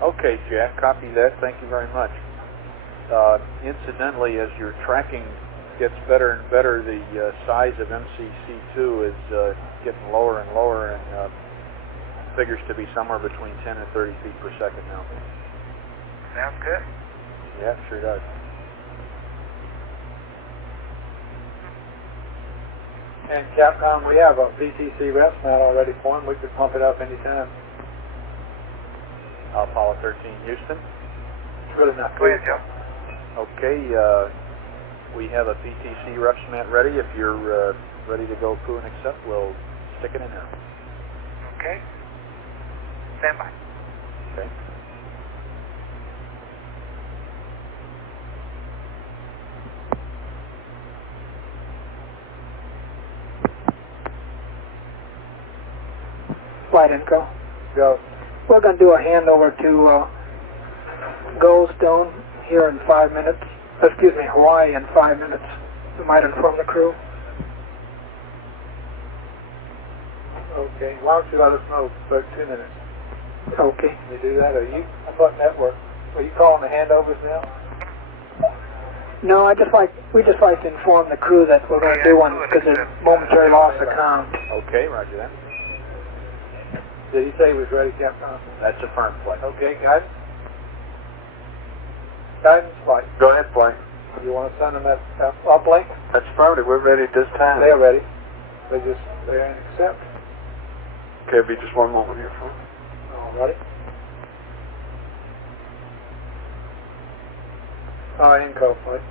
Okay, Jack, copy that. Thank you very much. Incidentally, as your tracking gets better and better, the size of MCC2 is getting lower and lower, and figures to be somewhere between 10 and 30 feet per second now. Sounds good. Yeah, sure does. And Capcom, we have a VTC rest mat already formed. We could pump it up anytime. Apollo 13, Houston. It's really not Go ahead, Joe. Okay, we have a VTC rest mat ready. If you're ready to go poo and accept, we'll stick it in there. Okay. Stand by. Okay. Flight Info. Go. We're going to do a handover to Goldstone here in 5 minutes. Excuse me, Hawaii in 5 minutes. We might inform the crew. Okay. Why don't you let us know for 2 minutes? Okay. You do that, or you? I thought network. Are you calling the handovers now? No, we just like to inform the crew that we're going to do one because there's momentary loss of comm. Okay, roger that. Did he say he was ready, Capcom? That's a firm flight. Okay, guidance. Guidance flight. Go ahead, flight. You want to send them that uplink? That's affirmative. We're ready at this time. They're ready. They're in accept. Okay, be just one moment here, folks. Alrighty. Inco flight.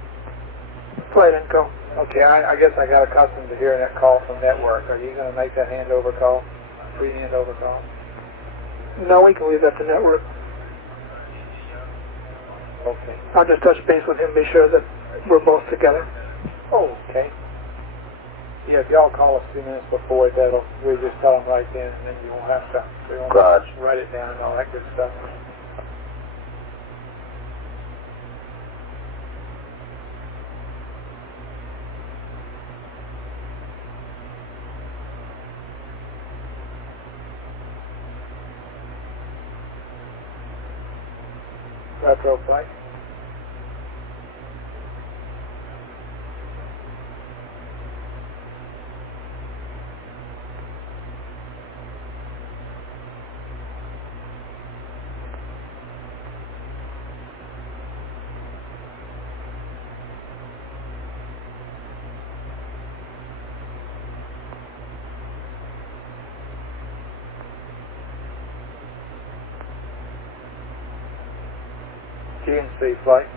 Flight Info. Okay, I guess I got accustomed to hearing that call from network. Are you going to make that handover call? Pre-handover call? No, we can leave that to network. Okay. I'll just touch base with him, be sure that we're both together. Oh, okay. Yeah, if y'all call us 2 minutes before, we just tell them right then, and then you won't have to, write it down and all that good stuff. Retro flight. GNC flight.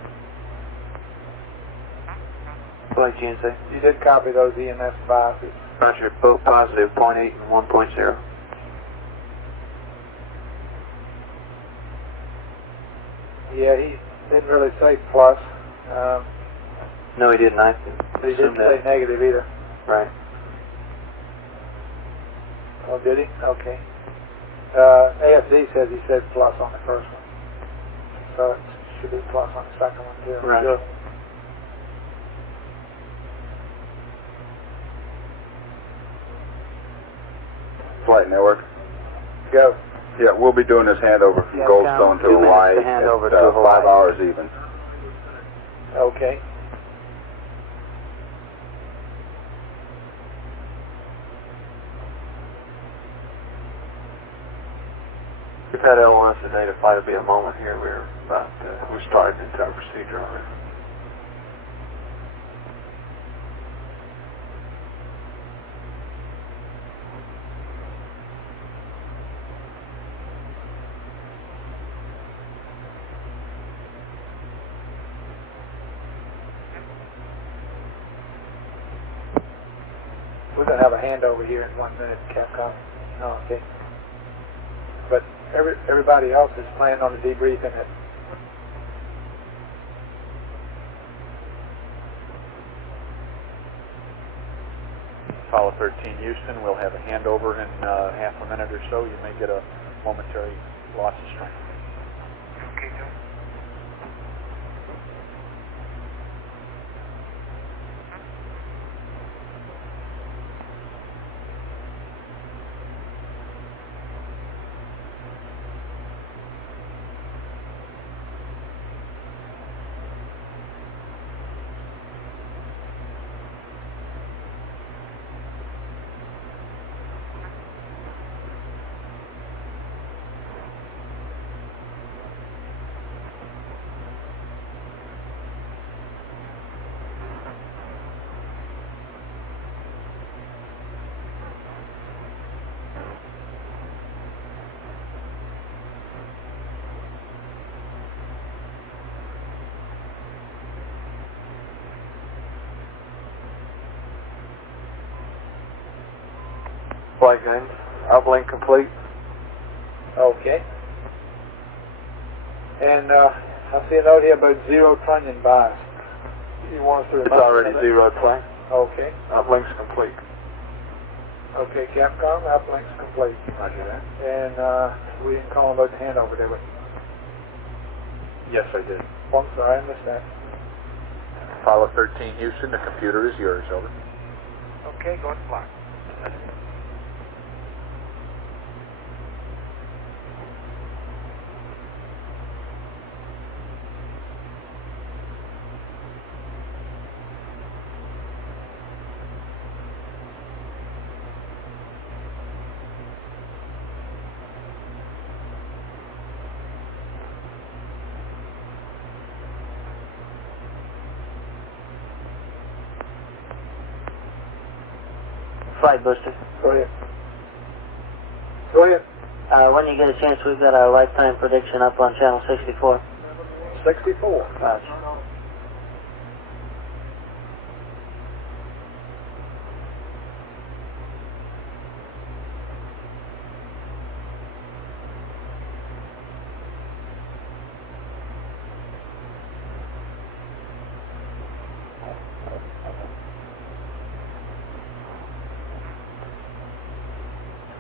Flight GNC. You did copy those EMS biases. Roger, both positive, 0.8 and 1.0. Yeah, he didn't really say plus. No, he didn't. But he didn't say negative either. Right. Oh, did he? Okay. AFD says he said plus on the first one. So it should be plus on the second one too. Right. Sure. Flight network. Go. Yeah, we'll be doing this handover from Yeah, Goldstone to 2 minutes Hawaii to hand at over to 5 Hawaii. hours even. Okay. We've had LOS today. The flight will be a moment here. We're starting into our procedure on it. We're going to have a handover here in 1 minute, Capcom. Oh, okay. But everybody else is planning on the debriefing it. Apollo 13 Houston, we'll have a handover in half a minute or so. You may get a momentary loss of strength. Okay, Joe. Flight gains. Uplink complete. Okay. And I see a note here about zero trunnion bias. You want us to It's remind already us of that? zeroed plane. Okay. Uplink's complete. Okay, Capcom, uplink's complete. Roger that. And we didn't call about the handover, did we? Yes, I did. Oh, I'm sorry, I missed that. Apollo 13 Houston, the computer is yours, over. Okay, go and fly. Flight booster. Go ahead. Go ahead. When you get a chance, we've got our lifetime prediction up on channel 64. 64. Roger.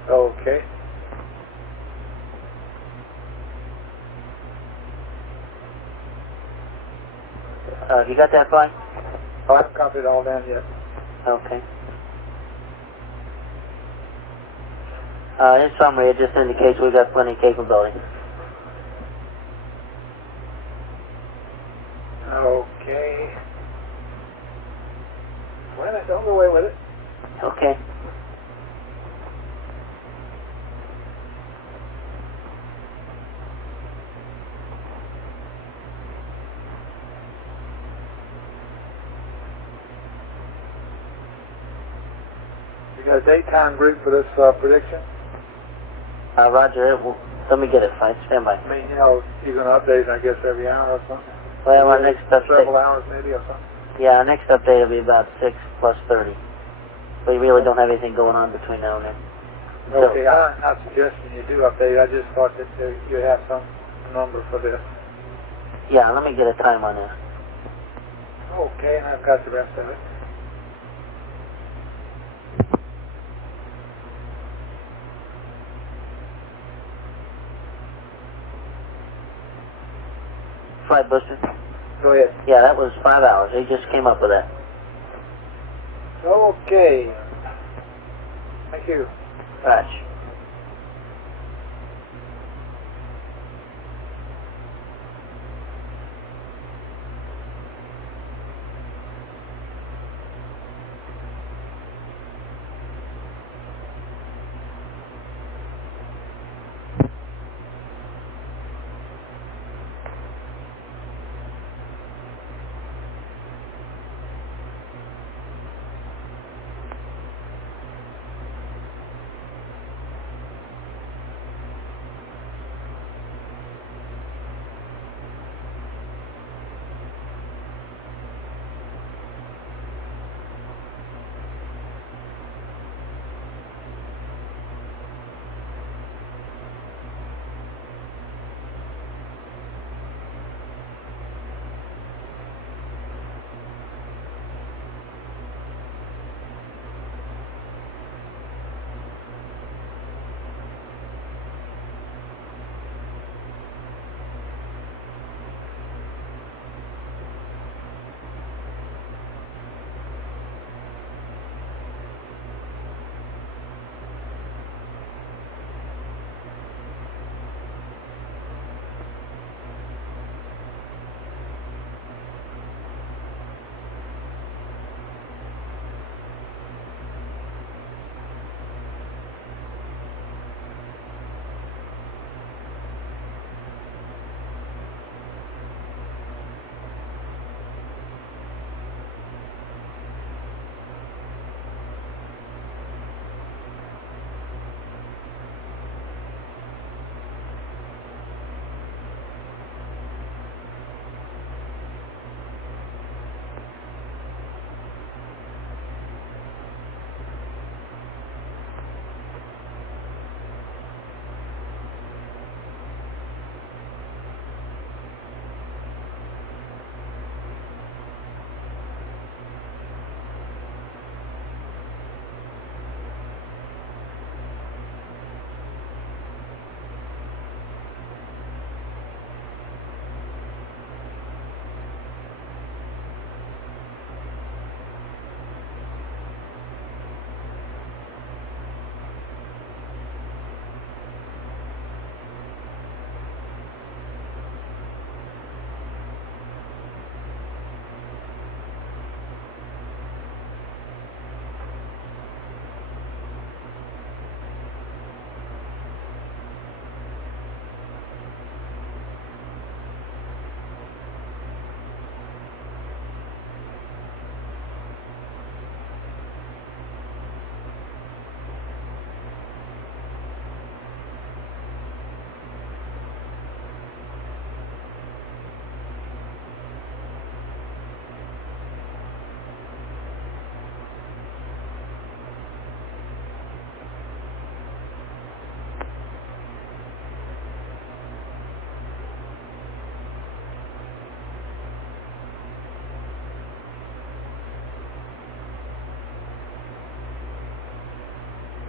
Okay. You got that flight? I haven't copied it all down yet. Okay. In summary, it just indicates we've got plenty of capability. Okay. Wait a minute, don't go away with it. Okay. You got a date time group for this prediction? Roger. Let me get it, flight. Stand by. I mean, you know, you're going to update, I guess, every hour or something. Well, our next update... Several hours maybe or something. Yeah, our next update will be about 6 plus 30. We really don't have anything going on between now and then. Okay, I'm not suggesting you do update. I just thought that you have some number for this. Yeah, let me get a time on that. Okay, and I've got the rest of it. Flight booster. Go ahead. Yeah, that was 5 hours. He just came up with that. Okay. Thank you. Patch.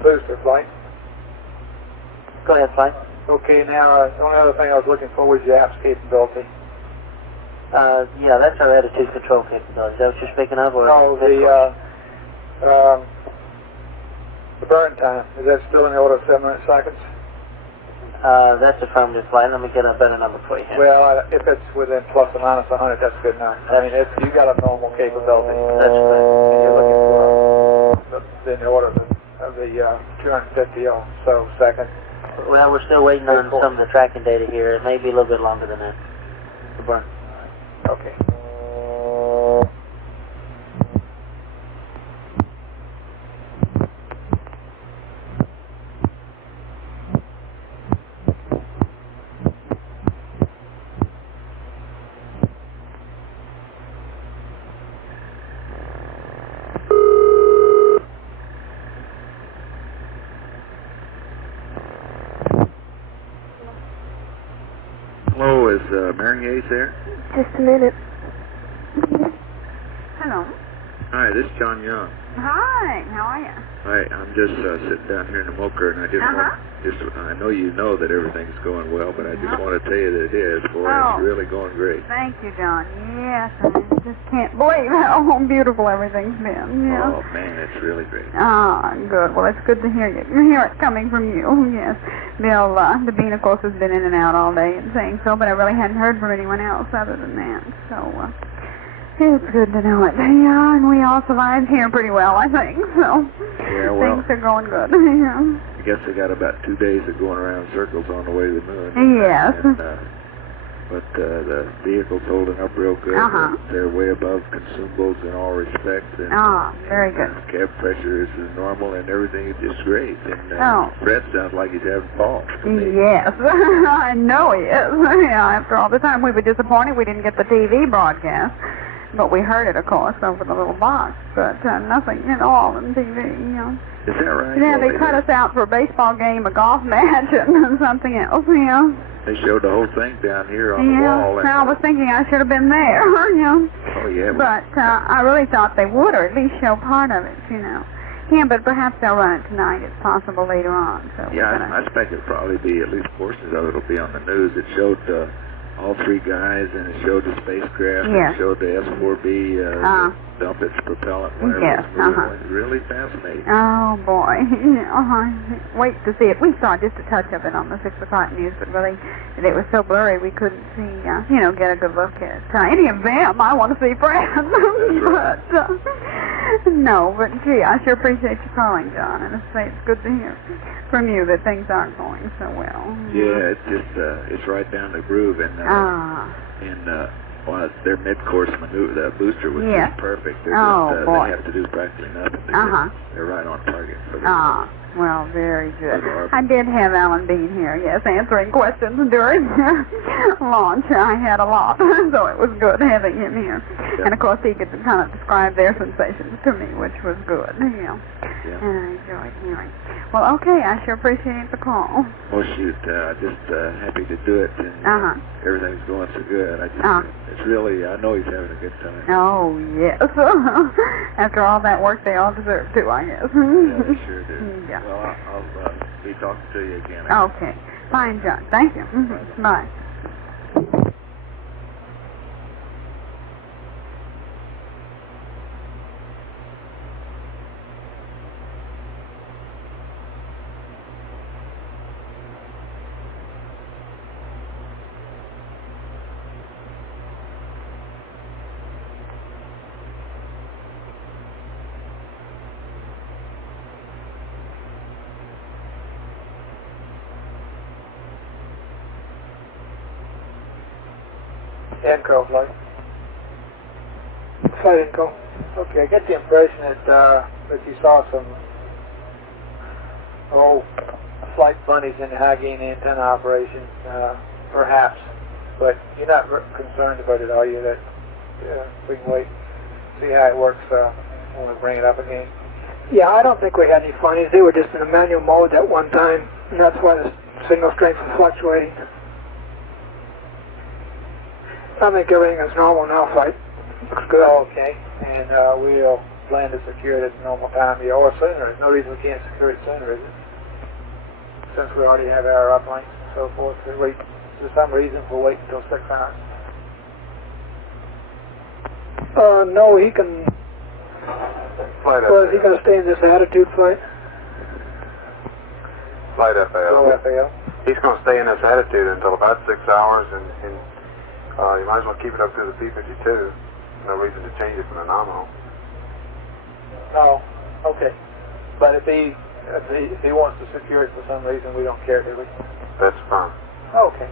Booster flight. Go ahead, flight. Okay, now the only other thing I was looking for was your apps capability. Yeah, that's our attitude control capability. Is that what you're speaking of? Or No, the burn time, is that still in the order of 7 seconds? That's affirmative, flight. Let me get a better number for you here. Well, if it's within plus or minus 100, that's good enough. I mean, you got a normal capability. That's correct. And you're looking for in the order of the 250 or so seconds. Well, we're still waiting on some of the tracking data here. It may be a little bit longer than that. The burn. Okay. hearing aids there? Just a minute. Hello. Hi, this is John Young. Hi, how are you? Hi, I'm just sitting down here in the MOCR, and I just I know you know that everything's going well, but I just want to tell you that it is, boy, it's really going great. Thank you, John. Yes, I just can't believe how beautiful everything's been. Yes. Oh, man, it's really great. Ah, good. Well, it's good to hear it coming from you. Yes. Bill, the Bean, of course, has been in and out all day and saying so, but I really hadn't heard from anyone else other than that. So, it's good to know it. Yeah, and we all survived here pretty well, I think. So, yeah, well, things are going good. Yeah. I guess they got about 2 days of going around circles on the way to the moon. Yes. But the vehicle's holding up real good. They're way above consumables in all respects. And, very good. Cab pressure is normal, and everything is just great. And Fred sounds like he's having balls. Yes, I know he is. Yeah, after all the time we were disappointed we didn't get the TV broadcast. But we heard it, of course, over the little box. But nothing at all on TV, you know. Is that right? Yeah, they cut us out for a baseball game, a golf match, and something else, you know. They showed the whole thing down here on the wall. And I was thinking I should have been there, you know. Oh, yeah. But I really thought they would, or at least show part of it, you know. Yeah, but perhaps they'll run it tonight. It's possible later on. So yeah, I expect it'll probably be, at least portions of it will be on the news. It showed all 3 guys, and it showed the spacecraft, and it showed the S-4B dump its propellant. Yes, It's really fascinating. Oh, boy. Wait to see it. We saw just a touch of it on the 6 o'clock news, but really, it was so blurry we couldn't see, get a good look at any of them. I want to see Fred. But, no, but gee, I sure appreciate you calling, John, and it's good to hear from you that things aren't going so well. Yeah, it's just, it's right down the groove, and their mid-course maneuver, the booster was just perfect. They're just, they have to do practically nothing. They're right on target for the well, very good. I did have Alan Bean here, yes, answering questions during launch. I had a lot, so it was good having him here. Yeah. And, of course, he could kind of describe their sensations to me, which was good, you know. Yeah. And I enjoyed hearing. Well, okay, I sure appreciate the call. Well, shoot, just happy to do it, and everything's going so good. It's really, I know he's having a good time. Oh, yes. After all that work, they all deserve to, I guess. Yeah, they sure do. Yeah. Well, I'll be talking to you again. Okay. Fine, John. Thank you. Bye. Inco, flight. Flight Inco. Okay, I get the impression that you saw some flight bunnies in the high gain antenna operation, perhaps, but you're not concerned about it, are you? That we can wait, see how it works when we bring it up again. Yeah, I don't think we had any funnies. They were just in a manual mode at one time, and that's why the signal strength was fluctuating. I think everything is normal now, flight. Looks good. Oh, okay. And we'll plan to secure it at the normal time, or sooner. There's no reason we can't secure it sooner, is it? Since we already have our uplinks and so forth. Is there some reason for waiting until 6 hours? No, he can... Flight FAL. Is he going to stay in this attitude flight? Flight FAL. FAL. He's going to stay in this attitude until about 6 hours, and you might as well keep it up through the P-52. No reason to change it from the nominal. Oh, okay. But if he wants to secure it for some reason, we don't care, do we? That's fine. Okay.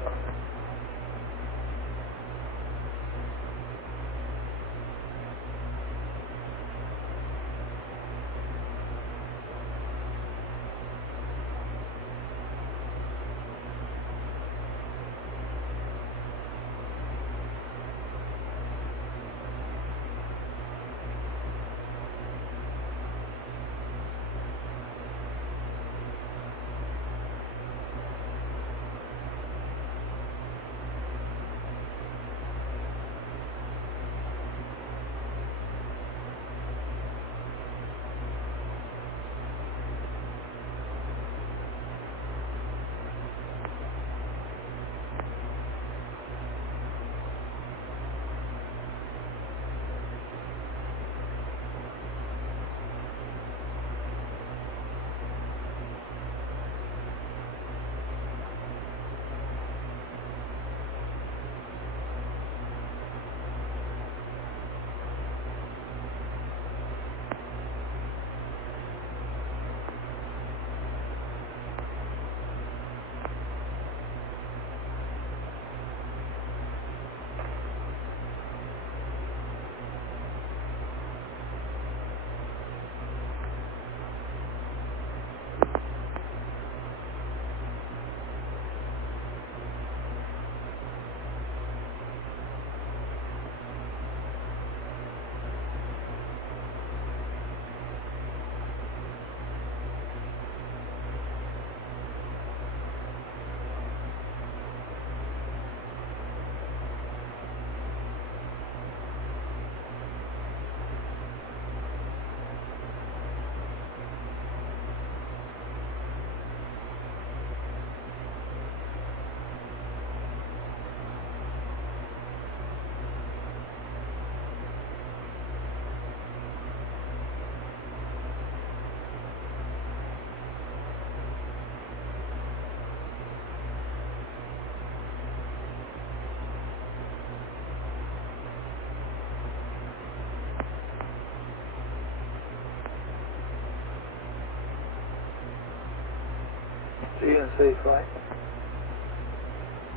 GNC flight.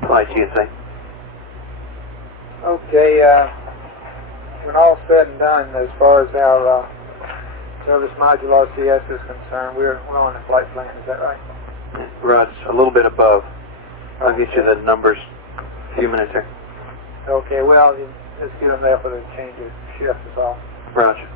Flight GNC. Okay, when all's said and done, as far as our service module RCS is concerned, we're on the flight plan, is that right? Roger, a little bit above. I'll get you the numbers in a few minutes here. Okay, well, let's get them there for the change of shift is all. Roger.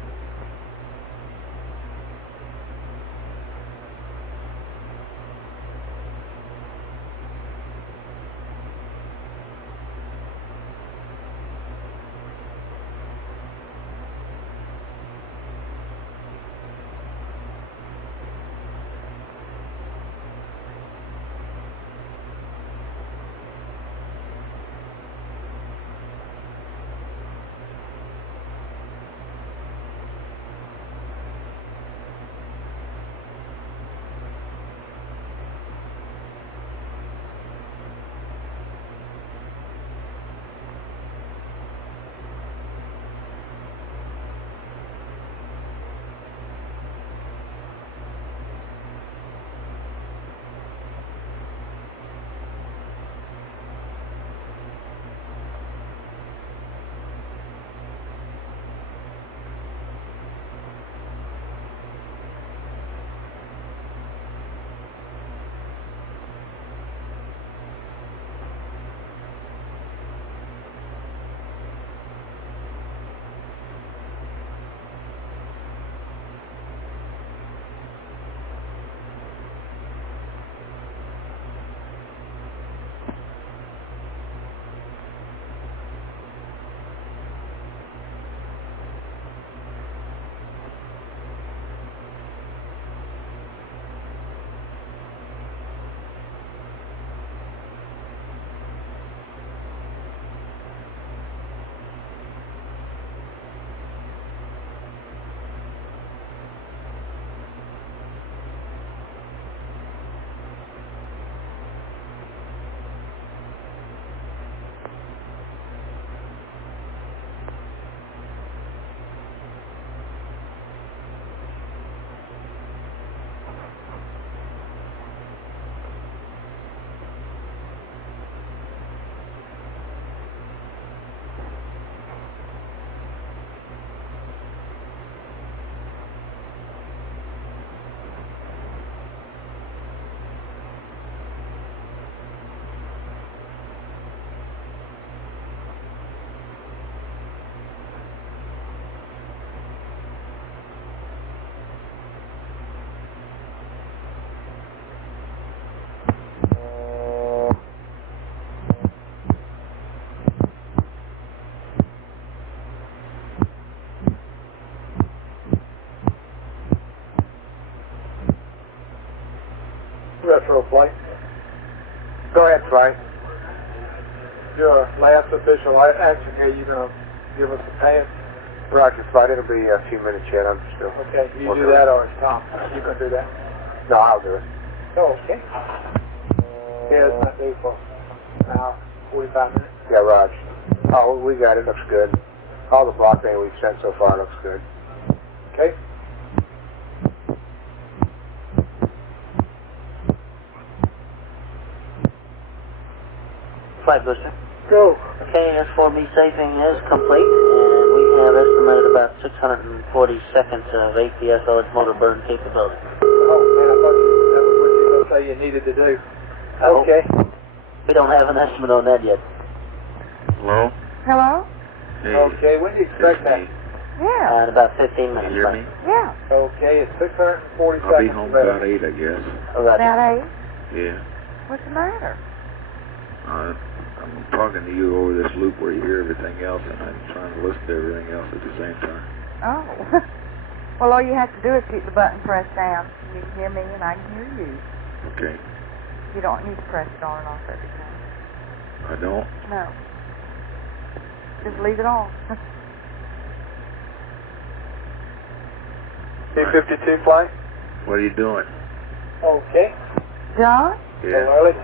Retro flight. Go ahead, Flight. Your last official action here, you going to give us a pass? Roger, Flight. It'll be a few minutes yet. I'm still... Okay, you do that or it's Tom? You can do that? No, I'll do it. Oh, okay. Yeah, it's not due for an hour, 45 minutes. Yeah, Roger. Oh, we got it. Looks good. All the block data we've sent so far looks good. Okay. Flight booster. Go. Okay, S4B safing is complete, and we have estimated about 640 seconds of APS motor burn capability. Oh, man, I thought that was what you were going to say you needed to do. Okay. We don't have an estimate on that yet. Hello? Hello? Hey. Okay, when do you expect that? Yeah. In about 15 minutes. Can you hear me? Yeah. Okay, it's 640 I'll seconds. be home ready. about 8, I guess. Roger. About 8? Yeah. What's the matter? I'm talking to you over this loop where you hear everything else, and I'm trying to listen to everything else at the same time. Oh. Well, all you have to do is keep the button pressed down. You can hear me and I can hear you. Okay. You don't need to press it on and off every time. I don't? No. Just leave it on. T-52 flight? What are you doing? Okay. John? Yeah. Early?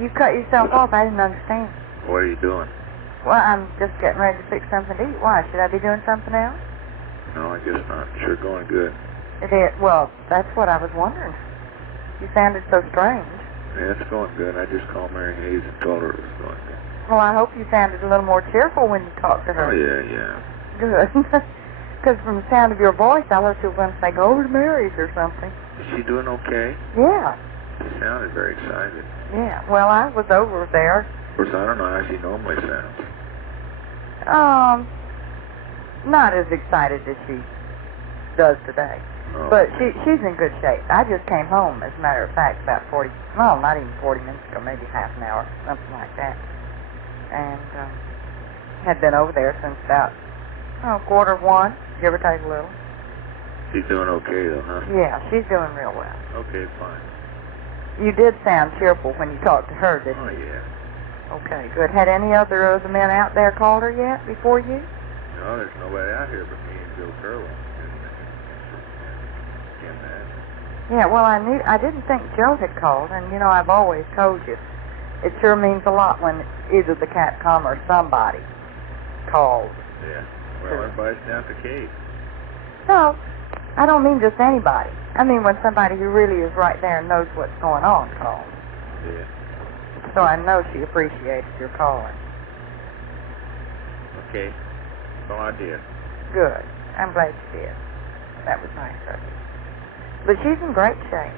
You cut yourself off. I didn't understand. What are you doing? Well, I'm just getting ready to fix something to eat. Why? Should I be doing something else? No, I guess not. Sure going good. Well, that's what I was wondering. You sounded so strange. Yeah, it's going good. I just called Mary Hayes and told her it was going good. Well, I hope you sounded a little more cheerful when you talked to her. Oh, yeah. Good. Because from the sound of your voice, I thought you were going to say, go over to Mary's or something. Is she doing okay? Yeah. She sounded very excited. Yeah. Well, I was over there. Of course, I don't know how she normally sounds. Not as excited as she does today. Oh. But she's in good shape. I just came home, as a matter of fact, about not even 40 minutes ago, maybe half an hour, something like that. And had been over there since about 1:15, give or take a little. She's doing okay, though, huh? Yeah, she's doing real well. Okay, fine. You did sound cheerful when you talked to her, didn't you? Oh, yeah. Okay, good. Had any other of the men out there called her yet before you? No, there's nobody out here but me and Joe Curlin. Yeah, well, I didn't think Joe had called, and I've always told you, it sure means a lot when either the Capcom or somebody calls. Yeah. Well, everybody's down at the cave. No, I don't mean just anybody. I mean when somebody who really is right there and knows what's going on calls. Yeah. So I know she appreciated your calling. Okay. No idea. Good. I'm glad you did. That was nice of you. But she's in great shape.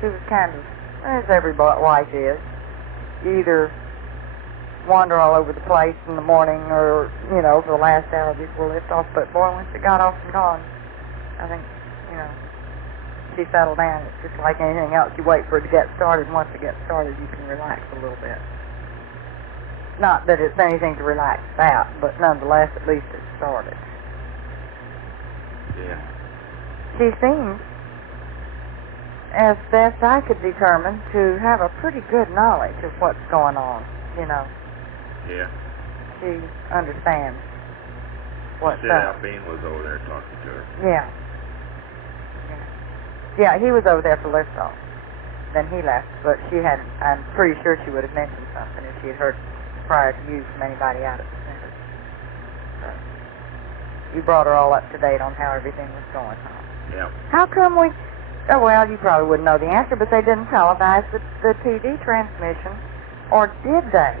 She was kind of, as every wife is. You either wander all over the place in the morning or, for the last hour before liftoff. But boy, once it got off and gone, I think, she settled down. It's just like anything else. You wait for it to get started. And once it gets started, you can relax a little bit. Not that it's anything to relax about, but nonetheless, at least it started. Yeah. She seems, as best I could determine, to have a pretty good knowledge of what's going on, Yeah. She understands what's up. Alpine was over there talking to her. Yeah. Yeah, he was over there for liftoff. Then he left, but I'm pretty sure she would have mentioned something if she had heard prior to you from anybody out at the center. You brought her all up to date on how everything was going, huh? Yeah. How come we... Oh, well, you probably wouldn't know the answer, but they didn't televise the TV transmission, or did they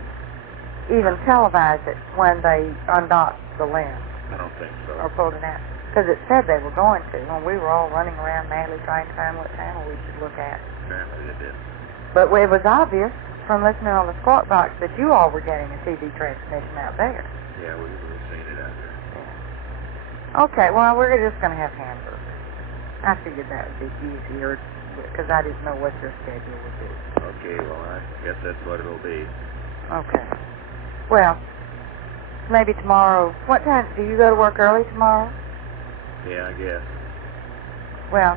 even televise it when they undocked the lens? I don't think so. Or pulled it out? Because it said they were going to, when we were all running around madly trying to find what channel we should look at. Apparently they did. But it was obvious from listening on the squawk box that you all were getting a TV transmission out there. Yeah, we were seeing it out there. Yeah. Okay, well, we're just going to have handlers. I figured that would be easier because I didn't know what your schedule would be. Okay, well, I guess that's what it'll be. Okay. Well, maybe tomorrow. What time? Do you go to work early tomorrow? Yeah, I guess. Well,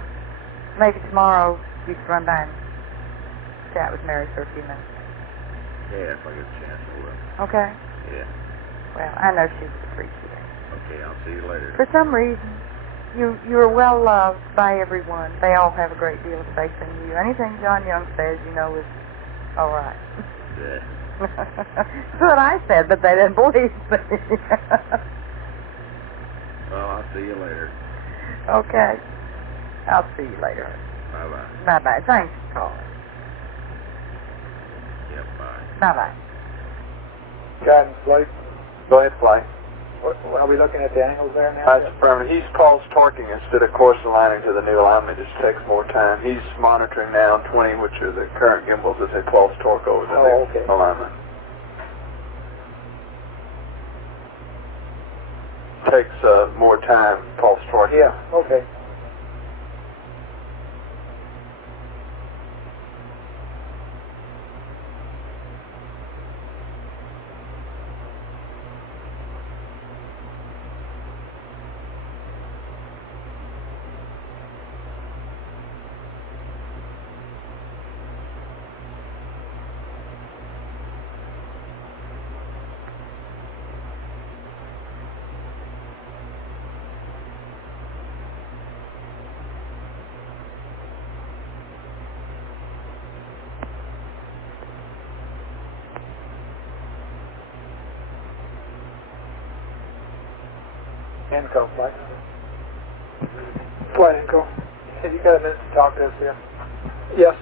maybe tomorrow you could run by and chat with Mary for a few minutes. Yeah, if I get a chance, I will. Okay? Yeah. Well, I know she would appreciate it. Okay, I'll see you later. For some reason, you are well loved by everyone. They all have a great deal of faith in you. Anything John Young says, is all right. Yeah. That's what I said, but they didn't believe me. Well, I'll see you later. Okay. I'll see you later. Bye-bye. Bye-bye. Thanks for calling. Yep, bye. Bye-bye. Guidance flight. Go ahead, fly. Are we looking at the angles there now? That's affirmative. He's pulse torquing instead of course aligning to the new alignment. It just takes more time. He's monitoring now 20, which are the current gimbals as they pulse torque over the new alignment. Takes more time pulse torquing. Yeah, okay. Inco, flight. Flight Inco. Have you got a minute to talk to us here? Yes.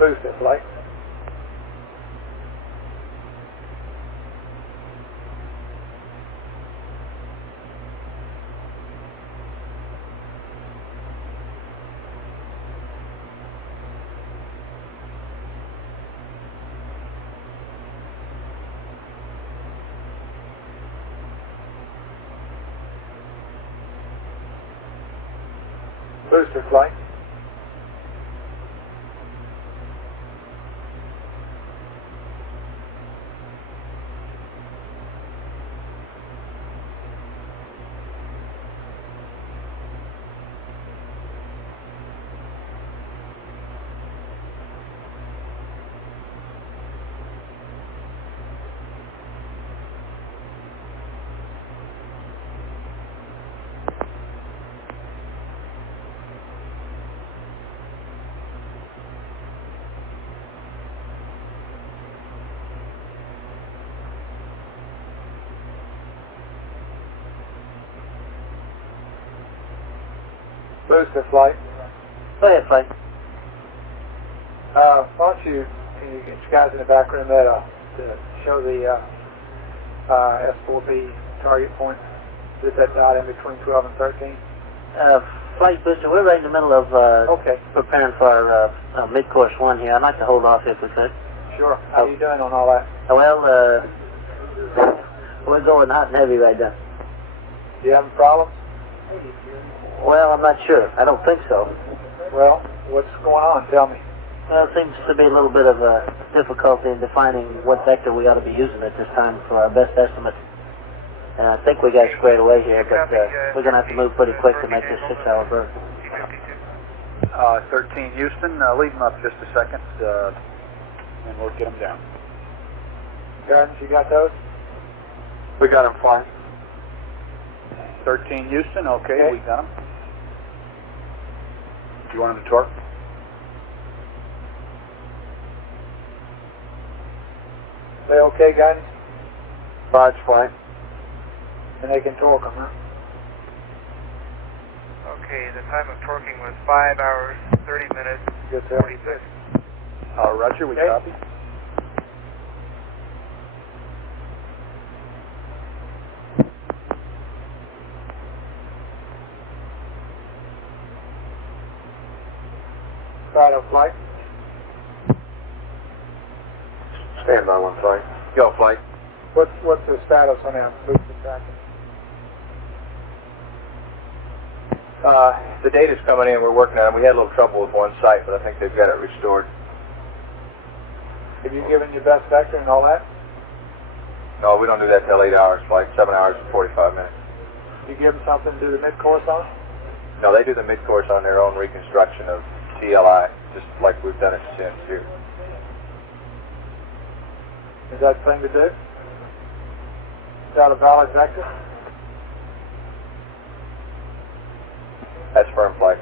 Booster flight. Booster flight. Booster flight. Go ahead, flight. Why don't you, can you get you guys in the back room there to show the S4B target point? Is that dot in between 12 and 13? Flight booster, we're right in the middle of preparing for our mid-course 1 here. I'd like to hold off if we could. Sure. How are you doing on all that? Well, we're going hot and heavy right now. Do you have problems? Well, I'm not sure. I don't think so. Well, what's going on? Tell me. Well, it seems to be a little bit of a difficulty in defining what vector we ought to be using at this time for our best estimate. And I think we got squared away here, but we're going to have to move pretty quick to make this 6-hour burn. 13 Houston, leave them up just a second, and we'll get them down. Gardens, you got those? We got them flying. 13 Houston, okay, we got them. Do you want them to torque? They okay, guys? Barge flying. And they can torque them, huh? Okay, the time of torquing was 5 hours, 30 minutes, Good, sir. 46. Roger, we copy. Strato flight. Stand by 1 flight. Go flight. What's the status on that booster tracking? The data's coming in, we're working on it. We had a little trouble with one site, but I think they've got it restored. Have you given your best vector and all that? No, we don't do that till 8 hours flight, 7 hours and 45 minutes. You give them something to do the mid-course on? No, they do the mid-course on their own reconstruction of TLI, just like we've done it since here. Is that the thing to do? Is that a valid vector? That's firm flight.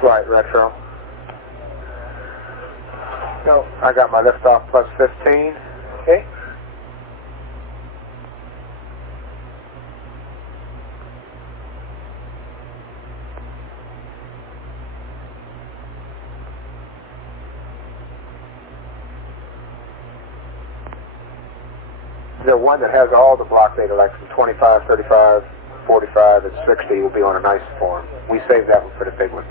Flight retro. So I got my liftoff plus 15. Okay. The one that has all the block data, like from 25, 35, 45, and 60, will be on a nice form. We saved that one for the big one.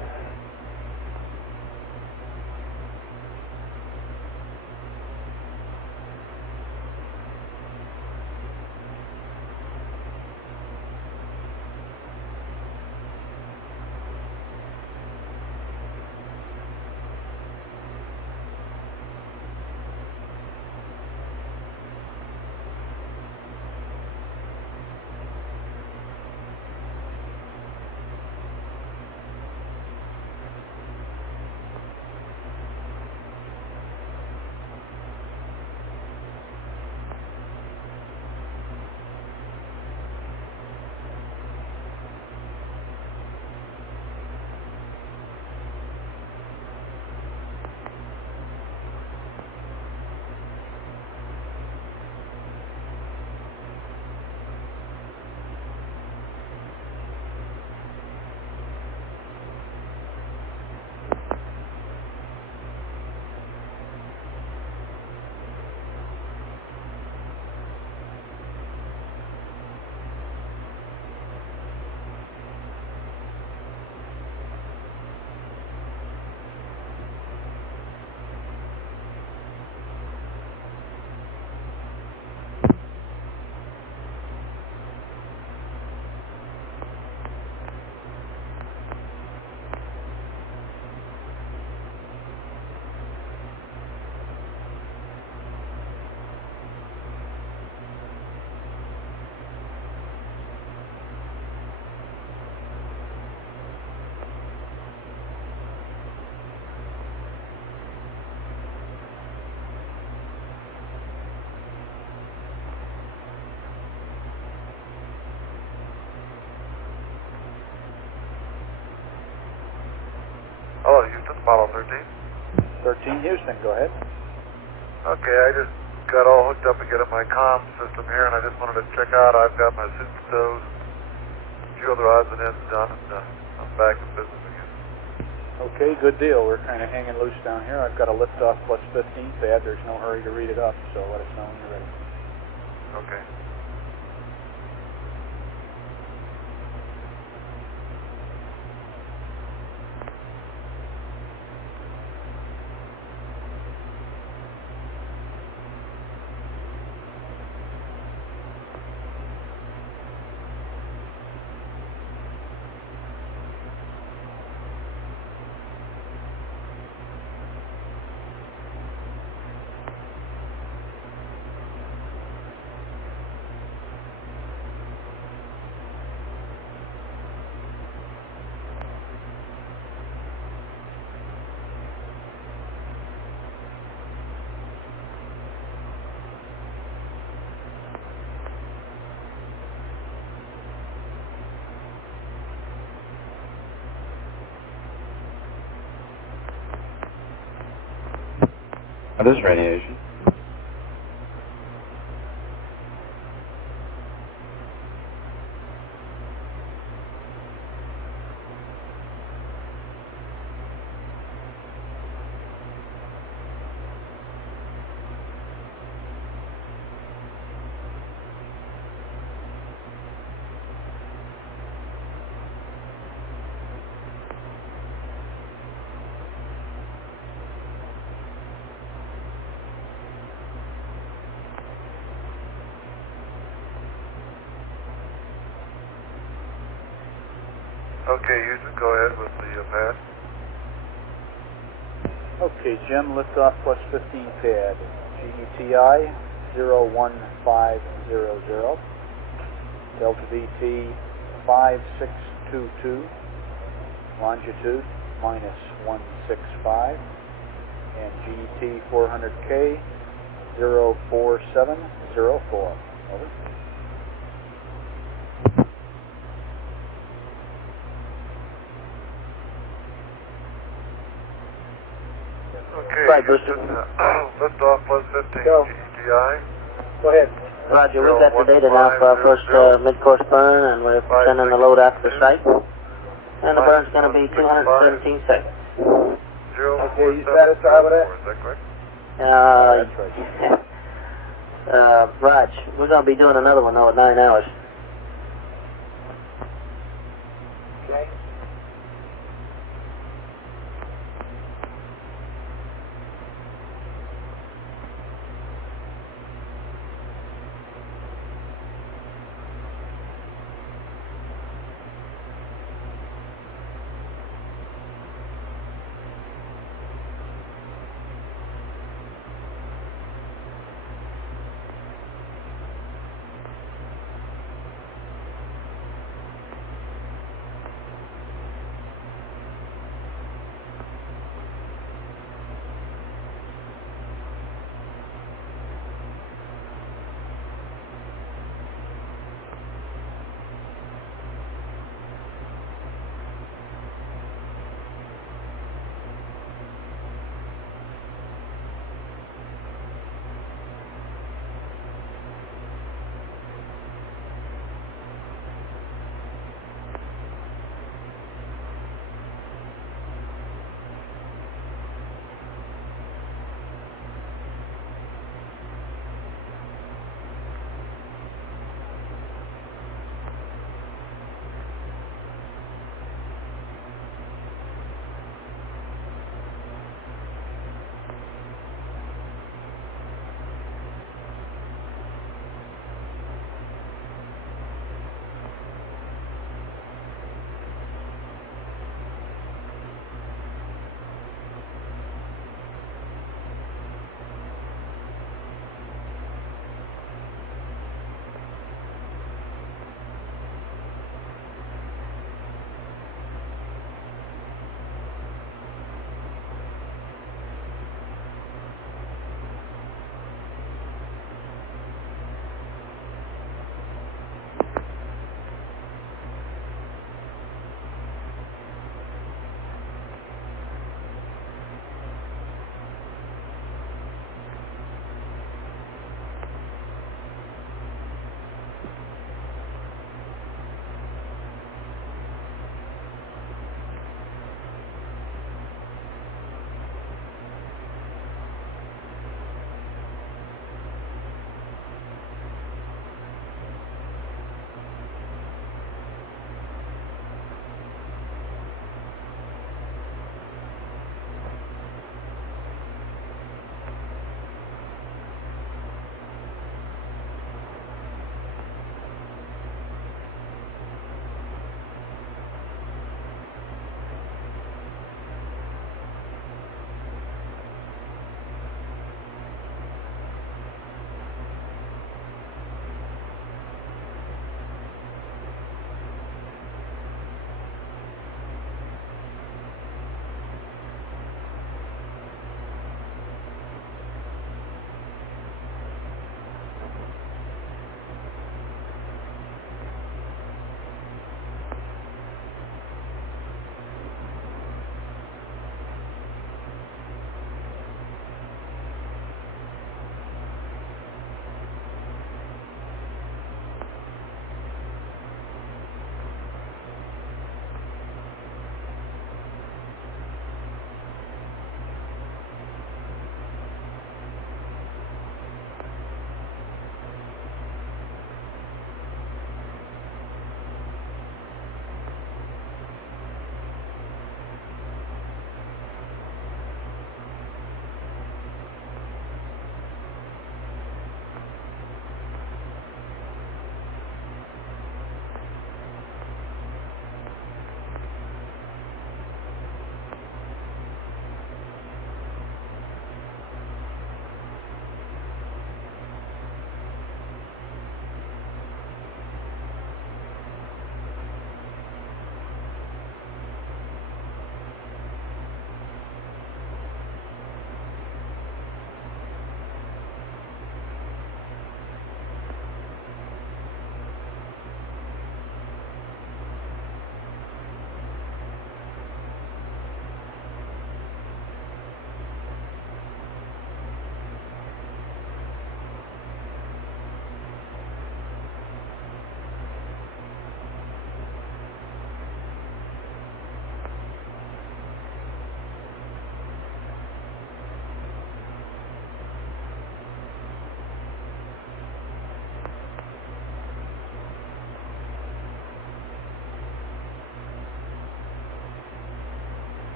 Hello, Houston, Apollo 13. 13 Houston, go ahead. Okay, I just got all hooked up again at my comm system here, and I just wanted to check out. I've got my suit stowed, a few other odds and ends done, and I'm back in business again. Okay, good deal. We're kind of hanging loose down here. I've got a liftoff plus 15 pad. There's no hurry to read it up, so let us know when you're ready. Okay. This is radiation. Okay, Houston, go ahead with the pad. Okay, Jim, liftoff plus 15 pad. GETI 01500. Delta VT 5622. Longitude minus 165. And GET 400K 04704. Over. Okay, Right, Houston, liftoff plus 15 Go. GTI. Go ahead. Roger, we've got the data now for our first mid-course burn, and we're sending the load out to the site. And the burn's going to be 217 seconds. Okay, you satisfied with that? Is that correct? That's right. Raj, we're going to be doing another one though at 9 hours. Okay.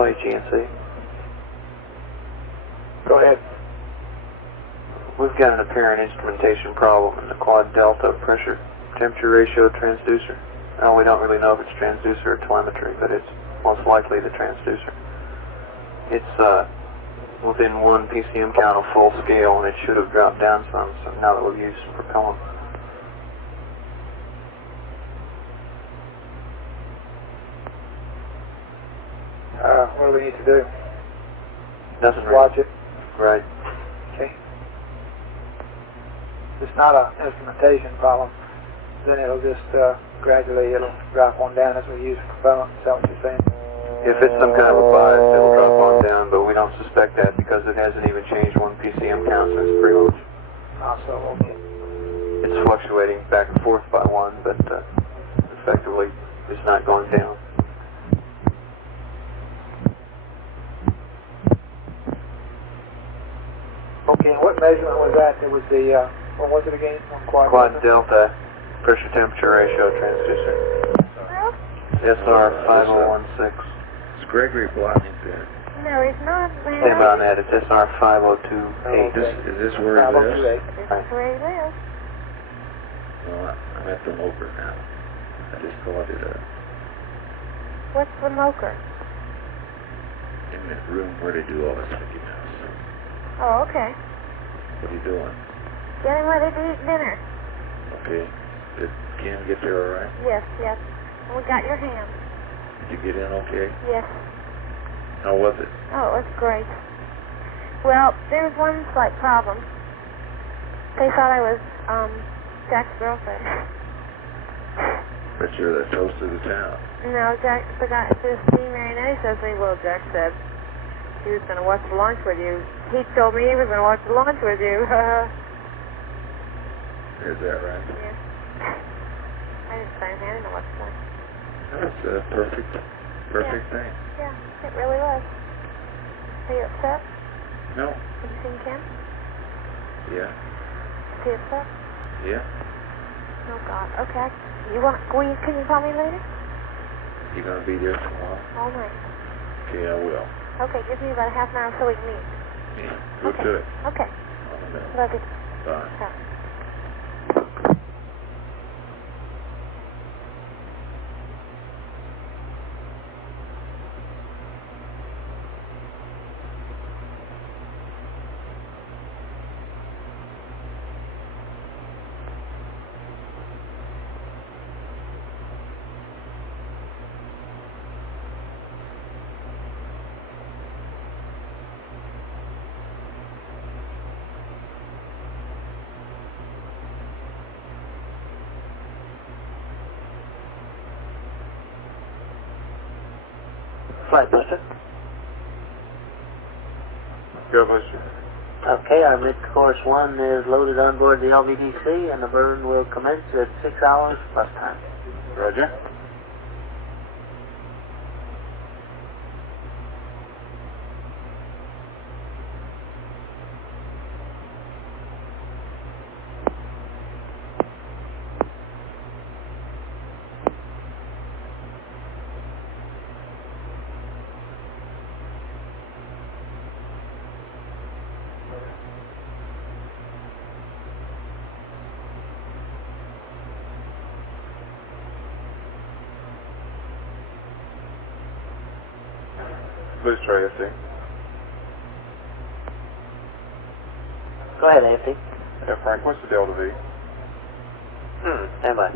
Flight GNC. Go ahead. We've got an apparent instrumentation problem in the quad delta pressure temperature ratio transducer. Now, we don't really know if it's transducer or telemetry, but it's most likely the transducer. It's within 1 PCM count of full scale, and it should have dropped down some, so now that we've used some propellant. What do we need to do? Nothing. Watch it. Right. Okay. If it's not an instrumentation problem, then it'll just gradually it'll drop on down as we use propellant. Is that what you're saying? If it's some kind of a bias, it'll drop on down, but we don't suspect that because it hasn't even changed 1 PCM count since pre-launch. So, okay. It's fluctuating back and forth by 1, but effectively it's not going down. Okay, and what measurement was that? It was the, what was it again? Quad delta pressure temperature ratio transducer. SR 5016. It's Gregory Blotnick there. No, it's not. Stand by on that. It's SR 5028. Is this where he lives? This is where he lives. Well, I'm at the MOCR now. I just called it What's the MOCR? in that room where they do all this Mickey Mouse. Oh, okay. What are you doing? Getting ready to eat dinner. Okay. Did Ken get there all right? Yes, yes. We got your ham. Did you get in okay? Yes. How was it? Oh, it was great. Well, there was one slight problem. They thought I was, Jack's girlfriend. But you're the toast of the town. No, Jack, the guy, this Steve Marionetti says to me, well, Jack said he was going to watch the launch with you. He told me he was going to watch the launch with you. Is that right? Yes. I didn't say anything. I didn't know what to say. That's a perfect thing. Yeah, it really was. Are you upset? No. Have you seen Ken? Yeah. Is he upset? Yeah. Oh, God. Okay. Can you call me later? You gonna be there tomorrow? All night. Okay, I will. Okay, give me about a half an hour so we can meet. Yeah, we'll do it. Okay. Love you. Bye. Bye. Flight Buster. Go, Buster. Okay, our mid-course 1 is loaded on board the LVDC, and the burn will commence at 6 hours plus time. Roger. Booster AFC. Go ahead, AFC. Yeah, Frank, what's the Delta V? Stand by.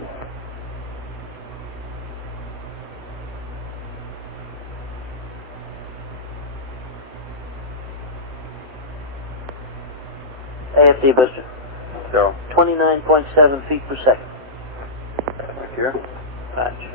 AFC Buster. Go. 29.7 feet per second. Thank you. Roger.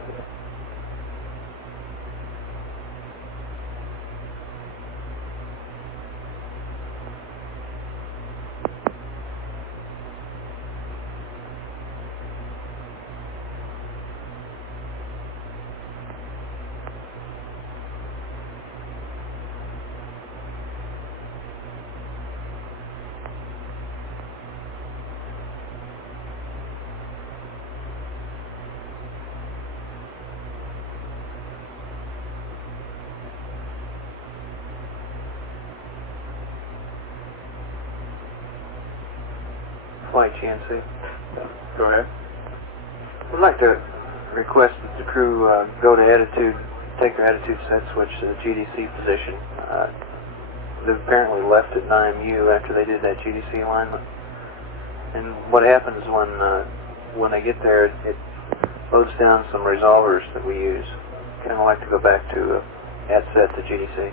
Flight GNC. Go ahead. We'd like to request that the crew go to attitude, take their attitude set switch to the GDC position. They've apparently left at 9MU after they did that GDC alignment. And what happens when they get there, it loads down some resolvers that we use. Kind of like to go back to at set to GDC.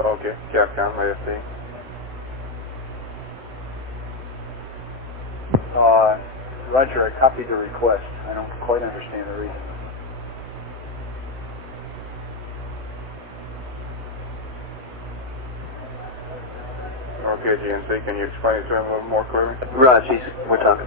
Okay, Capcom, AFP. Roger, I copied the request. I don't quite understand the reason. Okay, GNC, can you explain it to him a little more clearly? Raj, we're talking.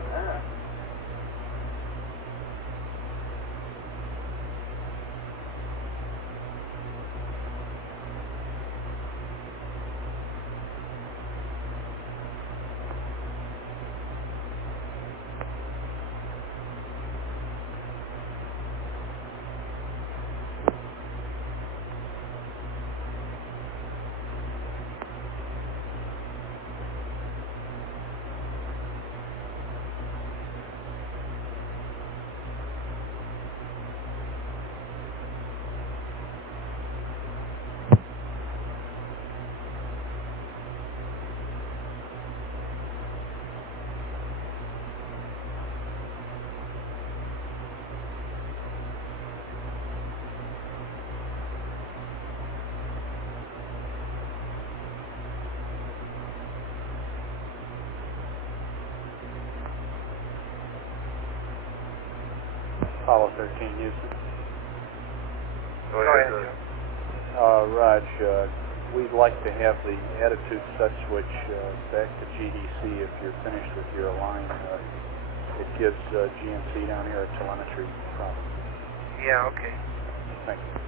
Apollo 13, Houston. Go ahead. Raj, we'd like to have the attitude set switch back to GDC if you're finished with your align. It gives GNC down here a telemetry problem. Yeah, okay. Thank you.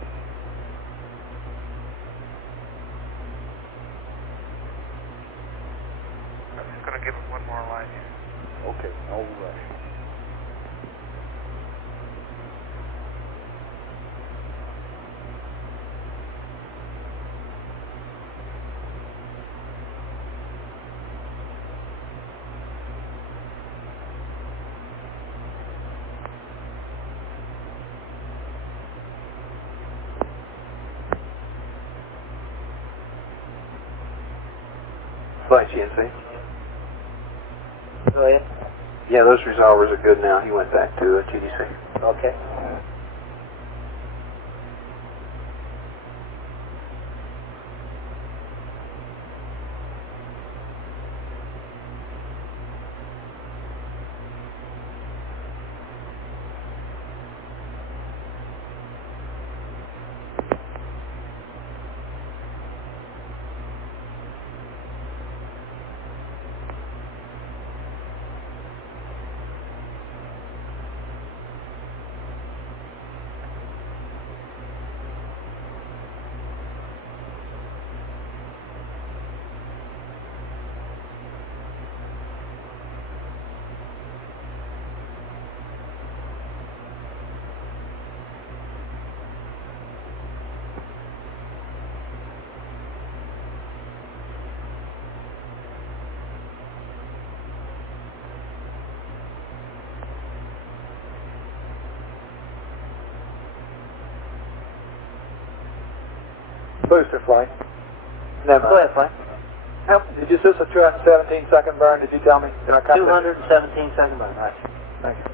I'm just going to give him one more line here. Okay, no rush. Flight GNC. Go ahead. Yeah, those resolvers are good now. He went back to GDC. Okay. Booster flight. No, go ahead, Flight. Did you say it's a 217-second burn? Did you tell me? Did I copy? 217 second burn. Right. Thank you.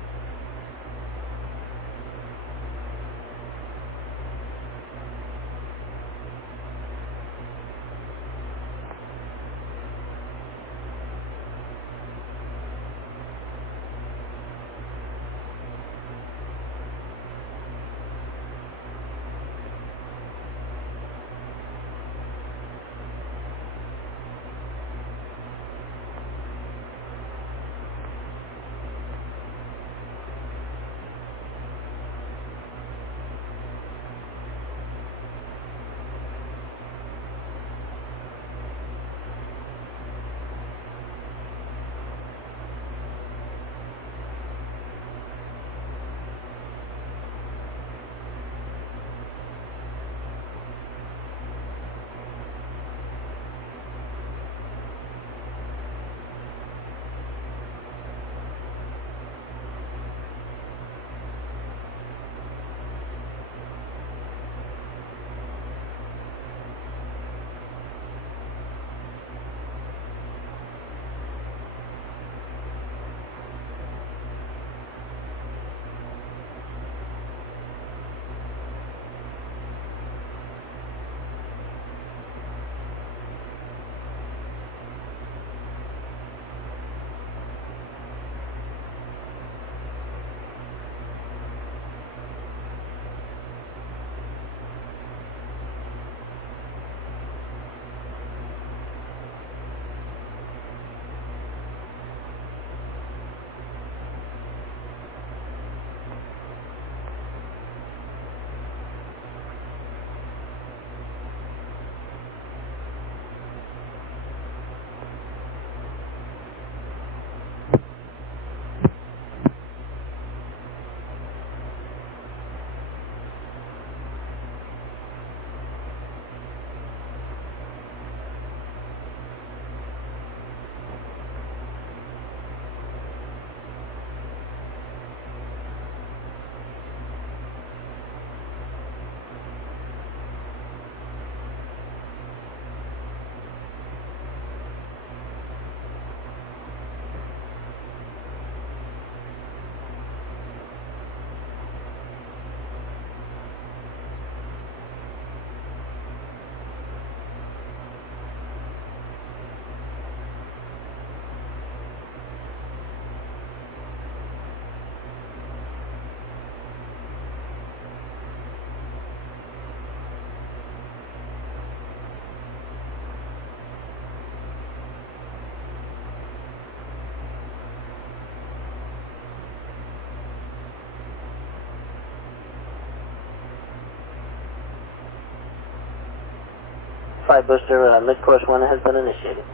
Flight booster, mid-course 1 has been initiated.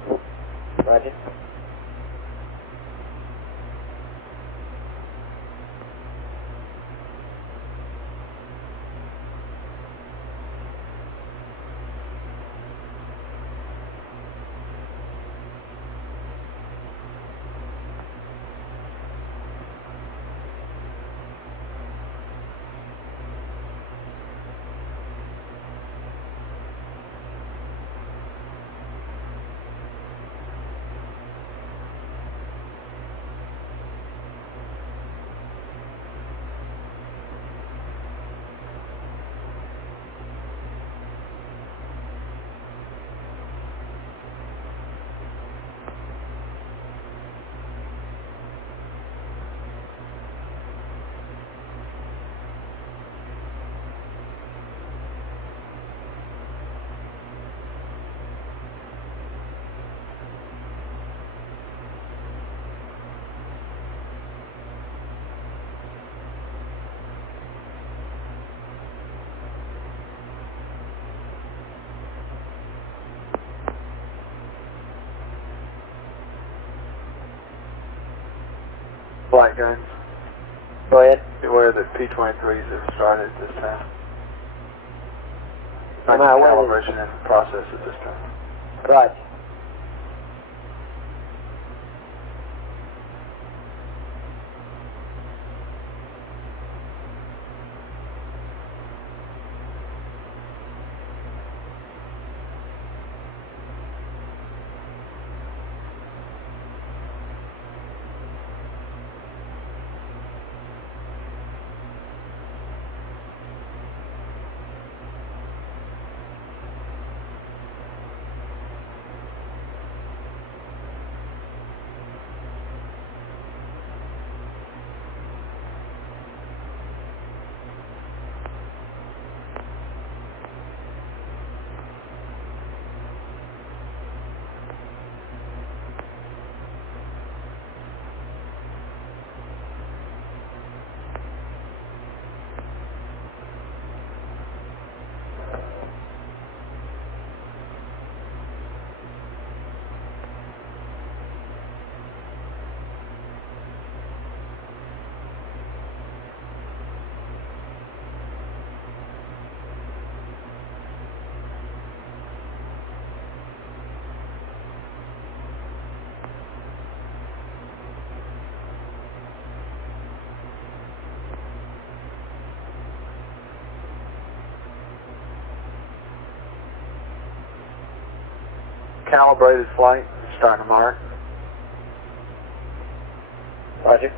Roger. Flight guns. Go ahead. Beware that P-23s have started at this time. Am I aware calibration in process at this time. Roger. Calibrated flight, starting to mark. Roger.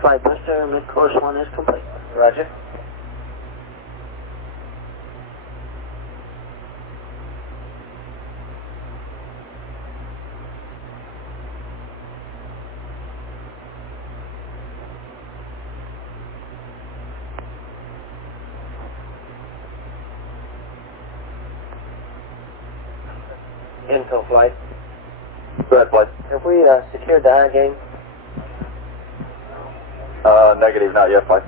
Flight booster, mid-course 1 is complete. Roger. Infill flight. Go ahead, flight. Have we secured the high game? Negative, not yet, flight.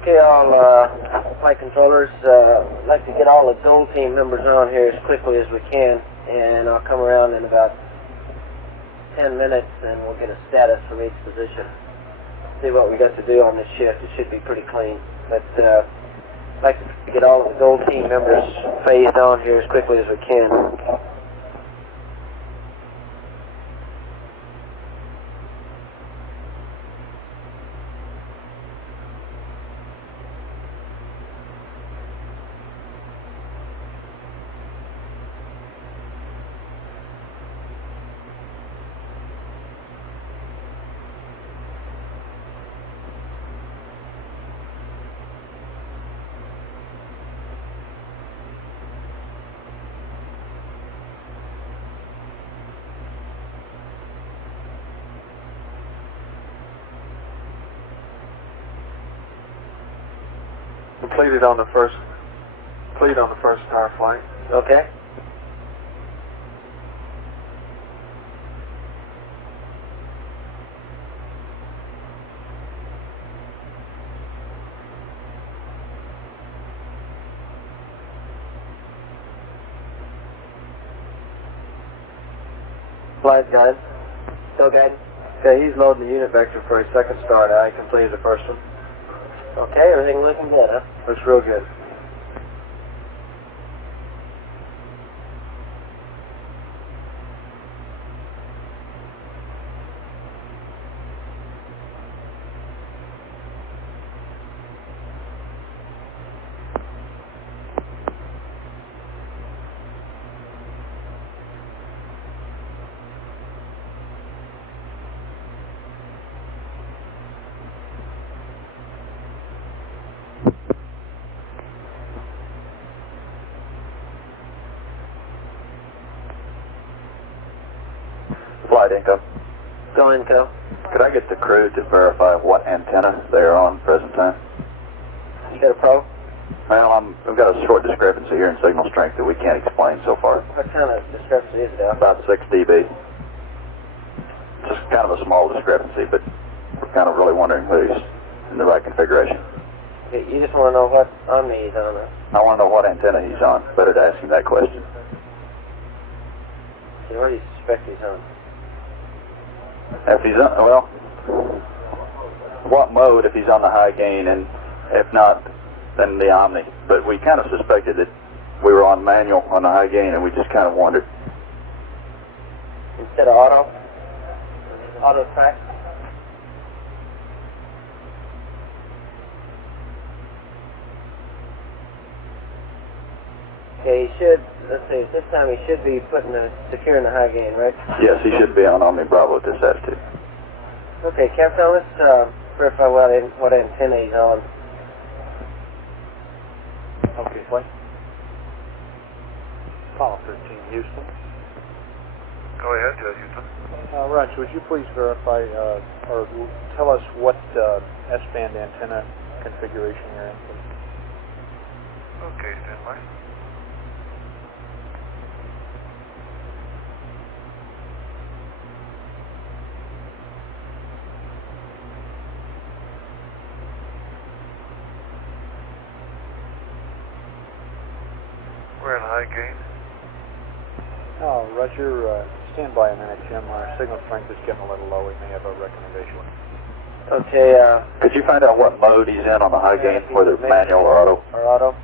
Okay, all flight controllers, I'd like to get all the Dole team members on here as quickly as we can, and I'll come around in about 10 minutes and we'll get a status from each position. See what we got to do on this shift. It should be pretty clean, but I'd like to get all of the Dole team members phased on here as quickly as we can. Completed on the first star flight. Okay. Flight guide. Still guiding? Okay, he's loading the unit vector for his second star now. He completed the first one. Okay, everything looking good, huh? Looks real good. Flight Inco. Go Inco. Could I get the crew to verify what antenna they're on present time? You got a pro? Well, we've got a short discrepancy here in signal strength that we can't explain so far. What kind of discrepancy is it out? About 6 dB. Just kind of a small discrepancy, but we're kind of really wondering who's in the right configuration. Okay, you just want to know what Omni he's on, huh? I want to know what antenna he's on. Better to ask him that question. So what do you suspect he's on? If he's on, well, what mode if he's on the high gain, and if not, then the Omni. But we kind of suspected that we were on manual on the high gain, and we just kind of wondered. Instead of auto? Auto track? Okay, he should, let's see, this time he should be securing the high gain, right? Yes, he should be on Omni Bravo at this attitude. Okay, Capcom, let's verify what antenna he's on. Okay, flight. Apollo 13, Houston. Go ahead, Houston. Raj, would you please verify or tell us what S-band antenna configuration you're in, please? Okay, stand by. We're in high gain. Oh, Roger, stand by a minute, Jim. Our signal strength is getting a little low. We may have a recommendation. Okay, Could you find out what mode he's in on the high gain, whether manual or auto? Or auto?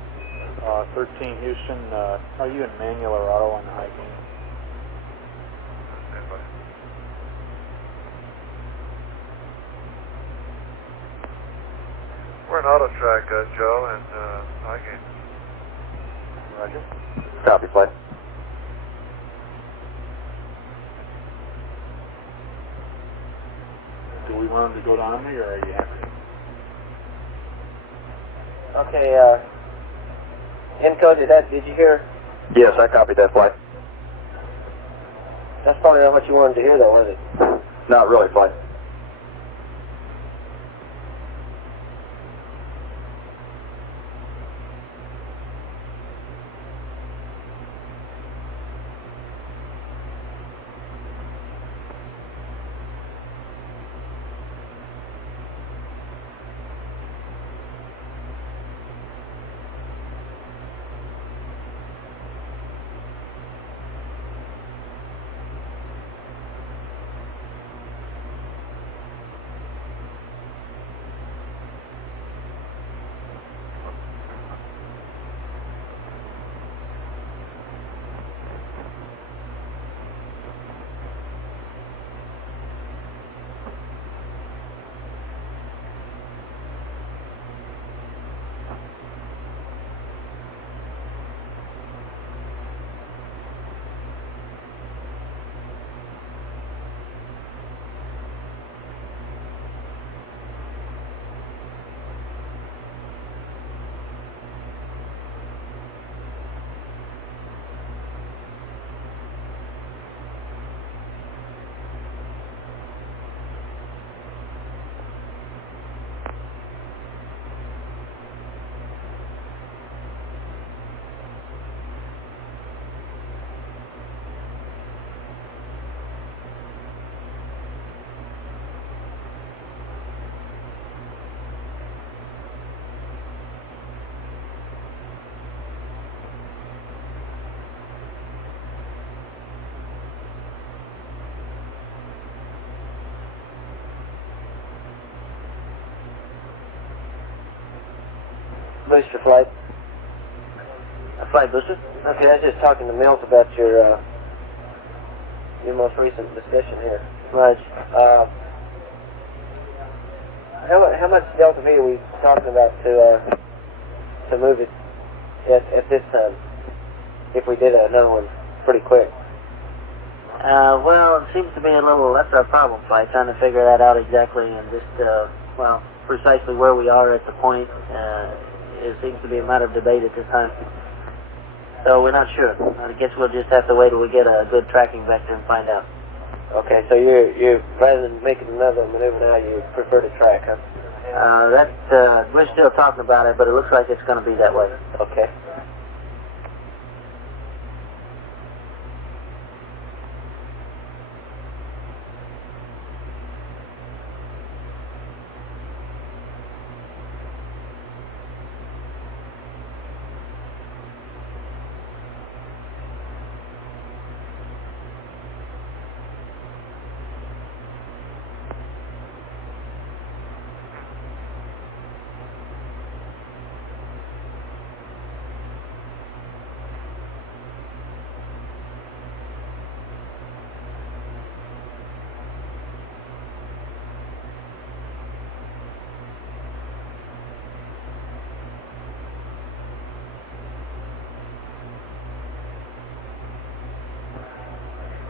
13, Houston, are you in manual or auto on the high gain? Stand by. We're in auto track, Joe, and high gain. Roger. Copy, flight. Do we want him to go to Omni, or are you happy? Okay, Inco, did you hear? Yes, I copied that flight. That's probably not what you wanted to hear, though, was it? Not really, flight. booster flight. A flight booster? Okay, I was just talking to Mills about your most recent discussion here. Right. How much Delta V are we talking about to move it at this time? If we did another one pretty quick. Well, it seems to be a little, that's our problem flight, trying to figure that out exactly and just, precisely where we are at the point. It seems to be a matter of debate at this time. So we're not sure. I guess we'll just have to wait till we get a good tracking vector and find out. Okay, so you're rather than making another maneuver now, you prefer to track, huh? We're still talking about it, but it looks like it's going to be that way. Okay.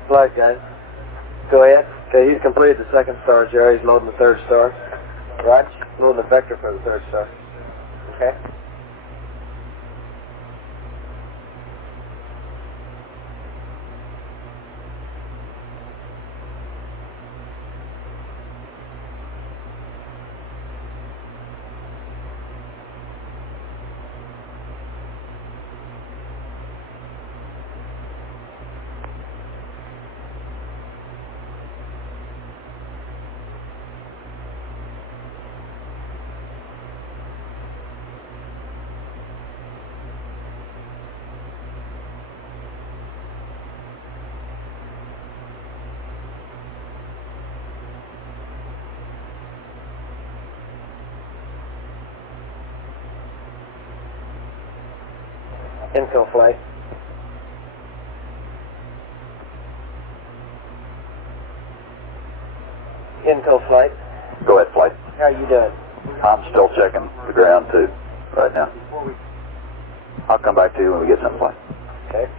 Flight, guys. Go ahead. Okay, he's completed the second star, Jerry. He's loading the third star. Raj, loading the vector for the third star. Okay. Infill flight. Infill flight. Go ahead, flight. How are you doing? I'm still checking the ground too, right now. I'll come back to you when we get some flight. Okay.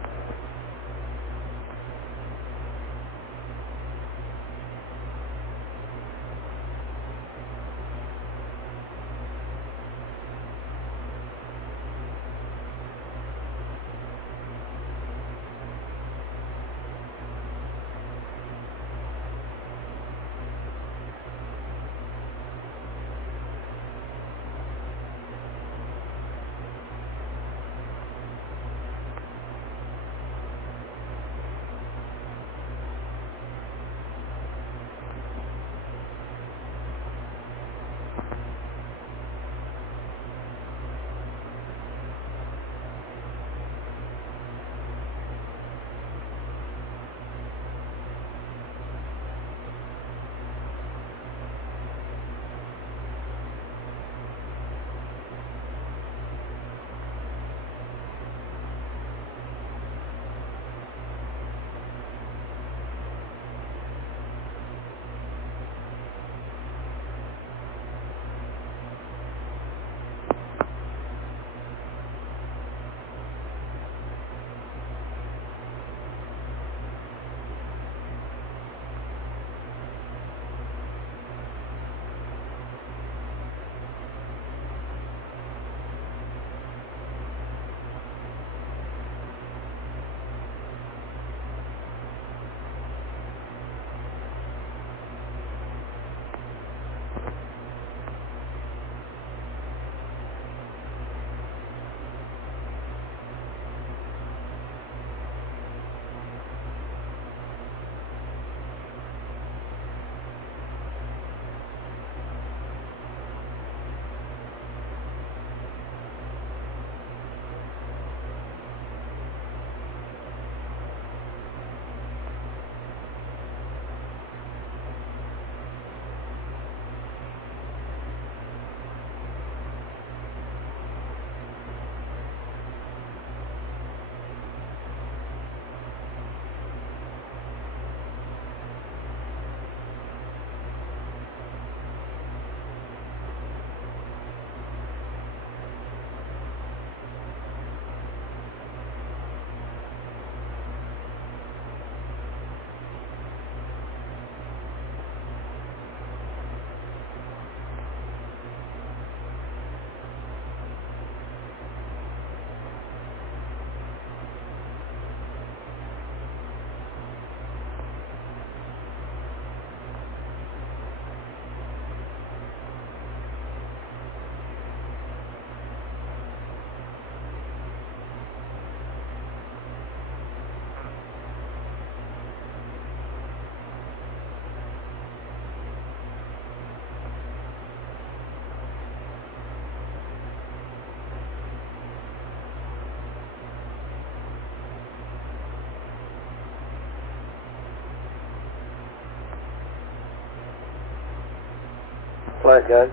Flight guide.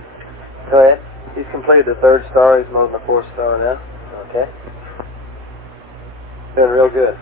Go ahead. He's completed the 3rd star. He's loading the 4th star now. Okay. Doing real good.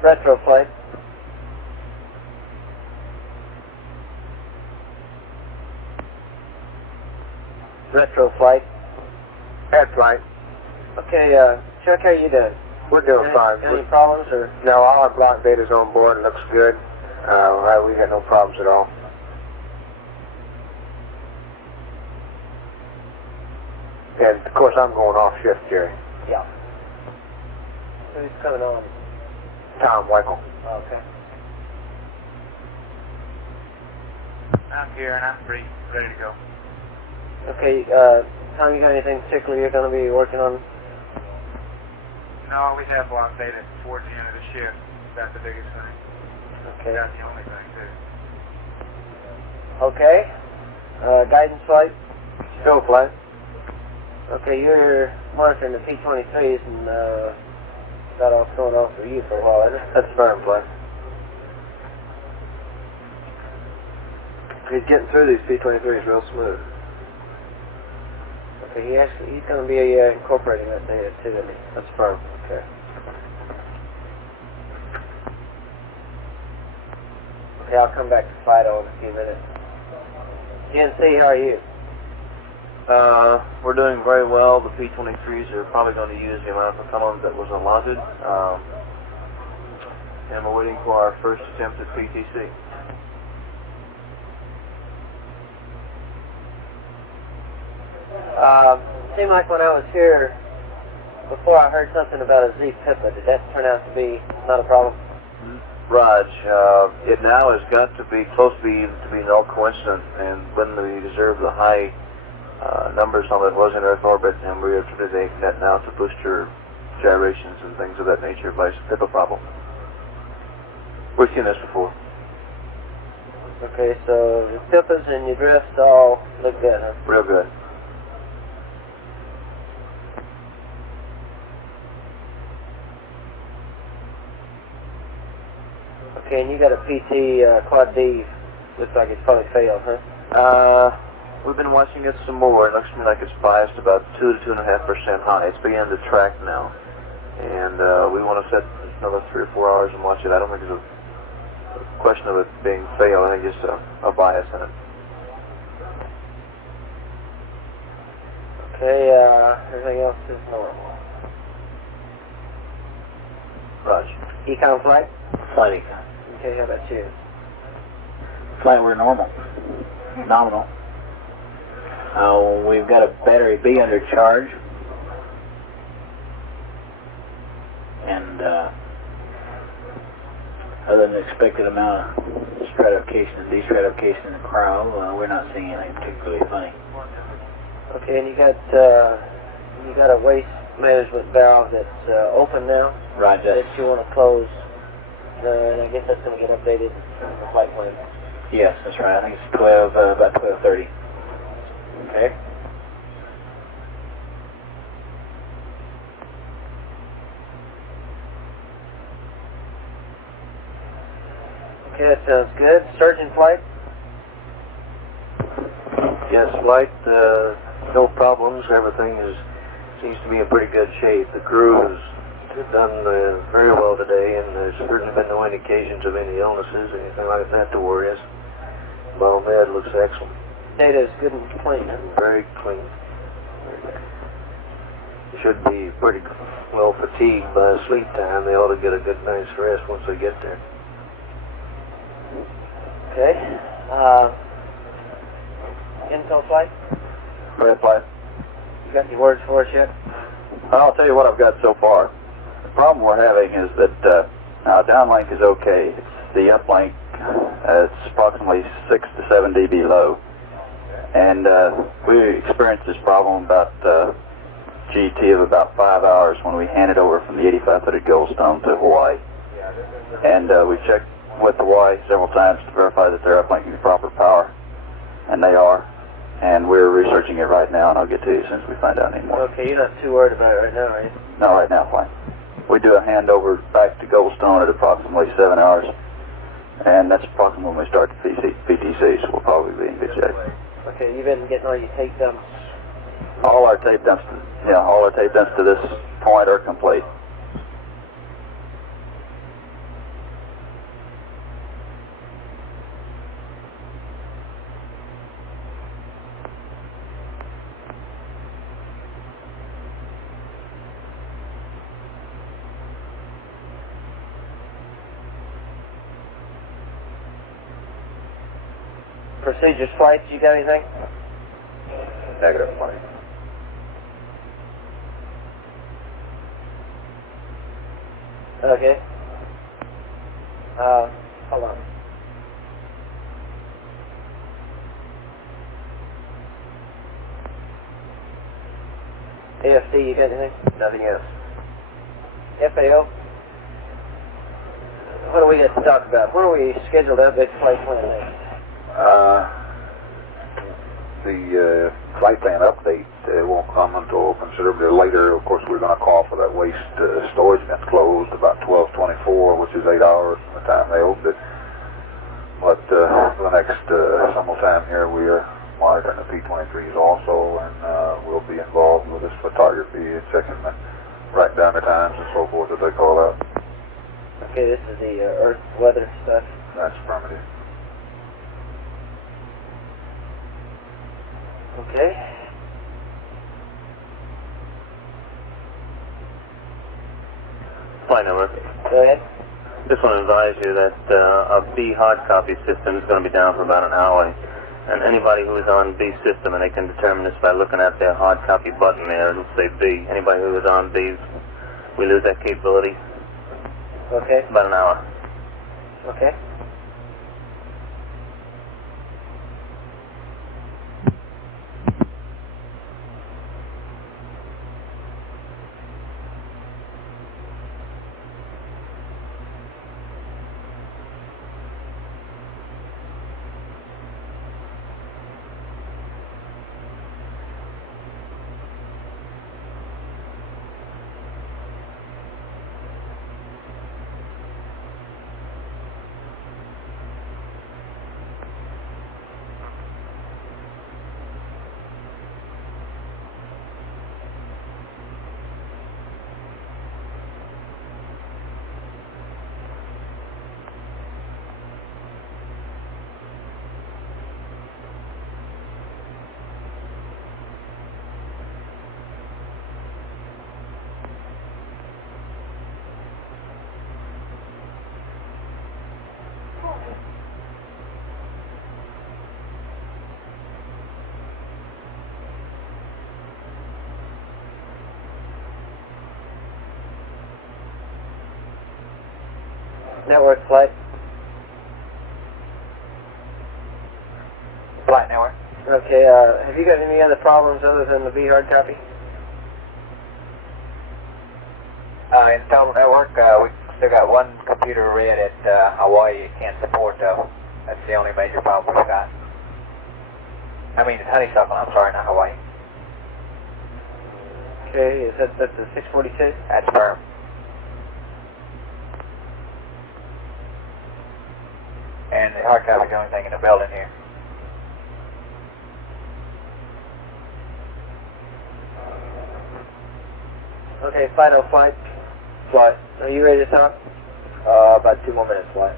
Retro flight. Retro flight. Head flight. Okay, Chuck, how you doing? We're doing fine. Any problems or? No, all our block data's on board and looks good. We got no problems at all. And of course I'm going off shift, Jerry. Yeah. Who's coming on? Tom Weichel. Okay. I'm here and I'm ready to go. Okay, Tom, you got anything particular you're going to be working on? No, we have block data towards the end of the shift. That's the biggest thing. Okay. That's the only thing, too. Okay. Guidance flight? Go flight. Okay, you're monitoring the P-23s and that all going on for you for a while, isn't it? That's firm flight. He's getting through these P-23s real smooth. Okay, he's going to be incorporating that data too, isn't he? That's firm. Okay. Okay, I'll come back to Fido in a few minutes. GNC, how are you? We're doing very well. The P-23s are probably going to use the amount of propellant that was allotted. And we're waiting for our first attempt at PTC. Seemed like when I was here before I heard something about a Z-Pippa. Did that turn out to be not a problem? Raj, it now has got to be close to be no coincidence, and when we observe the high numbers on it was in Earth orbit, and we are attributing that now to booster gyrations and things of that nature by Pippa problem. We've seen this before. Okay, so the Pippas and your drifts all look good, huh? Real good. Okay, and you got a PT Quad D. Looks like it's probably failed, huh? We've been watching it some more. It looks to me like it's biased about 2 to 2.5% high. It's beginning to track now. And we want to set another 3 or 4 hours and watch it. I don't think there's a question of it being failed. I think it's a bias in it. Okay, everything else is normal. Roger. Econ flight? Flight econ. Okay, how about you? Flight, we're normal. Nominal. We've got a battery B under charge. And other than the expected amount of stratification and destratification in the crowd, we're not seeing anything particularly funny. Okay, and you got a waste management valve that's open now. Roger. That you want to close, and I guess that's going to get updated in the flight plan. Yes, that's right. I think it's about 12:30. Okay. Okay, that sounds good. Surgeon flight? Yes, flight, no problems. Everything seems to be in pretty good shape. The crew has done very well today, and there's certainly been no indications of any illnesses, anything like that to worry us. Biomed looks excellent. Data is good and clean. Very clean. They should be pretty well fatigued by sleep time. They ought to get a good night's rest once they get there. Okay. Intel flight? Red flight. You got any words for us yet? I'll tell you what I've got so far. The problem we're having is that now downlink is okay. It's the uplink. It's approximately 6 to 7 dB low. And we experienced this problem about GT of about 5 hours when we handed over from the 85-footed Goldstone to Hawaii. And we checked with Hawaii several times to verify that they're uplinking the proper power. And they are. And we're researching it right now, and I'll get to you as soon as we find out any more. Okay, you're not too worried about it right now, are you? No, right now, fine. We do a handover back to Goldstone at approximately 7 hours. And that's approximately when we start the PTC, so we'll probably be in good shape. Okay, you've been getting all your tape dumps. All our tape dumps to this point are complete. Procedures flights, you got anything? Negative, flight. Okay. Hold on. AFD, you got anything? Nothing else. FAO? What do we got to talk about? Where are we scheduled to update the flight plan next? The flight plan update won't come until considerably later. Of course, we're going to call for that waste storage that's closed about 12:24, which is 8 hours from the time they opened it. But for the next sometime here, we are monitoring the P-23s also, and we'll be involved with this photography and checking the write down the times and so forth that they call out. Okay, this is the Earth weather stuff. That's affirmative. Okay. Flight number. Go ahead. Just want to advise you that our B hard copy system is going to be down for about an hour. And anybody who is on B system, and they can determine this by looking at their hard copy button there, it'll say B. Anybody who is on B, we lose that capability. Okay. About an hour. Okay. Network flight. Flight network. Okay, have you got any other problems other than the V hard copy? In total network, we still got one computer red at Hawaii it can't support though. That's the only major problem we've got. I mean, it's Honeysuckle, I'm sorry, not Hawaii. Okay, is that the 642? That's firm. And the hard copy is the only thing in the building here. Okay, final flight. Flight. Are you ready to talk? About 2 more minutes, flight.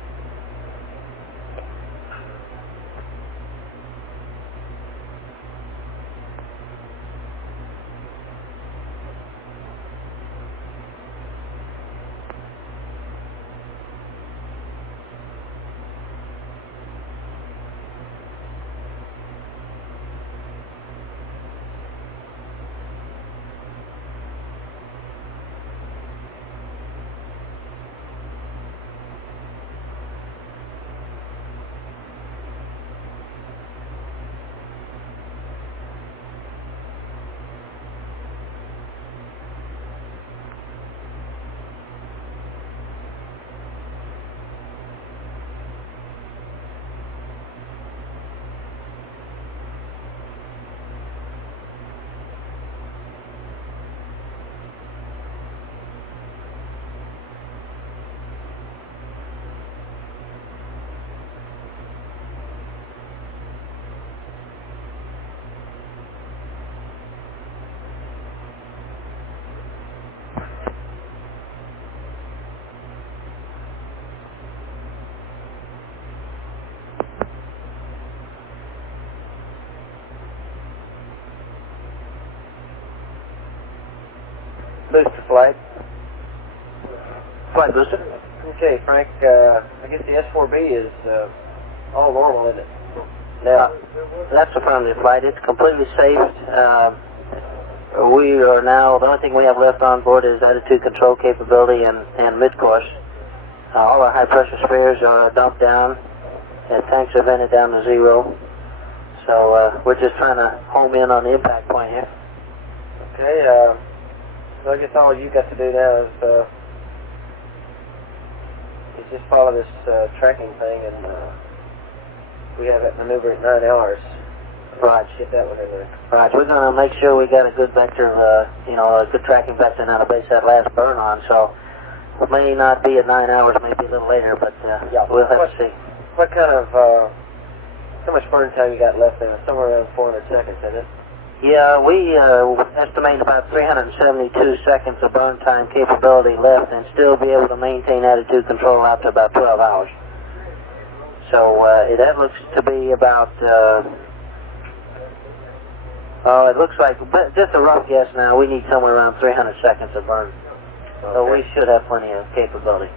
Booster flight. Flight booster. Okay, Frank, I guess the S4B is all normal, isn't it? Now, that's affirmative flight. It's completely safe. We are now, the only thing we have left on board is attitude control capability and mid-course. All our high-pressure spares are dumped down, and tanks are vented down to 0. So we're just trying to home in on the impact point here. Okay, so I guess all you got to do now is just follow this tracking thing, and we have that maneuver at 9 hours. Right. Get that one in there. Right. We're going to make sure we got a good vector, a good tracking vector now to base that last burn on. So it may not be at 9 hours, maybe a little later, but we'll have to see. What kind of, how much burn time you got left there? Somewhere around 400 seconds, isn't it? Yeah, we estimate about 372 seconds of burn time capability left and still be able to maintain attitude control after about 12 hours. So that looks to be about, it looks like, just a rough guess now, we need somewhere around 300 seconds of burn. Okay. So we should have plenty of capability.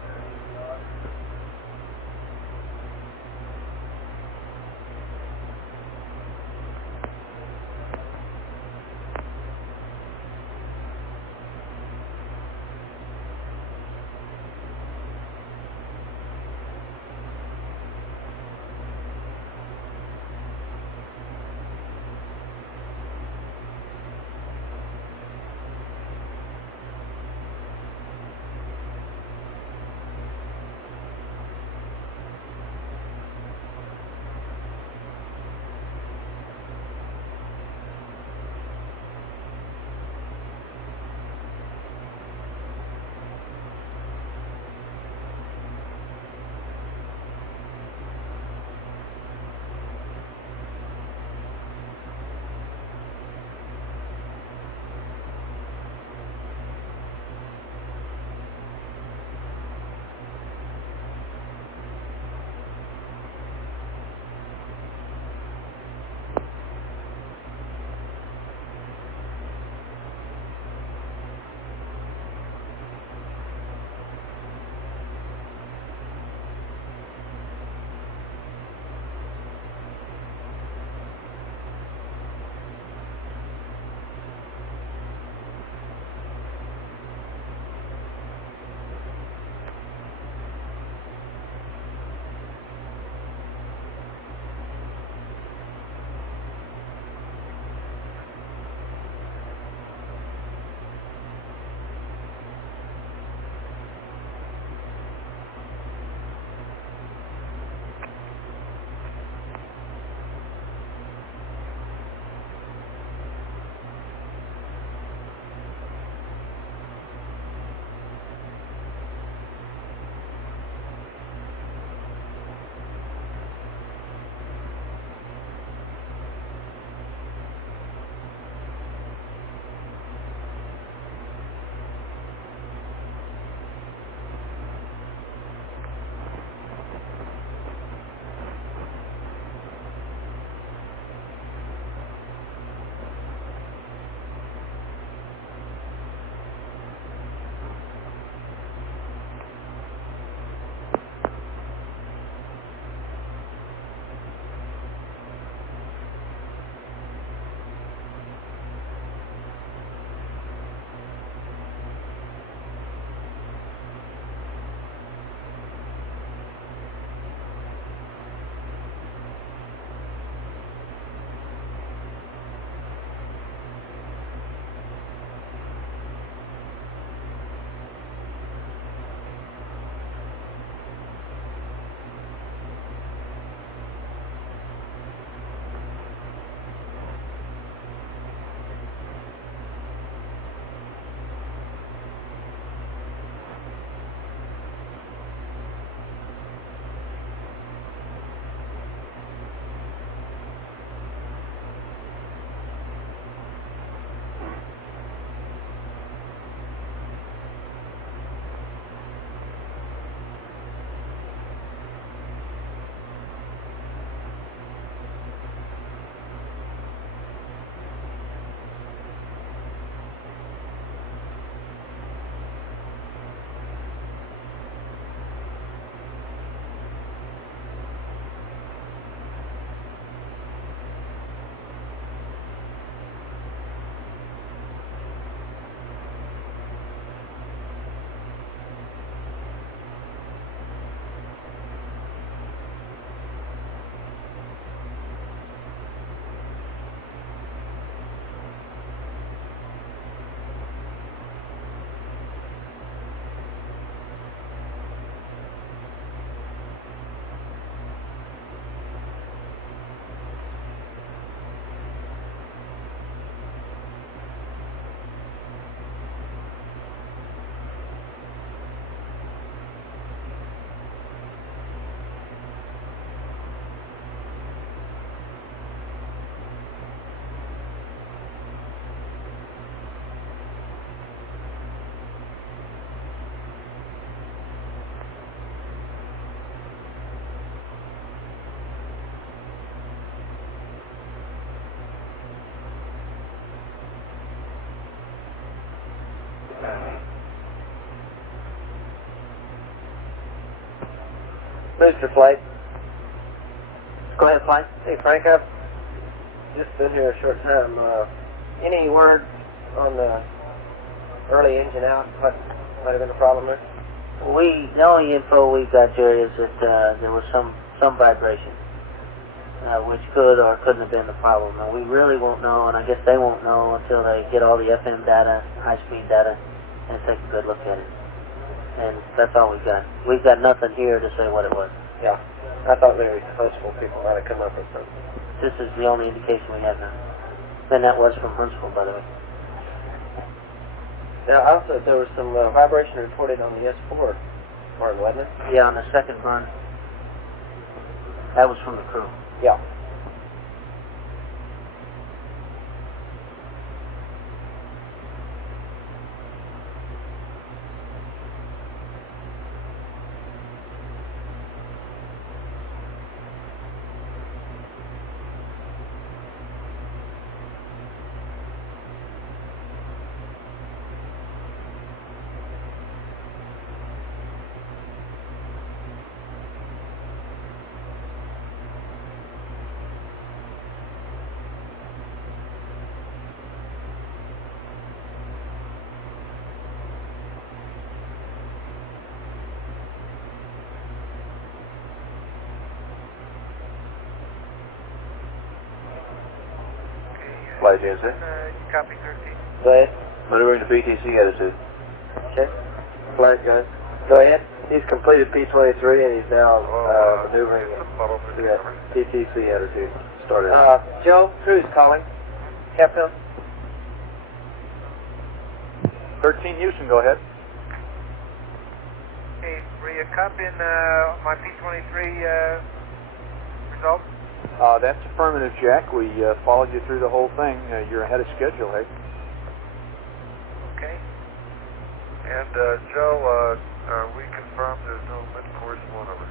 Booster flight. Go ahead, Flight. Hey, Frank, I've just been here a short time. Any word on the early engine out? What might have been the problem there? The only info we've got here is that there was some vibration, which could or couldn't have been the problem. And we really won't know, and I guess they won't know until they get all the FM data, high-speed data, and take a good look at it. And that's all we've got. We've got nothing here to say what it was. Yeah. I thought maybe Huntsville people might have come up with something. This is the only indication we have now. And that was from Huntsville, by the way. Yeah, also there was some vibration reported on the S4 part, wasn't it? Yeah, on the second run. That was from the crew. Yeah. Flight GNC. Copy 13. Go ahead. Maneuvering to PTC attitude. Okay. Flight guys. Go ahead. He's completed P23 and he's now maneuvering to PTC attitude. Started. Joe, crew's calling. Capcom. 13 Houston, go ahead. Hey, were you copying my P23 results? That's affirmative, Jack. We followed you through the whole thing. You're ahead of schedule, hey? Okay. And Joe, we confirmed there's no mid-course one over.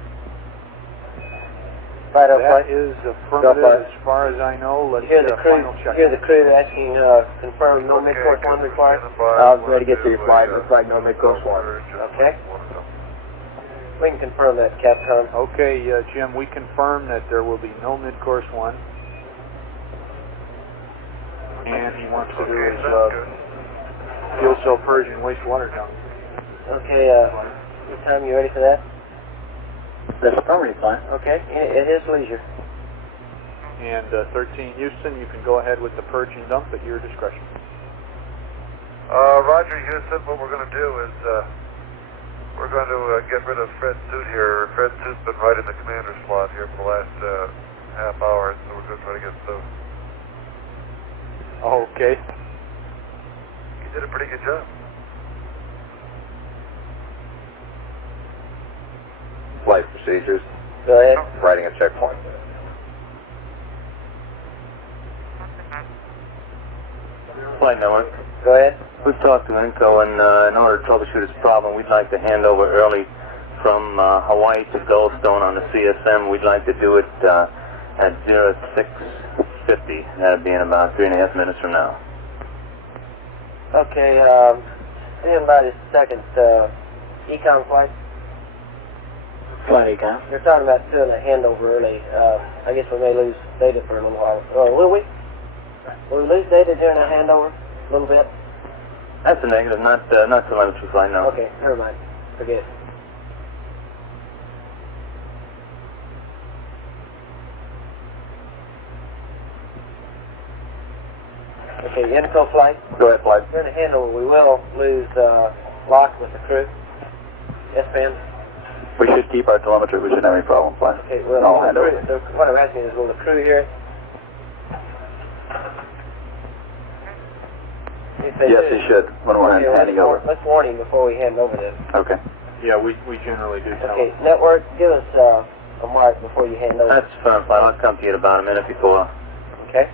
Right up, That is affirmative as far as I know. Let's hear the crew. final check. Hear the crew asking, confirm no mid-course one required. I was ready to get to your flight. Looks like no mid-course one. Okay. We can confirm that, Capcom. Okay, Jim, we confirm that there will be no mid-course one. And he wants to do his fuel cell purge and wastewater dump. Okay, what time you ready for that? That's affirmative, fine. Okay, at his leisure. And 13 Houston, you can go ahead with the purge and dump at your discretion. Roger, Houston, what we're going to do is we're going to get rid of Fred Suit here. Fred Suit's been right in the commander slot here for the last half hour, so we're going to try to get Suit. Okay. He did a pretty good job. Flight procedures. Go ahead. Writing a checkpoint. Flight network. Go ahead. We've talked to Inco, and in order to troubleshoot this problem, we'd like to hand over early from Hawaii to Goldstone on the CSM. We'd like to do it at 0650. That'd be in about 3.5 minutes from now. Okay, stand by this second. Econ flight? Flight Econ. You're talking about doing a handover early. I guess we may lose data for a little while. Will we? Will we lose data during a handover? A little bit? That's a negative, not telemetry flight, no. Okay, never mind. Forget it. Okay, Inco flight. Go ahead, flight. During the handover, we will lose lock with the crew. S-band. We should keep our telemetry. We shouldn't have any problem, flight. Okay, well, I'll hand over. what I'm asking is, will the crew hear it? Yes, he should, when we're handing over. Let's warn him before we hand over this. Okay. Yeah, we generally do tell Okay, them. network, give us a mark before you hand over. That's firm flight. I'll come to you in about a minute before. Okay.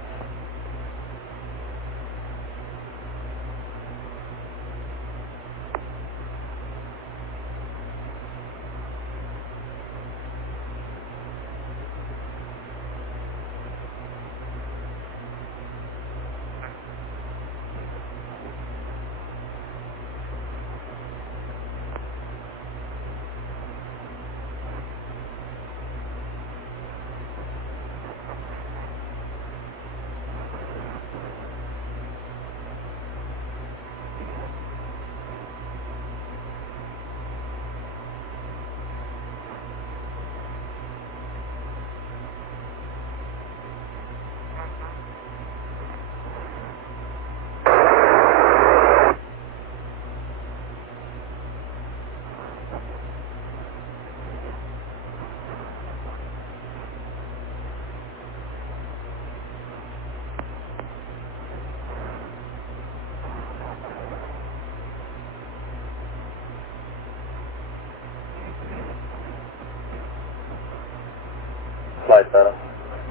Flight Center.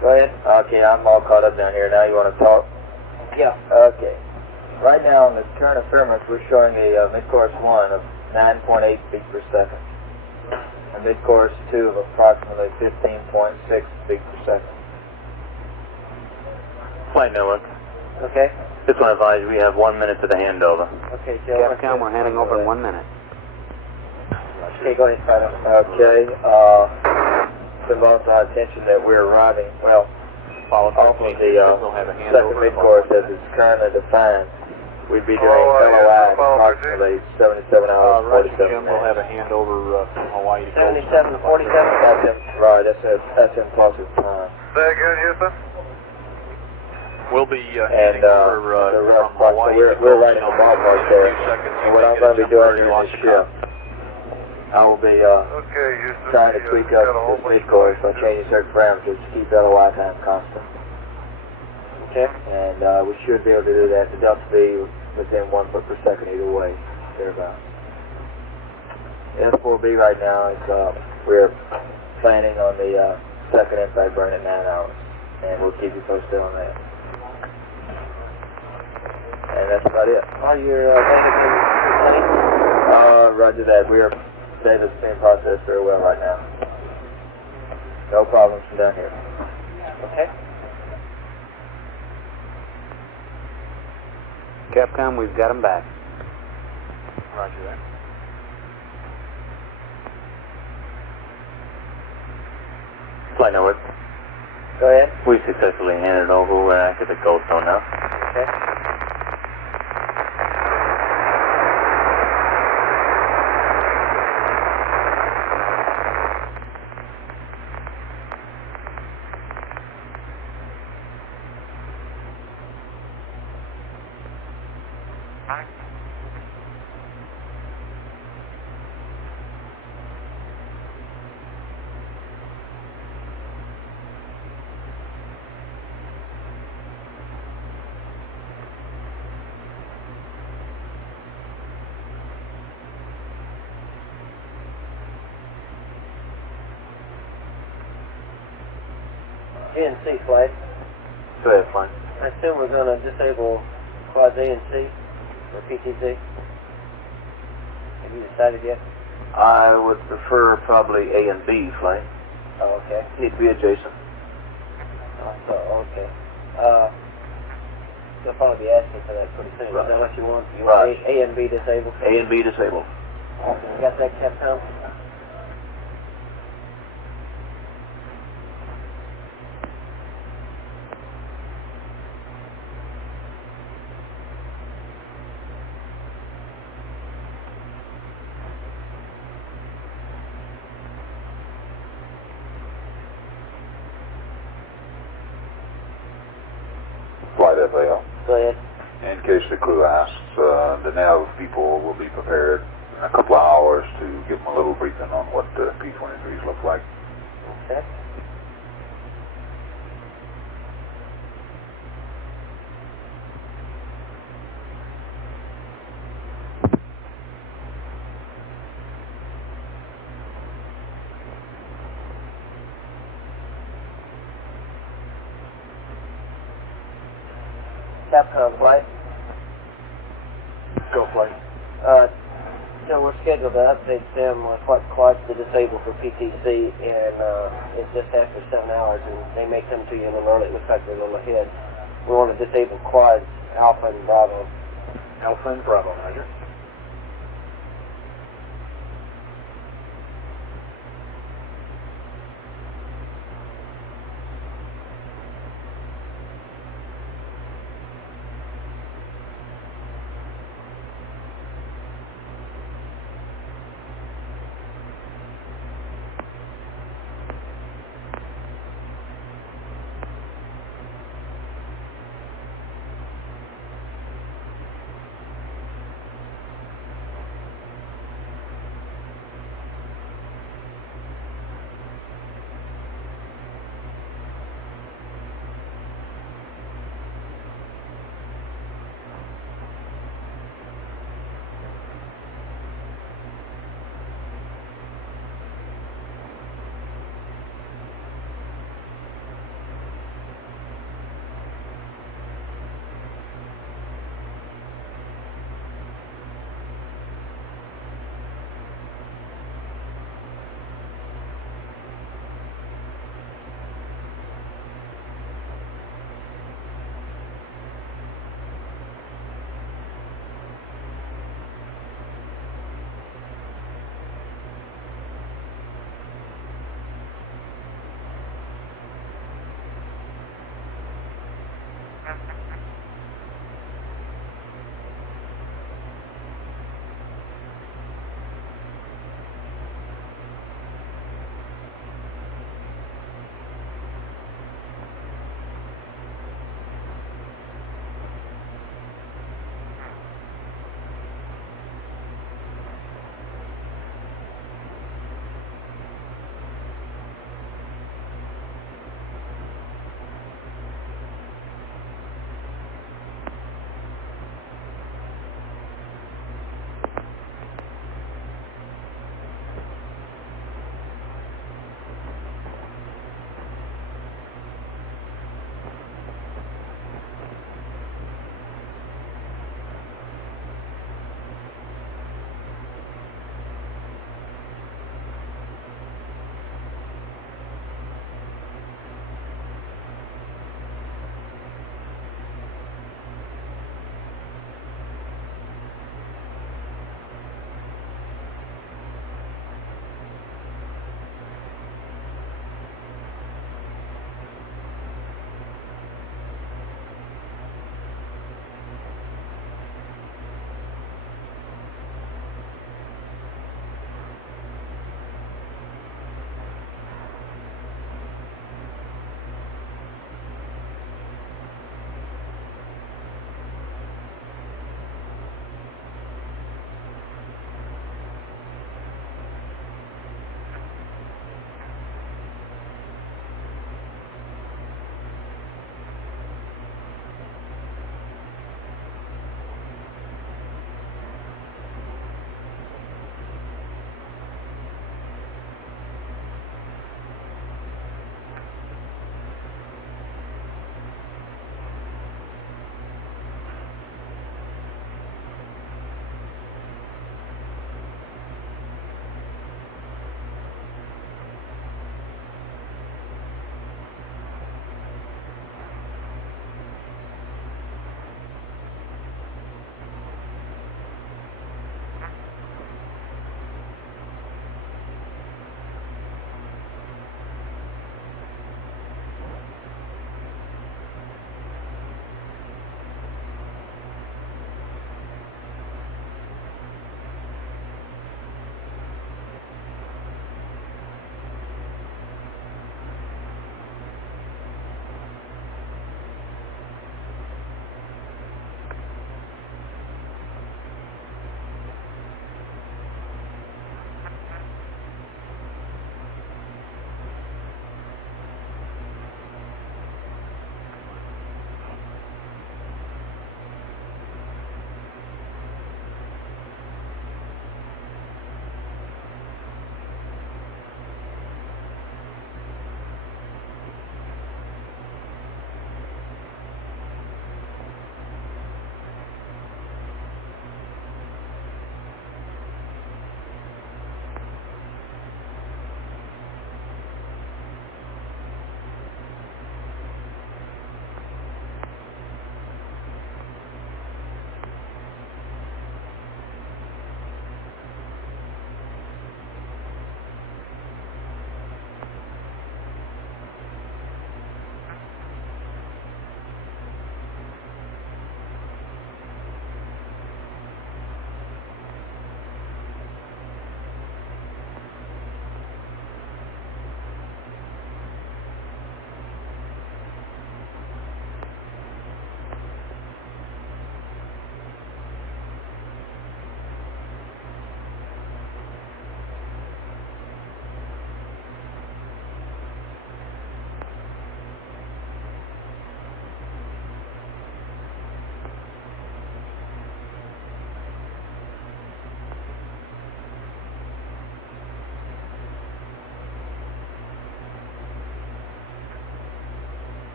Go ahead. Okay, I'm all caught up down here. Now you want to talk? Yeah. Okay. Right now on the current affirmance, we're showing a mid-course 1 of 9.8 feet per second. And mid-course 2 of approximately 15.6 feet per second. Flight network. Okay. Just want to advise you we have 1 minute to the handover. Okay, Joe. Capcom, we're handing over in 1 minute. Okay, go ahead, Paolo. Okay, it's been brought to our attention that we're arriving, well, off of the second mid-course as it's currently defined. We'd be doing LOI in approximately 77 hours, 47 minutes. We'll have a handover from Hawaii to 77 to 47? That's impulsive time. Say again, Houston? We'll be And handing over the rough from Hawaii to we're right in the ballpark there. And what I'm going to be doing during this shift, I will be Okay, Houston. trying to tweak up this mid-course by changing certain parameters to keep LOI time constant. Okay. And we should be able to do that. The delta be within 1 foot per second either way, thereabouts. S4B right now is we're planning on the second impact burn at 9 hours, and we'll keep you posted on that. And that's about it. Are your data Roger that. Data's being processed very well right now. No problems from down here. Okay. Capcom, we've got them back. Roger that. Flight network. Go ahead. We successfully handed over. We're active at Goldstone now. Okay. GNC flight. Go ahead, fine. I assume we're going to disable quads A and C for PTC. Have you decided yet? I would prefer probably A and B flight. Oh, okay. Need to be adjacent. Oh, okay. You'll probably be asking for that pretty soon. Right. Is that what you want? You Right. want A and B disabled? A and B disabled. Awesome. You got that, Capcom? Flight FAL. Go ahead. In case the crew asks, the nav people will be prepared in a couple of hours to give them a little briefing on what the P-23s look like. Okay. Capcom flight. Go flight. So we're scheduled to update them with what quads to disable for PTC, and it's just after 7 hours, and they may come to you a little early. It looks like they're a little ahead. We want to disable quads Alpha and Bravo. Alpha and Bravo, Roger.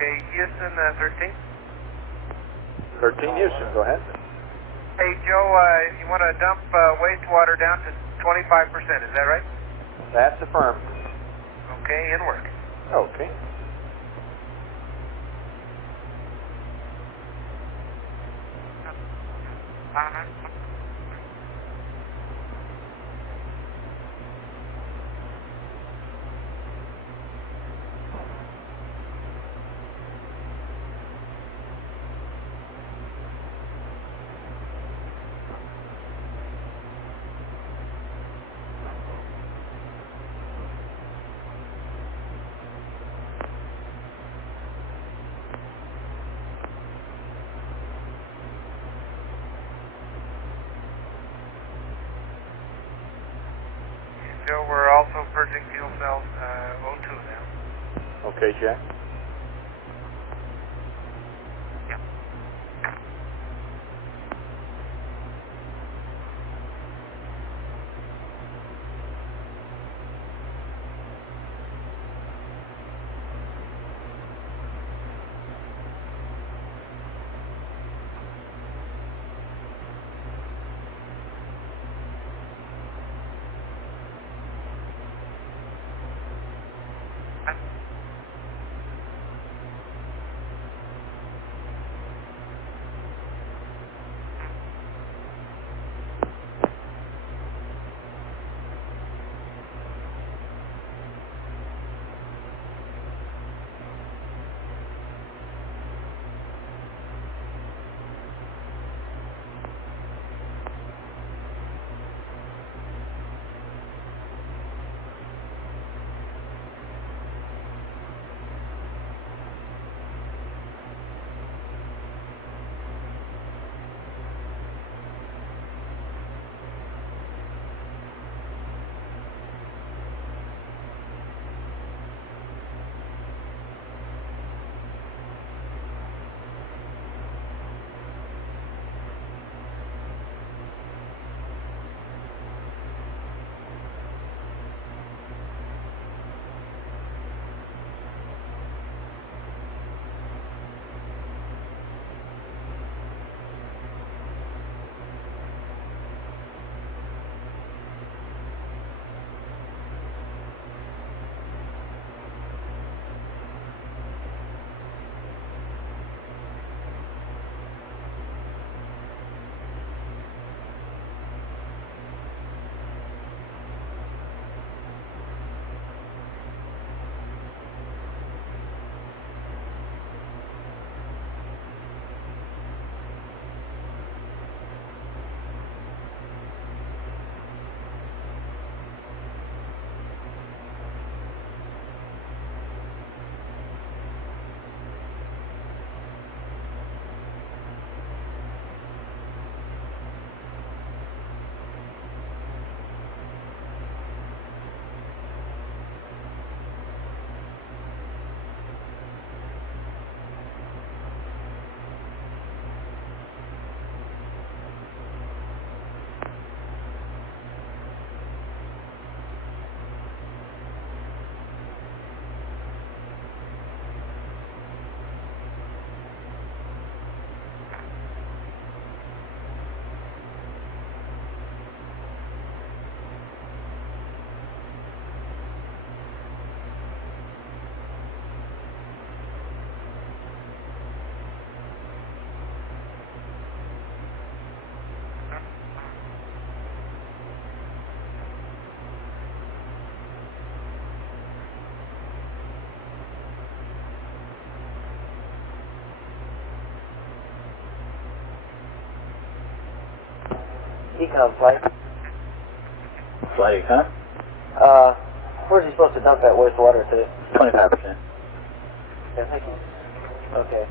Okay, Houston, 13. 13 Houston, go ahead. Hey, Joe, you want to dump wastewater down to 25%, is that right? That's affirmed. Okay, in work. Okay. Joe, we're also purging fuel cells O2 now. Okay, Jack. Econ flight. Flight econ? Where's he supposed to dump that wastewater to? 25%. Yeah, thank you. Okay.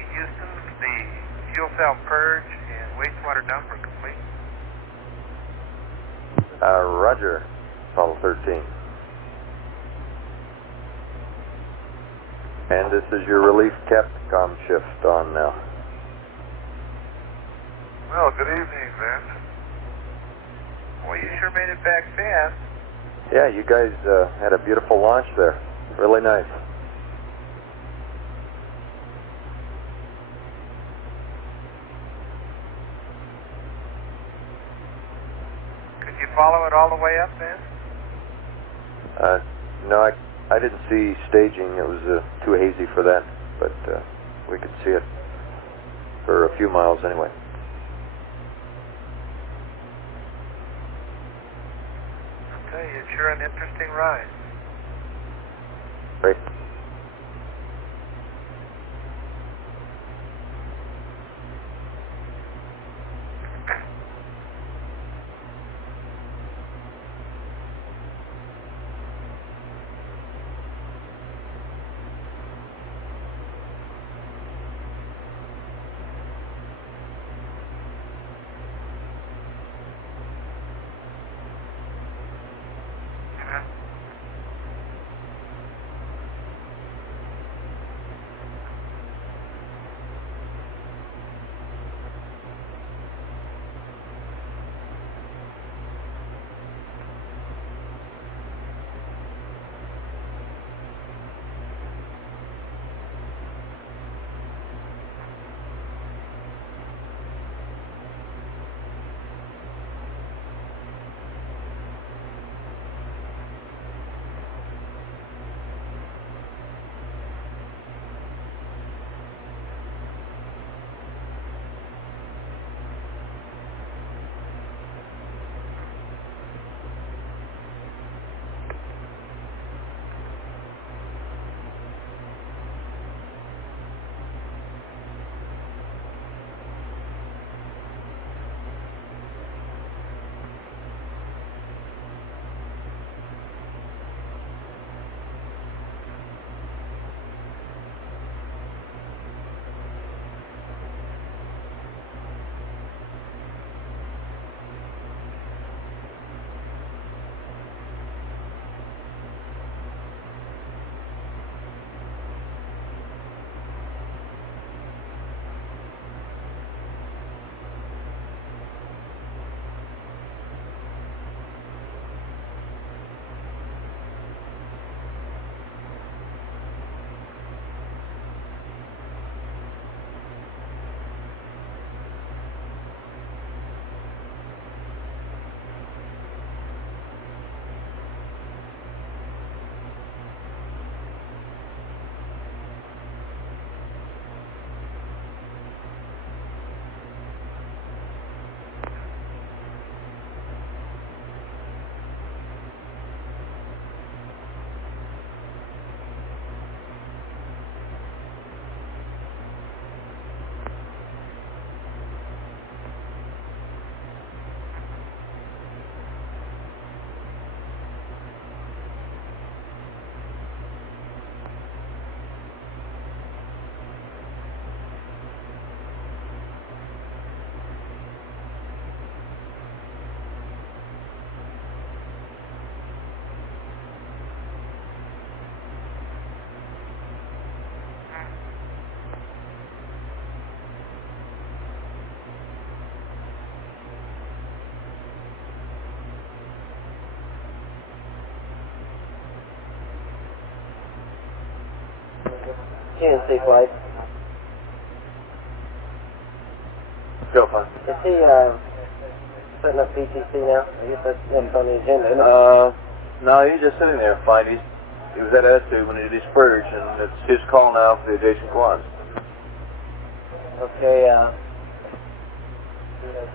Houston, the fuel cell purge and wastewater dump are complete. Roger, Apollo 13. And this is your relief Capcom shift on now. Well, good evening, Vince. Well, you sure made it back fast. Yeah, you guys had a beautiful launch there. Really nice. Could you follow it all the way up, then? No, I didn't see staging. It was too hazy for that, but we could see it for a few miles anyway. I'll tell you, it's sure an interesting ride. Great. GNC flight. Go, fine. Is he setting up PTC now? I guess that's next on the agenda, isn't it? No, he's just sitting there, fine. He was at S2 when he did his purge, and it's his call now for the adjacent quads. Okay,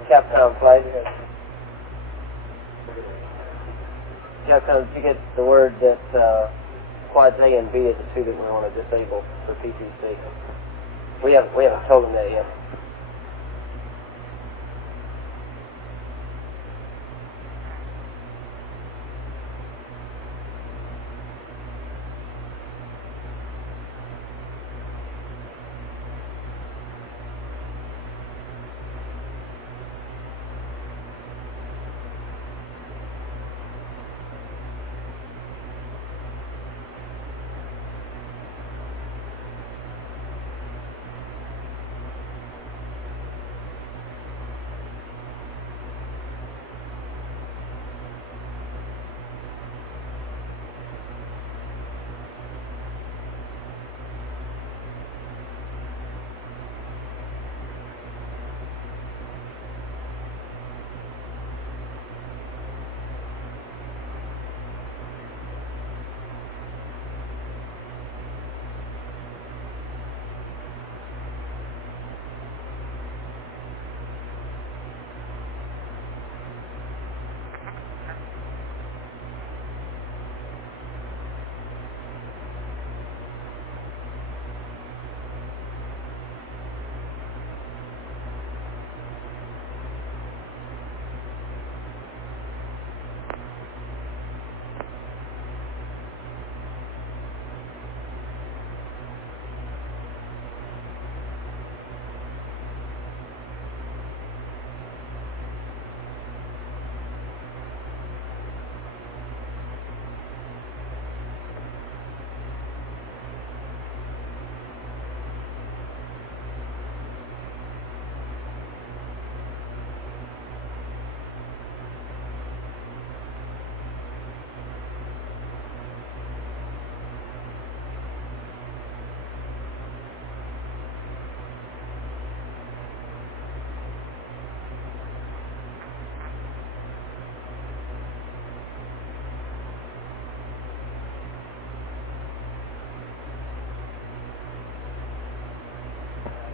Capcom flight. Capcom, did you get the word that quads A and B are the two that we want to disable for PTC? We haven't told them that yet.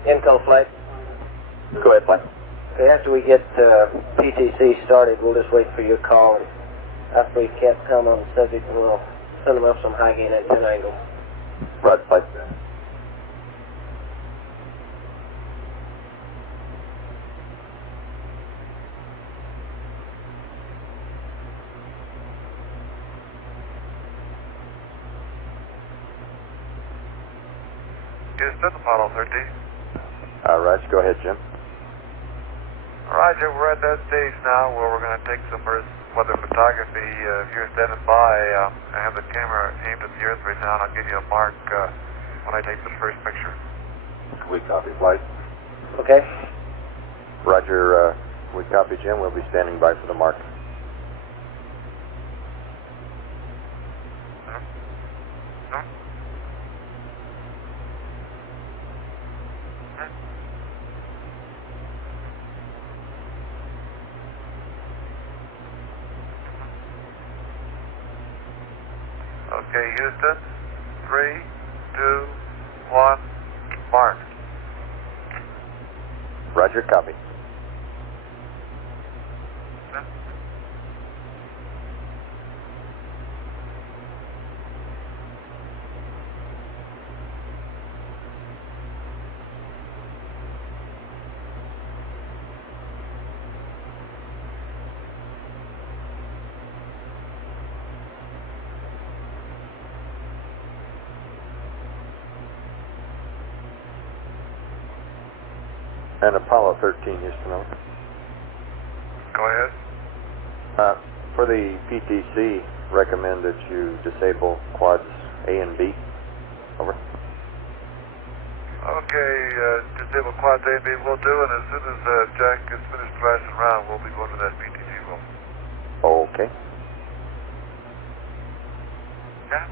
Intel flight. Go ahead, Flight. Okay, after we get PTC started, we'll just wait for your call. And after we Capcom on the subject, we'll send them up some high gain antenna angle. Right, Flight. Houston, Apollo 13. Roger, go ahead, Jim. Roger, we're at that stage now where we're going to take some Earth weather photography. If you're standing by, I have the camera aimed at the Earth right now, and I'll give you a mark when I take the first picture. We copy, Flight. Okay. Roger, we copy, Jim. We'll be standing by for the mark. Okay, Houston, 3, 2, 1, mark. Roger, copy. And Apollo 13, Houston, over. Go ahead. For the PTC, recommend that you disable quads A and B. Over. Okay, disable quads A and B will do, and as soon as Jack gets finished flashing around, we'll be going to that PTC room. Okay. Yeah?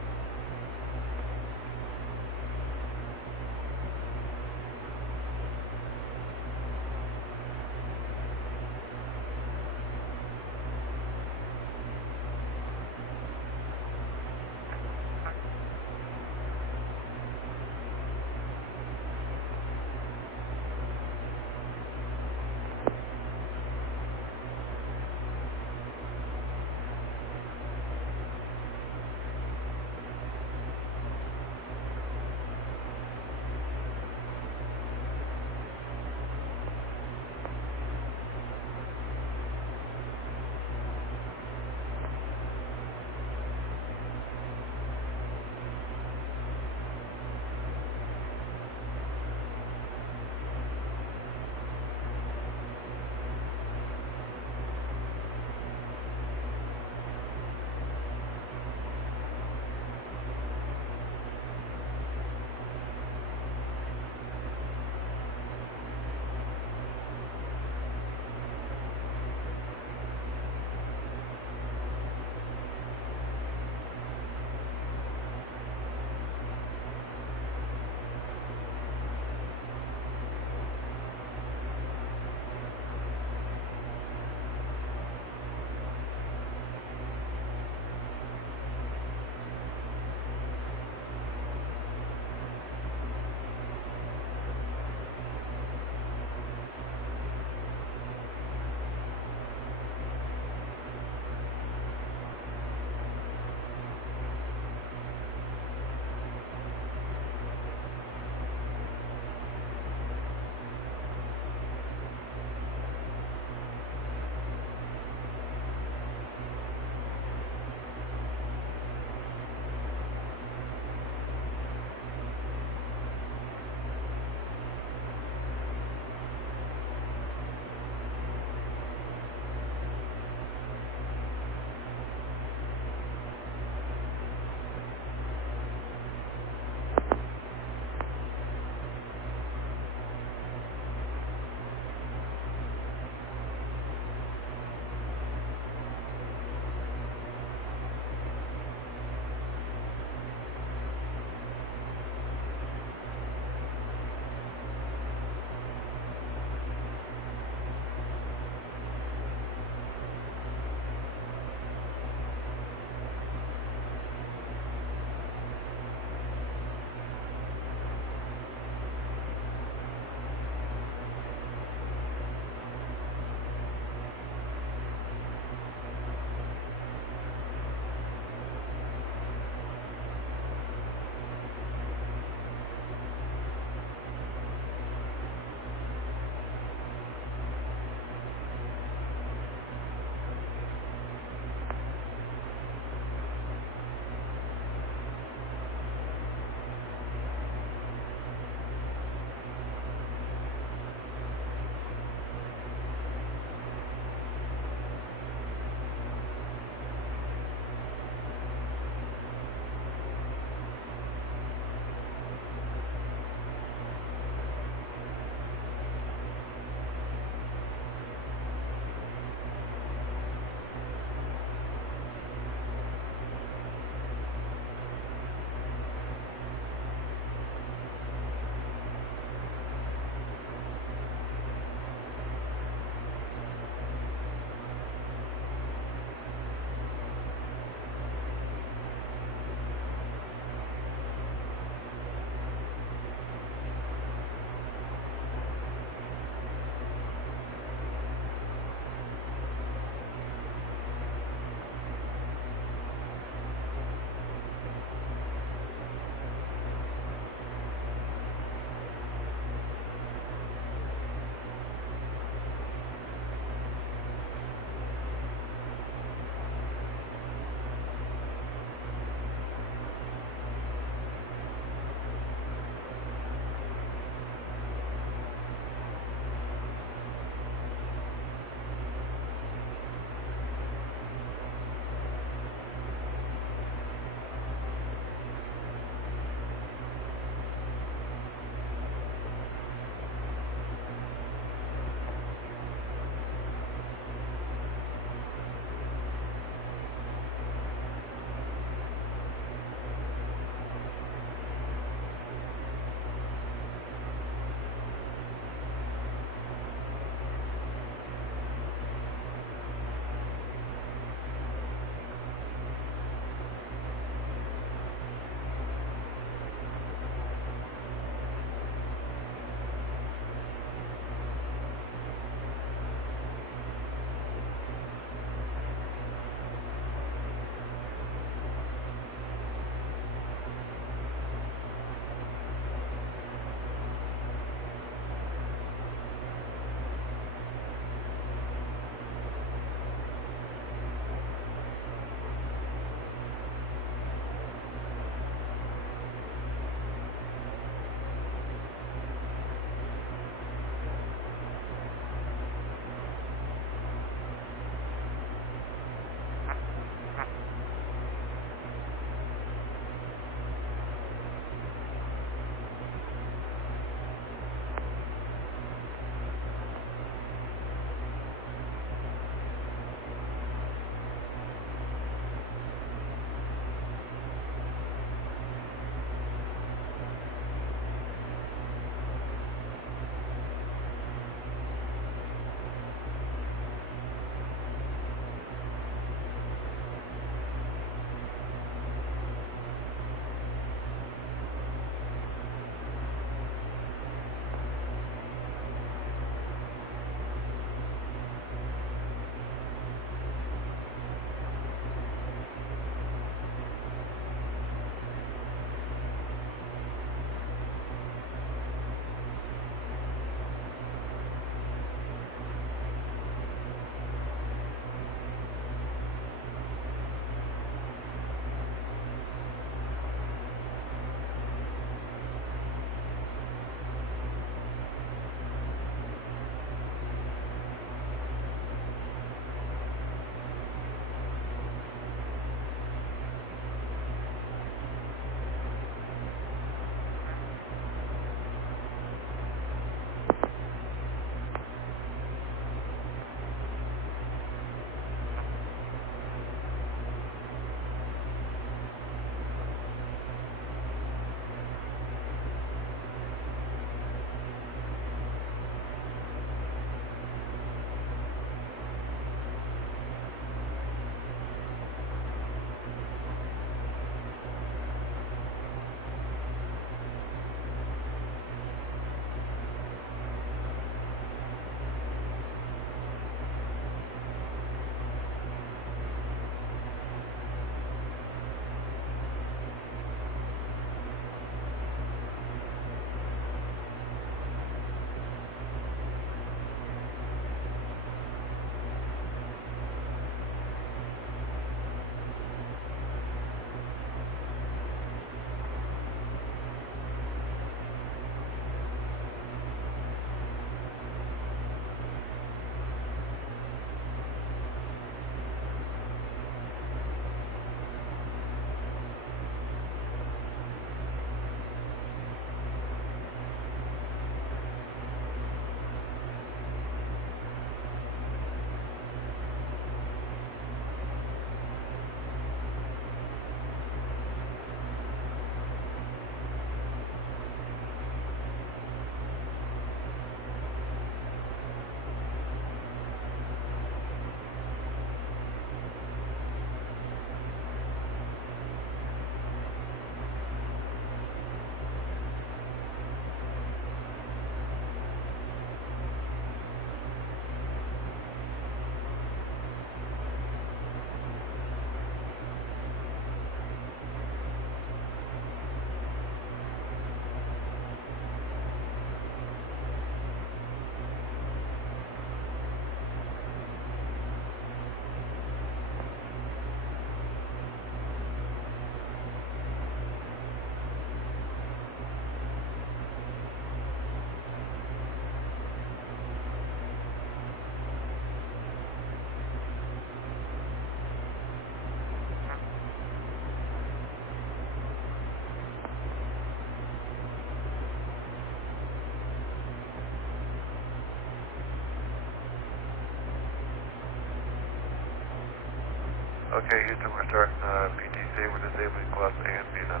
Okay, Houston, we're starting PTC. We're disabling class A and B now.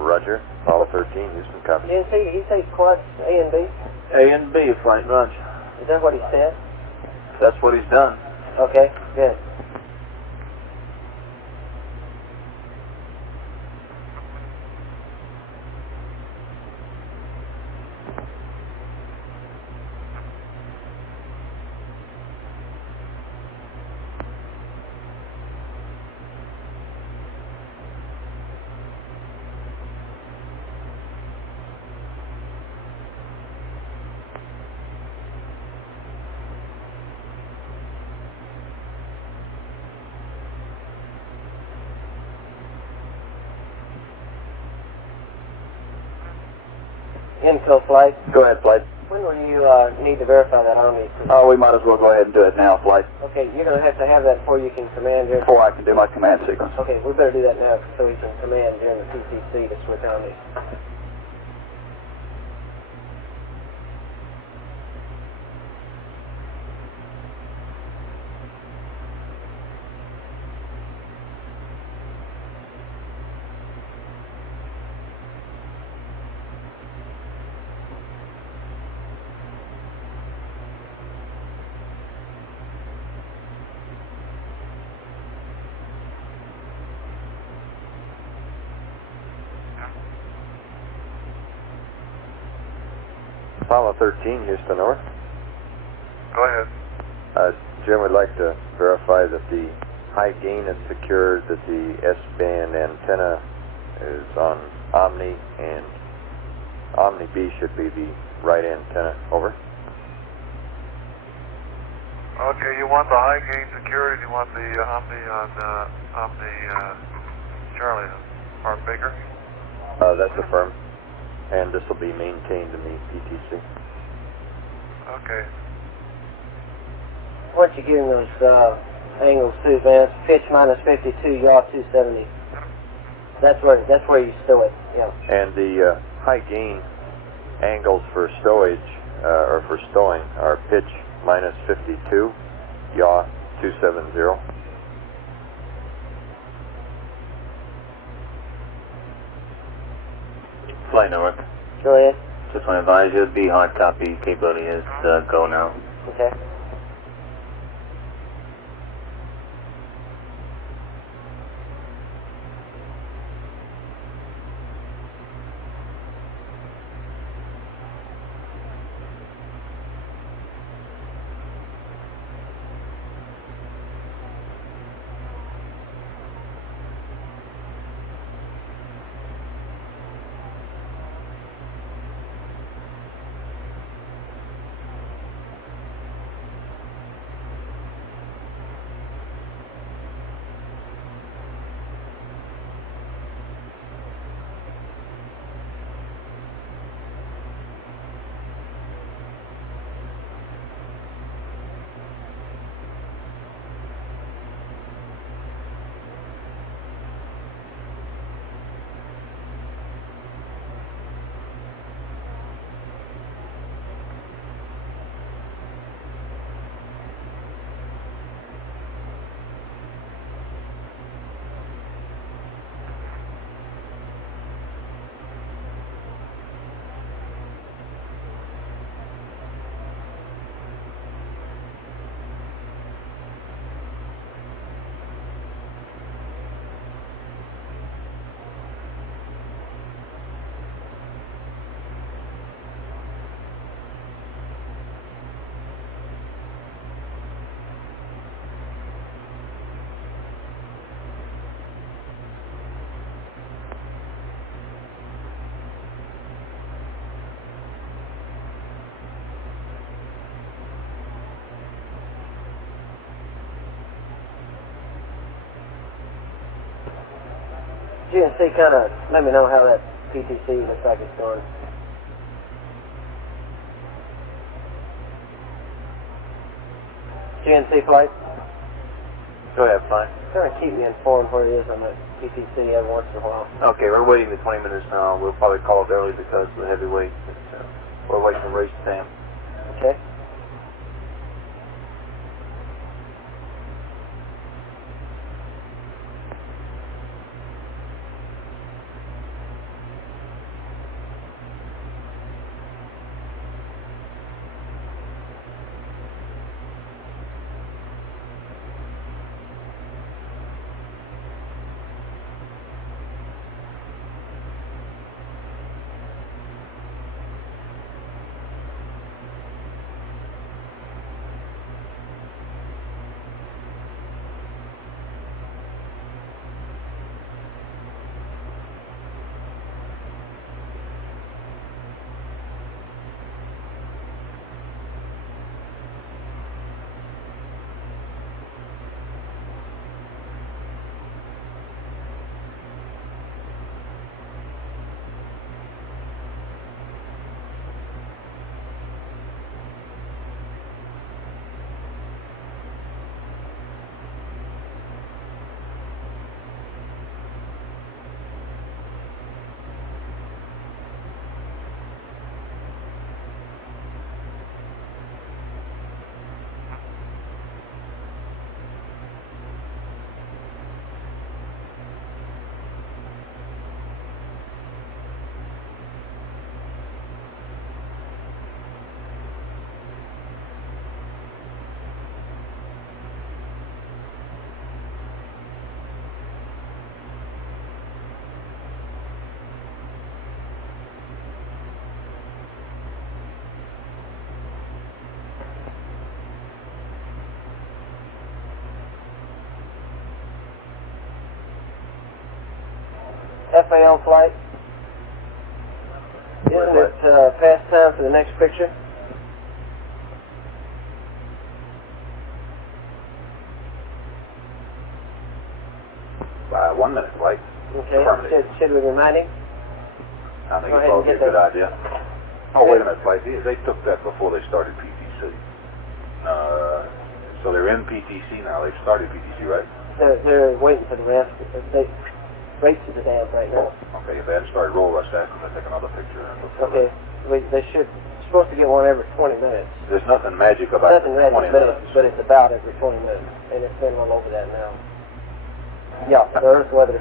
Roger. Apollo 13, Houston, copy. GNC, did he say quads A and B? A and B, flight launch. Is that what he said? That's what he's done. Okay, good. Inco flight. Go ahead, flight. When will you need to verify that Omni? Oh, we might as well go ahead and do it now, flight. Okay, you're going to have that before you can command your... Before I can do my command sequence. Okay, we better do that now so we can command during the PCC to switch Omni. Apollo 13, Houston, over. Go ahead. Jim would like to verify that the high gain is secured, that the S-band antenna is on Omni, and Omni B should be the right antenna, over. Okay, you want the high gain security, you want the Omni on Omni Charlie, Mark Baker? That's affirmed. And this will be maintained in the PTC. Okay. Why don't you give him those angles too, Vance? Pitch minus 52, yaw 270. That's where you stow it, yeah. And the high gain angles for stowage, or for stowing, are pitch minus 52, yaw 270. Flight network. Go ahead. Just want to advise you, the hard copy capability is go now. Okay. GNC, kind of let me know how that PTC looks like it's going. GNC flight? Go ahead, fine. Kind of keep me informed where it is on that PTC every once in a while. Okay, we're waiting the 20 minutes now. We'll probably call it early because of the heavy weight. But, we're waiting to raise the dam. Okay. FAL flight. Isn't it past time for the next picture? By 1 minute flight. Okay. Should we remind him? I think it's probably a good idea. Oh, wait a minute, flight. They took that before they started PTC. So they're in PTC now. They've started PTC, right? They're waiting for the rest. Rates are the damn right now. Okay, if they hadn't started roll rush, they're going to take another picture. Okay. They should. Supposed to get one every 20 minutes. There's nothing magic about nothing 20 magic, minutes. but it's about every 20 minutes, and it's been well over that now. Yeah, the Earth weather.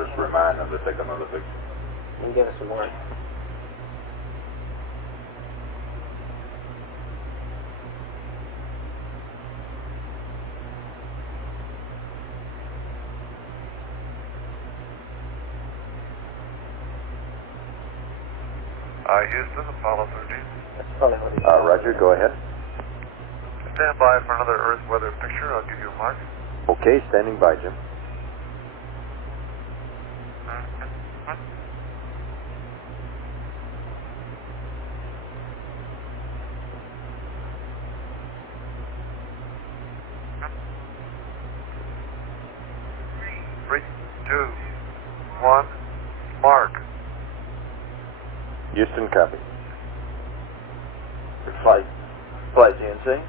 Just remind them to take another picture. And give us some more. Houston, Apollo 13. That's probably what he Roger, go ahead. Stand by for another Earth weather picture. I'll give you a mark. Okay, standing by, Jim. Three, 2, 1, mark. Houston, copy. Flight GNC.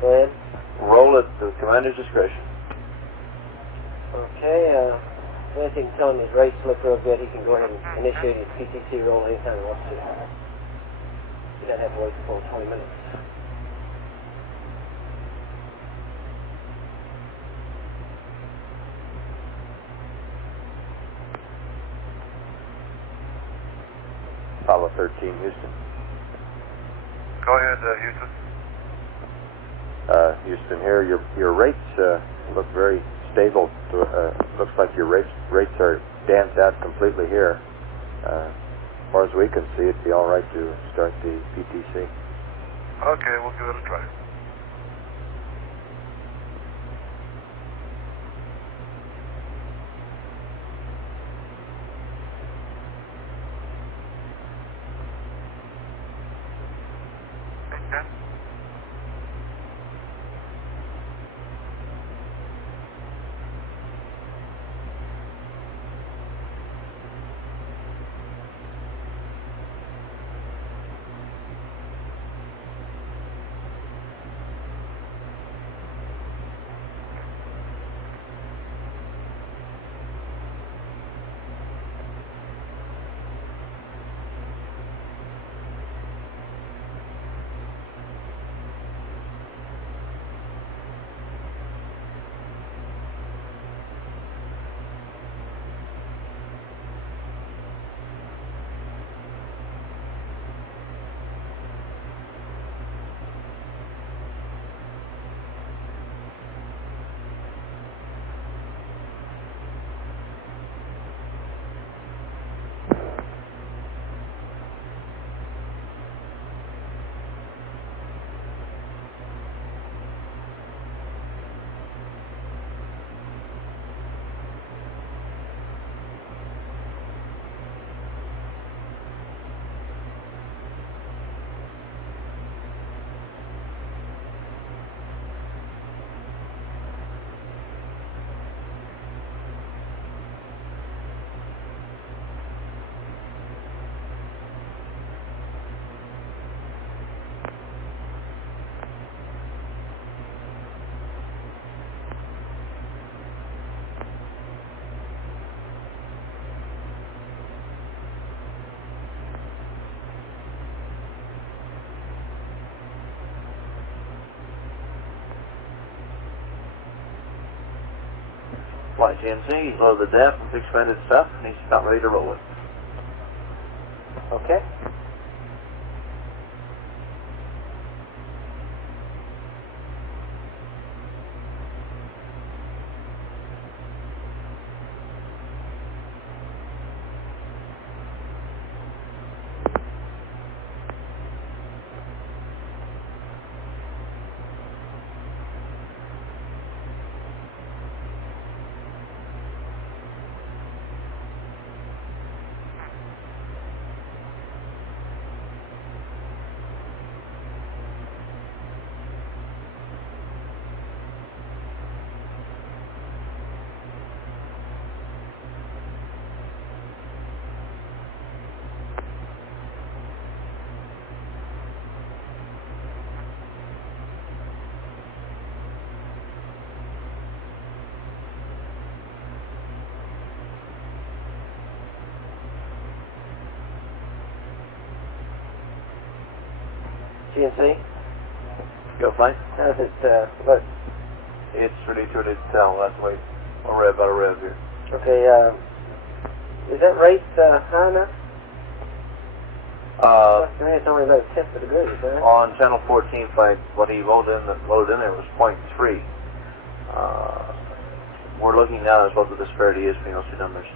Go ahead. Roll at the commander's discretion. Okay, if he can tell him his rate slip real good, he can go ahead and initiate his PTC roll anytime he wants to. He doesn't have to wait for 20 minutes. Apollo 13, Houston. Go ahead, Houston. Houston here. Your rates look very stable. Looks like your rates are damped out completely here. As far as we can see, it'd be all right to start the PTC. Okay, we'll give it a try. Flight GNC, load the depth and expanded stuff, and he's about ready to roll it. Okay. GNC? Go flight? How's it look? It's really too early to tell. We'll have to wait. About a rev here. Okay, is that rate high enough? It's only about a tenth of a degree, is that right? On channel 14 flight, what he loaded in there was 0.3. We're looking now as what the disparity is between those two numbers.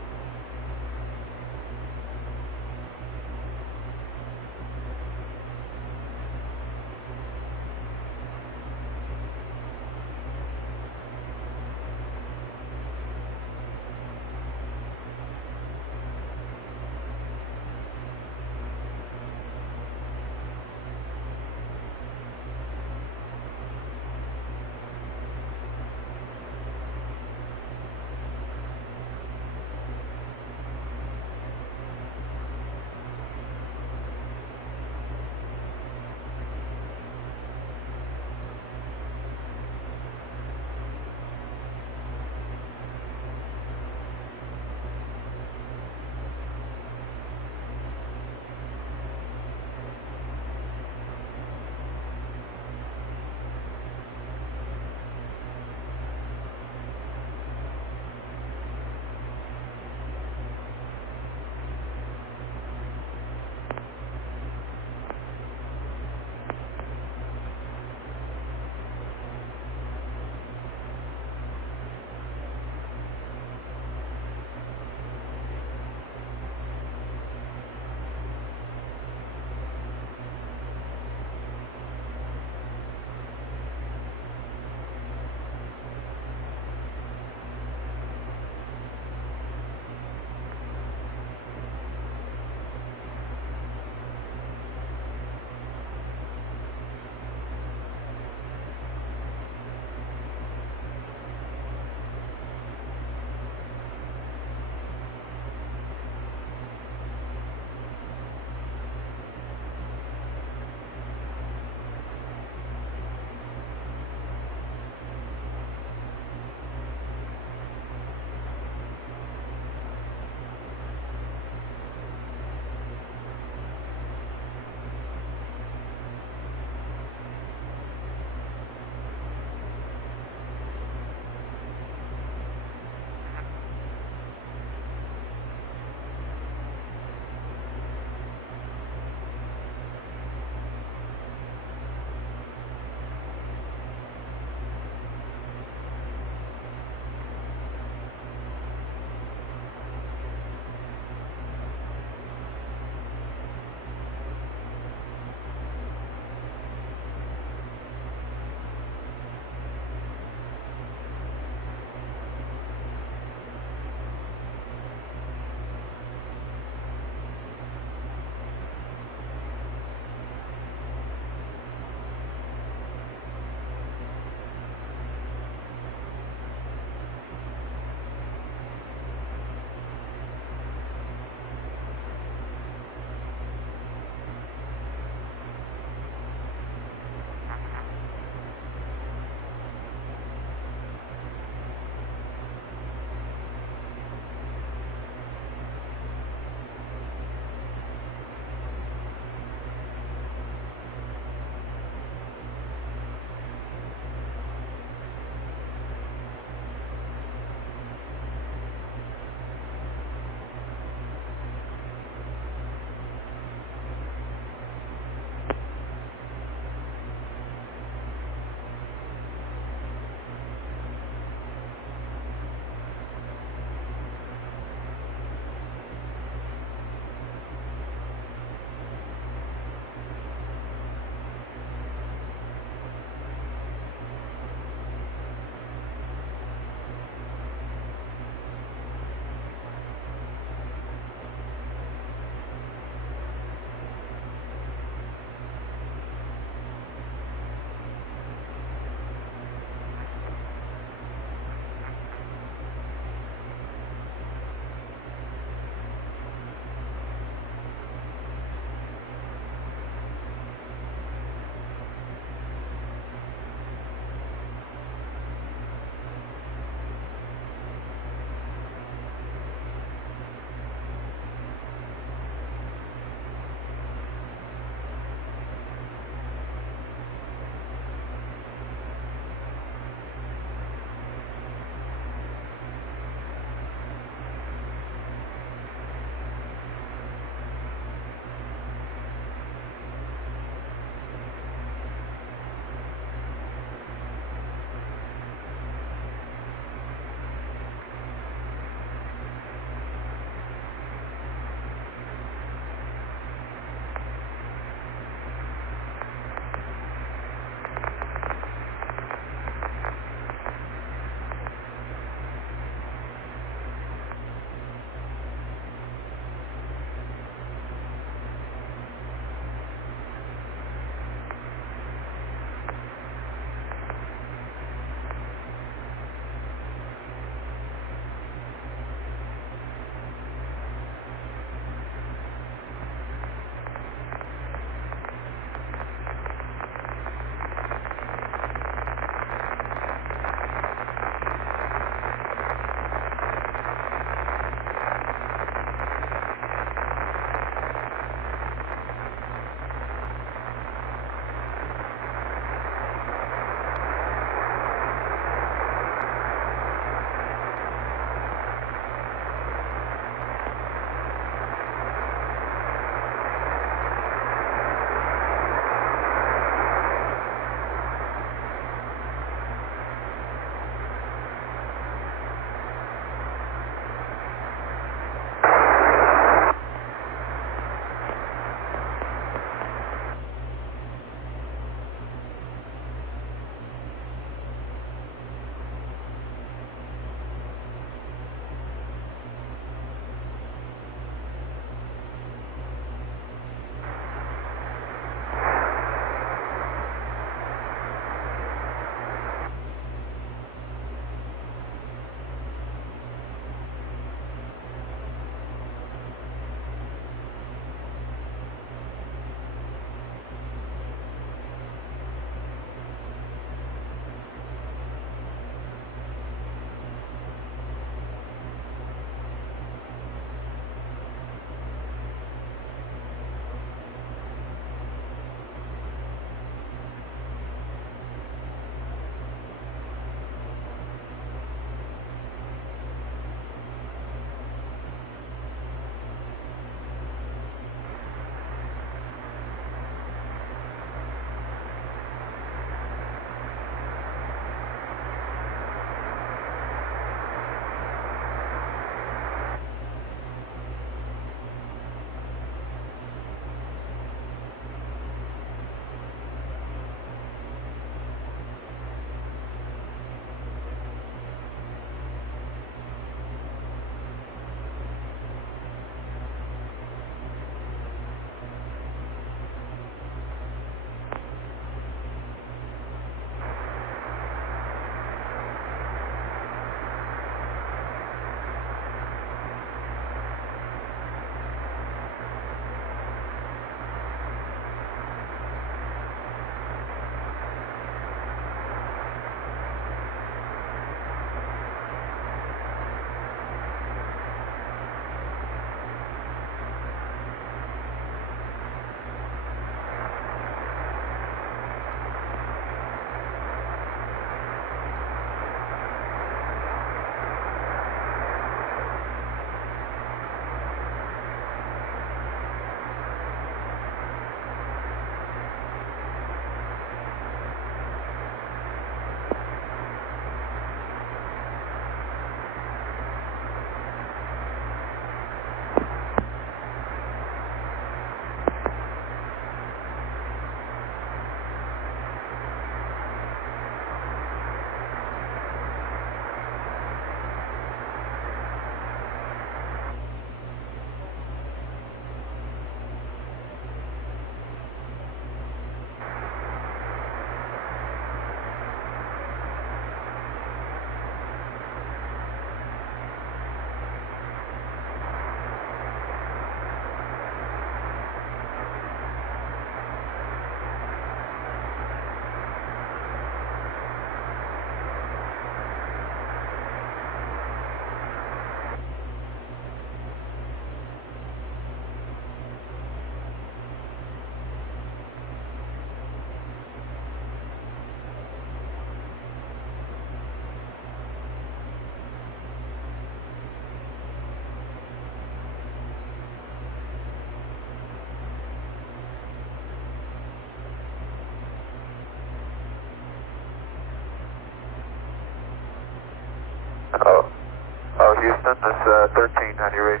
Houston, that's 13. How do you read?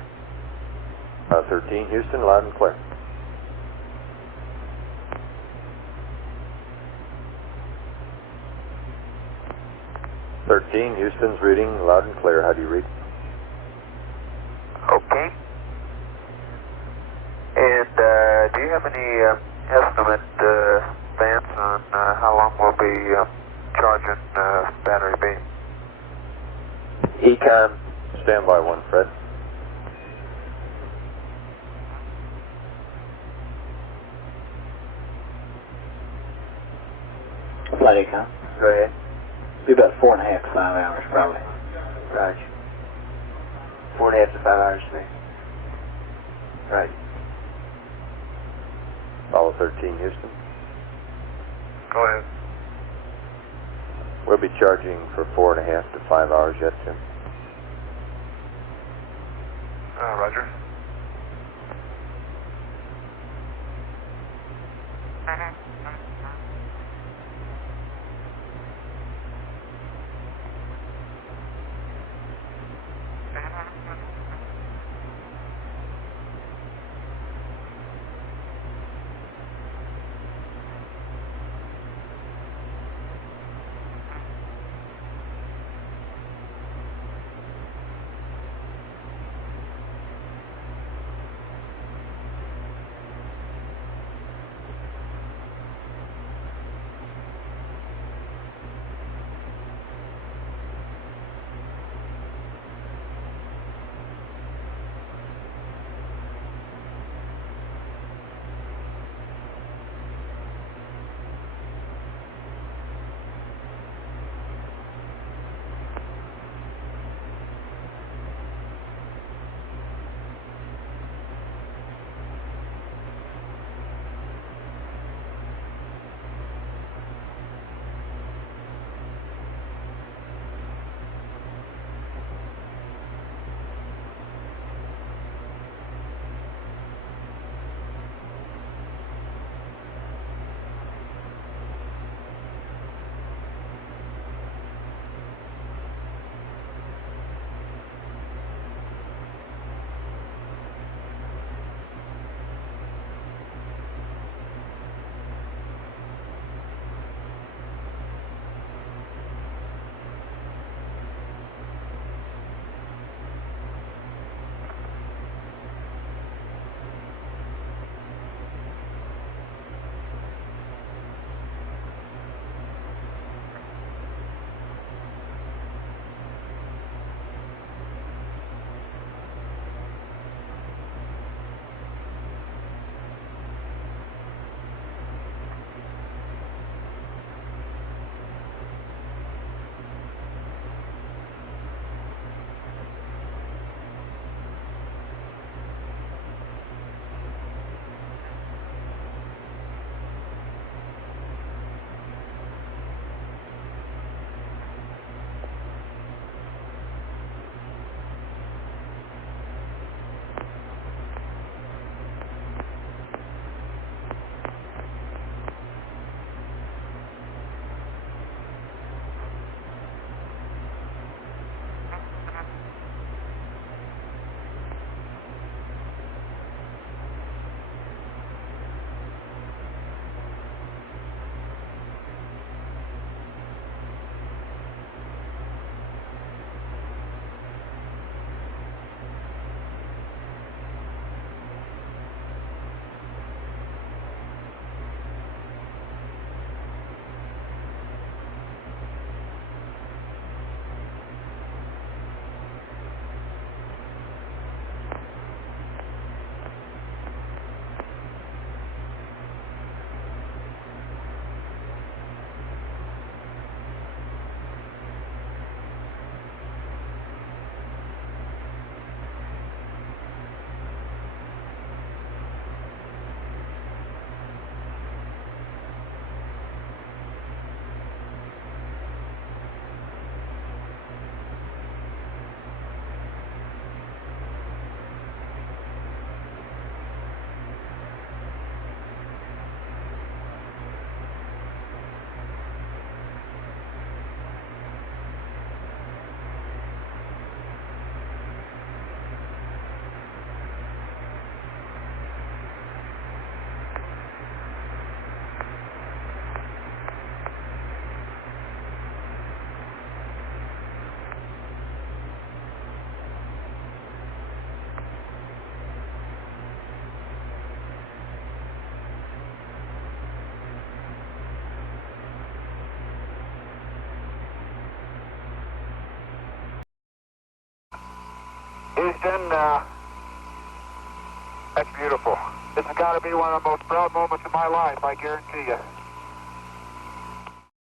13, Houston, loud and clear. Houston's reading loud and clear. How do you read? Okay. And do you have any estimate, Vance, on how long we'll be charging battery B? Econ, standby one, Fred. Flight Econ. Go ahead. Be about 4.5 to 5 hours, probably. Roger. 4.5 to 5 hours, today. Right. Apollo 13, Houston. Go ahead. We'll be charging for 4.5 to 5 hours yet, Tim. Roger. Houston. That's beautiful. This has got to be one of the most proud moments of my life, I guarantee you.